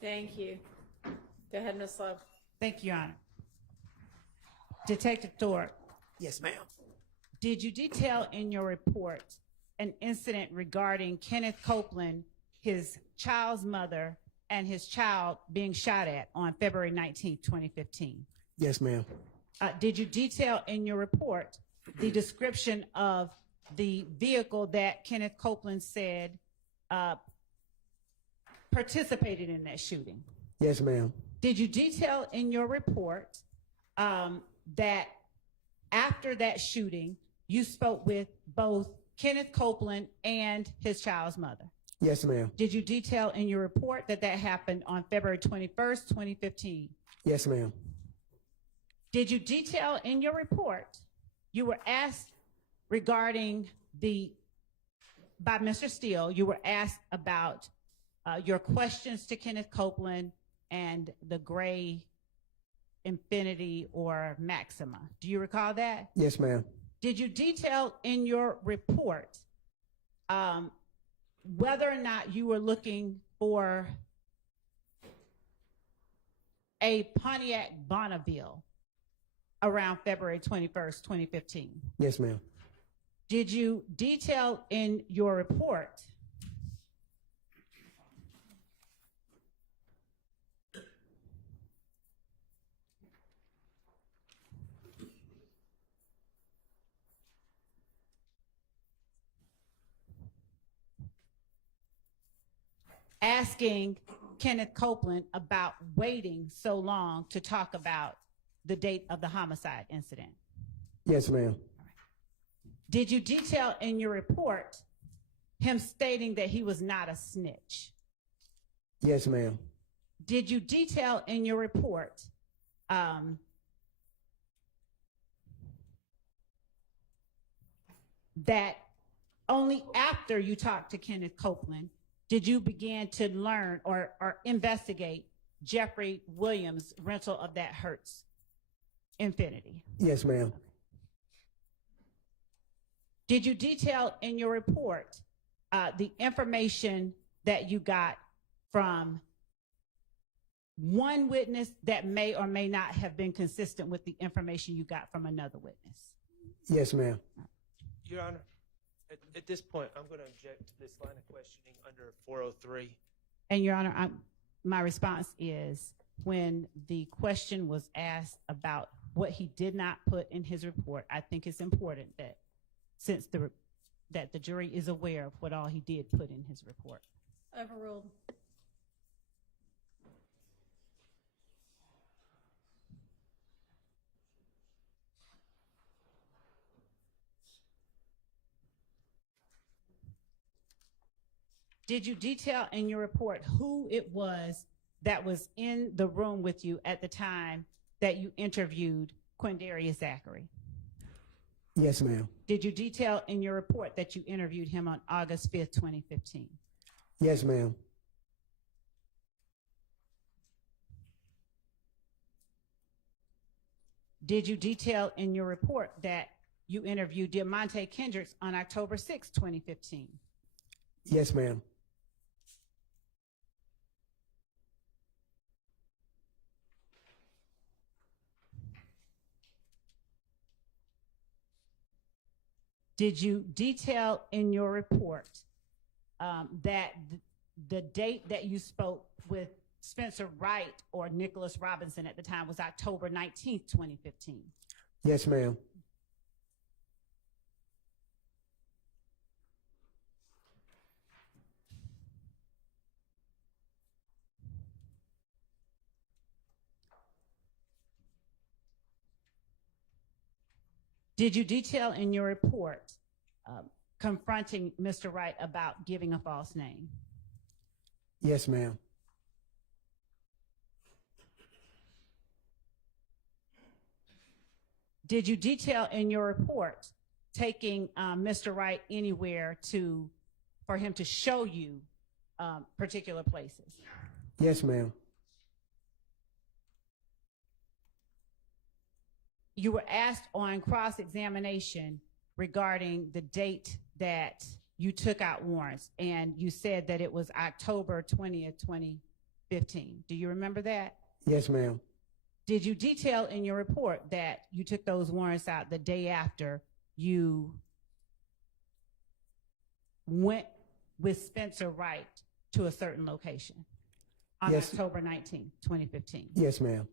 Thank you. Go ahead, Ms. Love. Thank you, Your Honor. Detective Thorp, Yes, ma'am. did you detail in your report an incident regarding Kenneth Copeland, his child's mother, and his child being shot at on February 19th, 2015? Yes, ma'am. Did you detail in your report the description of the vehicle that Kenneth Copeland said participated in that shooting? Yes, ma'am. Did you detail in your report that after that shooting, you spoke with both Kenneth Copeland and his child's mother? Yes, ma'am. Did you detail in your report that that happened on February 21st, 2015? Yes, ma'am. Did you detail in your report, you were asked regarding by Mr. Steele, you were asked about your questions to Kenneth Copeland and the gray Infinity or Maxima. Do you recall that? Yes, ma'am. Did you detail in your report whether or not you were looking for a Pontiac Bonneville around February 21st, 2015? Yes, ma'am. Did you detail in your report asking Kenneth Copeland about waiting so long to talk about the date of the homicide incident? Yes, ma'am. Did you detail in your report him stating that he was not a snitch? Yes, ma'am. Did you detail in your report that only after you talked to Kenneth Copeland did you begin to learn or investigate Jeffrey Williams' rental of that Hertz Infinity? Yes, ma'am. Did you detail in your report the information that you got from one witness that may or may not have been consistent with the information you got from another witness? Yes, ma'am. Your Honor, at this point, I'm going to object to this line of questioning under 403. And Your Honor, my response is when the question was asked about what he did not put in his report, I think it's important that that the jury is aware of what all he did put in his report. Overruled. Did you detail in your report who it was that was in the room with you at the time that you interviewed Quindarius Zachary? Yes, ma'am. Did you detail in your report that you interviewed him on August 5th, 2015? Yes, ma'am. Did you detail in your report that you interviewed Diamante Kendricks on October 6th, 2015? Yes, ma'am. Did you detail in your report that the date that you spoke with Spencer Wright or Nicholas Robinson at the time was October 19th, 2015? Yes, ma'am. Did you detail in your report confronting Mr. Wright about giving a false name? Yes, ma'am. Did you detail in your report taking Mr. Wright anywhere for him to show you particular places? Yes, ma'am. You were asked on cross-examination regarding the date that you took out warrants, and you said that it was October 20th, 2015. Do you remember that? Yes, ma'am. Did you detail in your report that you took those warrants out the day after you went with Spencer Wright to a certain location on Yes. October 19th, 2015? Yes, ma'am.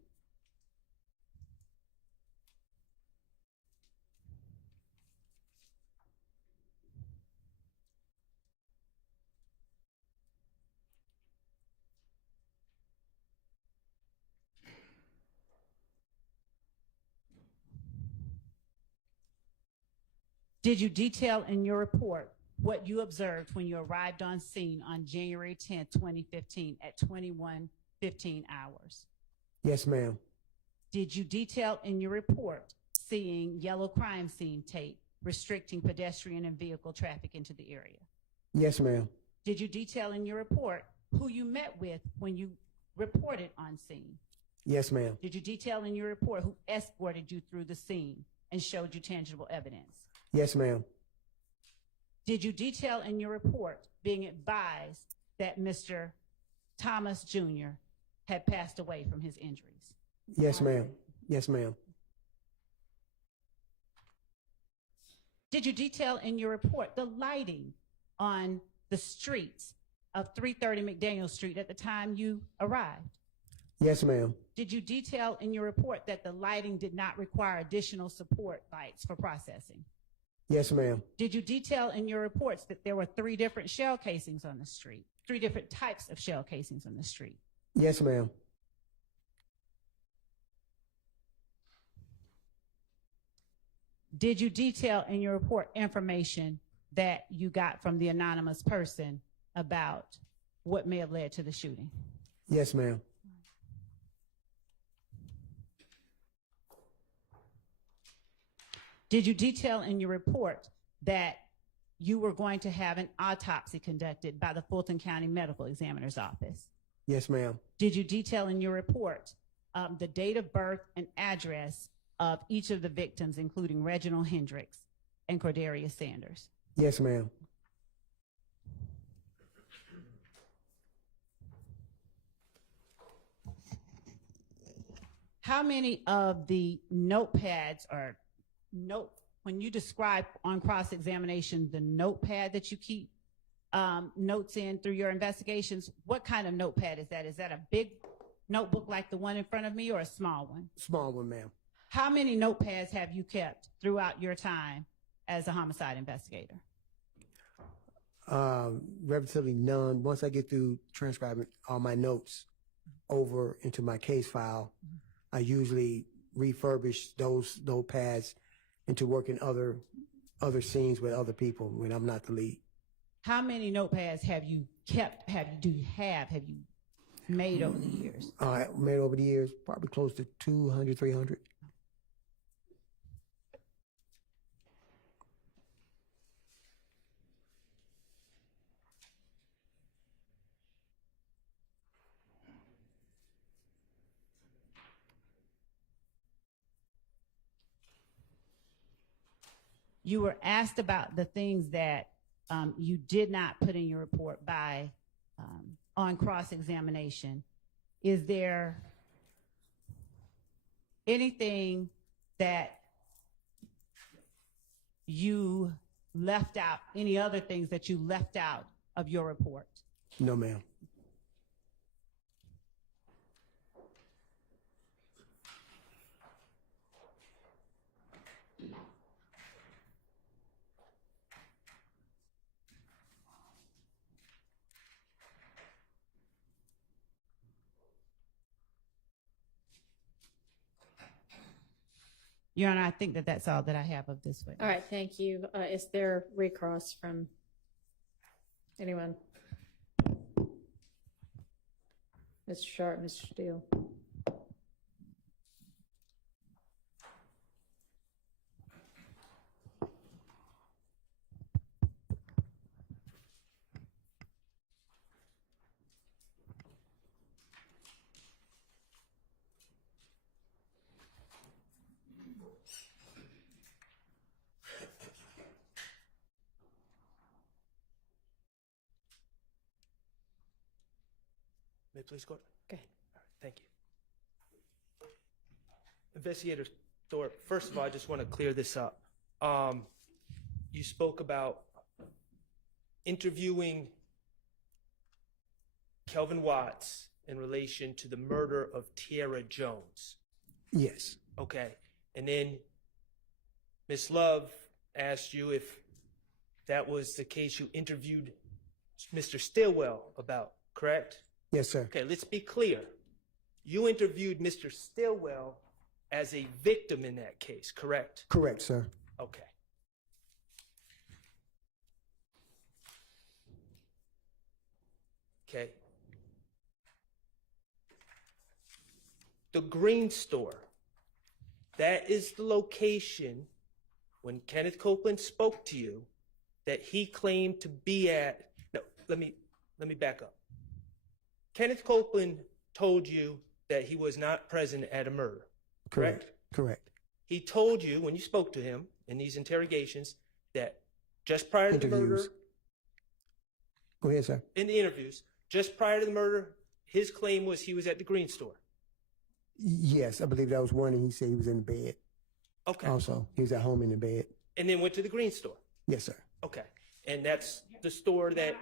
Did you detail in your report what you observed when you arrived on scene on January 10th, 2015 at 21:15 hours? Yes, ma'am. Did you detail in your report seeing yellow crime scene tape restricting pedestrian and vehicle traffic into the area? Yes, ma'am. Did you detail in your report who you met with when you reported on scene? Yes, ma'am. Did you detail in your report who escorted you through the scene and showed you tangible evidence? Yes, ma'am. Did you detail in your report being advised that Mr. Thomas Jr. had passed away from his injuries? Yes, ma'am. Yes, ma'am. Did you detail in your report the lighting on the streets of 330 McDaniel Street at the time you arrived? Yes, ma'am. Did you detail in your report that the lighting did not require additional support lights for processing? Yes, ma'am. Did you detail in your reports that there were 3 different shell casings on the street, 3 different types of shell casings on the street? Yes, ma'am. Did you detail in your report information that you got from the anonymous person about what may have led to the shooting? Yes, ma'am. Did you detail in your report that you were going to have an autopsy conducted by the Fulton County Medical Examiner's Office. Yes, ma'am. Did you detail in your report the date of birth and address of each of the victims, including Reginald Hendricks and Cordarius Sanders? Yes, ma'am. How many of the notepads or when you describe on cross-examination the notepad that you keep notes in through your investigations, what kind of notepad is that? Is that a big notebook like the one in front of me or a small one? Small one, ma'am. How many notepads have you kept throughout your time as a homicide investigator? Relatively none. Once I get through transcribing all my notes over into my case file, I usually refurbish those notepads into working other scenes with other people when I'm not the lead. How many notepads have you kept? Have you made over the years? Made over the years, probably close to 200, 300. You were asked about the things that you did not put in your report on cross-examination. Is there anything that you left out, any other things that you left out of your report? No, ma'am. Your Honor, I think that that's all that I have of this witness. All right, thank you. Is there recross from anyone? Mr. Sharp, Mr. Steele. May I please go? Go ahead. All right, thank you. Investigator Thorp, first of all, I just want to clear this up. You spoke about interviewing Kelvin Watts in relation to the murder of Tiara Jones. Yes. Okay. And then Ms. Love asked you if that was the case you interviewed Mr. Stillwell about, correct? Yes, sir. Okay, let's be clear. You interviewed Mr. Stillwell as a victim in that case, correct? Correct, sir. Okay. Okay. The Green Store, that is the location when Kenneth Copeland spoke to you that he claimed to be at. No, let me back up. Kenneth Copeland told you that he was not present at a murder, correct? Correct. He told you when you spoke to him in these interrogations that just prior to the murder, Interviews. Go ahead, sir. in the interviews, just prior to the murder, his claim was he was at the Green Store. Yes, I believe that was one, and he said he was in bed. Okay. Also, he was at home in the bed. And then went to the Green Store. Yes, sir. Okay. And that's the store that.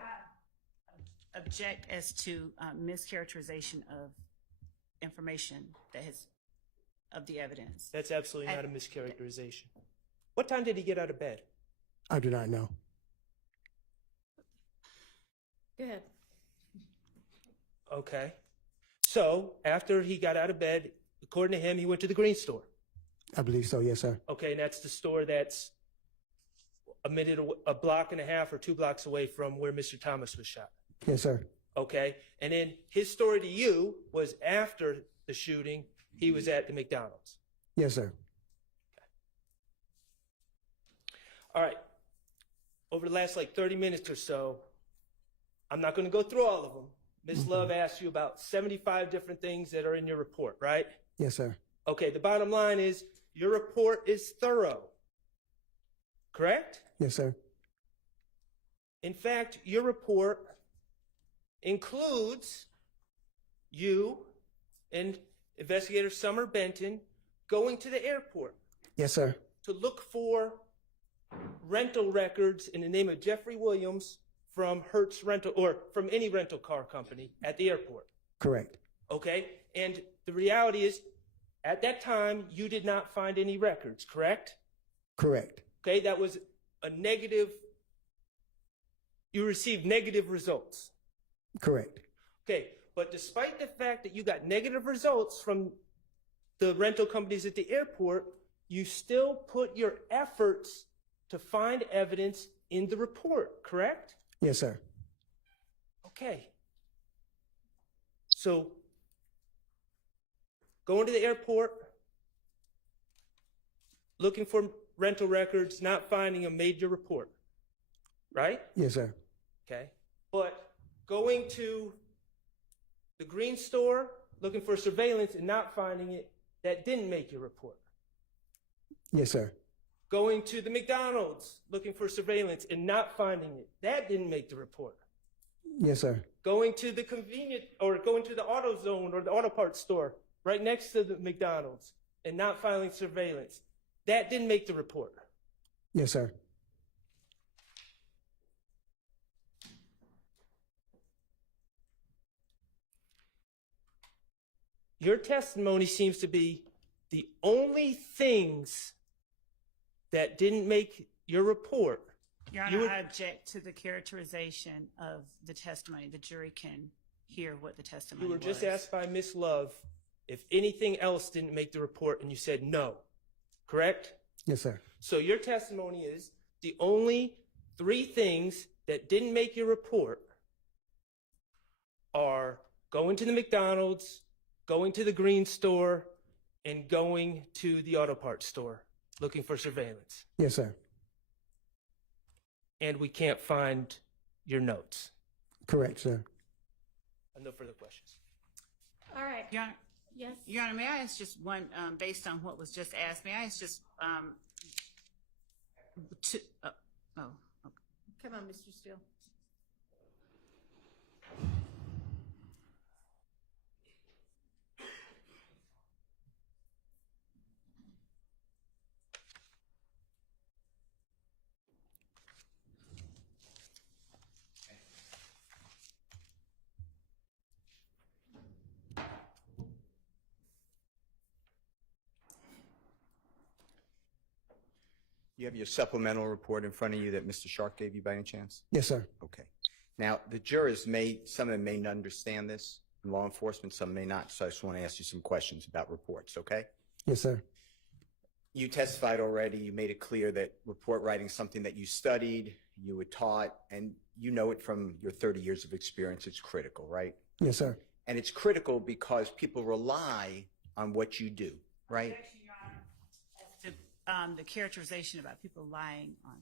Object as to mischaracterization of information of the evidence. That's absolutely not a mischaracterization. What time did he get out of bed? I do not know. Go ahead. Okay. So after he got out of bed, according to him, he went to the Green Store. I believe so. Yes, sir. Okay, and that's the store that's a block and a half or 2 blocks away from where Mr. Thomas was shot. Yes, sir. Okay, and then his story to you was after the shooting, he was at the McDonald's. Yes, sir. All right. over the last like 30 minutes or so, I'm not going to go through all of them. Ms. Love asked you about 75 different things that are in your report, right? Yes, sir. Okay, the bottom line is your report is thorough, correct? Yes, sir. In fact, your report includes you and Investigator Summer Benton going to the airport Yes, sir. to look for rental records in the name of Jeffrey Williams from Hertz Rental or from any rental car company at the airport. Correct. Okay? And the reality is, at that time, you did not find any records, correct? Correct. Okay, that was a negative, you received negative results. Correct. Okay, but despite the fact that you got negative results from the rental companies at the airport, you still put your efforts to find evidence in the report, correct? Yes, sir. Okay. So, going to the airport, looking for rental records, not finding a major report, right? Yes, sir. Okay. But going to the green store, looking for surveillance and not finding it, that didn't make your report. Yes, sir. Going to the McDonald's, looking for surveillance and not finding it, that didn't make the report. Yes, sir. Going to the convenient, or going to the AutoZone or the auto parts store right next to the McDonald's and not filing surveillance, that didn't make the report. Yes, sir. Your testimony seems to be the only things that didn't make your report. Your Honor, I object to the characterization of the testimony. The jury can hear what the testimony You were was. just asked by Ms. Love if anything else didn't make the report, and you said no, correct? Yes, sir. So your testimony is the only 3 things that didn't make your report are going to the McDonald's, going to the green store, and going to the auto parts store looking for surveillance. Yes, sir. And we can't find your notes. Correct, sir. No further questions. All right. Your Honor, Yes. Your Honor, may I ask just one, based on what was just asked, may I ask just, okay. Come on, Mr. Steele. You have your supplemental report in front of you that Mr. Shark gave you by any chance? Yes, sir. Okay. Now, the jurors some of them may not understand this, in law enforcement, some may not, so I just want to ask you some questions about reports, okay? Yes, sir. You testified already, you made it clear that report writing is something that you studied, you were taught, and you know it from your 30 years of experience, it's critical, right? Yes, sir. And it's critical because people rely on what you do, right? Objection, Your Honor, as to the characterization about people lying on.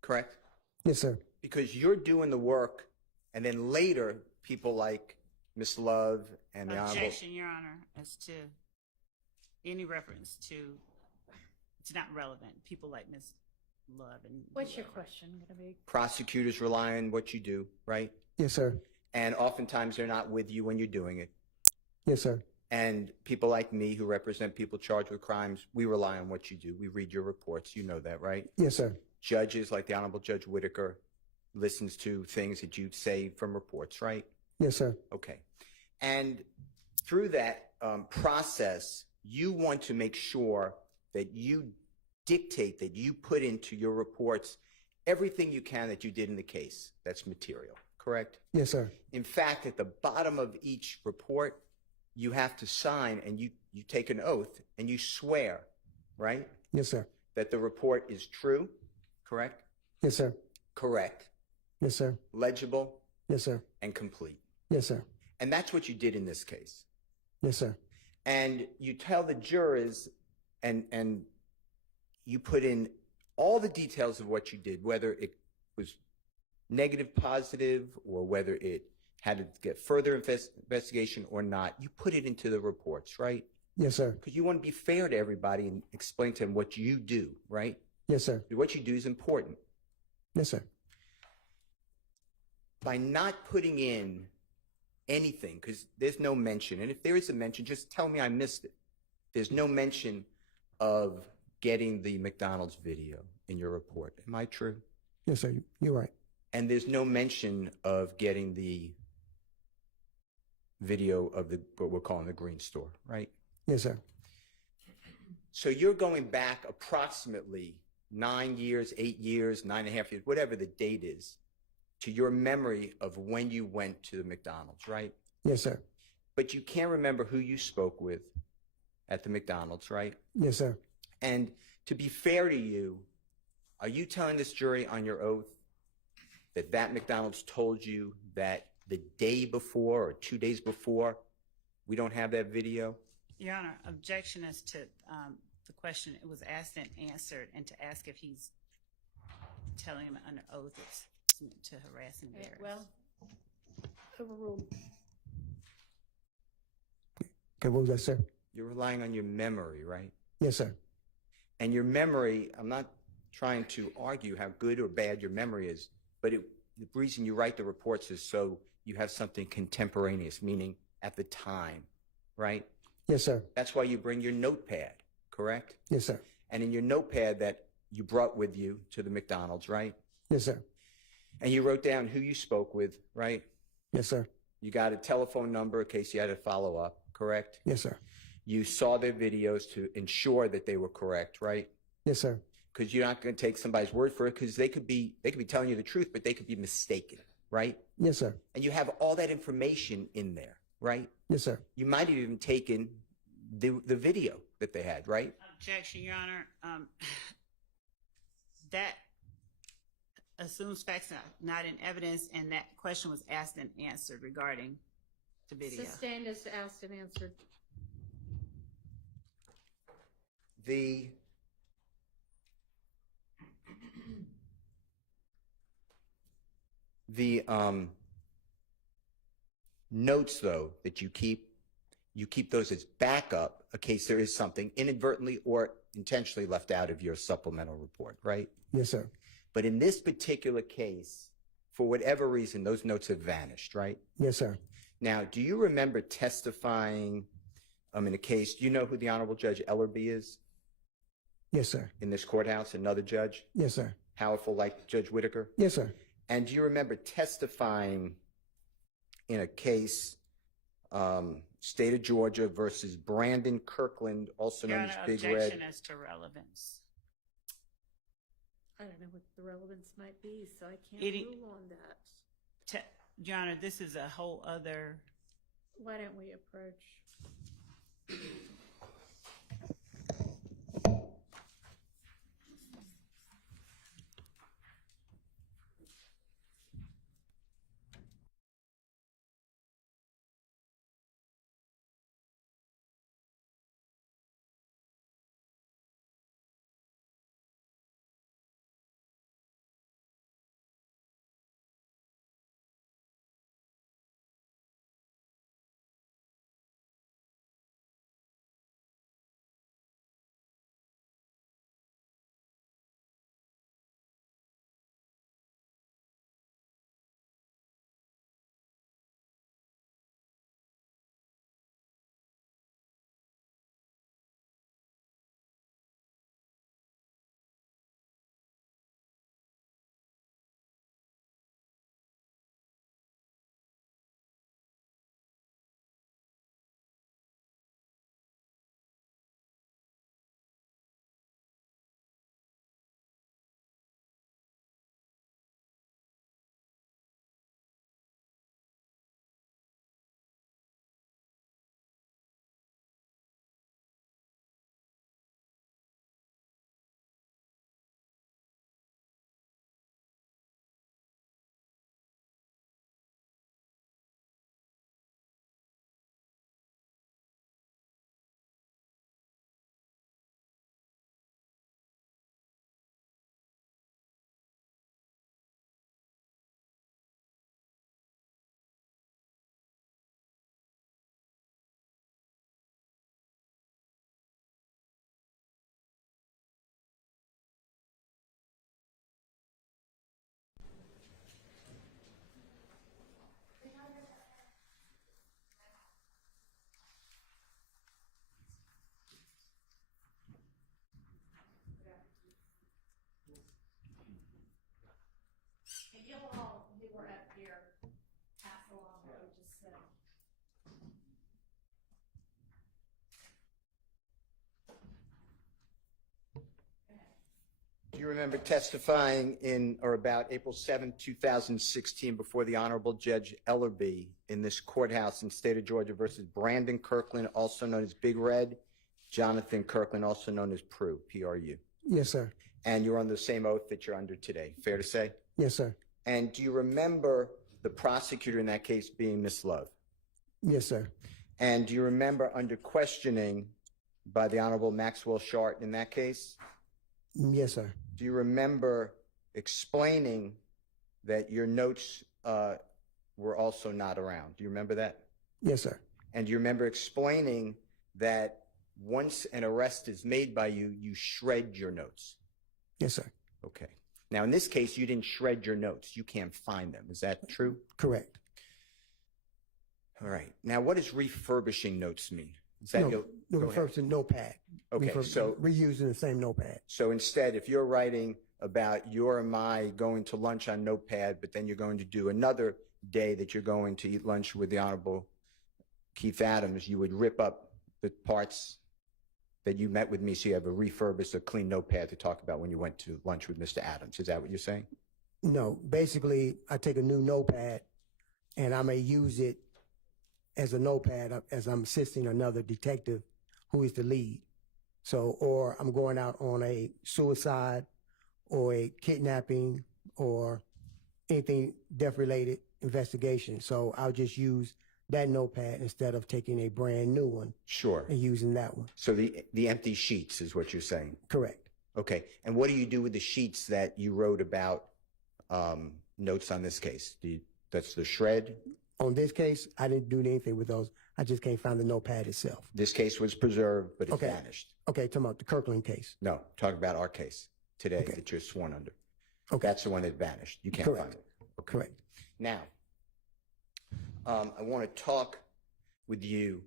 Correct? Yes, sir. Because you're doing the work, and then later, people like Ms. Love and the Honorable... Objection, Your Honor, as to any reference to, it's not relevant. People like Ms. Love and... What's your question going to be? Prosecutors rely on what you do, right? Yes, sir. And oftentimes, they're not with you when you're doing it. Yes, sir. And people like me who represent people charged with crimes, we rely on what you do. We read your reports. You know that, right? Yes, sir. Judges like the Honorable Judge Whitaker listens to things that you say from reports, right? Yes, sir. Okay. And through that process, you want to make sure that you dictate, that you put into your reports everything you can that you did in the case that's material, correct? Yes, sir. In fact, at the bottom of each report, you have to sign and you take an oath and you swear, right? Yes, sir. That the report is true, correct? Yes, sir. Correct, Yes, sir. legible, Yes, sir. and complete. Yes, sir. And that's what you did in this case. Yes, sir. And you tell the jurors and you put in all the details of what you did, whether it was negative, positive, or whether it had to get further investigation or not, you put it into the reports, right? Yes, sir. Because you want to be fair to everybody and explain to them what you do, right? Yes, sir. What you do is important. Yes, sir. By not putting in anything, because there's no mention, and if there is a mention, just tell me I missed it. There's no mention of getting the McDonald's video in your report. Am I true? Yes, sir. You're right. And there's no mention of getting the video of the what we're calling the green store, right? Yes, sir. So you're going back approximately 9 years, 8 years, 9.5 years, whatever the date is, to your memory of when you went to the McDonald's, right? Yes, sir. But you can't remember who you spoke with at the McDonald's, right? Yes, sir. And to be fair to you, are you telling this jury on your oath that that McDonald's told you that the day before or 2 days before, we don't have that video? Your Honor, objection as to the question, it was asked and answered, and to ask if he's telling him under oath it's to harass and embarrass. Well, overruled. Okay, what was that, sir? You're relying on your memory, right? Yes, sir. And your memory, I'm not trying to argue how good or bad your memory is, but the reason you write the reports is so you have something contemporaneous, meaning at the time, right? Yes, sir. That's why you bring your notepad, correct? Yes, sir. And in your notepad that you brought with you to the McDonald's, right? Yes, sir. And you wrote down who you spoke with, right? Yes, sir. You got a telephone number in case you had to follow up, correct? Yes, sir. You saw their videos to ensure that they were correct, right? Yes, sir. Because you're not going to take somebody's word for it, because they could be telling you the truth, but they could be mistaken, right? Yes, sir. And you have all that information in there, right? Yes, sir. You might have even taken the video that they had, right? Objection, Your Honor. That assumes facts not in evidence, and that question was asked and answered regarding the video. Sustained as asked and answered. The notes, though, that you keep those as backup in case there is something inadvertently or intentionally left out of your supplemental report, right? Yes, sir. But in this particular case, for whatever reason, those notes have vanished, right? Yes, sir. Now, do you remember testifying in a case? Do you know who the Honorable Judge Ellerby is Yes, sir. in this courthouse? Another judge? Yes, sir. Powerful like Judge Whitaker? Yes, sir. And do you remember testifying in a case, State of Georgia versus Brandon Kirkland, also Your known as Honor, Big objection Red? as to relevance. I don't know what the relevance might be, so I can't It- rule on that. Your Honor, this is a whole other. Why don't we approach? you remember testifying in or about April 7, 2016 before the Honorable Judge Ellerby in this courthouse in state of Georgia versus Brandon Kirkland, also known as Big Red, Jonathan Kirkland, also known as Prue, P-R-U. Yes, sir. And you're on the same oath that you're under today, fair to say? Yes, sir. And do you remember the prosecutor in that case being Miss Love? Yes, sir. And do you remember under questioning by the Honorable Maxwell Shart in that case? Yes, sir. Do you remember explaining that your notes were also not around? Do you remember that? Yes, sir. And do you remember explaining that once an arrest is made by you, you shred your notes? Yes, sir. Okay. Now, in this case, you didn't shred your notes. You can't find them. Is that true? Correct. All right. Now, what does refurbishing notes mean? Is that No, go ahead. first a notepad. Okay, so reusing the same notepad. So instead, if you're writing about your or my going to lunch on Notepad, but then you're going to do another day that you're going to eat lunch with the Honorable Keith Adams, you would rip up the parts that you met with me so you have a refurbished, a clean notepad to talk about when you went to lunch with Mr. Adams. Is that what you're saying? No, basically, I take a new notepad and I may use it as a notepad as I'm assisting another detective who is the lead. So, or I'm going out on a suicide or a kidnapping or anything death-related investigation. So I'll just use that notepad instead of taking a brand new one. Sure. And using that one. So the empty sheets is what you're saying? Correct. Okay. And what do you do with the sheets that you wrote about notes on this case? That's the shred? On this case, I didn't do anything with those. I just can't find the notepad itself. This case was preserved, but it Okay. vanished. Okay, talking about the Kirkland case. No, talking about our case today Okay. that you're sworn under. Okay. That's the one that vanished. You can't Correct. find it. Okay. Correct. Now, I want to talk with you.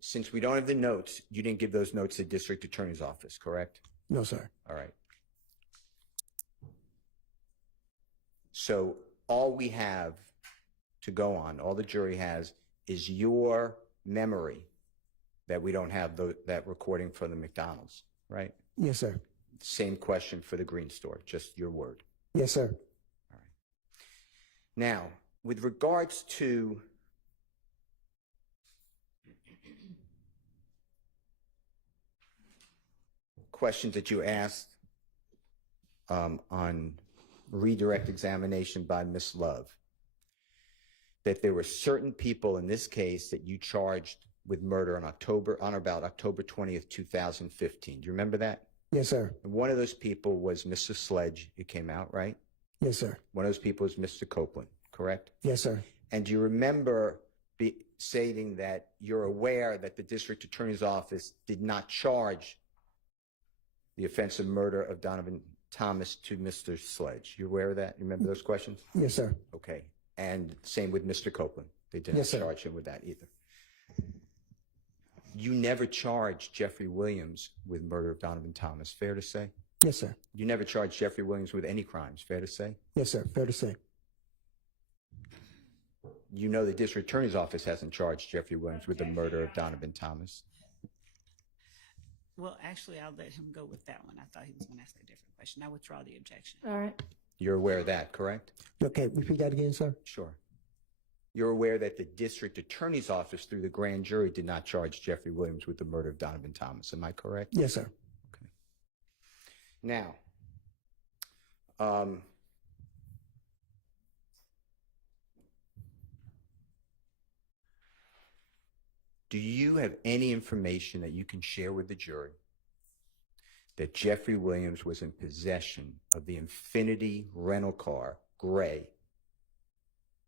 Since we don't have the notes, you didn't give those notes to the district attorney's office, correct? No, sir. All right. So all we have to go on, all the jury has, is your memory that we don't have that recording for the McDonald's, right? Yes, sir. Same question for the Green Store, just your word. Yes, sir. All right. Now, with regards to questions that you asked on redirect examination by Ms. Love, that there were certain people in this case that you charged with murder on or about October 20th, 2015. Do you remember that? Yes, sir. And one of those people was Mr. Sledge. It came out, right? Yes, sir. One of those people was Mr. Copeland, correct? Yes, sir. And do you remember stating that you're aware that the district attorney's office did not charge the offense of murder of Donovan Thomas to Mr. Sledge? You aware of that? You remember those questions? Yes, sir. Okay. And same with Mr. Copeland. They did not Yes, sir. charge him with that either. You never charged Jeffrey Williams with murder of Donovan Thomas, fair to say? Yes, sir. You never charged Jeffrey Williams with any crimes, fair to say? Yes, sir. Fair to say. You know the district attorney's office hasn't charged Jeffrey Williams with the murder of Donovan Thomas. Well, actually, I'll let him go with that one. I thought he was going to ask a different question. I withdraw the objection. All right. You're aware of that, correct? Okay, repeat that again, sir. Sure. You're aware that the district attorney's office through the grand jury did not charge Jeffrey Williams with the murder of Donovan Thomas. Am I correct? Yes, sir. Okay. Now, do you have any information that you can share with the jury that Jeffrey Williams was in possession of the Infinity rental car, gray,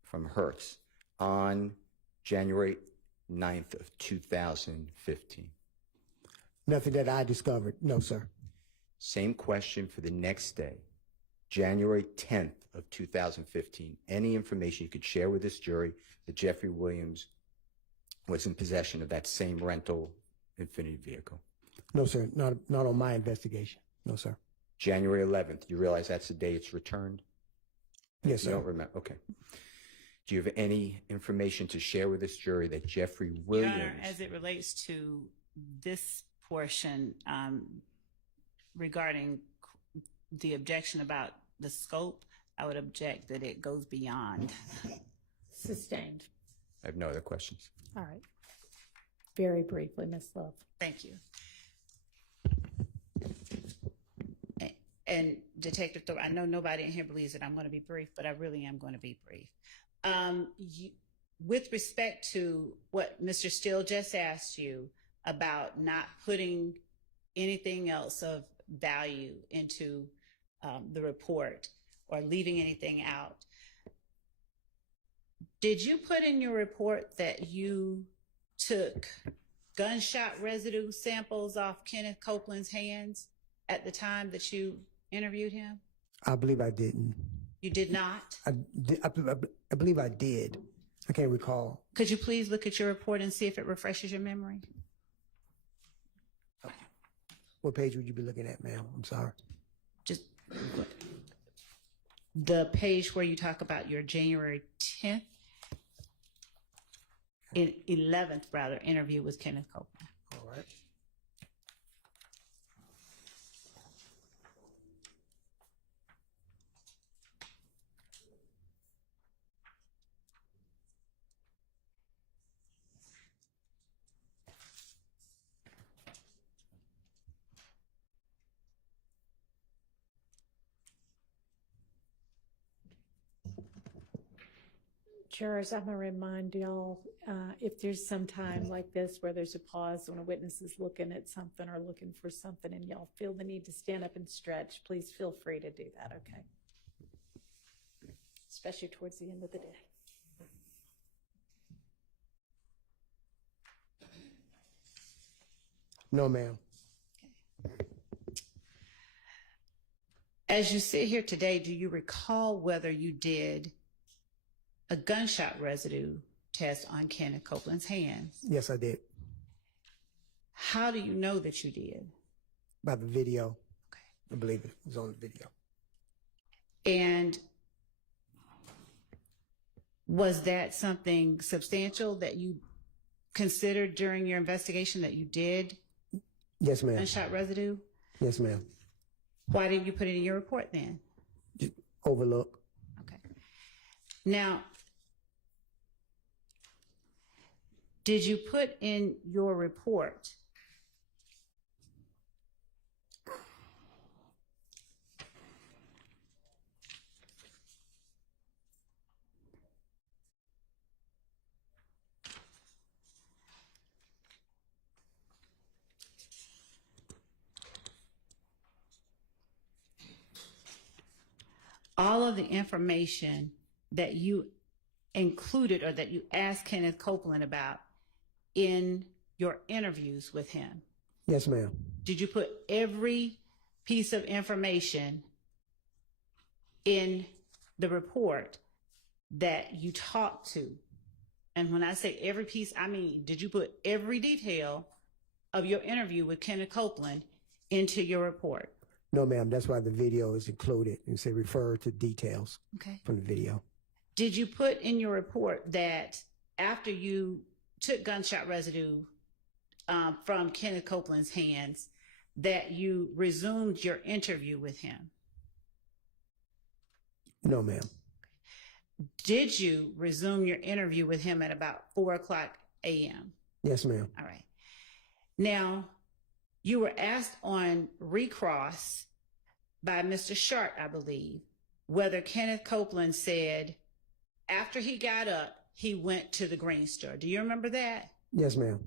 from Hertz on January 9th of 2015? Nothing that I discovered. No, sir. Same question for the next day, January 10th of 2015. Any information you could share with this jury that Jeffrey Williams was in possession of that same rental Infinity vehicle? No, sir. Not on my investigation. No, sir. January 11th, you realize that's the day it's returned? Yes, You sir. don't remember? Okay. Do you have any information to share with this jury that Jeffrey Your Williams... Honor, as it relates to this portion regarding the objection about the scope, I would object that it goes beyond. Sustained. I have no other questions. All right. Very briefly, Ms. Love. Thank you. And Detective Thorpe, I know nobody in here believes that I'm going to be brief, but I really am going to be brief. With respect to what Mr. Steele just asked you about not putting anything else of value into the report or leaving anything out, did you put in your report that you took gunshot residue samples off Kenneth Copeland's hands at the time that you interviewed him? I believe I didn't. You did not? I believe I did. I can't recall. Could you please look at your report and see if it refreshes your memory? What page would you be looking at, ma'am? I'm sorry. Just the page where you talk about your January 10th, 11th rather, interview with Kenneth Copeland. All right. Jurors, I'm going to remind y'all, if there's some time like this where there's a pause when a witness is looking at something or looking for something and y'all feel the need to stand up and stretch, please feel free to do that, okay? Especially towards the end of the day. No, ma'am. As you sit here today, do you recall whether you did a gunshot residue test on Kenneth Copeland's hands? Yes, I did. How do you know that you did? By the video. Okay. I believe it was on the video. And was that something substantial that you considered during your investigation that you did Yes, ma'am. gunshot residue? Yes, ma'am. Why didn't you put it in your report then? Just overlook. Okay. Now, did you put in your report all of the information that you included or that you asked Kenneth Copeland about in your interviews with him? Yes, ma'am. Did you put every piece of information in the report that you talked to? And when I say every piece, I mean, did you put every detail of your interview with Kenneth Copeland into your report? No, ma'am. That's why the video is included and say refer to details Okay. from the video. Did you put in your report that after you took gunshot residue from Kenneth Copeland's hands, that you resumed your interview with him? No, ma'am. Did you resume your interview with him at about 4:00 a.m.? Yes, ma'am. All right. Now, you were asked on recross by Mr. Sharp, I believe, whether Kenneth Copeland said after he got up, he went to the Green Store. Do you remember that? Yes, ma'am.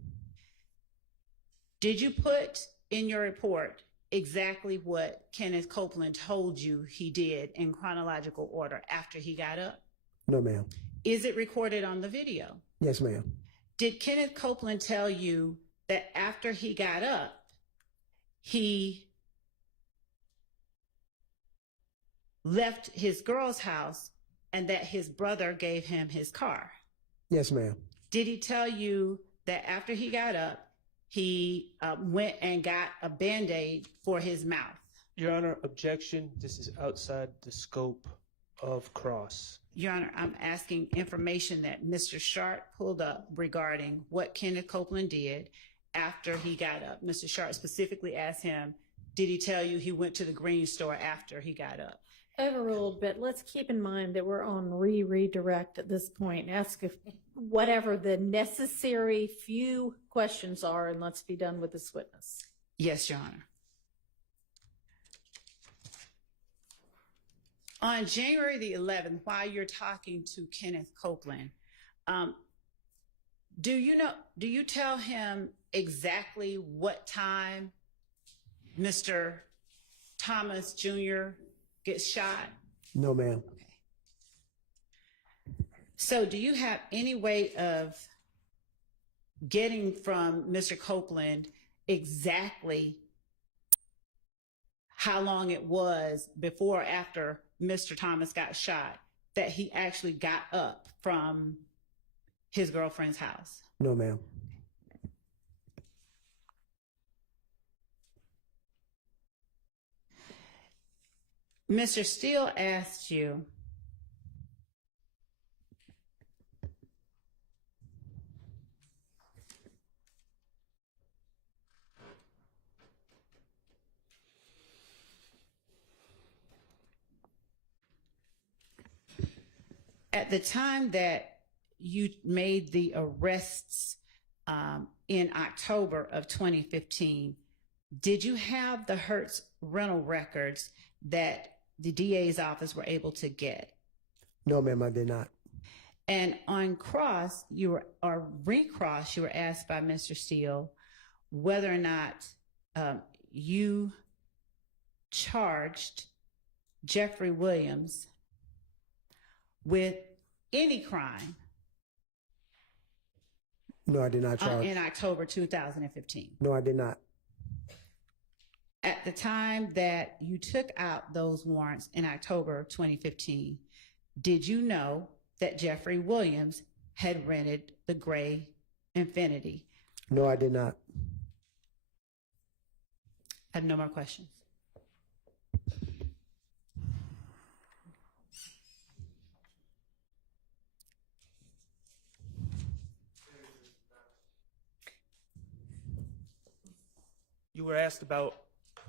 Did you put in your report exactly what Kenneth Copeland told you he did in chronological order after he got up? No, ma'am. Is it recorded on the video? Yes, ma'am. Did Kenneth Copeland tell you that after he got up, he left his girl's house and that his brother gave him his car? Yes, ma'am. Did he tell you that after he got up, he went and got a Band-Aid for his mouth? Your Honor, objection. This is outside the scope of cross. Your Honor, I'm asking information that Mr. Sharp pulled up regarding what Kenneth Copeland did after he got up. Mr. Sharp specifically asked him, did he tell you he went to the green store after he got up? Overruled, but let's keep in mind that we're on redirect at this point. Ask if whatever the necessary few questions are, and let's be done with this witness. Yes, Your Honor. On January the 11th, while you're talking to Kenneth Copeland, do you tell him exactly what time Mr. Thomas Jr. gets shot? No, ma'am. Okay. So do you have any way of getting from Mr. Copeland exactly how long it was before or after Mr. Thomas got shot that he actually got up from his girlfriend's house? No, ma'am. Mr. Steele asked you, at the time that you made the arrests in October of 2015, did you have the Hertz rental records that the DA's office were able to get? No, ma'am, I did not. And on recross, you were asked by Mr. Steele whether or not you charged Jeffrey Williams with any crime. No, I did not charge. In October 2015. No, I did not. At the time that you took out those warrants in October of 2015, did you know that Jeffrey Williams had rented the gray Infiniti? No, I did not. I have no more questions. You were asked about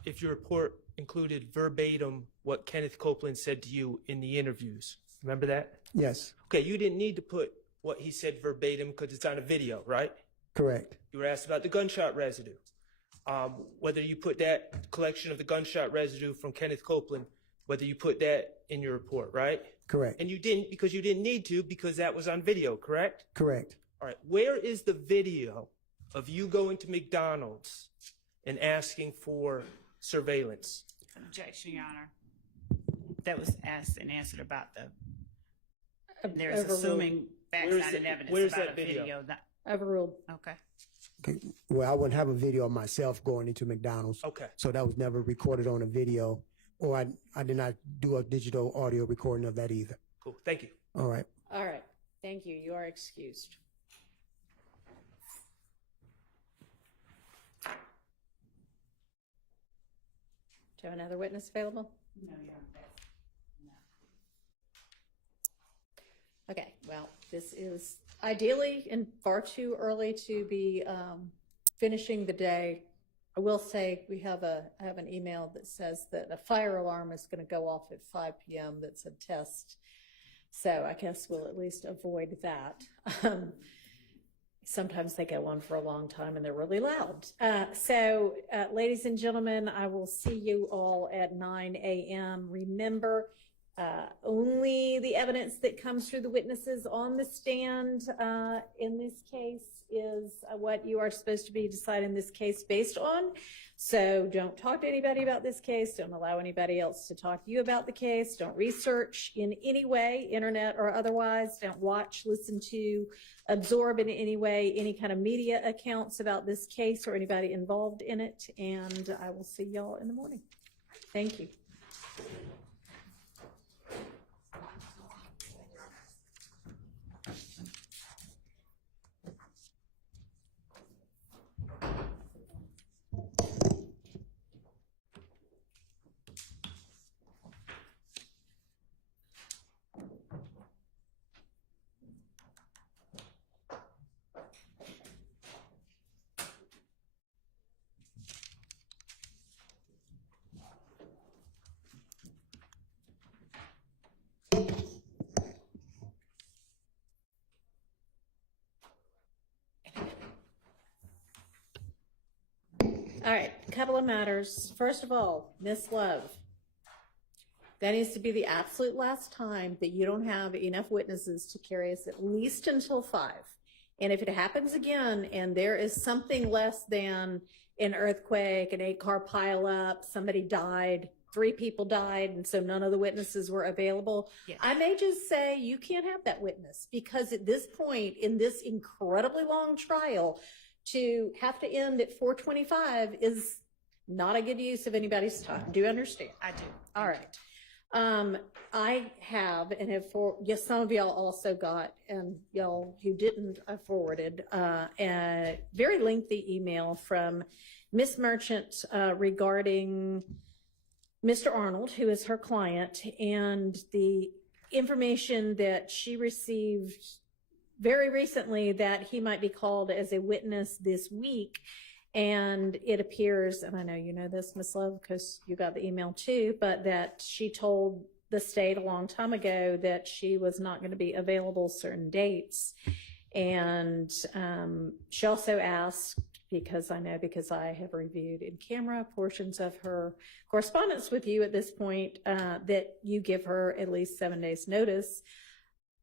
if your report included verbatim what Kenneth Copeland said to you in the interviews. Remember that? Yes, Okay, you didn't need to put what he said verbatim because it's on a video, right? correct. You were asked about the gunshot residue. Whether you put that collection of the gunshot residue from Kenneth Copeland, whether you put that in your report, right? Correct. And you didn't because you didn't need to because that was on video, correct? Correct. All right, where is the video of you going to McDonald's and asking for surveillance? Objection, Your Honor. That was asked and answered about there's Overruled. assuming facts, Where's not the- an evidence where's about that a video? video. Overruled. Okay. Okay. Well, I wouldn't have a video of myself going into McDonald's. Okay. So that was never recorded on a video, or I did not do a digital audio recording of that either. Cool, thank you. All right. All right. Thank you. You are excused. Do you have another witness available? No, Your Honor. Okay, well, this is ideally and far too early to be finishing the day. I will say we have I have an email that says that a fire alarm is going to go off at 5 p.m. That's a test. So I guess we'll at least avoid that. Sometimes they go on for a long time and they're really loud. So ladies and gentlemen, I will see you all at 9 a.m. Remember, only the evidence that comes through the witnesses on the stand in this case is what you are supposed to be deciding this case based on. So don't talk to anybody about this case. Don't allow anybody else to talk to you about the case. Don't research in any way, internet or otherwise. Don't watch, listen to, absorb in any way any kind of media accounts about this case or anybody involved in it. And I will see y'all in the morning. Thank you. All right, a couple of matters. First of all, Miss Love, that needs to be the absolute last time that you don't have enough witnesses to carry us at least until 5. And if it happens again and there is something less than an earthquake, an 8-car pileup, somebody died, 3 people died, and so none of the witnesses were available, Yes. I may just say you can't have that witness, because at this point in this incredibly long trial, to have to end at 4:25 is not a good use of anybody's time. Do you understand? I do. All right. I have, and have yes, some of y'all also got, and y'all who didn't, I forwarded a very lengthy email from Miss Merchant regarding Mr. Arnold, who is her client, and the information that she received very recently that he might be called as a witness this week. And it appears, and I know you know this, Ms. Love, because you got the email too, but that she told the state a long time ago that she was not going to be available certain dates. And she also asked, because I have reviewed in camera portions of her correspondence with you at this point, that you give her at least 7 days notice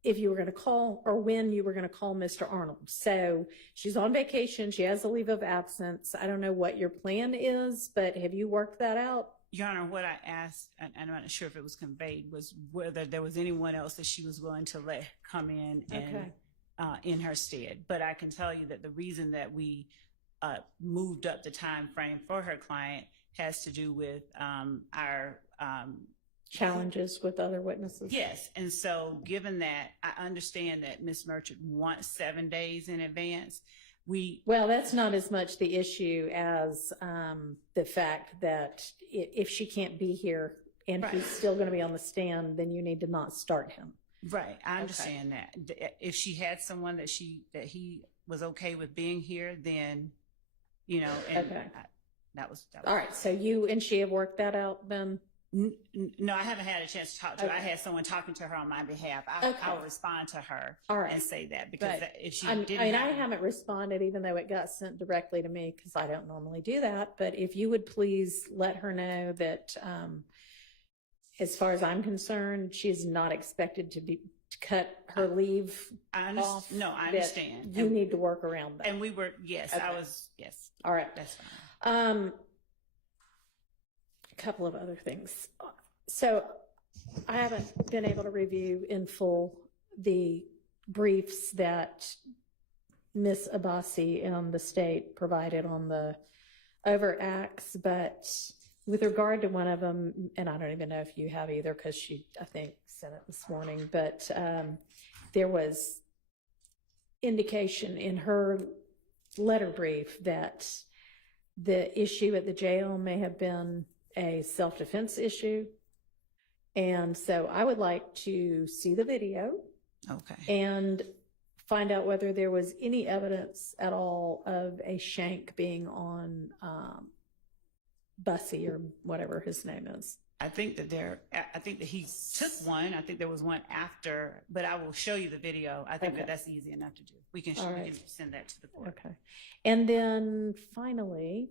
if you were going to call, or when you were going to call Mr. Arnold. So she's on vacation. She has a leave of absence. I don't know what your plan is, but have you worked that out? Your Honor, what I asked, and I'm not sure if it was conveyed, was whether there was anyone else that she was willing to let come in and in her stead. But I can tell you that the reason that we moved up the time frame for her client has to do with our challenges with other witnesses. Yes, and so given that, I understand that Ms. Merchant wants 7 days in advance. Well, that's not as much the issue as the fact that if she can't be here and he's still going to be on the stand, then you need to not start him. Right, I understand that. If she had someone that he was okay with being here, then, you know, and that was all right. So you and she have worked that out then? No, I haven't had a chance to talk to her. I had someone talking to her on my behalf. I will respond to her and say that, because if she didn't, I haven't responded, even though it got sent directly to me, because I don't normally do that. But if you would please let her know that, as far as I'm concerned, she's not expected to cut her leave off. No, I understand. You need to work around that. And we were, yes, I was, yes. All right. That's fine. Couple of other things. So I haven't been able to review in full the briefs that Ms. Abbasi and the state provided on the overt acts, but with regard to one of them, and I don't even know if you have either, because she, I think, sent it this morning, but there was indication in her letter brief that the issue at the jail may have been a self-defense issue. And so I would like to see the video and find out whether there was any evidence at all of a shank being on Bussy, or whatever his name is. I think that he took one. I think there was one after, but I will show you the video. I think that that's easy enough to do. We can send that to the court. Okay. And then finally,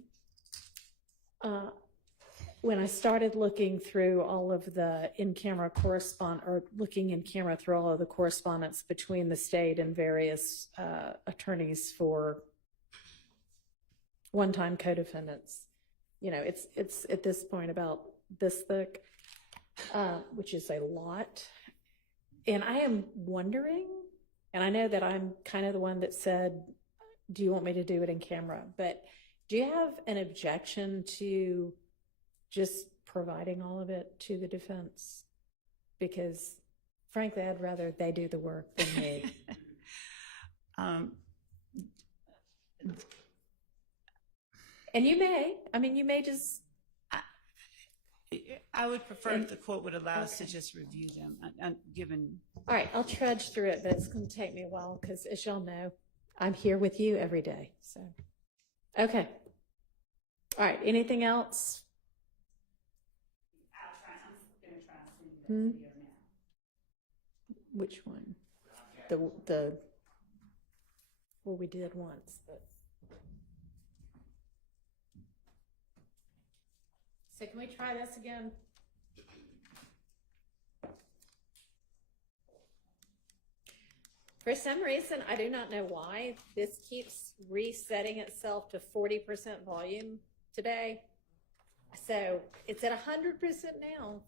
when I started looking through all of the in-camera looking in camera through all of the correspondence between the state and various attorneys for one-time co-defendants, you know, it's at this point about this thick, which is a lot. And I am wondering, and I know that I'm kind of the one that said, do you want me to do it in camera? But do you have an objection to just providing all of it to the defense? Because frankly, I'd rather they do the work than me. And you may just. I would prefer if the court would allow us to just review them, given. All right, I'll trudge through it, but it's going to take me a while, because as y'all know, I'm here with you every day. So, okay. All right, anything else? I'm going to try and send you that video now. Which one? Well, we did once, but. So can we try this again? For some reason, I do not know why, this keeps resetting itself to 40% volume today. So it's at 100% now.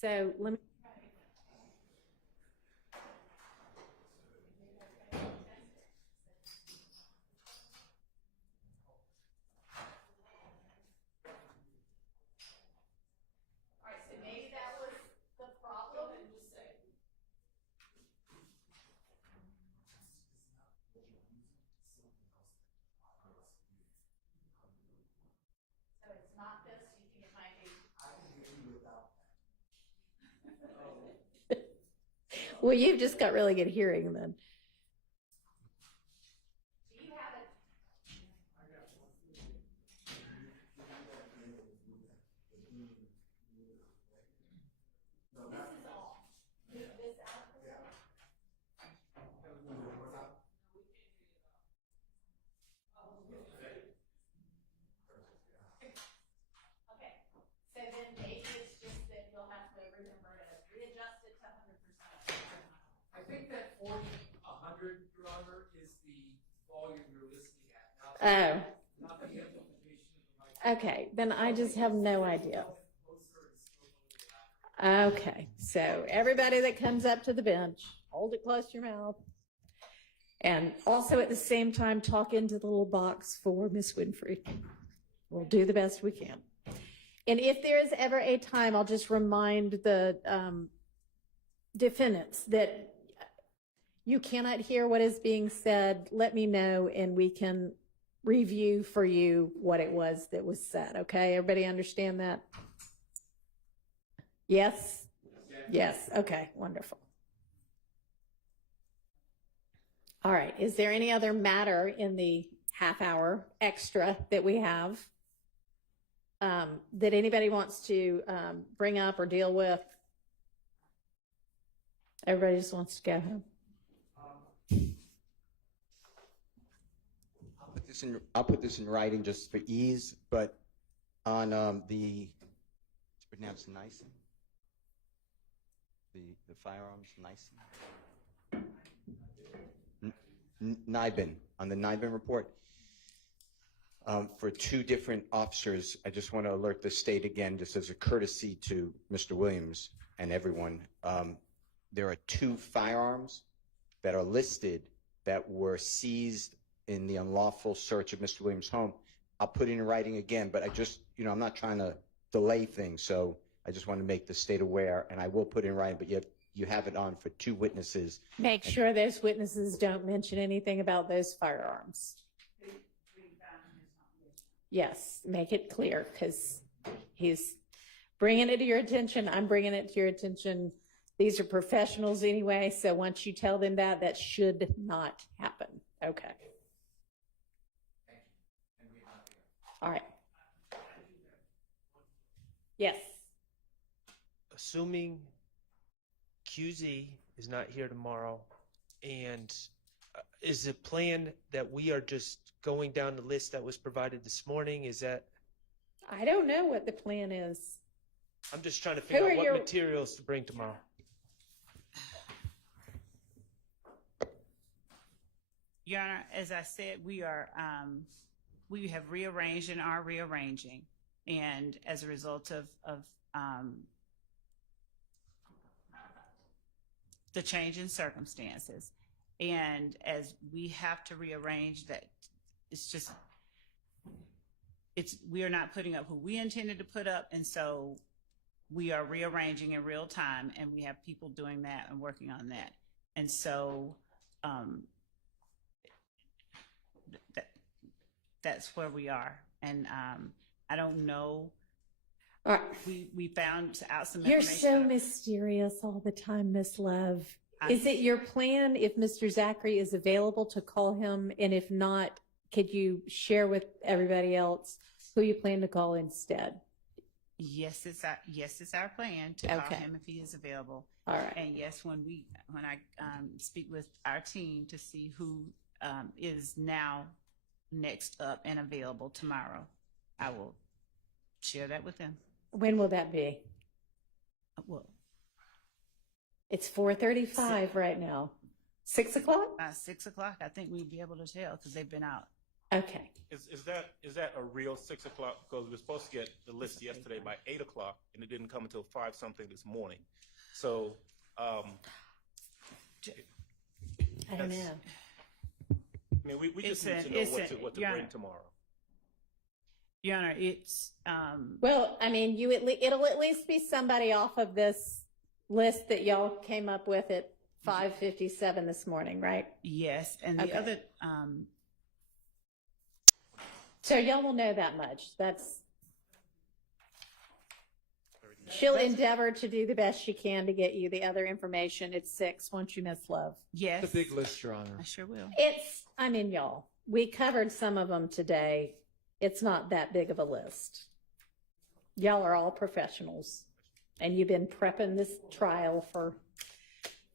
So let me. All right, so maybe that was the problem. So it's not this, you think it might be? Well, you've just got really good hearing then. Do you have it? This is off. Move this out. Okay, so then maybe it's just that you'll have to remember to readjust it to 100%. I think that 40, 100, Your Honor, is the volume you're listening at, not the amplification of the mic. Okay, then I just have no idea. Okay, so everybody that comes up to the bench, hold it close to your mouth. And also at the same time, talk into the little box for Miss Winfrey. We'll do the best we can. And if there is ever a time, I'll just remind the defendants that you cannot hear what is being said. Let me know and we can review for you what it was that was said. Okay, everybody understand that? Yes? Yes, okay, wonderful. All right, is there any other matter in the half hour extra that we have that anybody wants to bring up or deal with? Everybody just wants to go home. I'll put this in writing just for ease, but on it's pronounced nice. The firearms, nice. NIBIN, on the NIBIN report, for two different officers, I just want to alert the state again, just as a courtesy to Mr. Williams and everyone. There are two firearms that are listed that were seized in the unlawful search of Mr. Williams' home. I'll put it in writing again, but I just, I'm not trying to delay things, so I just want to make the state aware, and I will put it in writing, but you have it on for two witnesses. Make sure those witnesses don't mention anything about those firearms. Yes, make it clear, because he's bringing it to your attention. I'm bringing it to your attention. These are professionals anyway, so once you tell them that, that should not happen. Okay. All right. Yes. Assuming QZ is not here tomorrow, and is the plan that we are just going down the list that was provided this morning? Is that? I don't know what the plan is. I'm just trying to figure out what materials to bring tomorrow. Your Honor, as I said, we have rearranged and are rearranging, and as a result of the change in circumstances, and as we have to rearrange that, we are not putting up who we intended to put up, and so we are rearranging in real time, and we have people doing that and working on that, and so that's where we are. And I don't know. We found out some You're information. so mysterious all the time, Miss Love. Is it your plan, if Mr. Zachary is available, to call him? And if not, could you share with everybody else who you plan to call instead? Yes, it's our plan to call him if he is available. All right. And yes, when I speak with our team to see who is now next up and available tomorrow, I will share that with them. When will that be? Well, It's 4:35 right now. 6 o'clock? by 6 o'clock, I think we'd be able to tell because they've been out. Okay. Is that a real 6 o'clock? Because we were supposed to get the list yesterday by 8 o'clock, and it didn't come until 5 something this morning. So, I don't know. I mean, we just need to know what to yeah. bring tomorrow. Your Honor, it's, Well, I mean, it'll at least be somebody off of this list that y'all came up with at 5:57 this morning, right? yes, and the Okay. other, So y'all will know that much. She'll endeavor to do the best she can to get you the other information at 6 once you miss Love. yes. The big list, Your Honor. I sure will. Y'all, we covered some of them today. It's not that big of a list. Y'all are all professionals, and you've been prepping this trial for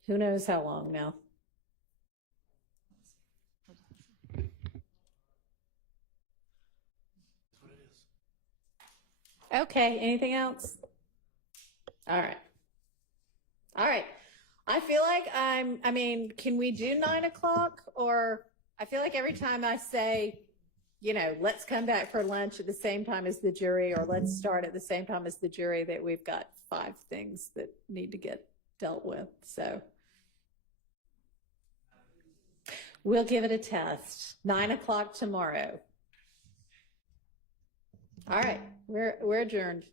who knows how long now. Okay, anything else? All right. I feel like can we do 9 o'clock? Or I feel like every time I say, let's come back for lunch at the same time as the jury, or let's start at the same time as the jury, that we've got 5 things that need to get dealt with. So we'll give it a test. 9 o'clock tomorrow. All right, we're adjourned.